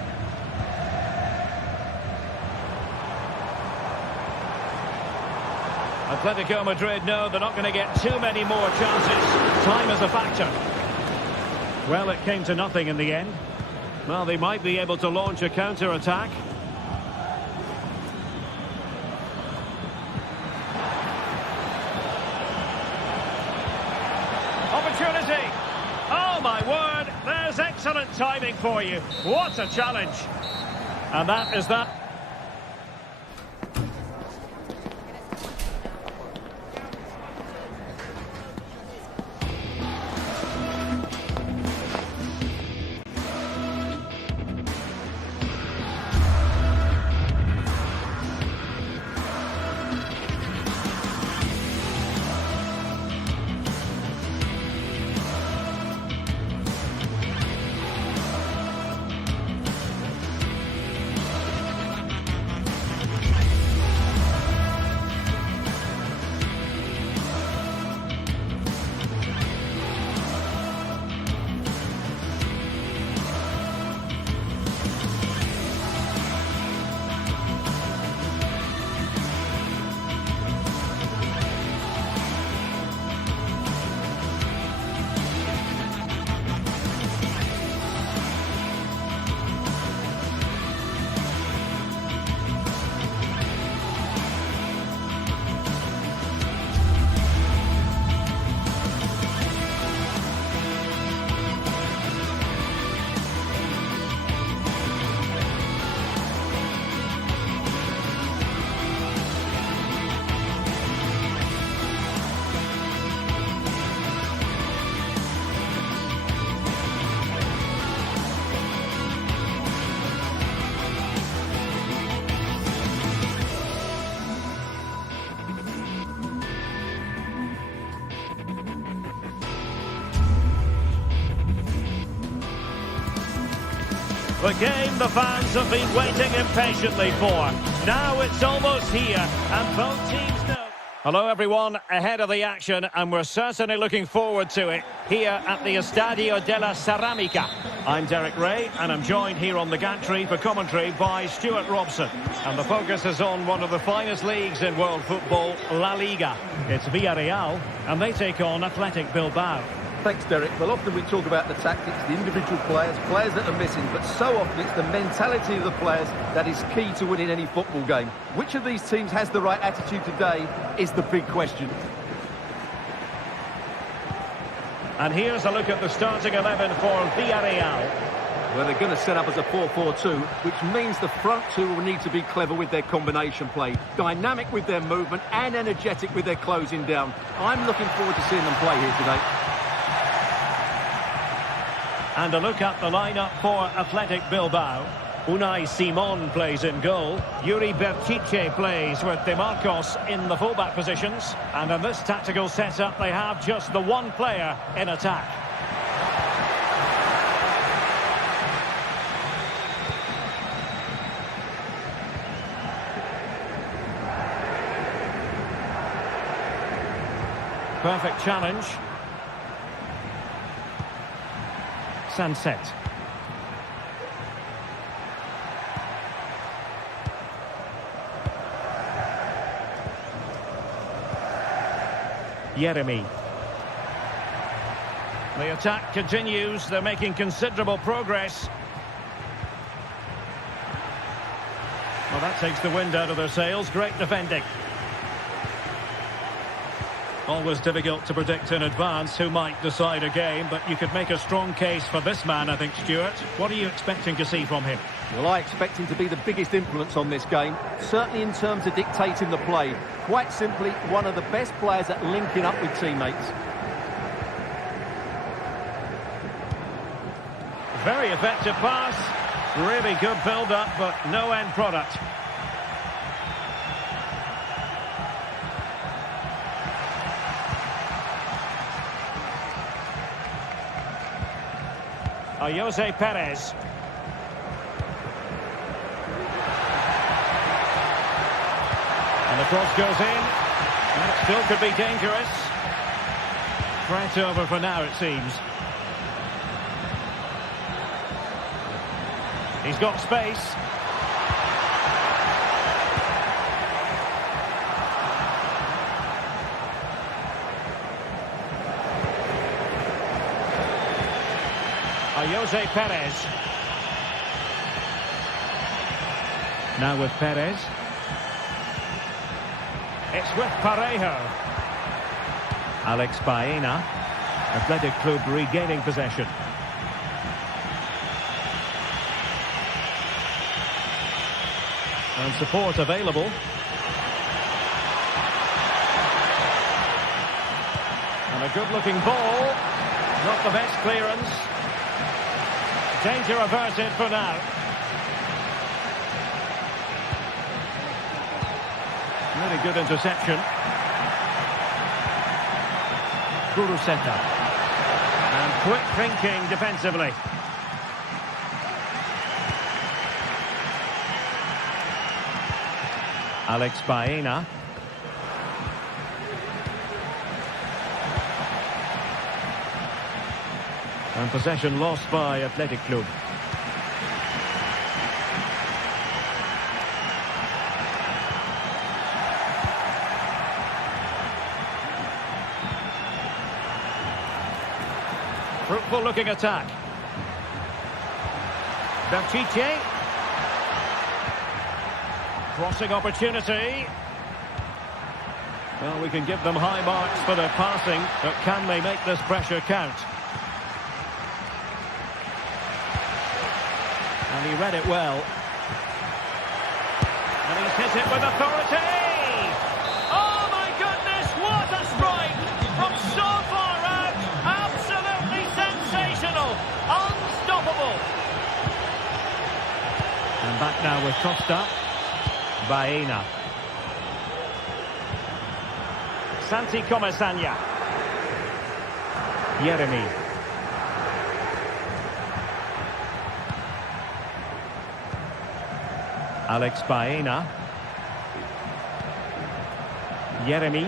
Atletico Madrid know they're not going to get too many more chances. Time is a factor. Well, it came to nothing in the end. Well, they might be able to launch a counter-attack. Opportunity! Oh, my word! There's excellent timing for you. What a challenge! And that is that. The game the fans have been waiting impatiently for. Now it's almost here, and both teams know. Hello everyone, ahead of the action, and we're certainly looking forward to it here at the Estadio della Ceramica. I'm Derek Ray, and I'm joined here on the gantry for commentary by Stuart Robson. And the focus is on one of the finest leagues in world football, La Liga. It's Villarreal, and they take on Athletic Bilbao. Thanks, Derek. Well, often we talk about the tactics, the individual players that are missing, but so often it's the mentality of the players that is key to winning any football game. Which of these teams has the right attitude today is the big question. And here's a look at the starting 11 for Villarreal. Well, they're going to set up as a 4-4-2, which means the front two will need to be clever with their combination play, dynamic with their movement and energetic with their closing down. I'm looking forward to seeing them play here today. And a look at the lineup for Athletic Bilbao. Unai Simon plays in goal. Yuri Bertice plays with De Marcos in the fullback positions. And in this tactical setup, they have just the one player in attack. Perfect challenge. Sunset. Jeremy. The attack continues. They're making considerable progress. Well, that takes the wind out of their sails. Great defending. Always difficult to predict in advance who might decide a game, but you could make a strong case for this man, I think, Stuart. What are you expecting to see from him? Well, I expect him to be the biggest influence on this game, certainly in terms of dictating the play. Quite simply, one of the best players at linking up with teammates. Very effective pass. Really good build-up, but no end product. Jose Perez. And the cross goes in. And it still could be dangerous. Threat over for now, it seems. He's got space. Jose Perez. Now with Perez. It's with Parejo. Alex Baena. Athletic Club regaining possession. And support available. And a good-looking ball. Not the best clearance. Danger averted for now. Really good interception. Kuruseta. And quick thinking defensively. Alex Baena. And possession lost by Athletic Club. Fruitful looking attack. Bertice. Crossing opportunity. Well, we can give them high marks for their passing, but can they make this pressure count? And he read it well. And he's hit it with authority! Oh my goodness, what a strike! From so far out, absolutely sensational! Unstoppable! And back now with Costa. Baena. Santi Comesaña. Jeremy. Alex Baena. Yeremy.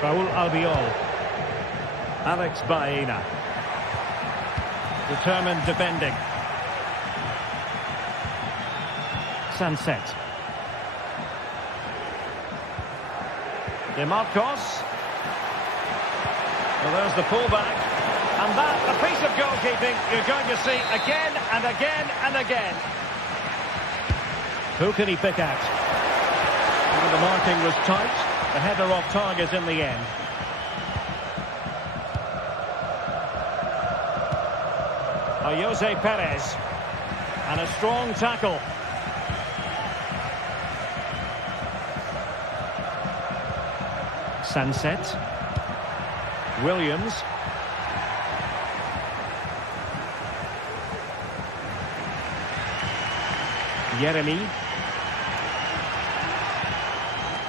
Raul Albiol. Alex Baena. Determined defending. Sunset. DeMarcos. Well, there's the pullback. And that, a piece of goalkeeping you're going to see again and again and again. Who can he pick out? Well, the marking was tight. The header off target in the end. Jose Perez. And a strong tackle. Sunset. Williams. Yeremy.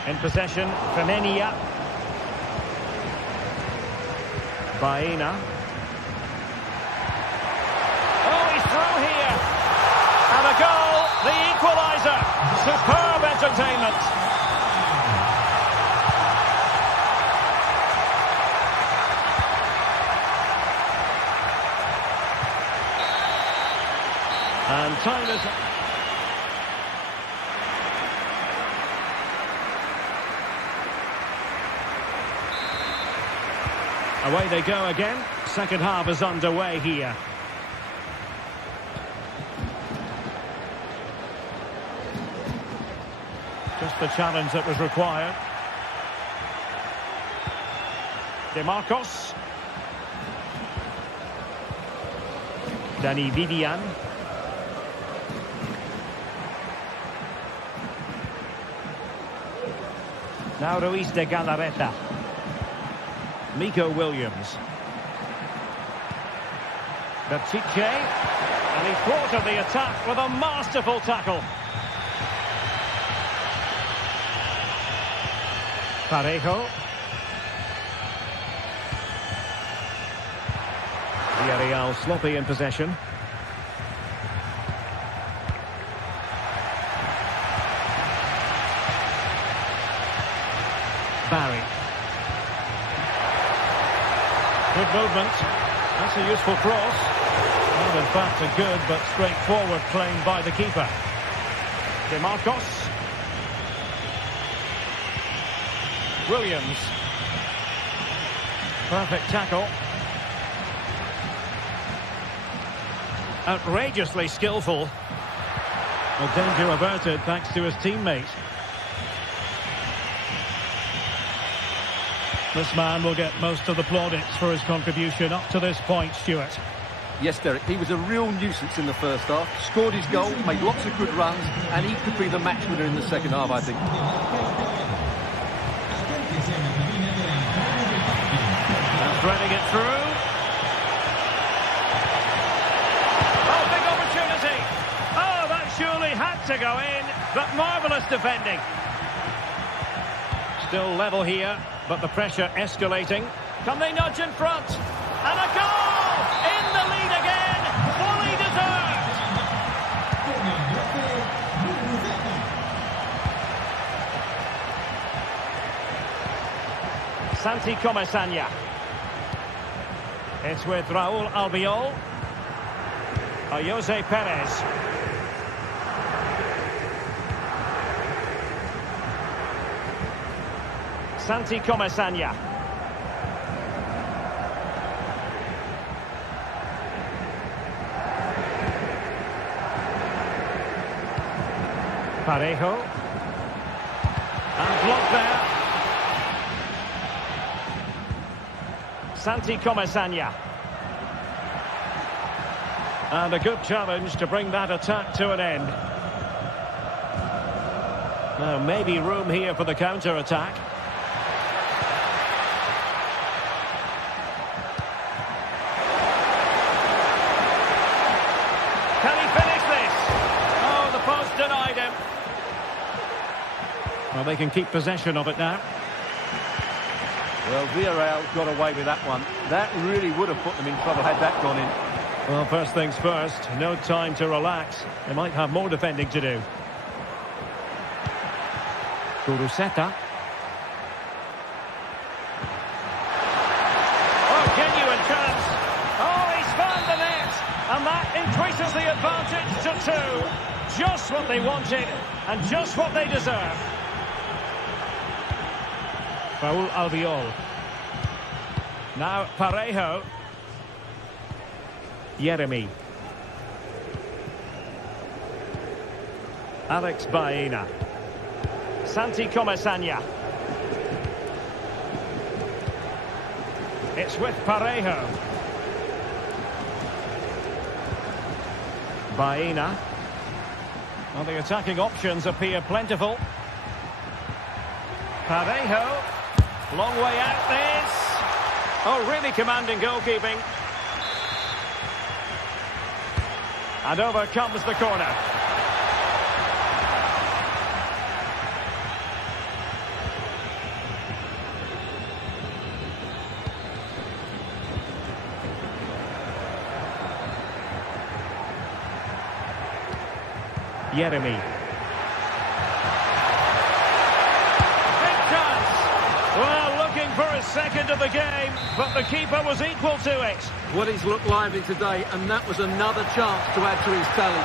In possession, Femenia. Baena. Oh, he's through here. And a goal, the equaliser. Superb entertainment. And time is... Away they go again. Second half is underway here. Just the challenge that was required. DeMarcos. Dani Vivian. Now Ruiz de Galarreta. Miko Williams. Bertice. And he thwarted the attack with a masterful tackle. Parejo. Villarreal sloppy in possession. Barry. Good movement. That's a useful cross. Well, in fact, a good but straightforward claim by the keeper. DeMarcos. Williams. Perfect tackle. Outrageously skillful. A danger averted thanks to his teammate. This man will get most of the plaudits for his contribution up to this point, Stuart. Yes, Derek, he was a real nuisance in the first half. Scored his goal, made lots of good runs, and he could be the match winner in the second half, I think. And threading it through. Oh, big opportunity. Oh, that surely had to go in, but marvellous defending. Still level here, but the pressure escalating. Can they nudge in front? And a goal! In the lead again! Fully deserved! Santi Comesaña. It's with Raul Albiol. Jose Perez. Santi Comesaña. Parejo. And blocked there. Santi Comesaña. And a good challenge to bring that attack to an end. Now, maybe room here for the counter-attack. Can he finish this? Oh, the post denied him. Well, they can keep possession of it now. Well, Villarreal got away with that one. That really would have put them in trouble had that gone in. Well, first things first, no time to relax. They might have more defending to do. Kuruseta. Oh, genuine chance. Oh, he's found the net. And that increases the advantage to 2. Just what they wanted and just what they deserve. Raul Albiol. Now Parejo. Yeremy. Alex Baena. Santi Comesaña. It's with Parejo. Baena. Well, the attacking options appear plentiful. Parejo. Long way out this. Oh, really commanding goalkeeping. And over comes the corner. Yeremy. Big chance. Well, looking for a second of the game, but the keeper was equal to it. Well, he's looked lively today, and that was another chance to add to his tally.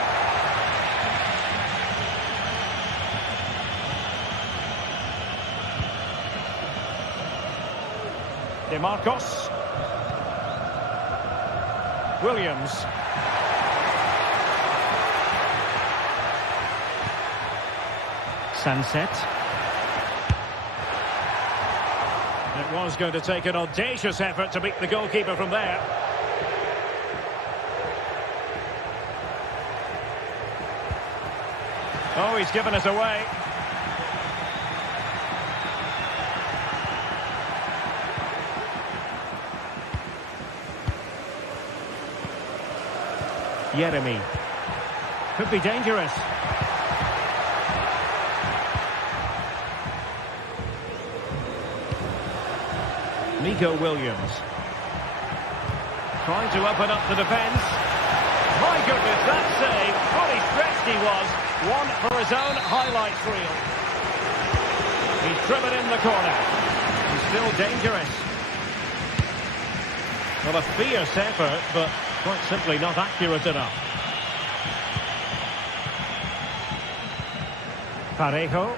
DeMarcos. Williams. Sunset. It was going to take an audacious effort to beat the goalkeeper from there. Oh, he's given us away. Yeremy. Could be dangerous. Nico Williams. Trying to open up the defence. My goodness, that save. Fully stretched he was. One for his own highlights reel. He's driven in the corner. He's still dangerous. Well, a fierce effort, but quite simply not accurate enough. Parejo.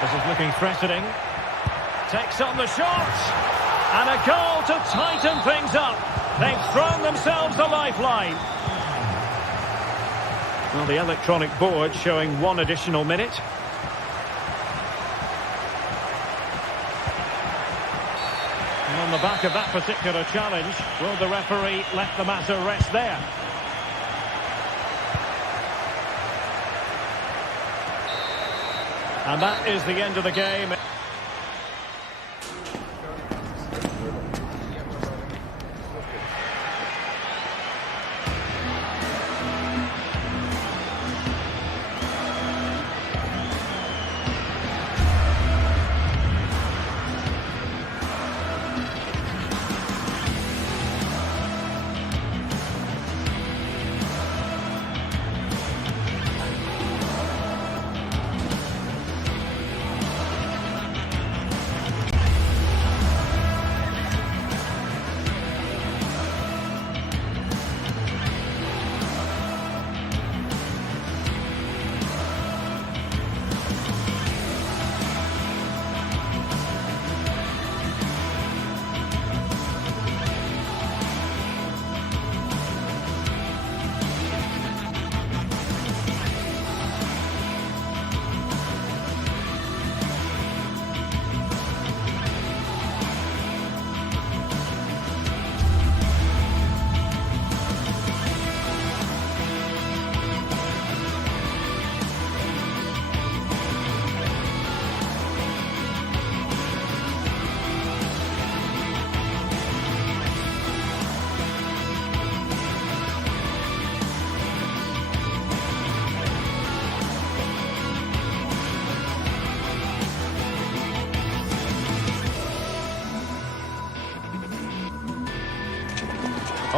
This is looking threatening. Takes on the shot. And a goal to tighten things up. They've thrown themselves a lifeline. Well, the electronic board showing 1 additional minute. And on the back of that particular challenge, will the referee let the matter rest there? And that is the end of the game.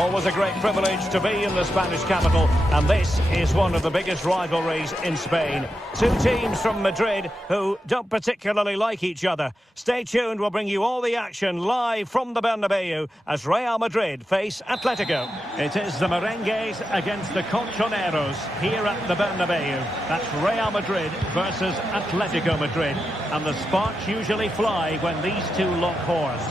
Always a great privilege to be in the Spanish capital, and this is one of the biggest rivalries in Spain. Two teams from Madrid who don't particularly like each other. Stay tuned, we'll bring you all the action live from the Bernabeu as Real Madrid face Atletico. It is the Merengues against the Colchoneros here at the Bernabeu. That's Real Madrid versus Atletico Madrid, and the sparks usually fly when these two lock horns.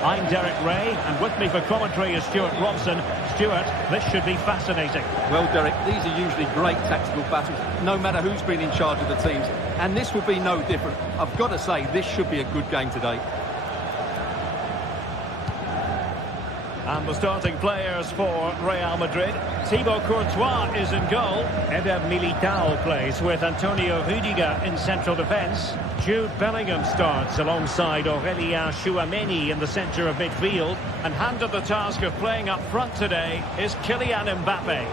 I'm Derek Ray, and with me for commentary is Stuart Robson. Stuart, this should be fascinating. Well, Derek, these are usually great tactical battles, no matter who's been in charge of the teams. And this will be no different. I've got to say, this should be a good game today. And the starting players for Real Madrid. Thibaut Courtois is in goal. Eder Militao plays with Antonio Rüdiger in central defence. Jude Bellingham starts alongside Aurélien Tchouaméni in the centre of midfield. And handed the task of playing up front today is Kylian Mbappe.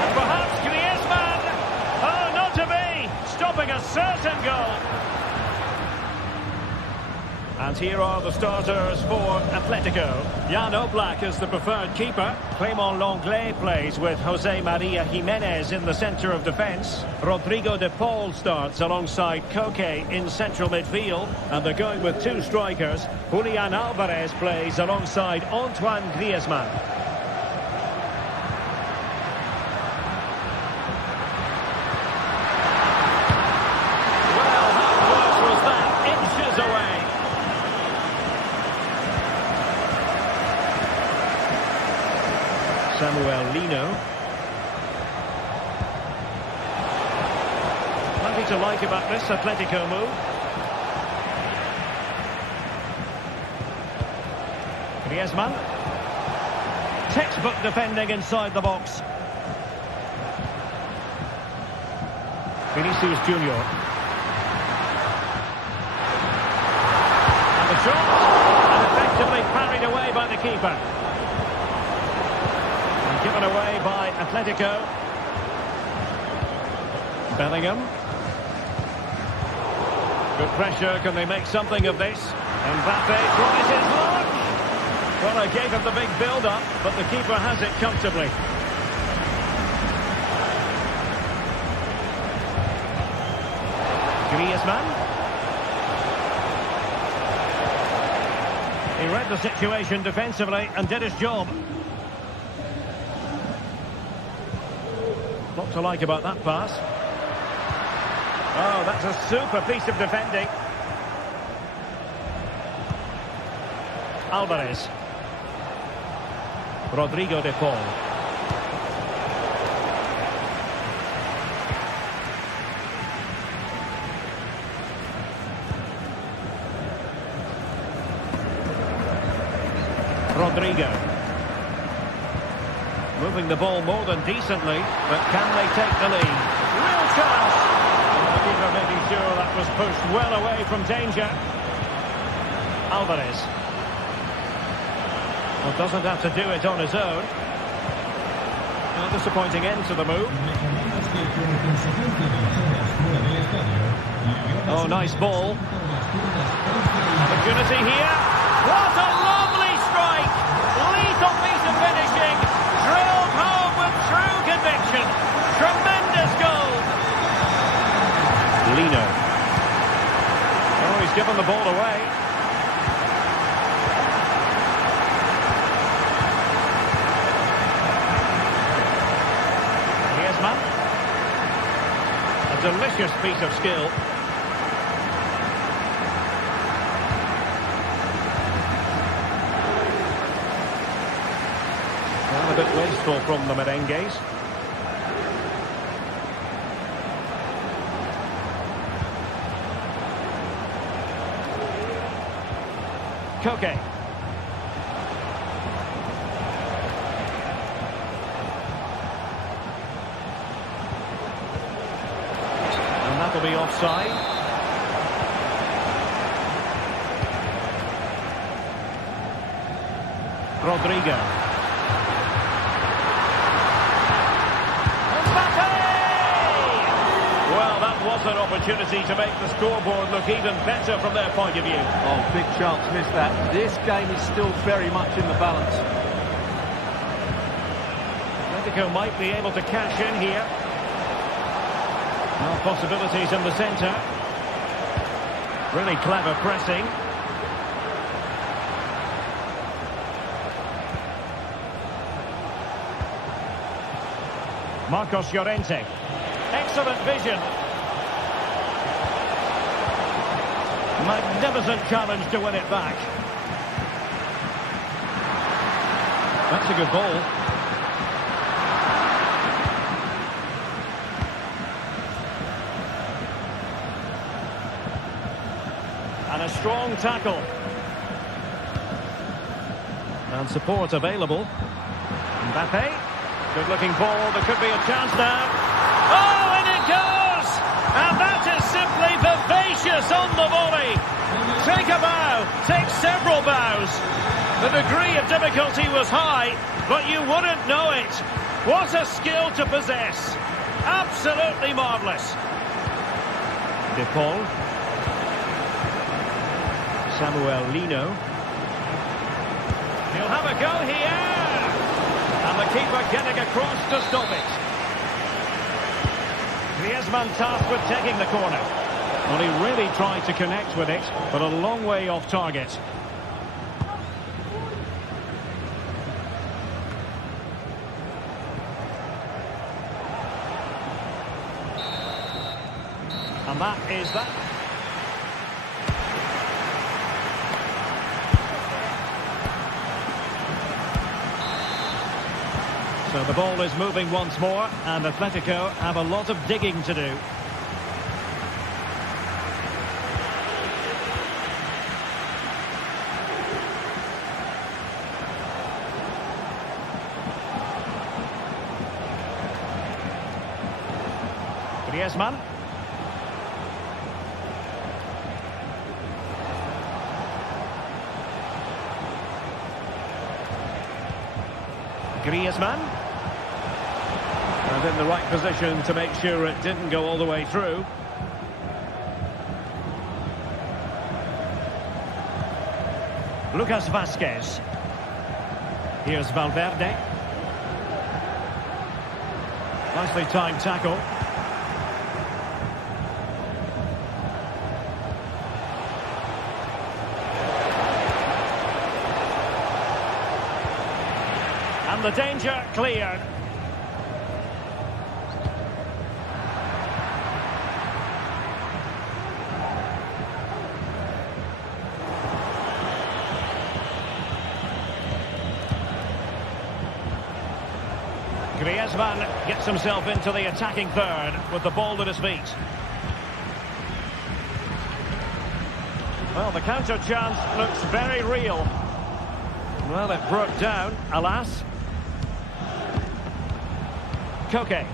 And perhaps Griezmann. Oh, not to be. Stopping a certain goal. And here are the starters for Atletico. Jan Oblak is the preferred keeper. Clément Lenglet plays with José María Jiménez in the centre of defence. Rodrigo de Paul starts alongside Koke in central midfield. And they're going with two strikers. Julián Álvarez plays alongside Antoine Griezmann. Well, how close was that? Inches away. Samuel Lino. Plenty to like about this Atletico move. Griezmann. Textbook defending inside the box. Vinicius Junior. And the shot. And effectively parried away by the keeper. Given away by Atletico. Bellingham. Good pressure. Can they make something of this? Mbappe tries his launch. Well, they gave him the big build-up, but the keeper has it comfortably. Griezmann. He read the situation defensively and did his job. What to like about that pass? Oh, that's a super piece of defending. Álvarez. Rodrigo de Paul. Rodrigo. Moving the ball more than decently, but can they take the lead? Real chance! The keeper making sure that was pushed well away from danger. Álvarez. Well, doesn't have to do it on his own. A disappointing end to the move. Oh, nice ball. Opportunity here. What a lovely strike! Lethal piece of finishing. Drilled home with true conviction. Tremendous goal. Lino. Oh, he's given the ball away. Griezmann. A delicious piece of skill. A bit wasteful from the Merengues. Koke. And that'll be offside. Rodrigo. was an opportunity to make the scoreboard look even better from their point of view. Oh, big chance, missed that. This game is still very much in the balance. Atletico might be able to cash in here. Well, possibilities in the centre. Really clever pressing. Marcos Llorente. Excellent vision. Magnificent challenge to win it back. That's a good ball. And a strong tackle. And support available. Mbappe. Good looking ball. There could be a chance now. Oh, and it goes! And that is simply vivacious on the volley. Take a bow. Take several bows. The degree of difficulty was high, but you wouldn't know it. What a skill to possess. Absolutely marvellous. De Paul. Samuel Lino. He'll have a go here. And the keeper getting across to stop it. Griezmann tasked with taking the corner. Well, he really tried to connect with it, but a long way off target. And that is that. So the ball is moving once more, and Atletico have a lot of digging to do. Griezmann. Griezmann. And in the right position to make sure it didn't go all the way through. Lucas Vazquez. Here's Valverde. Nicely timed tackle. And the danger cleared. Griezmann gets himself into the attacking third with the ball at his feet. Well, the counter chance looks very real. Well, it broke down, alas. Koke.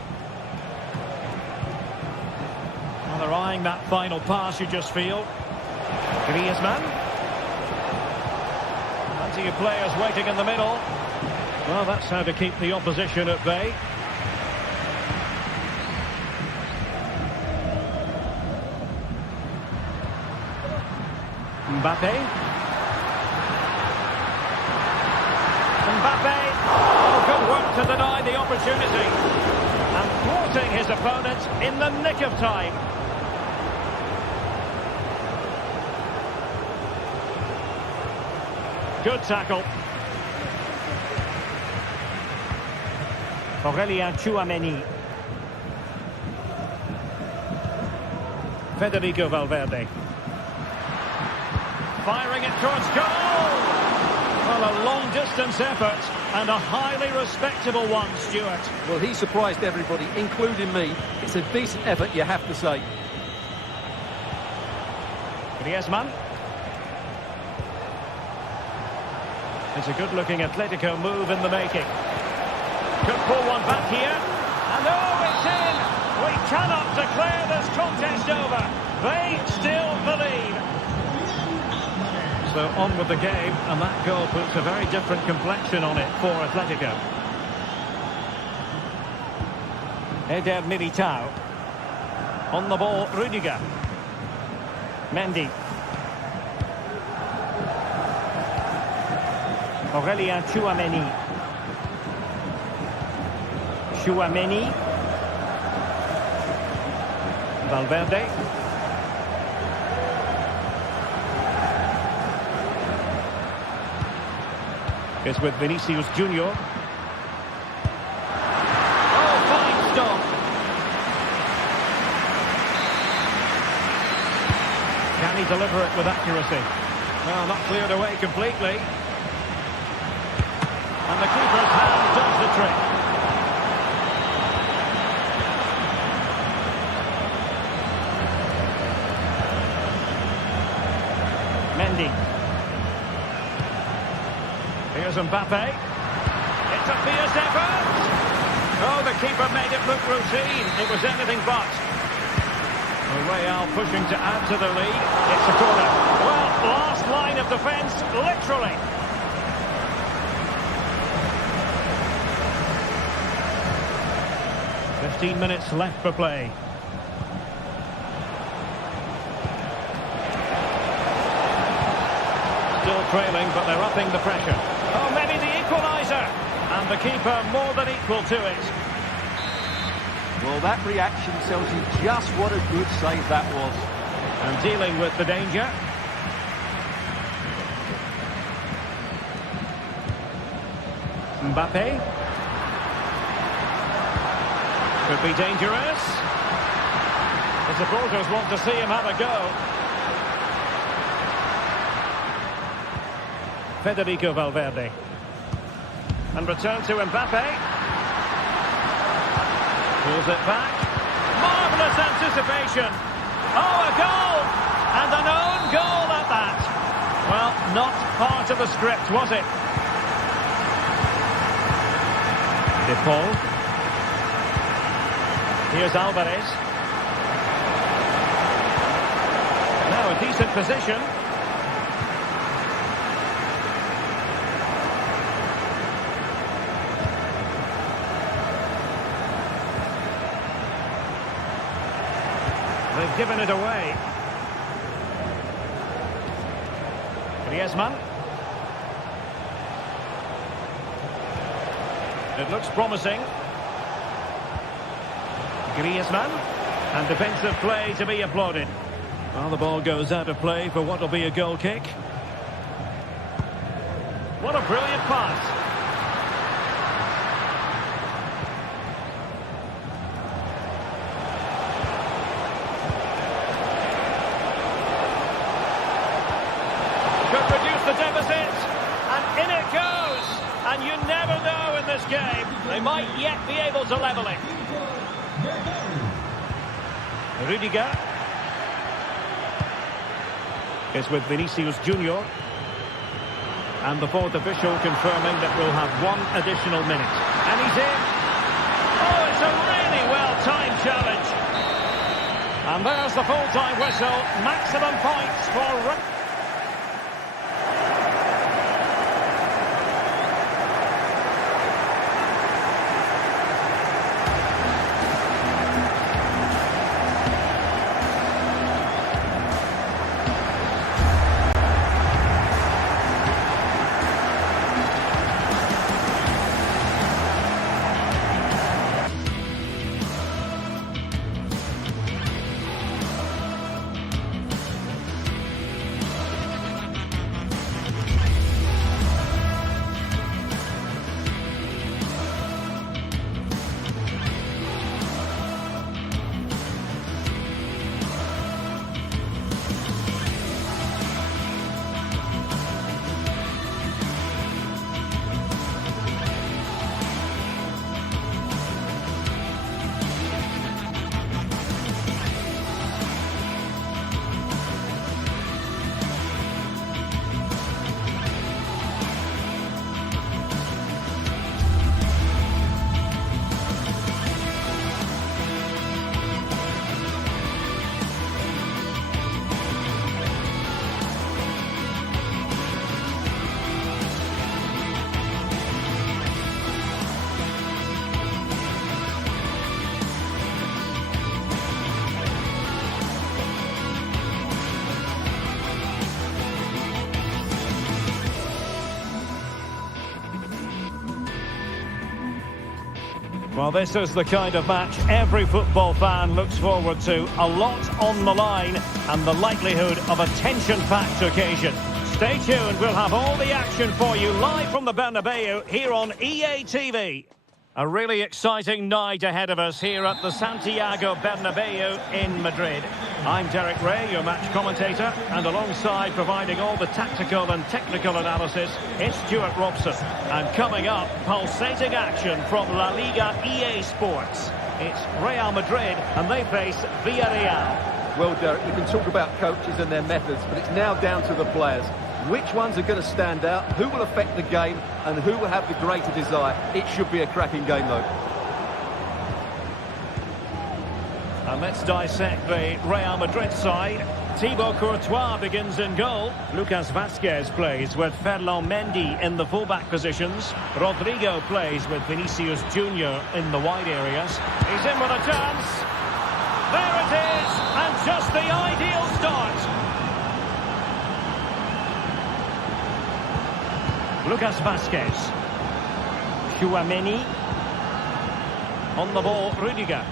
Well, they're eyeing that final pass, you just feel. Griezmann. Plenty of players waiting in the middle. Well, that's how to keep the opposition at bay. Mbappe. Mbappe. Oh, good work to deny the opportunity. And thwarting his opponent in the nick of time. Good tackle. Aurelien Tchouameni. Federico Valverde. Firing it towards goal! Well, a long-distance effort and a highly respectable one, Stuart. Well, he surprised everybody, including me. It's a decent effort, you have to say. Griezmann. It's a good-looking Atletico move in the making. Could pull one back here. And oh, it's in! We cannot declare this contest over. They still believe. So on with the game, and that goal puts a very different complexion on it for Atletico. Eder Militao. On the ball, Rudiger. Mendy. Aurélien Tchouameni. Tchouameni. Valverde. It's with Vinicius Junior. Oh, fine stop. Can he deliver it with accuracy? Well, not cleared away completely. And the keeper's hand does the trick. Mendy. Here's Mbappe. It's a fierce effort. Oh, the keeper made it look routine. It was anything but. Real pushing to add to the lead. It's a corner. Well, last line of defence, literally. "15 minutes left for play. Still trailing, but they're upping the pressure. Oh, maybe the equaliser. And the keeper more than equal to it. Well, that reaction tells you just what a good save that was. And dealing with the danger. Mbappe. Could be dangerous. The supporters want to see him have a go. Federico Valverde. And return to Mbappe. Pulls it back. Marvellous anticipation. Oh, a goal! And an own goal at that. Well, not part of the script, was it? De Paul. Here's Alvarez. Now a decent position. They've given it away. Griezmann. It looks promising. Griezmann. And defensive play to be applauded. Well, the ball goes out of play for what will be a goal kick. What a brilliant pass. Could reduce the deficit, and in it goes. And you never know in this game. They might yet be able to level it. Rudiger. It's with Vinicius Junior. And the fourth official confirming that we'll have one additional minute. And he's in. Oh, it's a really well-timed challenge. And there's the full-time whistle. Maximum points for... Well, this is the kind of match every football fan looks forward to. A lot on the line and the likelihood of a tension-packed occasion. Stay tuned, we'll have all the action for you live from the Bernabeu here on EA TV. A really exciting night ahead of us here at the Santiago Bernabeu in Madrid. I'm Derek Ray, your match commentator, and alongside providing all the tactical and technical analysis, it's Stuart Robson. And coming up, pulsating action from La Liga EA Sports. It's Real Madrid, and they face Villarreal. Well, Derek, we can talk about coaches and their methods, but it's now down to the players. Which ones are going to stand out, who will affect the game, and who will have the greater desire? It should be a cracking game, though. And let's dissect the Real Madrid side. Thibaut Courtois begins in goal. Lucas Vazquez plays with Ferland Mendy in the fullback positions. Rodrigo plays with Vinicius Junior in the wide areas. He's in with a chance. There it is, and just the ideal start. Lucas Vazquez. Tchouaméni. On the ball, Rudiger.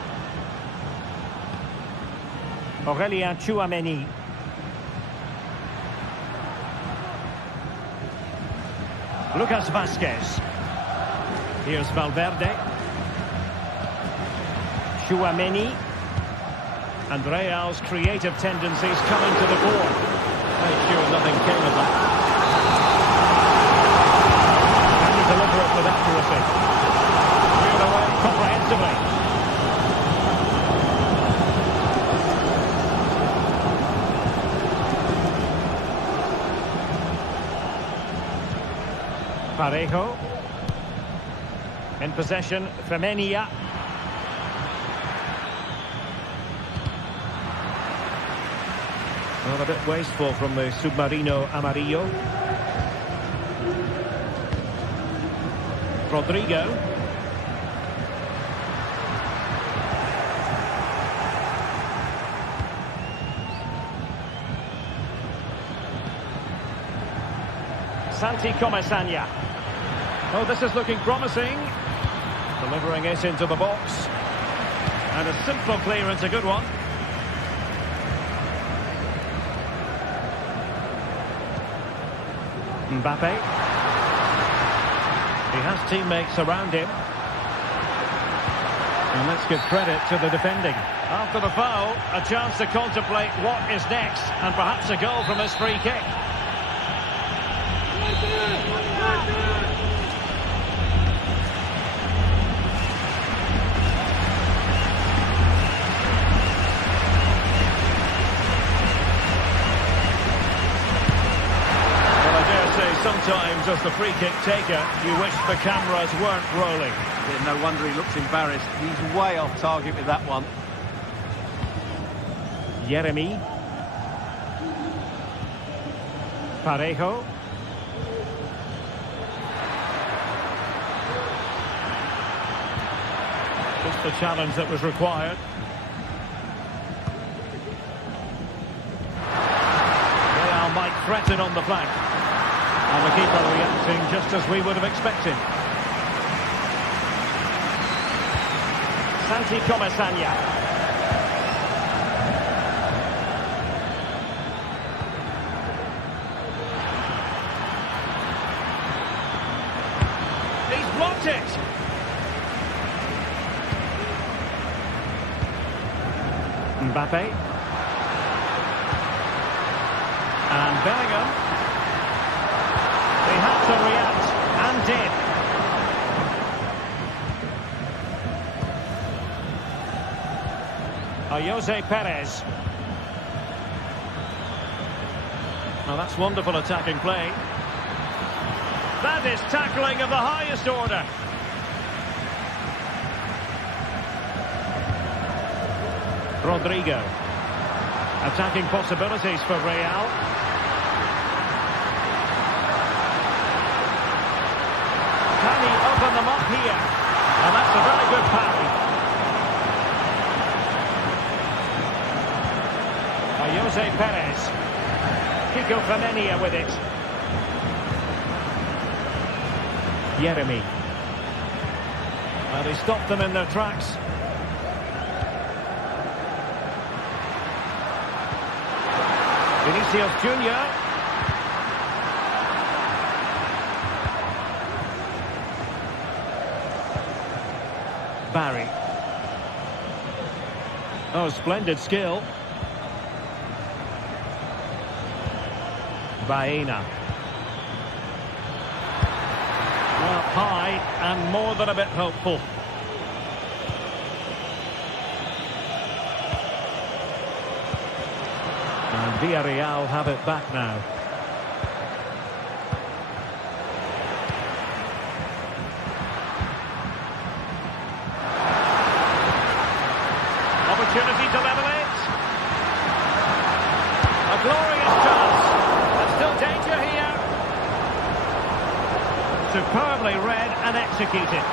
Aurélien Tchouaméni. Lucas Vazquez. Here's Valverde. Tchouaméni. And Real's creative tendencies coming to the fore. Make sure nothing came of that. Deliver it with accuracy. Cleared away comprehensively. Parejo. In possession, Femenia. Well, a bit wasteful from the Submarino Amarillo. Rodrigo. Santi Comesaña. Oh, this is looking promising. Delivering it into the box. And a simple clearance, a good one. Mbappe. He has teammates around him. And let's give credit to the defending. After the foul, a chance to contemplate what is next, and perhaps a goal from this free kick. Sometimes, as the free kick taker, you wish the cameras weren't rolling. Yeah, no wonder he looks embarrassed. He's way off target with that one. Yeremy. Parejo. Just the challenge that was required. Real might threaten on the flank. And the keeper reacting just as we would have expected. Santi Comesaña. He's blocked it. Mbappe. And Bellingham. He had to react, and did. Jose Perez. Now that's wonderful attacking play. That is tackling of the highest order. Rodrigo. Attacking possibilities for Real. Can he open them up here? And that's a very good parry. Jose Perez. Kiko Femenia with it. Yeremy. But he stopped them in their tracks. Vinicius Junior. Barry. Oh, splendid skill. Baena. Well, high and more than a bit hopeful. And Villarreal have it back now. Opportunity to level it. A glorious chance. There's still danger here. Superbly read and executed.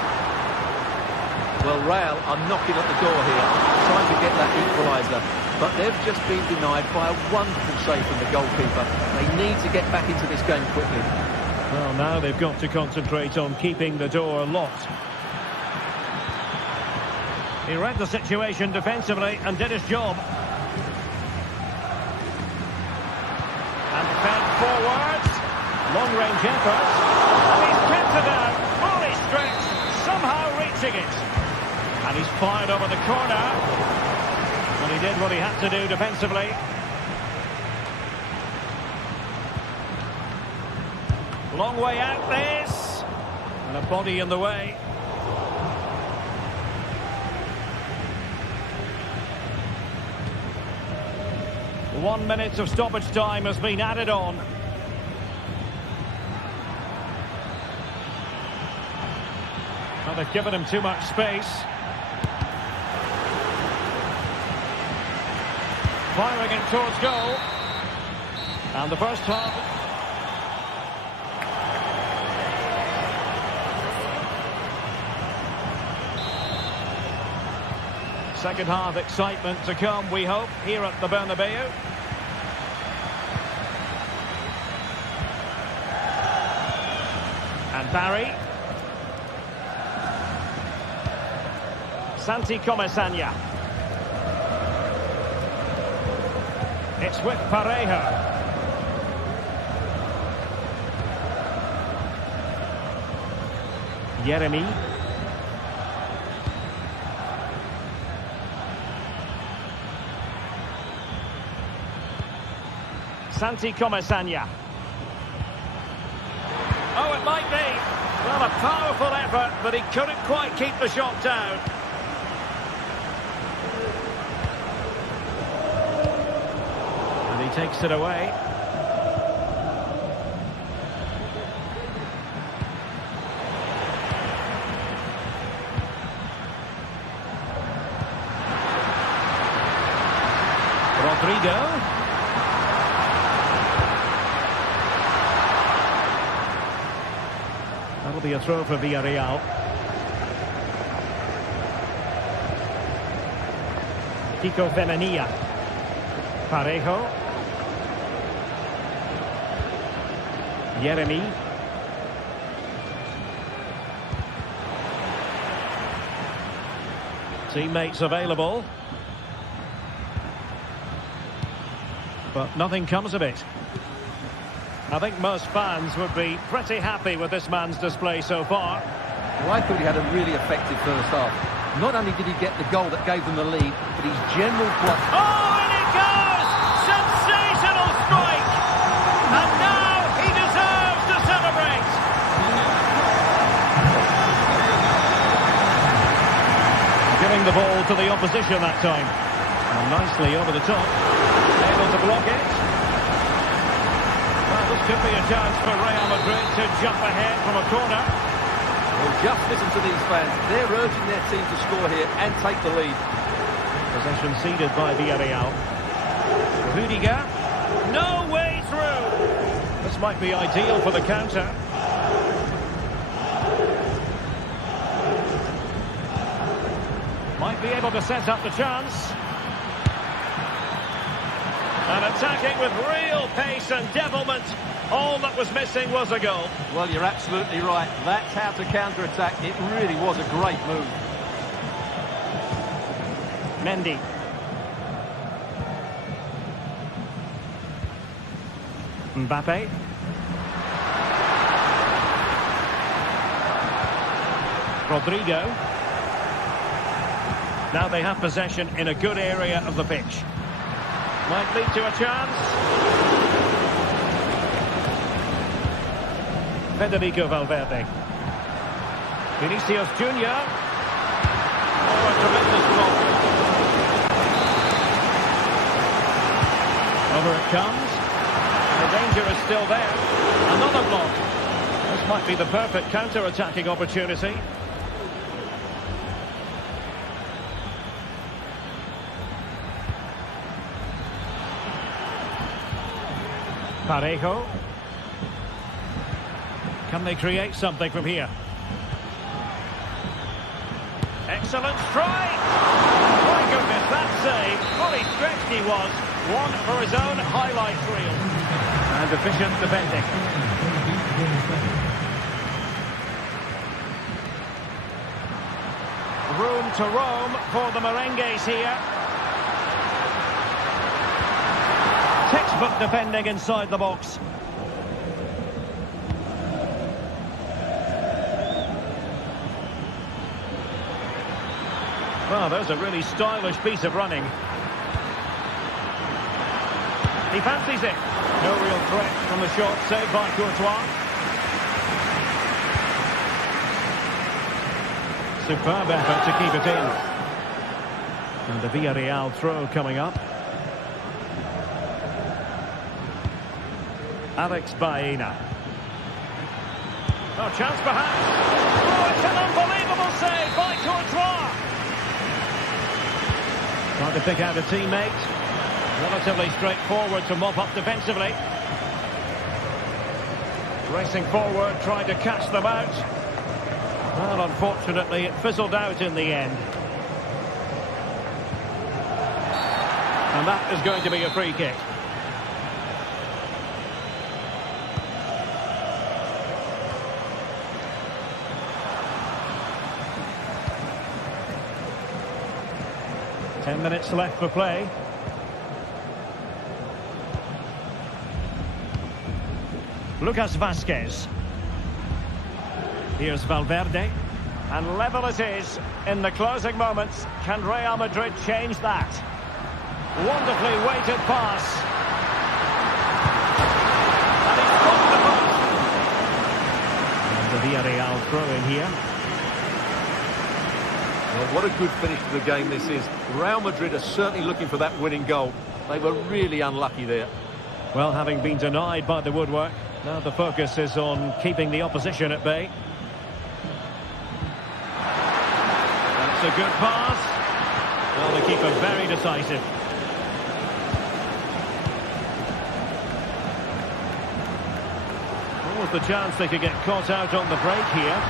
Well, Real are knocking at the door here, trying to get that equaliser. But they've just been denied by a wonderful save from the goalkeeper. They need to get back into this game quickly. Well, now they've got to concentrate on keeping the door locked. He read the situation defensively and did his job. And fed forwards. Long-range effort. And he's kept it out. Fully stretched. Somehow reaching it. And he's fired over the corner. And he did what he had to do defensively. Long way out this. And a body in the way. One minute of stoppage time has been added on. Well, they've given him too much space. Firing it towards goal. And the first half. Second half excitement to come, we hope, here at the Bernabeu. And Barry. Santi Comesaña. It's with Parejo. Jeremy. Santi Comesaña. Oh, it might be. Well, a powerful effort, but he couldn't quite keep the shot down. And he takes it away. Rodrigo. That'll be a throw for Villarreal. Kiko Femenia. Parejo. Jeremy. Teammates available. But nothing comes of it. I think most fans would be pretty happy with this man's display so far. Well, I thought he had a really effective first half. Not only did he get the goal that gave them the lead, but his general block... Oh, and it goes! Sensational strike! And now he deserves to celebrate! Giving the ball to the opposition that time. And nicely over the top. Able to block it. Well, this could be a chance for Real Madrid to jump ahead from a corner. Well, just listen to these fans. They're urging their team to score here and take the lead. Possession ceded by Villarreal. Rudiger. No way through. This might be ideal for the counter. Might be able to set up the chance. And attacking with real pace and devilment. All that was missing was a goal. Well, you're absolutely right. That's how to counter-attack. It really was a great move. Mendy. Mbappe. Rodrigo. Now they have possession in a good area of the pitch. Might lead to a chance. Federico Valverde. Vinicius Junior. Oh, a tremendous block. Over it comes. The danger is still there. Another block. This might be the perfect counter-attacking opportunity. Parejo. Can they create something from here? Excellent strike! My goodness, that save. Fully stretched he was. One for his own highlights reel. And efficient defending. Room to roam for the Merengues here. Textbook defending inside the box. Well, there's a really stylish piece of running. He fancies it. No real threat from the shot saved by Courtois. Superb effort to keep it in. And the Villarreal throw coming up. Alex Baena. Oh, chance perhaps. Oh, it's an unbelievable save by Courtois. Trying to pick out a teammate. Relatively straightforward to mop up defensively. Racing forward, trying to catch them out. Well, unfortunately, it fizzled out in the end. And that is going to be a free kick. Ten minutes left for play. Lucas Vazquez. Here's Valverde. And level it is in the closing moments. Can Real Madrid change that? Wonderfully weighted pass. And he's got the post. And the Villarreal throw in here. Well, what a good finish to the game this is. Real Madrid are certainly looking for that winning goal. They were really unlucky there. Well, having been denied by the woodwork, now the focus is on keeping the opposition at bay. That's a good pass. Well, the keeper very decisive. What was the chance they could get caught out on the break here?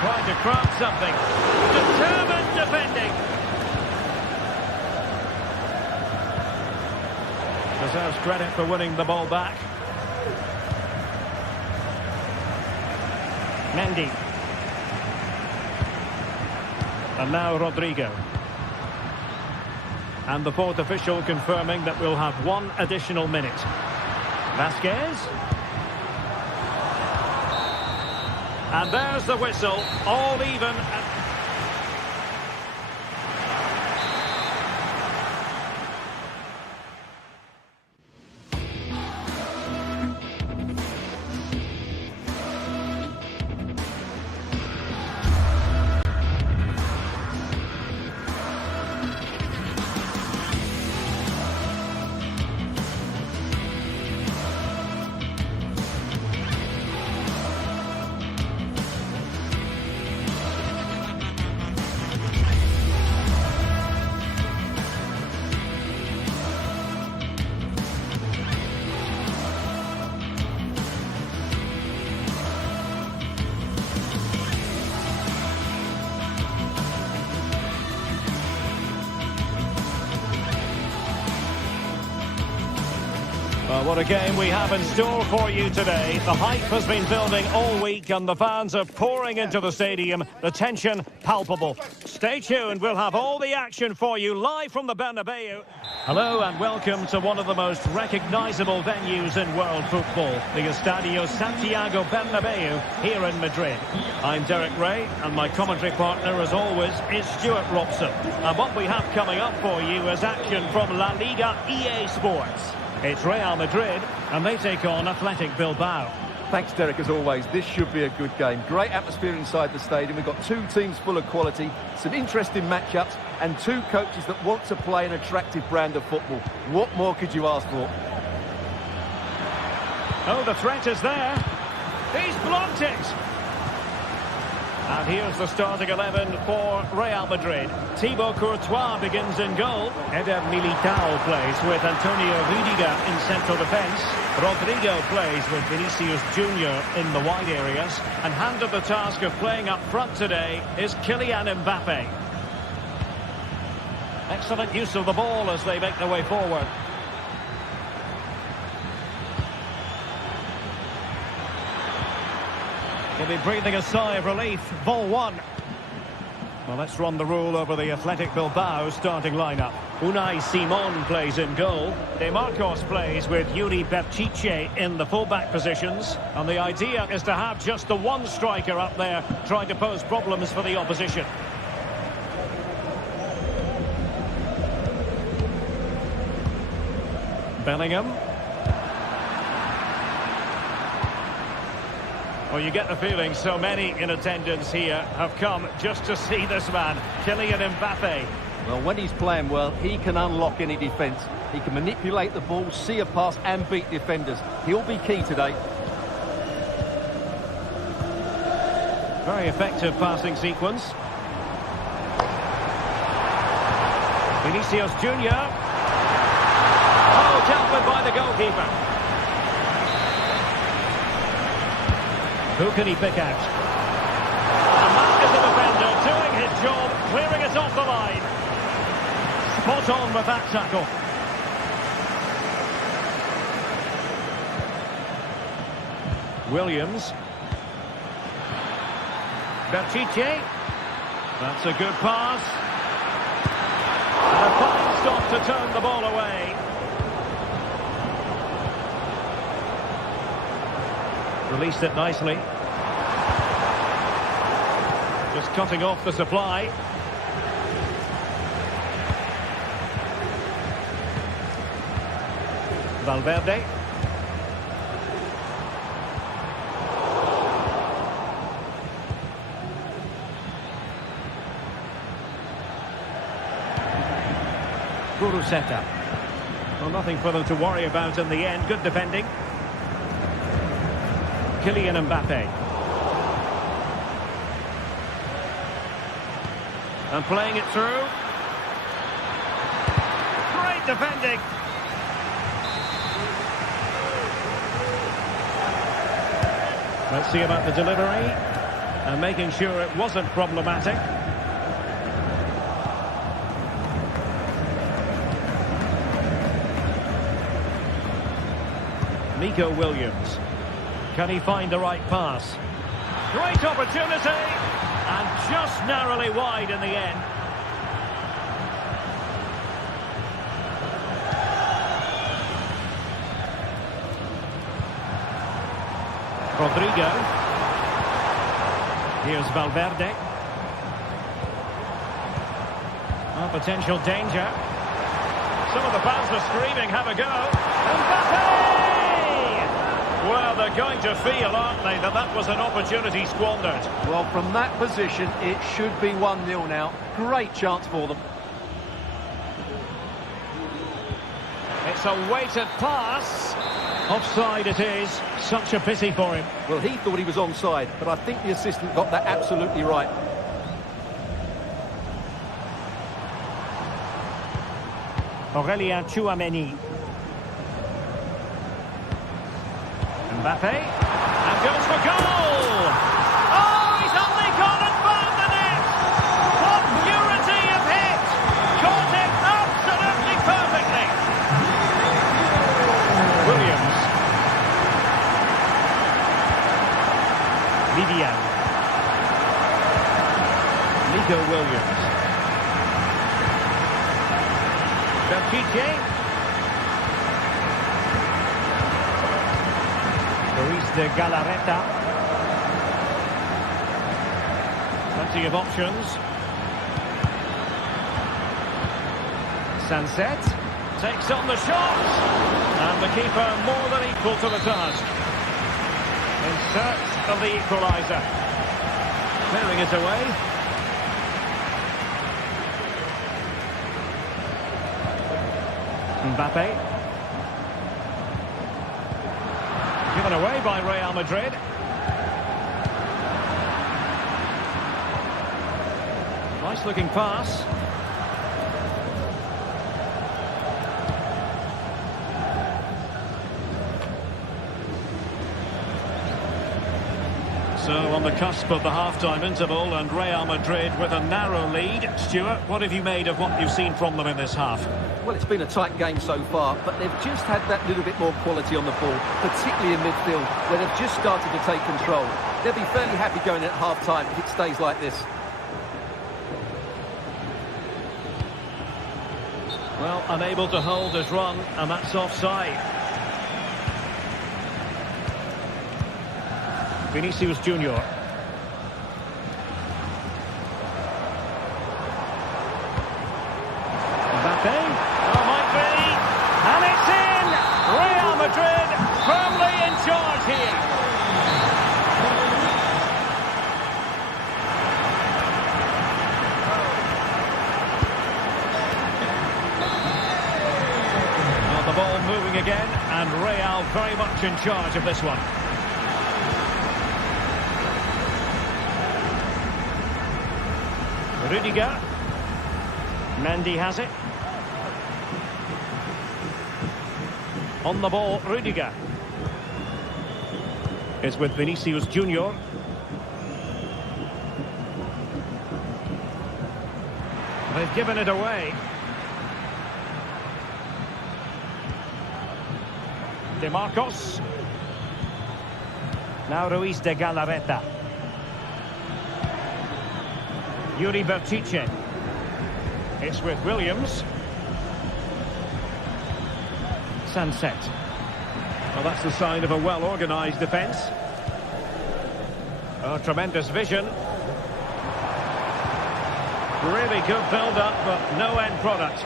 Trying to craft something. Determined defending. Deserves credit for winning the ball back. Mendy. And now Rodrigo. And the fourth official confirming that we'll have one additional minute. Vazquez. And there's the whistle, all even. What a game we have in store for you today. The hype has been building all week and the fans are pouring into the stadium. The tension palpable. Stay tuned, we'll have all the action for you live from the Bernabeu. Hello and welcome to one of the most recognisable venues in world football, the Estadio Santiago Bernabeu here in Madrid. I'm Derek Ray and my commentary partner as always is Stuart Robson. And what we have coming up for you is action from La Liga EA Sports. It's Real Madrid, and they take on Athletic Bilbao. Thanks, Derek, as always. This should be a good game. Great atmosphere inside the stadium. We've got two teams full of quality, some interesting matchups, and two coaches that want to play an attractive brand of football. What more could you ask for? Oh, the threat is there. He's blocked it. And here's the starting 11 for Real Madrid. Thibaut Courtois begins in goal. Eder Militao plays with Antonio Rüdiger in central defence. Rodrigo plays with Vinicius Junior in the wide areas. And handed the task of playing up front today is Kylian Mbappe. Excellent use of the ball as they make their way forward. He'll be breathing a sigh of relief. Ball one. Well, let's run the rule over the Athletic Bilbao starting lineup. Unai Simon plays in goal. De Marcos plays with Yuri Berchiche in the fullback positions. And the idea is to have just the one striker up there trying to pose problems for the opposition. Bellingham. Well, you get the feeling so many in attendance here have come just to see this man, Kylian Mbappe. Well, when he's playing well, he can unlock any defence. He can manipulate the ball, see a pass and beat defenders. He'll be key today. Very effective passing sequence. Vinicius Junior. Oh, dealt with by the goalkeeper. Who can he pick out? And that is the defender doing his job, clearing it off the line. Spot on with that tackle. Williams. Berchiche. That's a good pass. And a fine stop to turn the ball away. Released it nicely. Just cutting off the supply. Valverde. Guruseta. Well, nothing for them to worry about in the end. Good defending. Kylian Mbappe. And playing it through. Great defending. Let's see about the delivery. And making sure it wasn't problematic. Nico Williams. Can he find the right pass? Great opportunity, and just narrowly wide in the end. Rodrigo. Here's Valverde. Oh, potential danger. Some of the fans are screaming, have a go. Mbappe! Well, they're going to feel, aren't they, that was an opportunity squandered. Well, from that position, it should be 1-0 now. Great chance for them. It's a weighted pass. Offside it is. Such a pity for him. Well, he thought he was onside, but I think the assistant got that absolutely right. Aurélien Tchouameni. Mbappe, and goes for goal! Oh, he's only gone and found the net! What purity of hit! Caught it absolutely perfectly! Williams. Vivian. Nico Williams. Belchiche. Luis de Galarreta. Plenty of options. Sunset takes on the shot, and the keeper more than equal to the task. In search of the equaliser. Clearing it away. Mbappe. Given away by Real Madrid. Nice looking pass. So on the cusp of the half-time interval, and Real Madrid with a narrow lead. Stuart, what have you made of what you've seen from them in this half? Well, it's been a tight game so far, but they've just had that little bit more quality on the ball, particularly in midfield, where they've just started to take control. They'll be fairly happy going at half-time if it stays like this. Well, unable to hold his run, and that's offside. Vinicius Junior. Mbappe. Oh, might be. And it's in! Real Madrid firmly in charge here. Well, the ball moving again, and Real very much in charge of this one. Rudiger. Mendy has it. On the ball, Rudiger. It's with Vinicius Junior. They've given it away. De Marcos. Now Luis de Galarreta. Yuri Belchiche. It's with Williams. Sunset. Well, that's the sign of a well-organised defence. Oh, tremendous vision. Really good build-up, but no end product.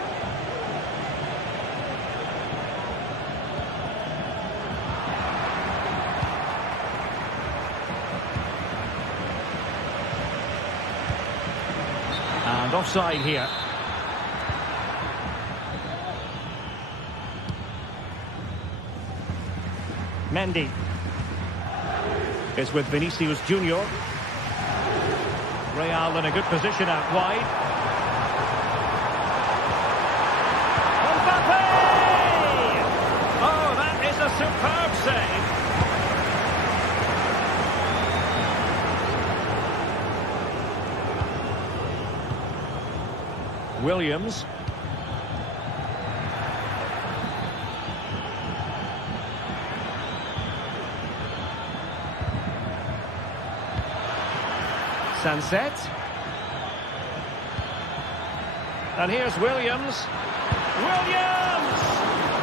And offside here. Mendy. It's with Vinicius Junior. Real in a good position out wide. Mbappe! Oh, that is a superb save. Williams. Sunset. And here's Williams. Williams!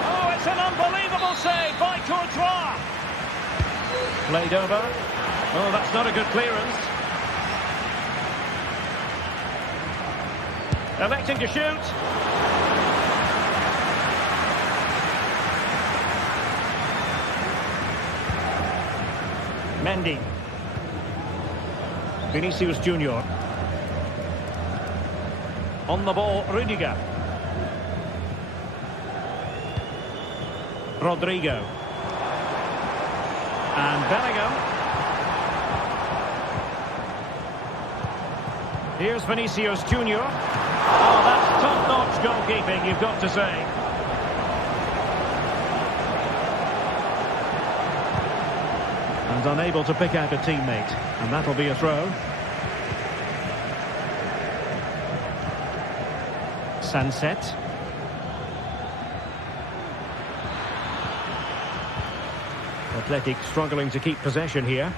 Oh, it's an unbelievable save by Courtois. Played over. Oh, that's not a good clearance. Electing to shoot. Mendy. Vinicius Junior. On the ball, Rudiger. Rodrigo. And Bellingham. Here's Vinicius Junior. Oh, that's top-notch goalkeeping, you've got to say. And unable to pick out a teammate. And that'll be a throw. Sunset. Athletic struggling to keep possession here.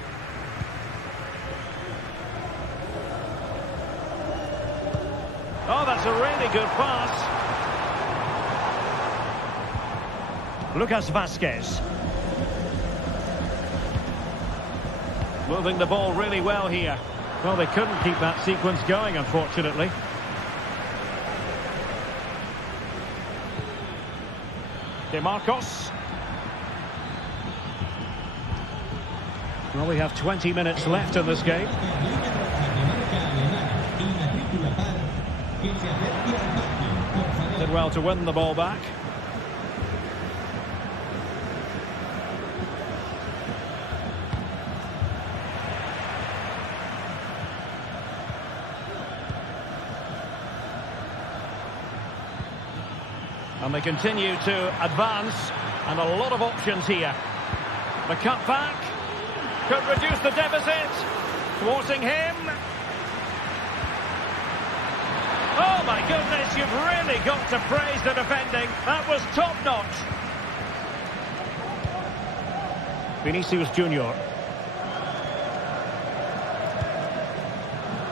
Really good pass. Lucas Vasquez. Moving the ball really well here. Well, they couldn't keep that sequence going, unfortunately. DeMarcos. Well, we have 20 minutes left in this game. Did well to win the ball back. And they continue to advance, and a lot of options here. The cutback could reduce the deficit, thwarting him. Oh my goodness, you've really got to praise the defending. That was top-notch. Vinicius Junior.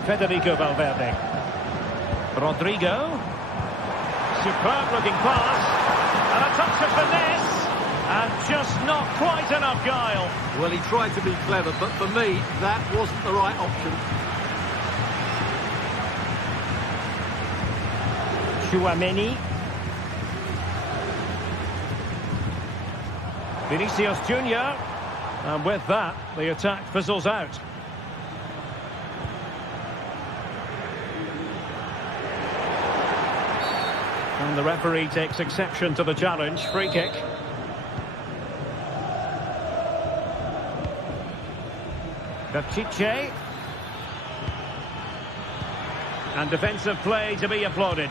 Federico Valverde. Rodrigo. Superb-looking pass, and a touch of finesse, and just not quite enough guile. Well, he tried to be clever, but for me, that wasn't the right option. Chouameni. Vinicius Junior, and with that, the attack fizzles out. And the referee takes exception to the challenge. Free kick. Gachiche. And defensive play to be applauded.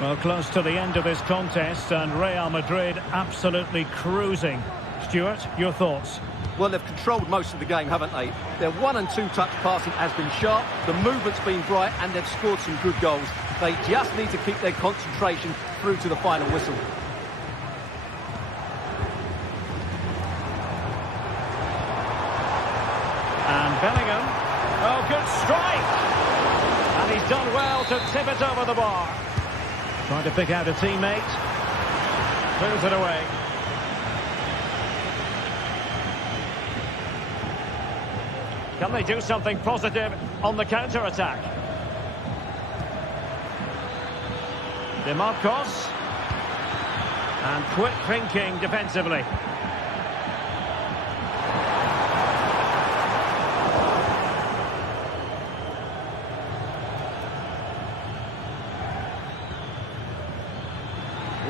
Well, close to the end of this contest, and Real Madrid absolutely cruising. Stuart, your thoughts? Well, they've controlled most of the game, haven't they? Their 1- and 2-touch passing has been sharp, the movement's been bright, and they've scored some good goals. They just need to keep their concentration through to the final whistle. And Bellingham. Oh, good strike! And he's done well to tip it over the bar. Trying to pick out a teammate. Moves it away. Can they do something positive on the counter-attack? DeMarcos. And quick thinking defensively.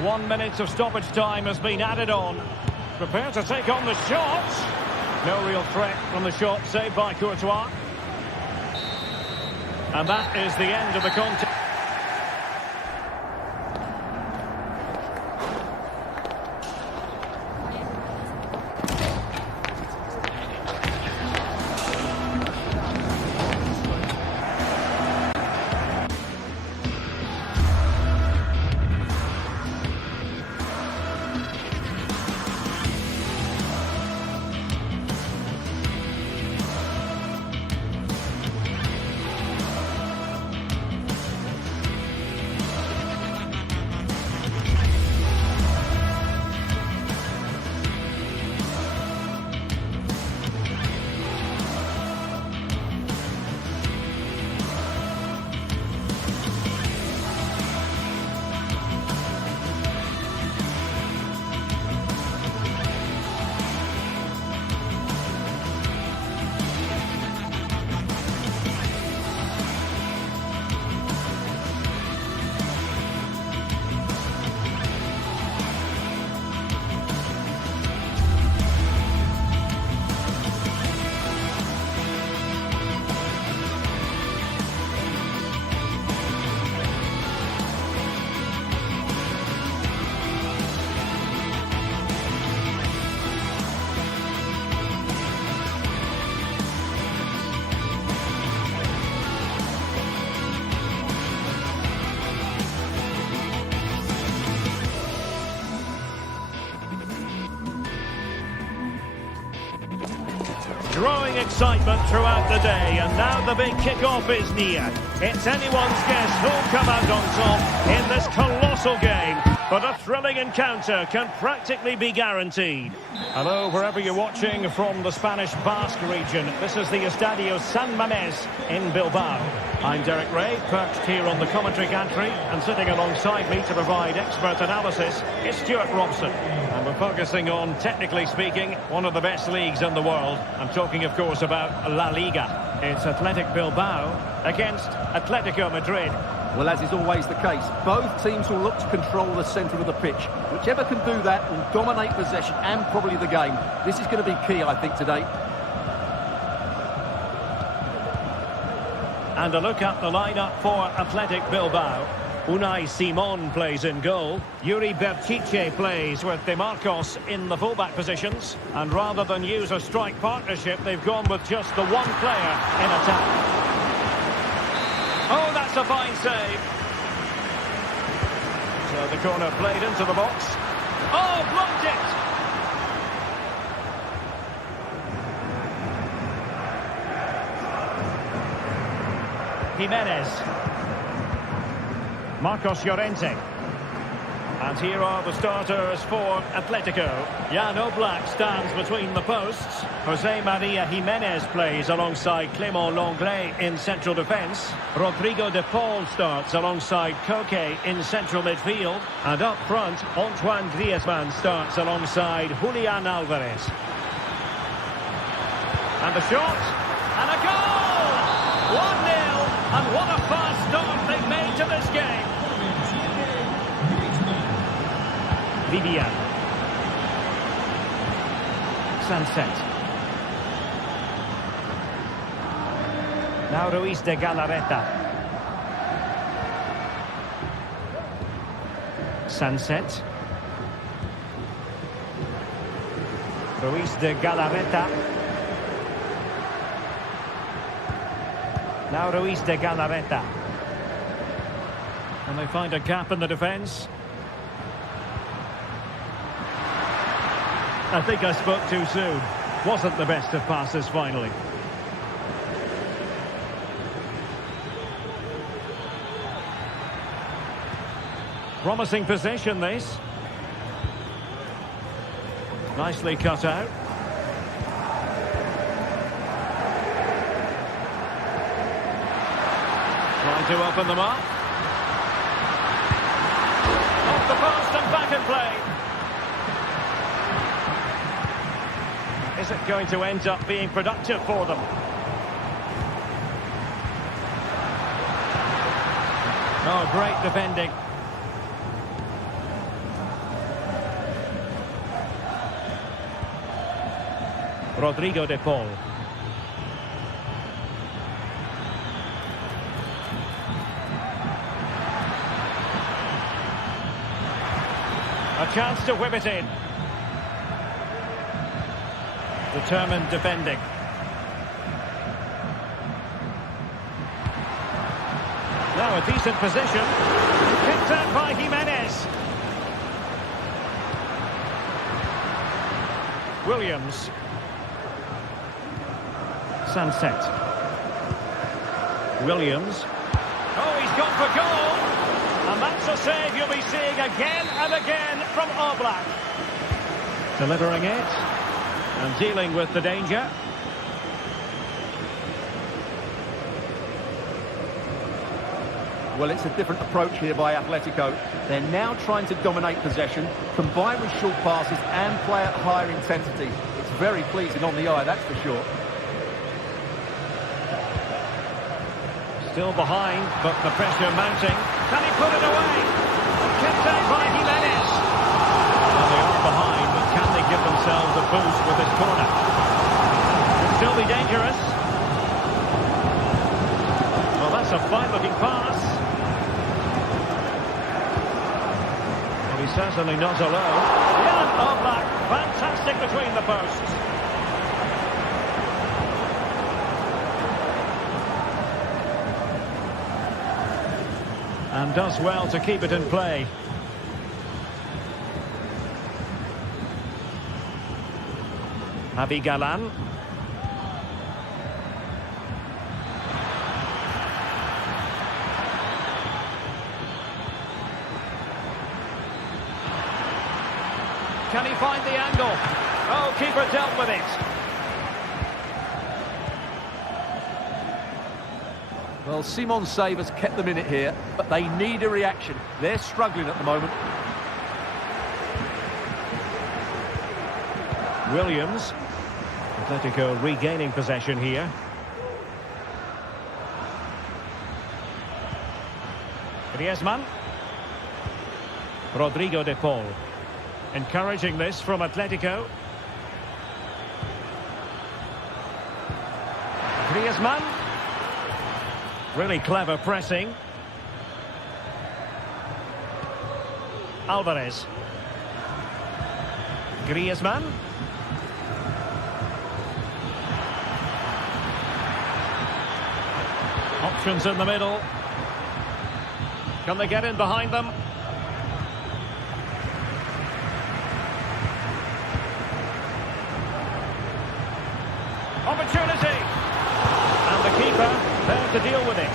One minute of stoppage time has been added on. Prepared to take on the shot. No real threat from the shot, saved by Courtois. And that is the end of the contest. growing excitement throughout the day, and now the big kick-off is near. It's anyone's guess who'll come out on top in this colossal game, but a thrilling encounter can practically be guaranteed. Hello, wherever you're watching from the Spanish Basque region. This is the Estadio San Mamés in Bilbao. I'm Derek Ray, perched here on the commentary gantry, and sitting alongside me to provide expert analysis is Stuart Robson. And we're focusing on, technically speaking, one of the best leagues in the world. I'm talking, of course, about La Liga. It's Athletic Bilbao against Atletico Madrid. Well, as is always the case, both teams will look to control the centre of the pitch. Whichever can do that will dominate possession and probably the game. This is going to be key, I think, today. And a look at the lineup for Athletic Bilbao. Unai Simon plays in goal. Yuri Berchiche plays with De Marcos in the fullback positions. And rather than use a strike partnership, they've gone with just the one player in attack. Oh, that's a fine save. So the corner played into the box. Oh, blocked it! Jimenez. Marcos Llorente. And here are the starters for Atletico. Jan Oblak stands between the posts. Jose Maria Jimenez plays alongside Clément Lenglet in central defence. Rodrigo de Paul starts alongside Koke in central midfield. And up front, Antoine Griezmann starts alongside Julian Alvarez. And the shot, and a goal! 1-0, and what a fast start they've made to this game. Vivian. Sunset. Now Ruiz de Galarreta. Sunset. Ruiz de Galarreta. Now Ruiz de Galarreta. And they find a gap in the defence. I think I spoke too soon. Wasn't the best of passes finally. Promising position, this. Nicely cut out. Trying to open them up. Off the post and back in play. Is it going to end up being productive for them? Oh, great defending. Rodrigo de Paul. A chance to whip it in. Determined defending. Now a decent position. Kicked out by Jimenez. Williams. Sunset. Williams. Oh, he's gone for goal. And that's a save you'll be seeing again and again from Oblak. Delivering it. And dealing with the danger. Well, it's a different approach here by Atletico. They're now trying to dominate possession, combine with short passes and play at higher intensity. It's very pleasing on the eye, that's for sure. Still behind, but the pressure mounting. Can he put it away? Kicked out by Jimenez. Well, they are behind, but can they give themselves a boost with this corner? Could still be dangerous. Well, that's a fine-looking pass. Well, he's certainly not alone. Jan Oblak, fantastic between the posts. And does well to keep it in play. Javi Galan. Can he find the angle? Oh, keeper dealt with it. Well, Simon's save has kept them in it here, but they need a reaction. They're struggling at the moment. Williams. Atletico regaining possession here. Griezmann. Rodrigo de Paul. Encouraging this from Atletico. Griezmann. Really clever pressing. Alvarez. Griezmann. Options in the middle. Can they get in behind them? Opportunity! And the keeper there to deal with it.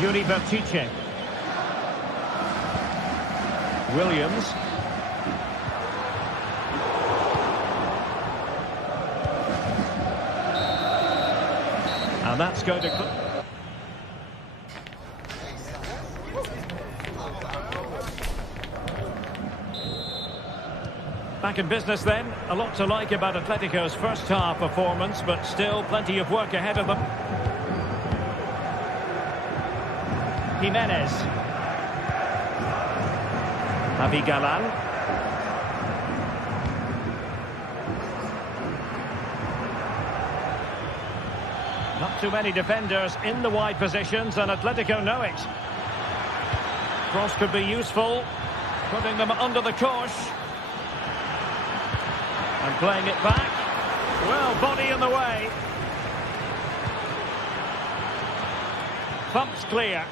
Yuri Bertice. Williams. And that's going to... Back in business then. A lot to like about Atletico's first half performance, but still plenty of work ahead of them. Jimenez. Javi Galan. Not too many defenders in the wide positions, and Atletico know it. Cross could be useful, putting them under the cosh. And playing it back. Well, body in the way. Thumps clear.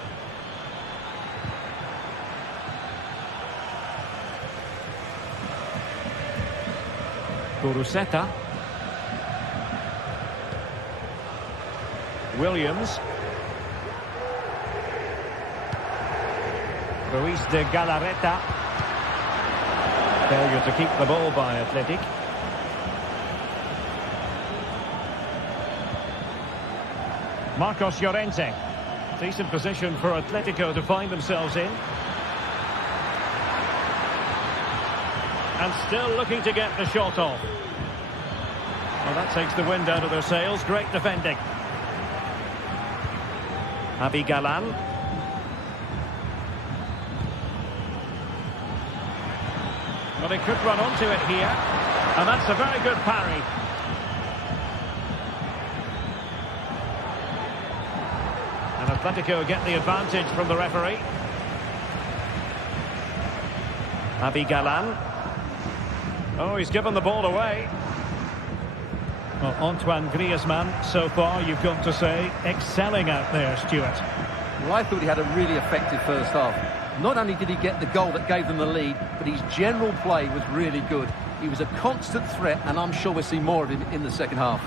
Kuruseta. Williams. Ruiz de Galarreta. Failure to keep the ball by Athletic. Marcos Llorente. Decent position for Atletico to find themselves in. And still looking to get the shot off. Well, that takes the wind out of their sails. Great defending. Javi Galan. Well, he could run onto it here. And that's a very good parry. And Atletico get the advantage from the referee. Javi Galan. Oh, he's given the ball away. Well, Antoine Griezmann, so far, you've got to say, excelling out there, Stuart. Well, I thought he had a really effective first half. Not only did he get the goal that gave them the lead, but his general play was really good. He was a constant threat, and I'm sure we'll see more of him in the second half.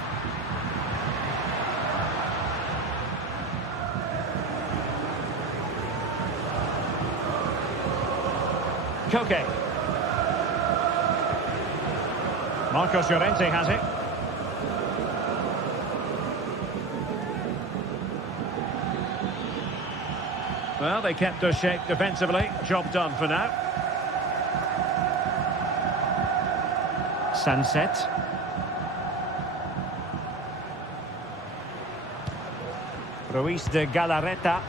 Koke. Marcos Llorente has it. Well, they kept their shape defensively. Job done for now. Sunset. Ruiz de Galarreta.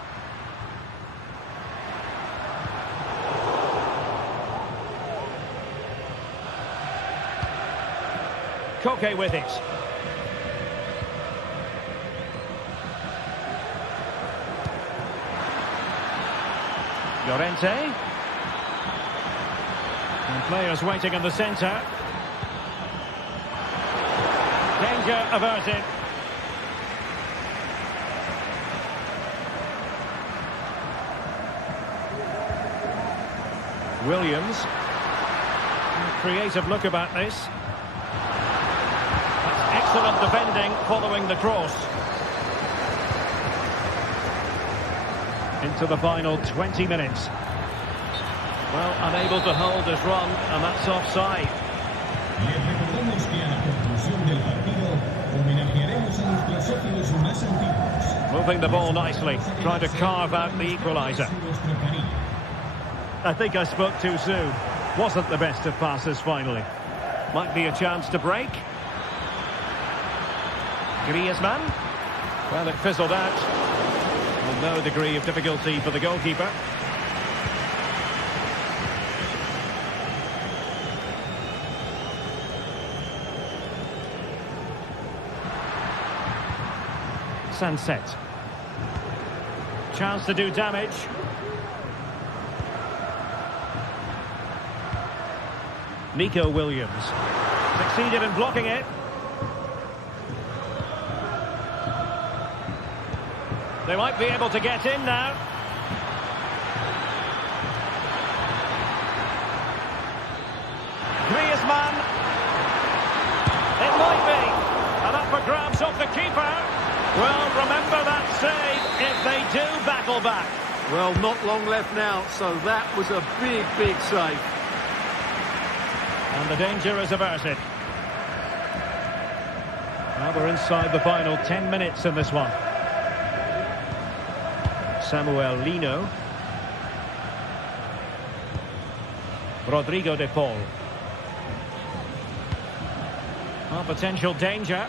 Koke with it. Llorente. And players waiting in the centre. Danger averted. Williams. Creative look about this. That's excellent defending following the cross. into the final 20 minutes. Well, unable to hold his run, and that's offside. Les recordamos que a la conclusión del partido homenajearemos a nuestros socios más antiguos. Moving the ball nicely, trying to carve out the equaliser. I think I spoke too soon. Wasn't the best of passes finally. Might be a chance to break. Griezmann. Well, it fizzled out. With no degree of difficulty for the goalkeeper. Sunset. Chance to do damage. Nico Williams. Succeeded in blocking it. They might be able to get in now. Griezmann. It might be. And up for grabs off the keeper. Well, remember that save if they do battle back. Well, not long left now, so that was a big, big save. And the danger is averted. Now we're inside the final 10 minutes in this one. Samuel Lino. Rodrigo de Paul. Well, potential danger.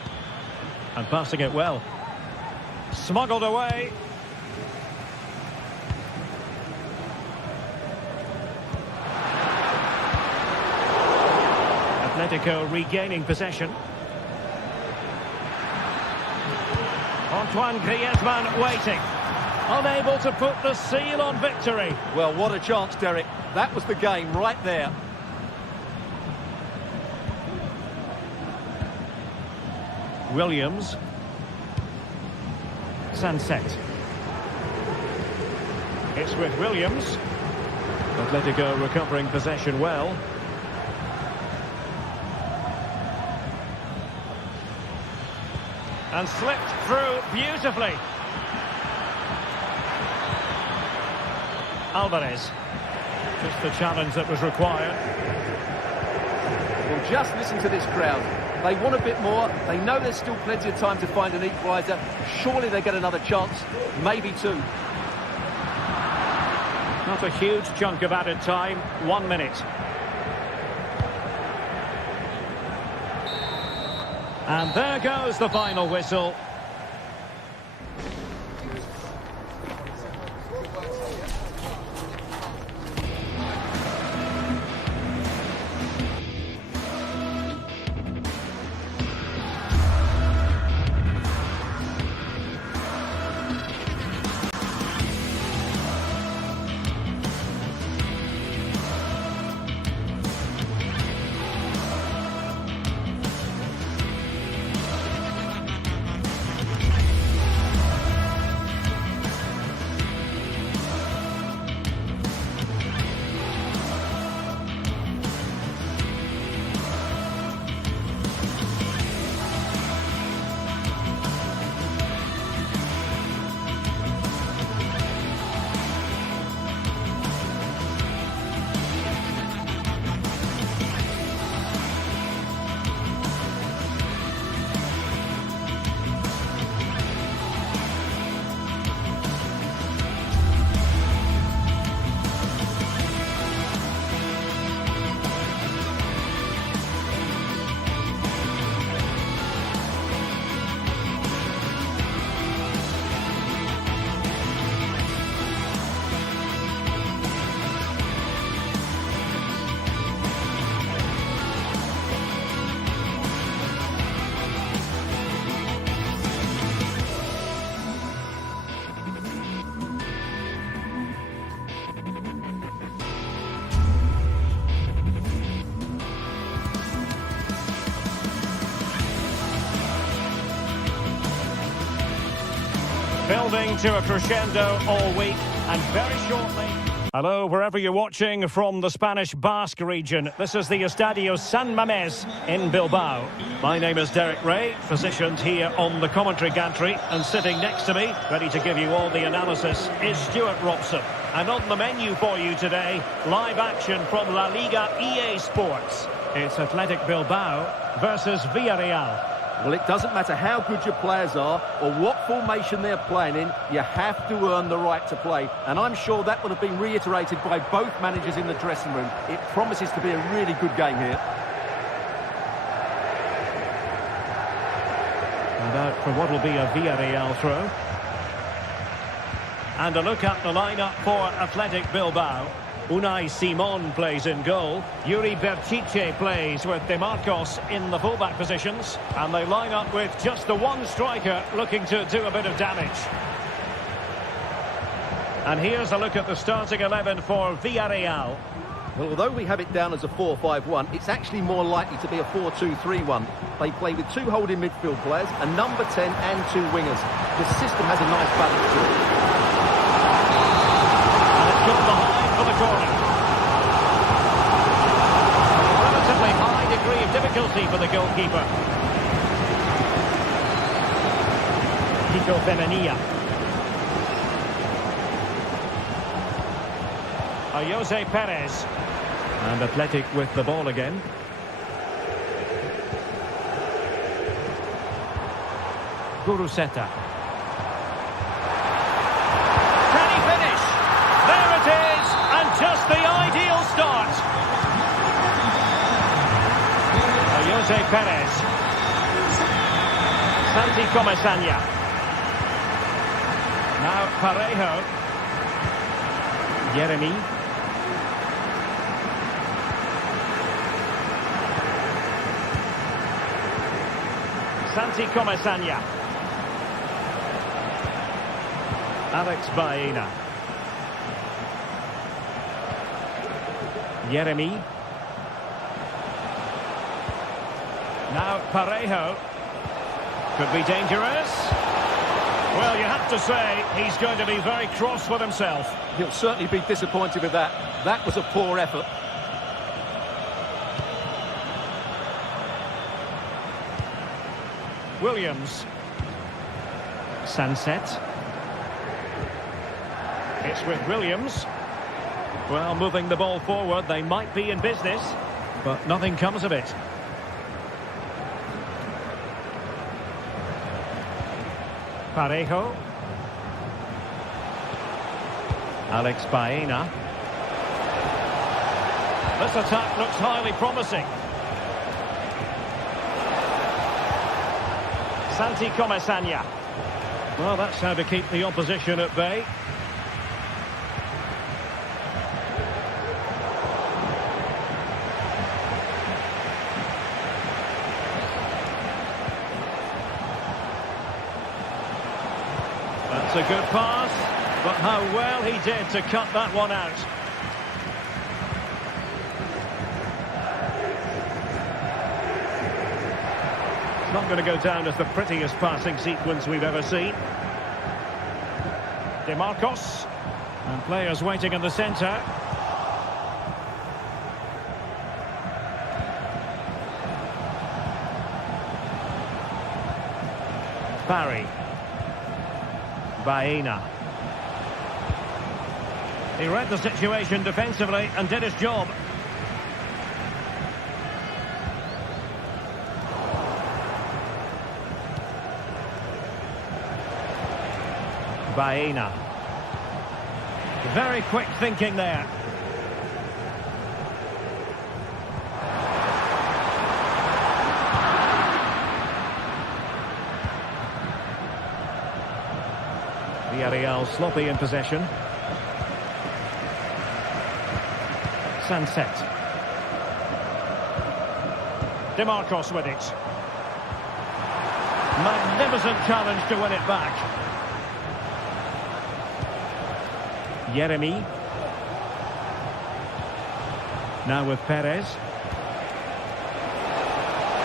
And passing it well. Smuggled away. Atletico regaining possession. Antoine Griezmann waiting. Unable to put the seal on victory. Well, what a chance, Derek. That was the game right there. Williams. Sunset. It's with Williams. Atletico recovering possession well. And slipped through beautifully. Alvarez. Just the challenge that was required. Well, just listen to this crowd. They want a bit more. They know there's still plenty of time to find an equaliser. Surely they get another chance, maybe two. Not a huge chunk of added time, 1 minute. And there goes the final whistle. Building to a crescendo all week, and very shortly Hello, wherever you're watching from the Spanish Basque region. This is the Estadio San Mamés in Bilbao. My name is Derek Ray, positioned here on the commentary gantry, and sitting next to me, ready to give you all the analysis, is Stuart Robson. And on the menu for you today, live action from La Liga EA Sports. It's Athletic Bilbao versus Villarreal. Well, it doesn't matter how good your players are or what formation they're playing in, you have to earn the right to play. And I'm sure that would have been reiterated by both managers in the dressing room. It promises to be a really good game here. And out for what will be a Villarreal throw. And a look at the lineup for Athletic Bilbao. Unai Simon plays in goal. Yuri Berchiche plays with De Marcos in the fullback positions. And they line up with just the one striker looking to do a bit of damage. And here's a look at the starting 11 for Villarreal. Well, although we have it down as a 4-5-1, it's actually more likely to be a 4-2-3-1. They play with two holding midfield players, a number 10 and two wingers. The system has a nice balance to it. And it's got behind for the corner. A relatively high degree of difficulty for the goalkeeper. Kiko Femenia. Jose Perez. And Athletic with the ball again. Guruseta. Can he finish? There it is! And just the ideal start. Jose Perez. Santi Comesaña. Now Parejo. Jeremy. Santi Comesaña. Alex Baena. Jeremy. Now Parejo. Could be dangerous. Well, you have to say he's going to be very cross with himself. He'll certainly be disappointed with that. That was a poor effort. Williams. Sunset. It's with Williams. Well, moving the ball forward, they might be in business, but nothing comes of it. Parejo. Alex Baena. This attack looks highly promising. Santi Comesaña. Well, that's how to keep the opposition at bay. That's a good pass, but how well he did to cut that one out. Not going to go down as the prettiest passing sequence we've ever seen. De Marcos. And players waiting in the centre. Barry. Baena. He read the situation defensively and did his job. Baena. Very quick thinking there. Villarreal sloppy in possession. Sunset. De Marcos with it. Magnificent challenge to win it back. Jeremy. Now with Perez.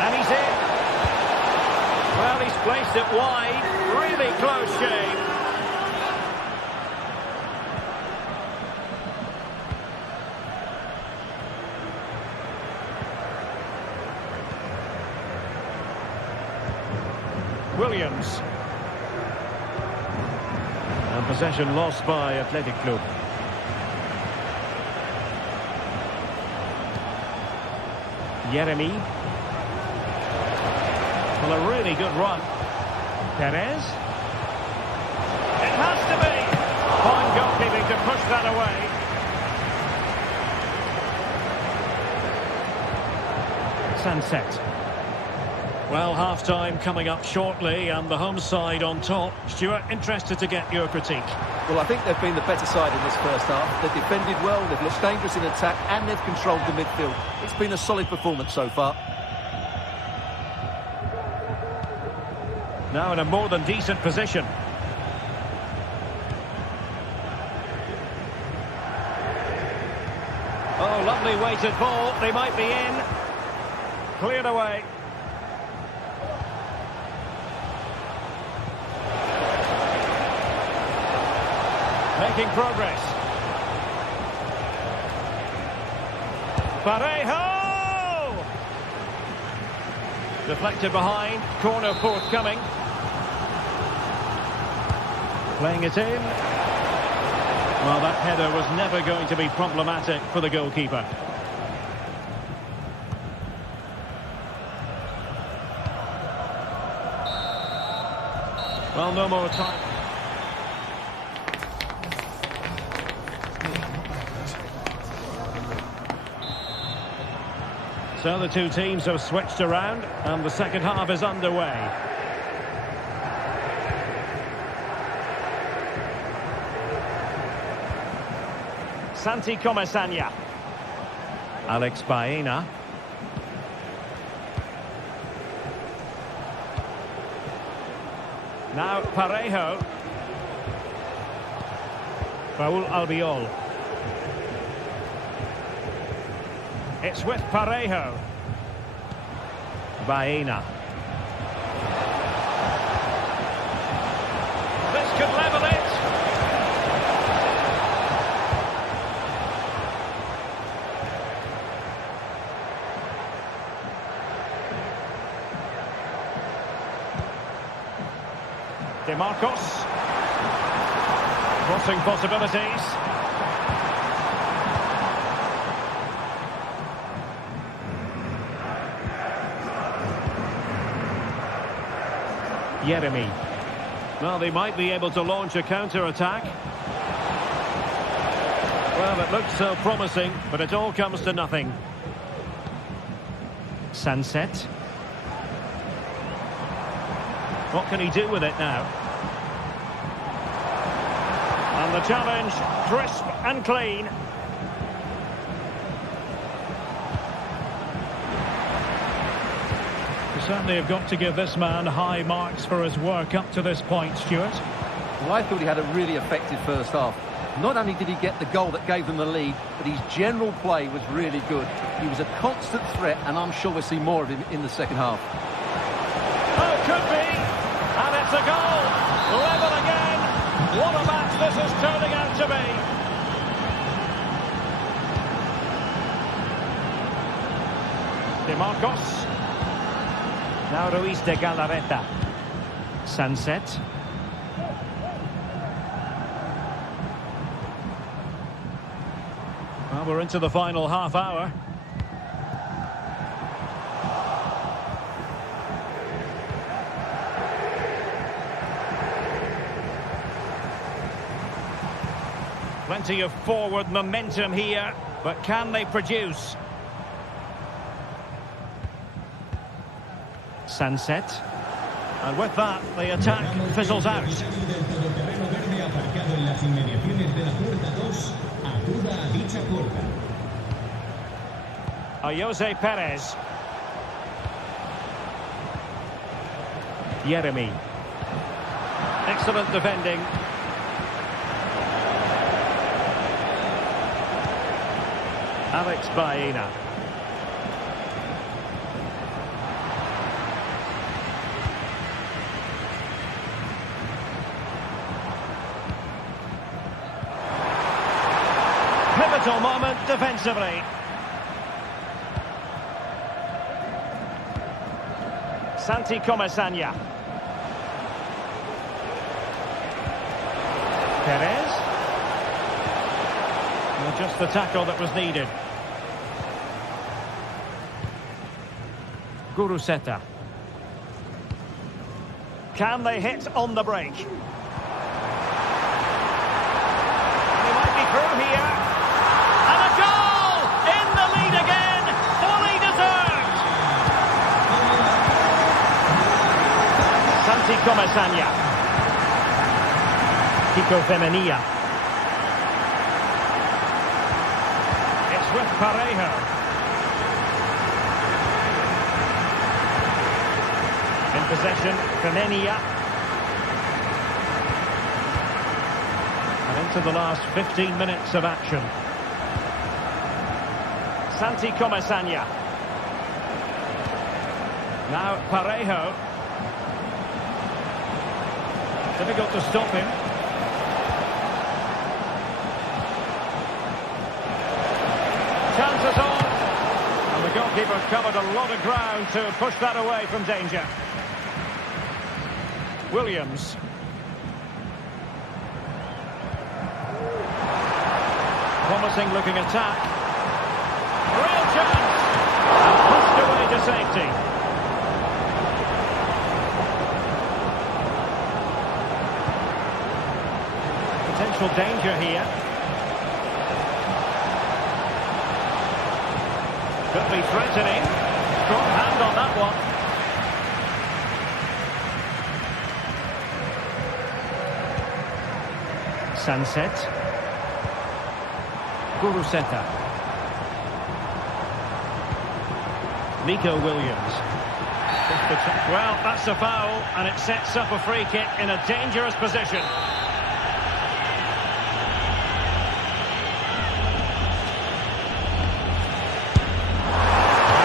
And he's in. Well, he's placed it wide. Really close shave. Williams. And possession lost by Athletic Club. Jeremy. Well, a really good run. Perez. It has to be. Fine goalkeeping to push that away. Sunset. Well, half-time coming up shortly and the home side on top. Stuart, interested to get your critique. Well, I think they've been the better side in this first half. They've defended well, they've looked dangerous in attack, and they've controlled the midfield. It's been a solid performance so far. Now in a more than decent position. Oh, lovely weighted ball. They might be in. Cleared away. Making progress. Parejo! Deflected behind. Corner forthcoming. Playing it in. Well, that header was never going to be problematic for the goalkeeper. Well, no more time. So the two teams have switched around and the second half is underway. Santi Comesaña. Alex Baena. Now Parejo. Raúl Albiol. It's with Parejo. Baena. This could level it. DeMarcos. Crossing possibilities. Jeremy. Well, they might be able to launch a counter-attack. Well, it looks so promising, but it all comes to nothing. Sunset. What can he do with it now? And the challenge, crisp and clean. You certainly have got to give this man high marks for his work up to this point, Stuart. Well, I thought he had a really effective first half. Not only did he get the goal that gave them the lead, but his general play was really good. He was a constant threat, and I'm sure we'll see more of him in the second half. Oh, could be! And it's a goal! Level again! What a match this is turning out to be! DeMarcos. Now Ruiz de Galarreta. Sunset. Well, we're into the final half hour. Plenty of forward momentum here, but can they produce? Sunset. And with that, the attack fizzles out. Jose Perez. Jeremy. Excellent defending. Alex Baena. Pivotal moment defensively. Santi Comesaña. Perez. Well, just the tackle that was needed. Guruseta. Can they hit on the break? And he might be through here. And a goal! In the lead again! Fully deserved! Santi Comesaña. Kiko Femenia. It's with Parejo. In possession, Femenia. And into the last 15 minutes of action. Santi Comesaña. Now Parejo. Difficult to stop him. Chances on. And the goalkeeper covered a lot of ground to push that away from danger. Williams. Promising looking attack. Real chance! And pushed away to safety. Potential danger here. Could be threatening. Strong hand on that one. Sunset. Guruseta. Nico Williams. Well, that's a foul, and it sets up a free kick in a dangerous position.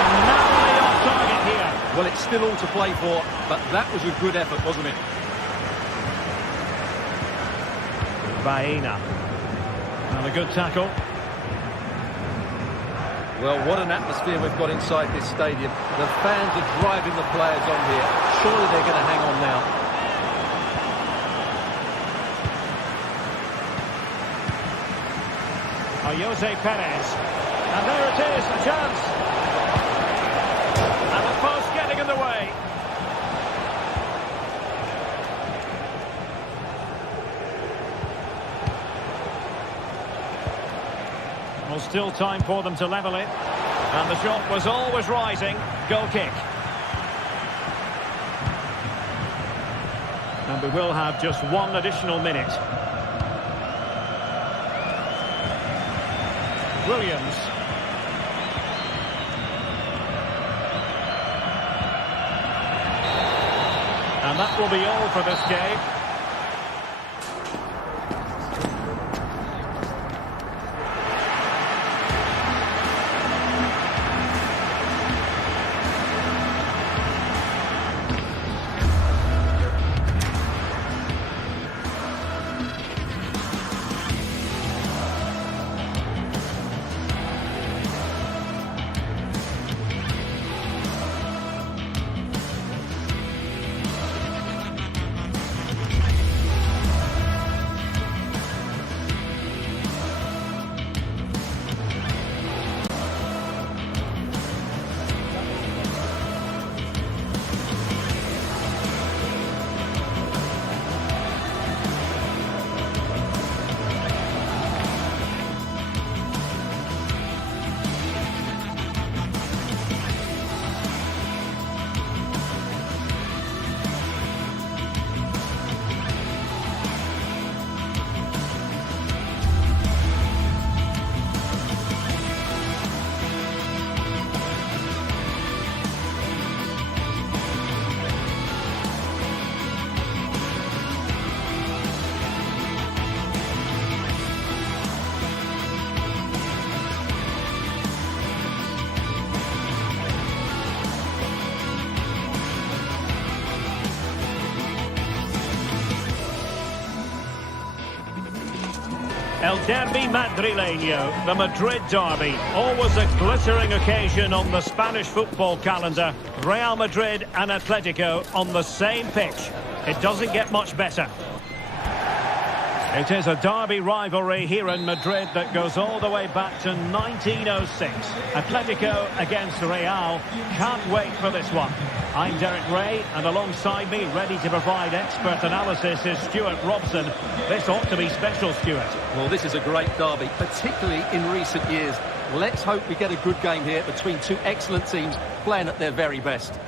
And narrowly off target here. Well, it's still all to play for, but that was a good effort, wasn't it? Baena. And a good tackle. Well, what an atmosphere we've got inside this stadium. The fans are driving the players on here. Surely they're going to hang on now. Jose Perez. And there it is, a chance. And the post getting in the way. Well, still time for them to level it. And the shot was always rising. Goal kick. And we will have just one additional minute. Williams. And that will be all for this game. El Derby Madrileño, the Madrid derby. Always a glittering occasion on the Spanish football calendar. Real Madrid and Atletico on the same pitch. It doesn't get much better. It is a derby rivalry here in Madrid that goes all the way back to 1906. Atletico against Real. Can't wait for this one. I'm Derek Ray, and alongside me, ready to provide expert analysis, is Stuart Robson. This ought to be special, Stuart. Well, this is a great derby, particularly in recent years. Let's hope we get a good game here between two excellent teams playing at their very best.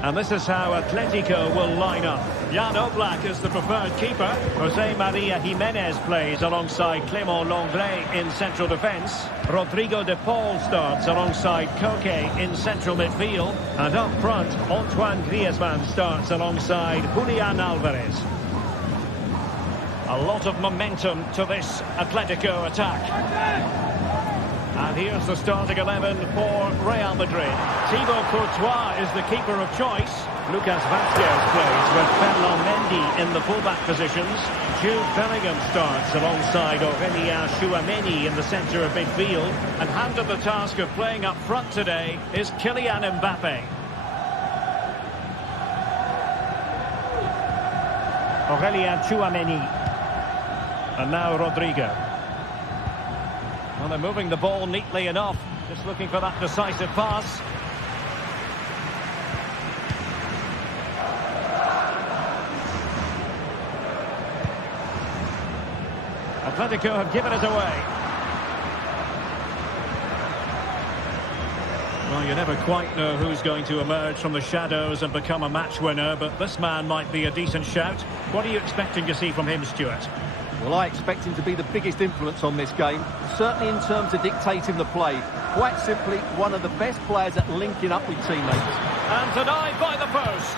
And this is how Atletico will line up. Jan Oblak is the preferred keeper. Jose Maria Jimenez plays alongside Clément Lenglet in central defence. Rodrigo de Paul starts alongside Koke in central midfield. And up front, Antoine Griezmann starts alongside Julian Alvarez. A lot of momentum to this Atletico attack. And here's the starting 11 for Real Madrid. Thibaut Courtois is the keeper of choice. Lucas Vázquez plays with Ferland Mendy in the fullback positions. Jude Bellingham starts alongside Aurélien Tchouaméni in the centre of midfield. And handed the task of playing up front today is Kylian Mbappé. Aurélien Tchouaméni. And now Rodrigo. Well, they're moving the ball neatly enough. Just looking for that decisive pass. Atletico have given it away. Well, you never quite know who's going to emerge from the shadows and become a match winner, but this man might be a decent shout. What are you expecting to see from him, Stuart? Well, I expect him to be the biggest influence on this game, certainly in terms of dictating the play. Quite simply, one of the best players at linking up with teammates. And denied by the post.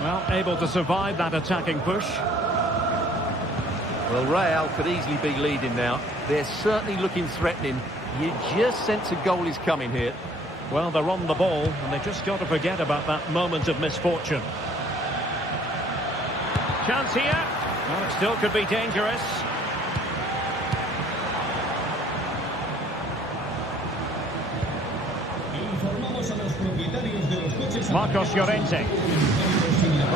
Well, able to survive that attacking push. Well, Real could easily be leading now. They're certainly looking threatening. You just sense a goal is coming here. Well, they're on the ball, and they've just got to forget about that moment of misfortune. Chance here. Well, it still could be dangerous. Marcos Llorente.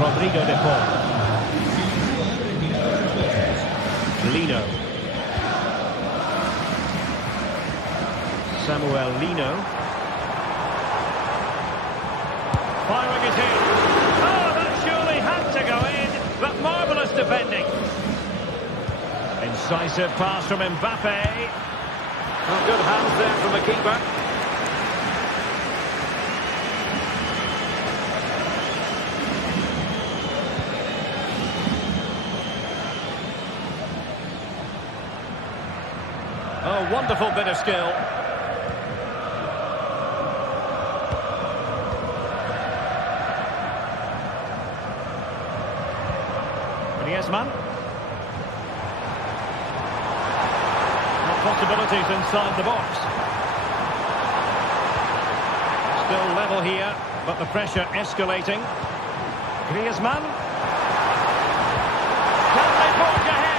Rodrigo de Paul. Lino. Samuel Lino. Firing it in. Oh, that surely had to go in. But marvellous defending. Incisive pass from Mbappe. Well, good hands there from the keeper. Oh, wonderful bit of skill. Griezmann. Possibilities inside the box. Still level here, but the pressure escalating. Griezmann. Can they forge ahead?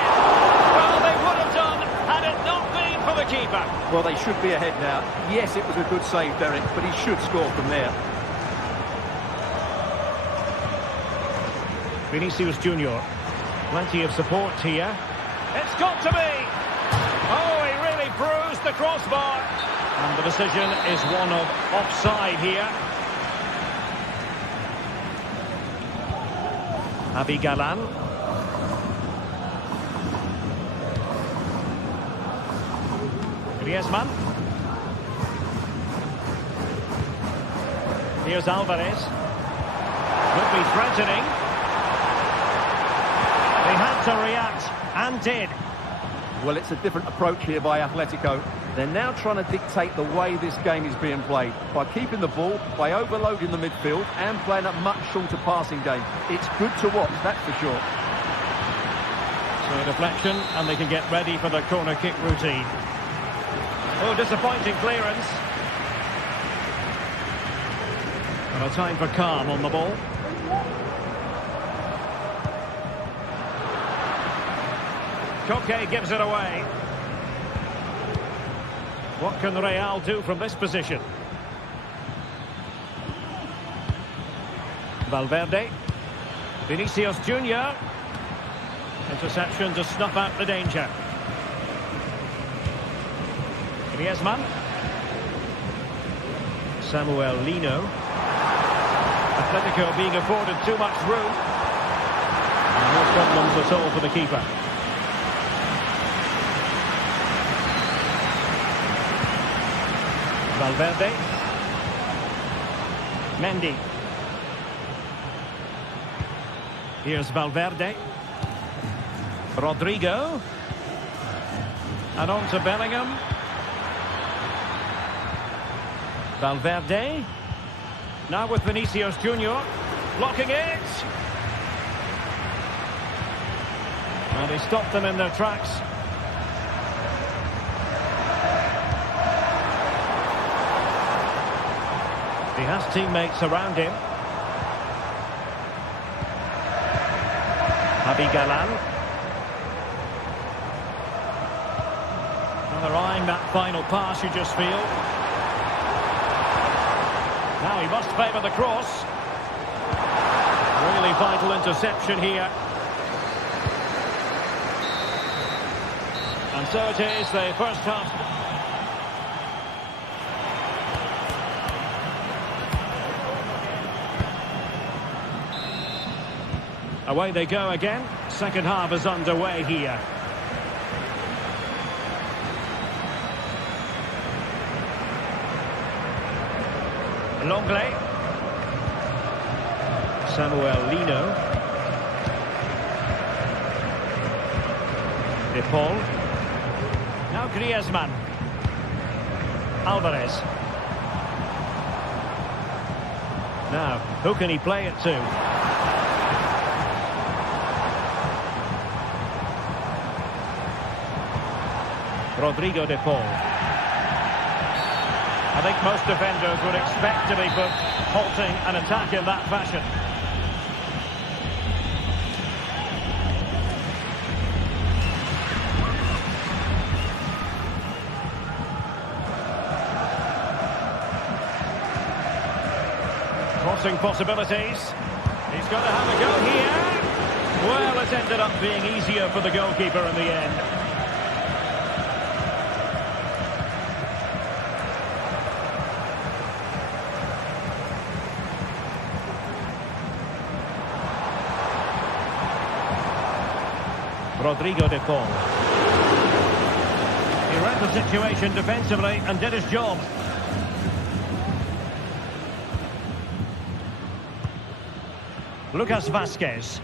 Well, they would have done had it not been for the keeper. Well, they should be ahead now. Yes, it was a good save, Derek, but he should score from there. Vinicius Junior. Plenty of support here. It's got to be! Oh, he really bruised the crossbar. And the decision is one of offside here. Abigalan. Griezmann. Here's Alvarez. Could be threatening. They had to react, and did. Well, it's a different approach here by Atletico. They're now trying to dictate the way this game is being played by keeping the ball, by overloading the midfield, and playing a much shorter passing game. It's good to watch, that's for sure. So a deflection, and they can get ready for the corner kick routine. Oh, disappointing clearance. And a time for calm on the ball. Koke gives it away. What can Real do from this position? Valverde. Vinicius Junior. Interception to snuff out the danger. Griezmann. Samuel Lino. Atletico being afforded too much room. And no problems at all for the keeper. Valverde. Mendy. Here's Valverde. Rodrigo. And on to Bellingham. Valverde. Now with Vinicius Junior. Blocking it. And he stopped them in their tracks. He has teammates around him. Galan. And they're eyeing that final pass, you just feel. Now he must favour the cross. Really vital interception here. And so it is, the first half. Away they go again. Second half is underway here. Longley. Samuel Lino. De Paul. Now Griezmann. Alvarez. Now, who can he play it to? Rodrigo de Paul. I think most defenders would expect to be put halting an attack in that fashion. Crossing possibilities. He's got to have a go here. Well, it ended up being easier for the goalkeeper in the end. Rodrigo de Paul. He read the situation defensively and did his job. Lucas Vazquez.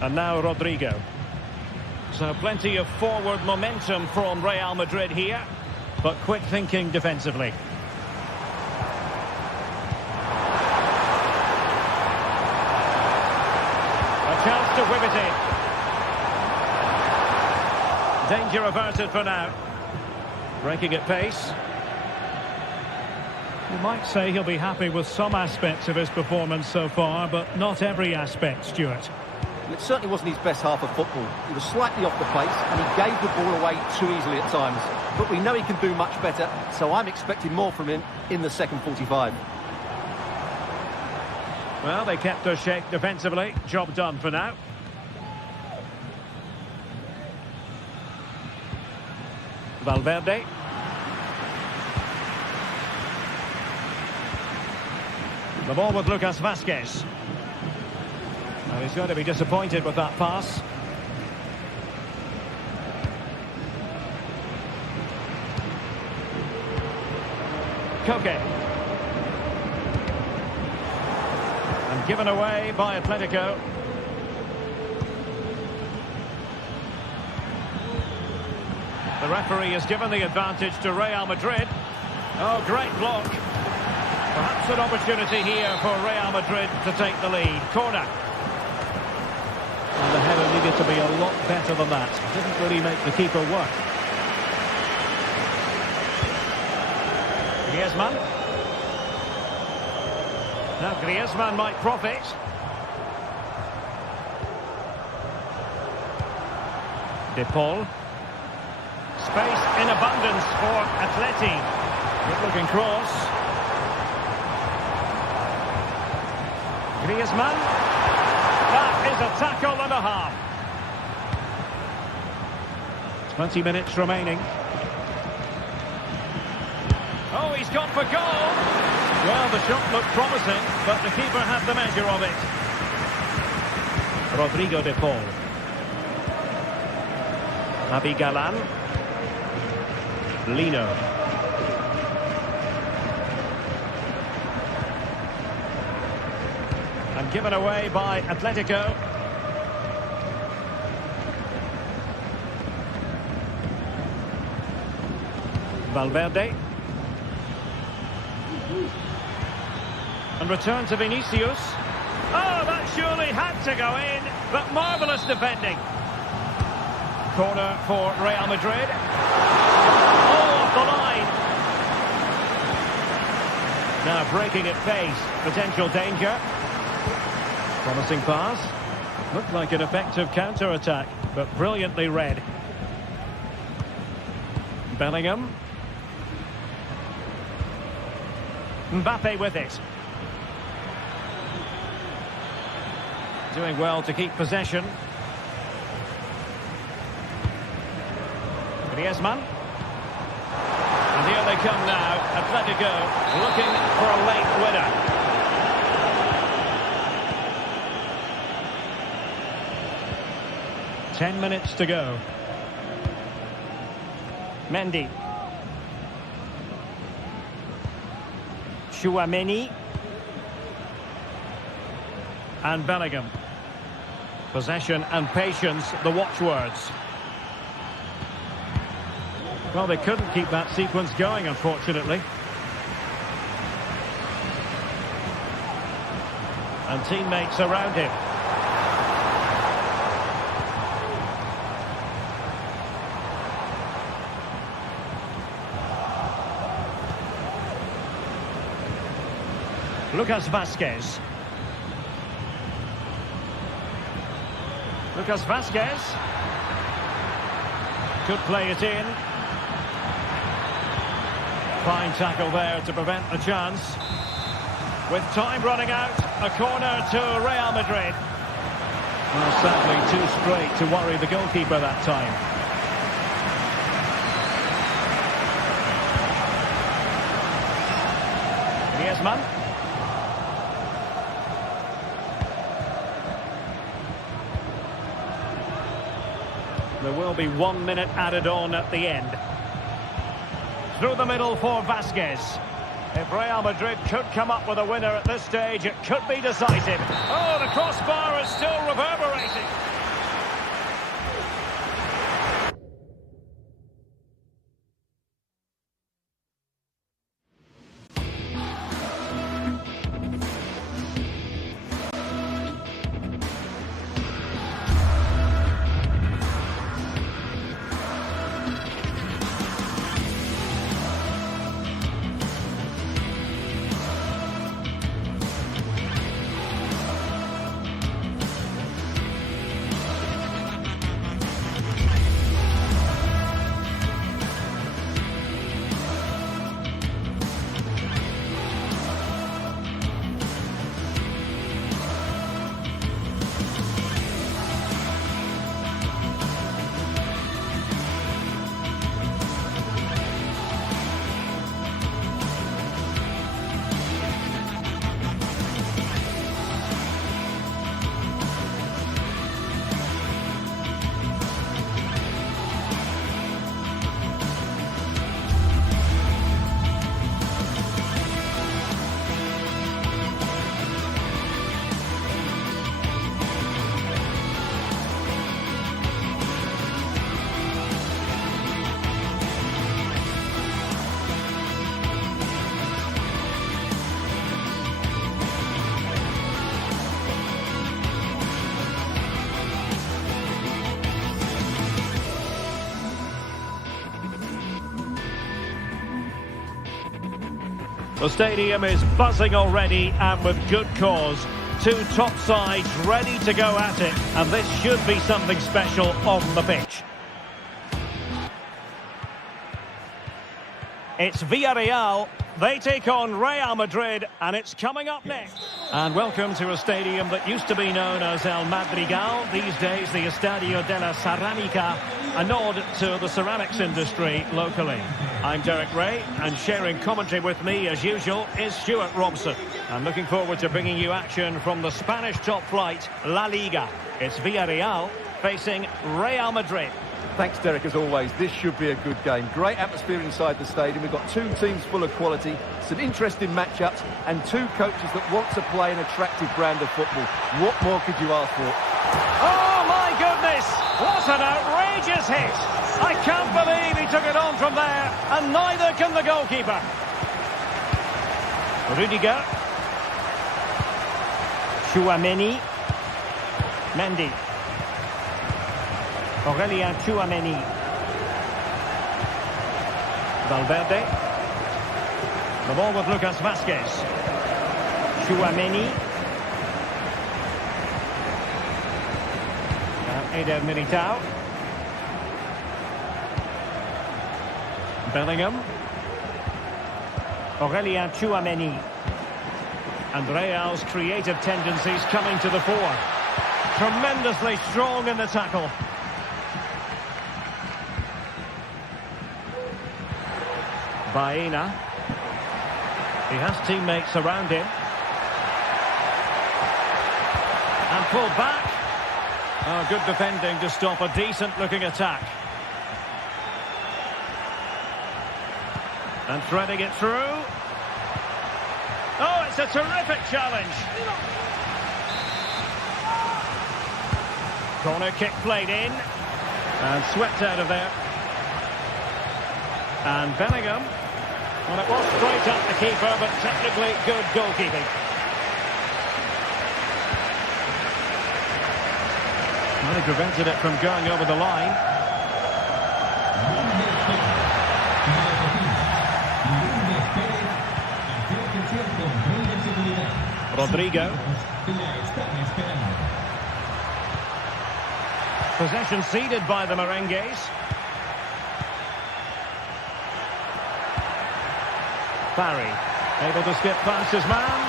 And now Rodrigo. So plenty of forward momentum from Real Madrid here, but quick thinking defensively. Chance to whip it in. Danger averted for now. Breaking at pace. You might say he'll be happy with some aspects of his performance so far, but not every aspect, Stuart. It certainly wasn't his best half of football. He was slightly off the pace and he gave the ball away too easily at times. But we know he can do much better, so I'm expecting more from him in the second 45. Well, they kept their shape defensively. Job done for now. Valverde. The ball with Lucas Vazquez. Now he's going to be disappointed with that pass. Koke. And given away by Atletico. The referee has given the advantage to Real Madrid. Oh, great block. Perhaps an opportunity here for Real Madrid to take the lead. Corner. And the header needed to be a lot better than that. Didn't really make the keeper work. Griezmann. Now Griezmann might profit. De Paul. Space in abundance for Atleti. Good looking cross. Griezmann. That is a tackle and a half. 20 minutes remaining. Oh, he's gone for goal. Well, the shot looked promising, but the keeper had the measure of it. Rodrigo de Paul. Abigalan. Lino. And given away by Atletico. Valverde. And return to Vinicius. Oh, that surely had to go in, but marvellous defending. Corner for Real Madrid. Oh, off the line. Now breaking at pace. Potential danger. Promising pass. Looked like an effective counter-attack, but brilliantly read. Bellingham. Mbappe with it. Doing well to keep possession. Griezmann. And here they come now. Atletico looking for a late winner. Ten minutes to go. Mendy. Chouameni. And Bellingham. Possession and patience, the watchwords. Well, they couldn't keep that sequence going, unfortunately. And teammates around him. Lucas Vazquez. Lucas Vazquez. Could play it in. Fine tackle there to prevent the chance. With time running out, a corner to Real Madrid. Well, sadly, too straight to worry the goalkeeper that time. Griezmann. There will be 1 minute added on at the end. Through the middle for Vazquez. If Real Madrid could come up with a winner at this stage, it could be decisive. Oh, the crossbar is still reverberating. The stadium is buzzing already, and with good cause. Two top sides ready to go at it, and this should be something special on the pitch. It's Villarreal They take on Real Madrid, and it's coming up next. And welcome to a stadium that used to be known as El Madrigal, these days the Estadio de la Ceramica, a nod to the ceramics industry locally. I'm Derek Ray, and sharing commentary with me, as usual, is Stuart Robson. I'm looking forward to bringing you action from the Spanish top flight, La Liga. It's Villarreal facing Real Madrid. Thanks, Derek, as always. This should be a good game. Great atmosphere inside the stadium. We've got two teams full of quality, some interesting matchups, and two coaches that want to play an attractive brand of football. What more could you ask for? Oh, my goodness! What an outrageous hit! I can't believe he took it on from there, and neither can the goalkeeper. Rudiger. Chouameni. Mendy. Aurelien Chouameni. Valverde. The ball with Lucas Vázquez. Chouameni. And Eder Militao. Bellingham. Aurelien Chouameni. And Real's creative tendencies coming to the fore. Tremendously strong in the tackle. Baena. He has teammates around him. And pulled back. Oh, good defending to stop a decent-looking attack. And threading it through. Oh, it's a terrific challenge. Corner kick played in. And swept out of there. And Bellingham. Well, it was straight at the keeper, but technically good goalkeeping. Well, he prevented it from going over the line. Rodrigo. Possession ceded by the Merengues. Barry, able to skip past his man.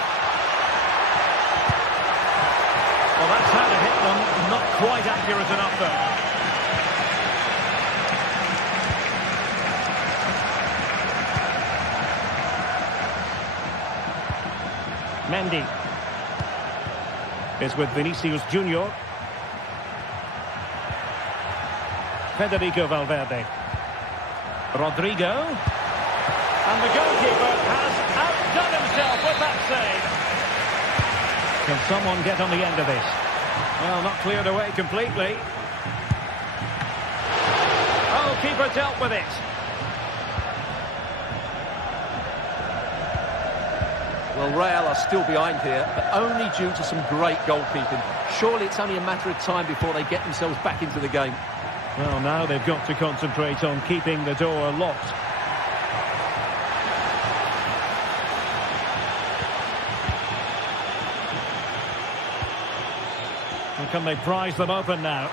Well, that's how to hit them. Not quite accurate enough, though. Mendy is with Vinicius Junior. Federico Valverde. Rodrigo. And the goalkeeper has outdone himself with that save. Can someone get on the end of this? Well, not cleared away completely. Oh, keeper dealt with it. Well, Real are still behind here, but only due to some great goalkeeping. Surely it's only a matter of time before they get themselves back into the game. Well, now they've got to concentrate on keeping the door locked. And can they prise them open now?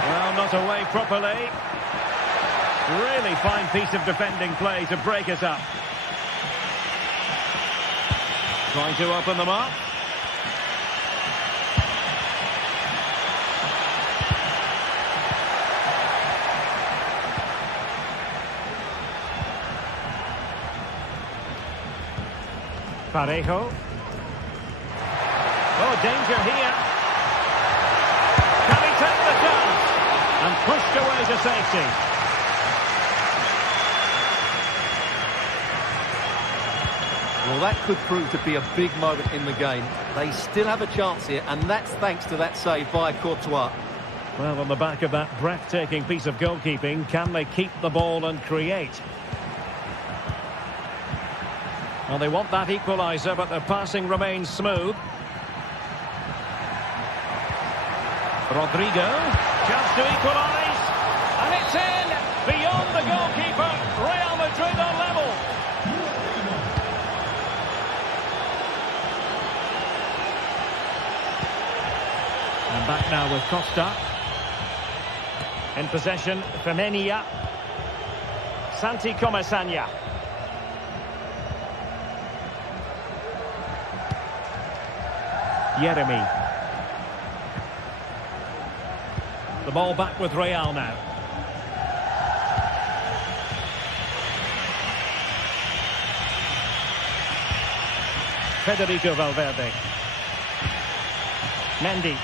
Well, not away properly. Really fine piece of defending play to break it up. Trying to open them up. Parejo. Oh, danger here. Can he take the chance? And pushed away to safety. Well, that could prove to be a big moment in the game. They still have a chance here, and that's thanks to that save by Courtois. Well, on the back of that breathtaking piece of goalkeeping, can they keep the ball and create? Well, they want that equaliser, but their passing remains smooth. Rodrigo, chance to equalise, and it's in, beyond the goalkeeper. Real Madrid are level. And back now with Costa. In possession, Femenia. Santi Comesaña. Yeremy. The ball back with Real now. Federico Valverde. Mendy.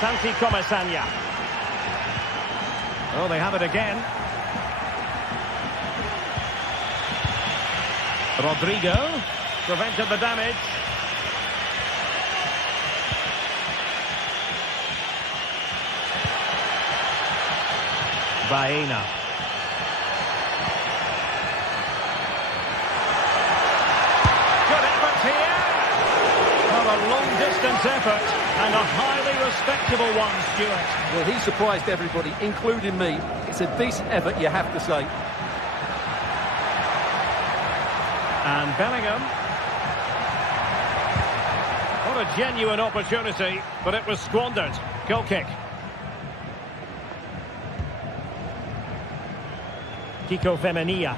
Santi Comesaña. Oh, they have it again. Rodrigo prevented the damage. Baena. Good effort here. Well, a long-distance effort and a highly respectable one, Stuart. Well, he surprised everybody, including me. It's a decent effort, you have to say. And Bellingham. What a genuine opportunity, but it was squandered. Goal kick. Kiko Femenia.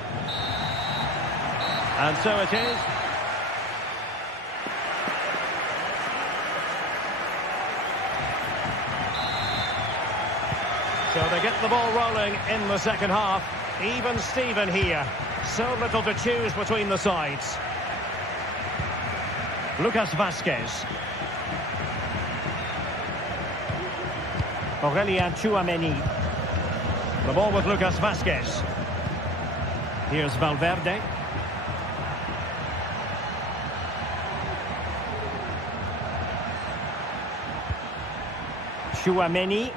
And so it is. So they get the ball rolling in the second half. Even Steven here. So little to choose between the sides. Lucas Vázquez. Aurélien Tchouaméni. The ball with Lucas Vázquez. Here's Valverde. Tchouaméni.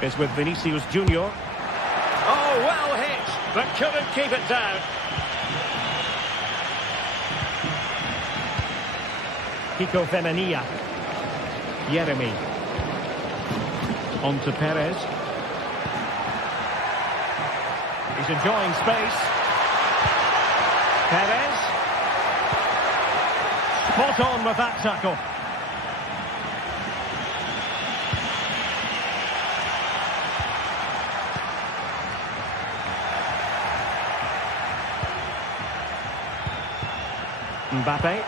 Is with Vinicius Junior. Oh, well hit, but couldn't keep it down. Kiko Femenia. Yeremy. On to Perez. He's enjoying space. Perez. Spot on with that tackle. Mbappe.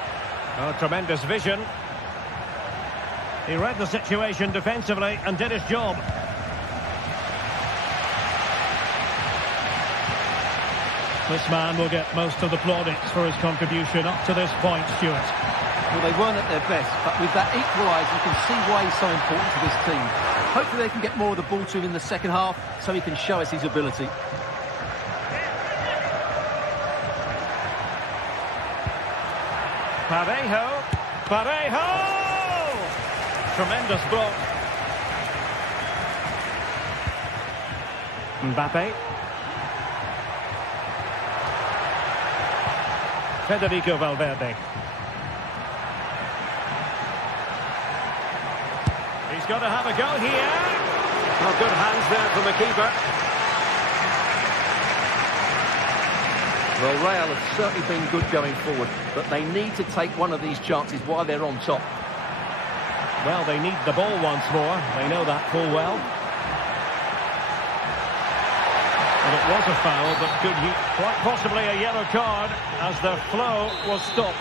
Oh, tremendous vision. He read the situation defensively and did his job. This man will get most of the plaudits for his contribution up to this point, Stuart. Well, they weren't at their best, but with that equaliser, you can see why he's so important to this team. Hopefully they can get more of the ball to him in the second half so he can show us his ability. Parejo. Parejo! Tremendous block. Mbappe. Federico Valverde. He's got to have a go here. Well, good hands there from the keeper. Well, Real have certainly been good going forward, but they need to take one of these chances while they're on top. Well, they need the ball once more. They know that full well. And it was a foul, but quite possibly a yellow card as their flow was stopped.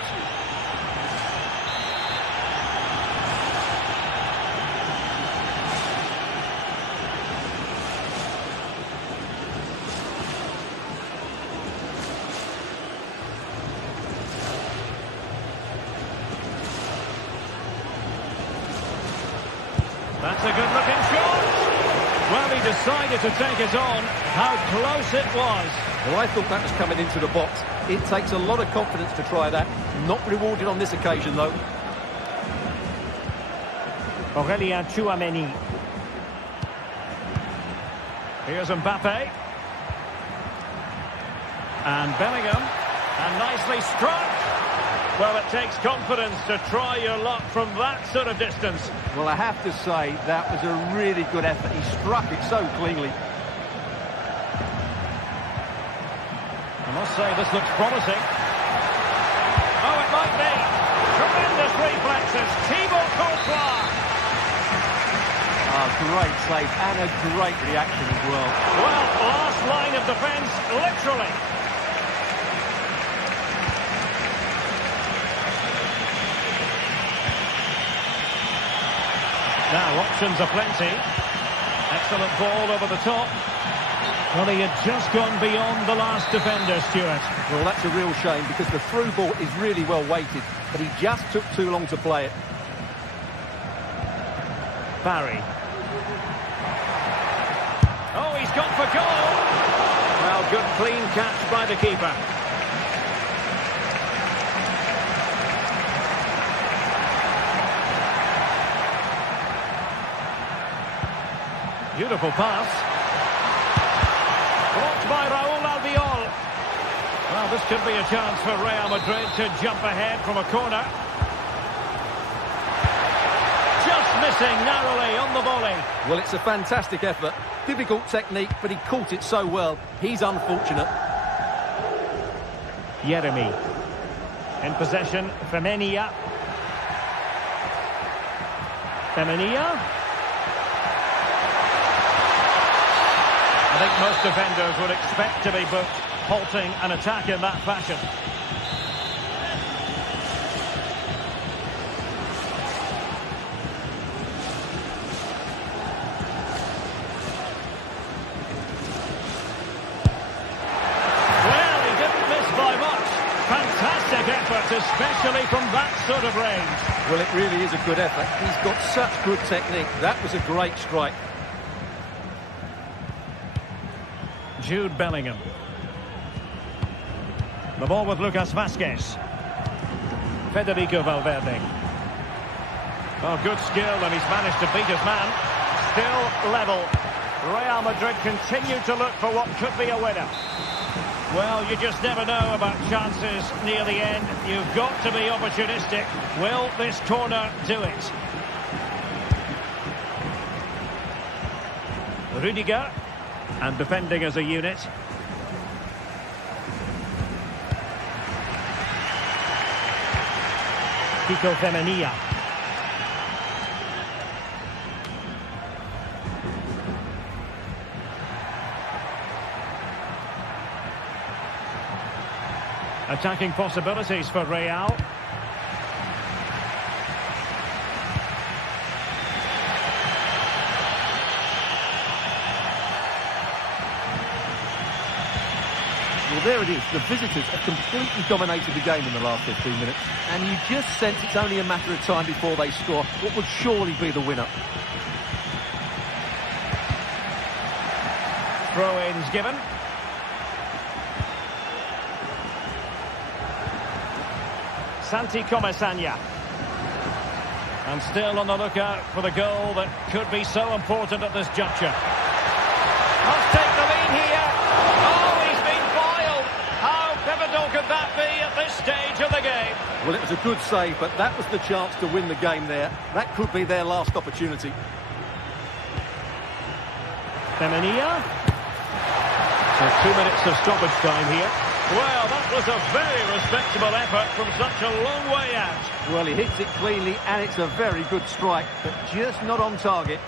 That's a good-looking shot. Well, he decided to take it on. How close it was. Well, I thought that was coming into the box. It takes a lot of confidence to try that. Not rewarded on this occasion, though. Aurélien Tchouaméni. Here's Mbappe. And Bellingham. And nicely struck. Well, it takes confidence to try your luck from that sort of distance. Well, I have to say, that was a really good effort. He struck it so cleanly. must say this looks promising. Oh, it might be. Tremendous reflexes. Thibaut Courtois. Great save and a great reaction as well. Well, last line of defence, literally. Now, options are plenty. Excellent ball over the top. Well, he had just gone beyond the last defender, Stuart. Well, that's a real shame because the through ball is really well weighted, but he just took too long to play it. Barry. Oh, he's gone for goal. Well, good clean catch by the keeper. Beautiful pass. Blocked by Raúl Albiol. Well, this could be a chance for Real Madrid to jump ahead from a corner. Just missing narrowly on the volley. Well, it's a fantastic effort. Difficult technique, but he caught it so well. He's unfortunate. Yeremy. In possession, Femenia. Femenia. I think most defenders would expect to be booked, halting an attack in that fashion. Well, he didn't miss by much. Fantastic effort, especially from that sort of range. Well, it really is a good effort. He's got such good technique. That was a great strike. Jude Bellingham. The ball with Lucas Vázquez. Federico Valverde. Oh, good skill, and he's managed to beat his man. Still level. Real Madrid continue to look for what could be a winner. Well, you just never know about chances near the end. You've got to be opportunistic. Will this corner do it? Rudiger. And defending as a unit. Kiko Femenia. Attacking possibilities for Real. Well, there it is. The visitors have completely dominated the game in the last 15 minutes. And you just sense it's only a matter of time before they score what would surely be the winner. Throw-ins given. Santi Comesaña. And still on the lookout for the goal that could be so important at this juncture. Must take the lead here. Oh, he's been foiled. How pivotal could that be at this stage of the game? Well, it was a good save, but that was the chance to win the game there. That could be their last opportunity. Femenia. So 2 minutes of stoppage time here. Well, that was a very respectable effort from such a long way out. Well, he hits it cleanly, and it's a very good strike, but just not on target.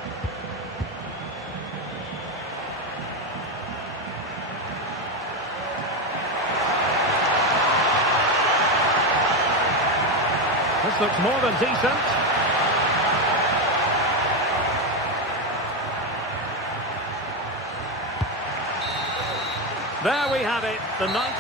This looks more than decent. There we have it, the ninth.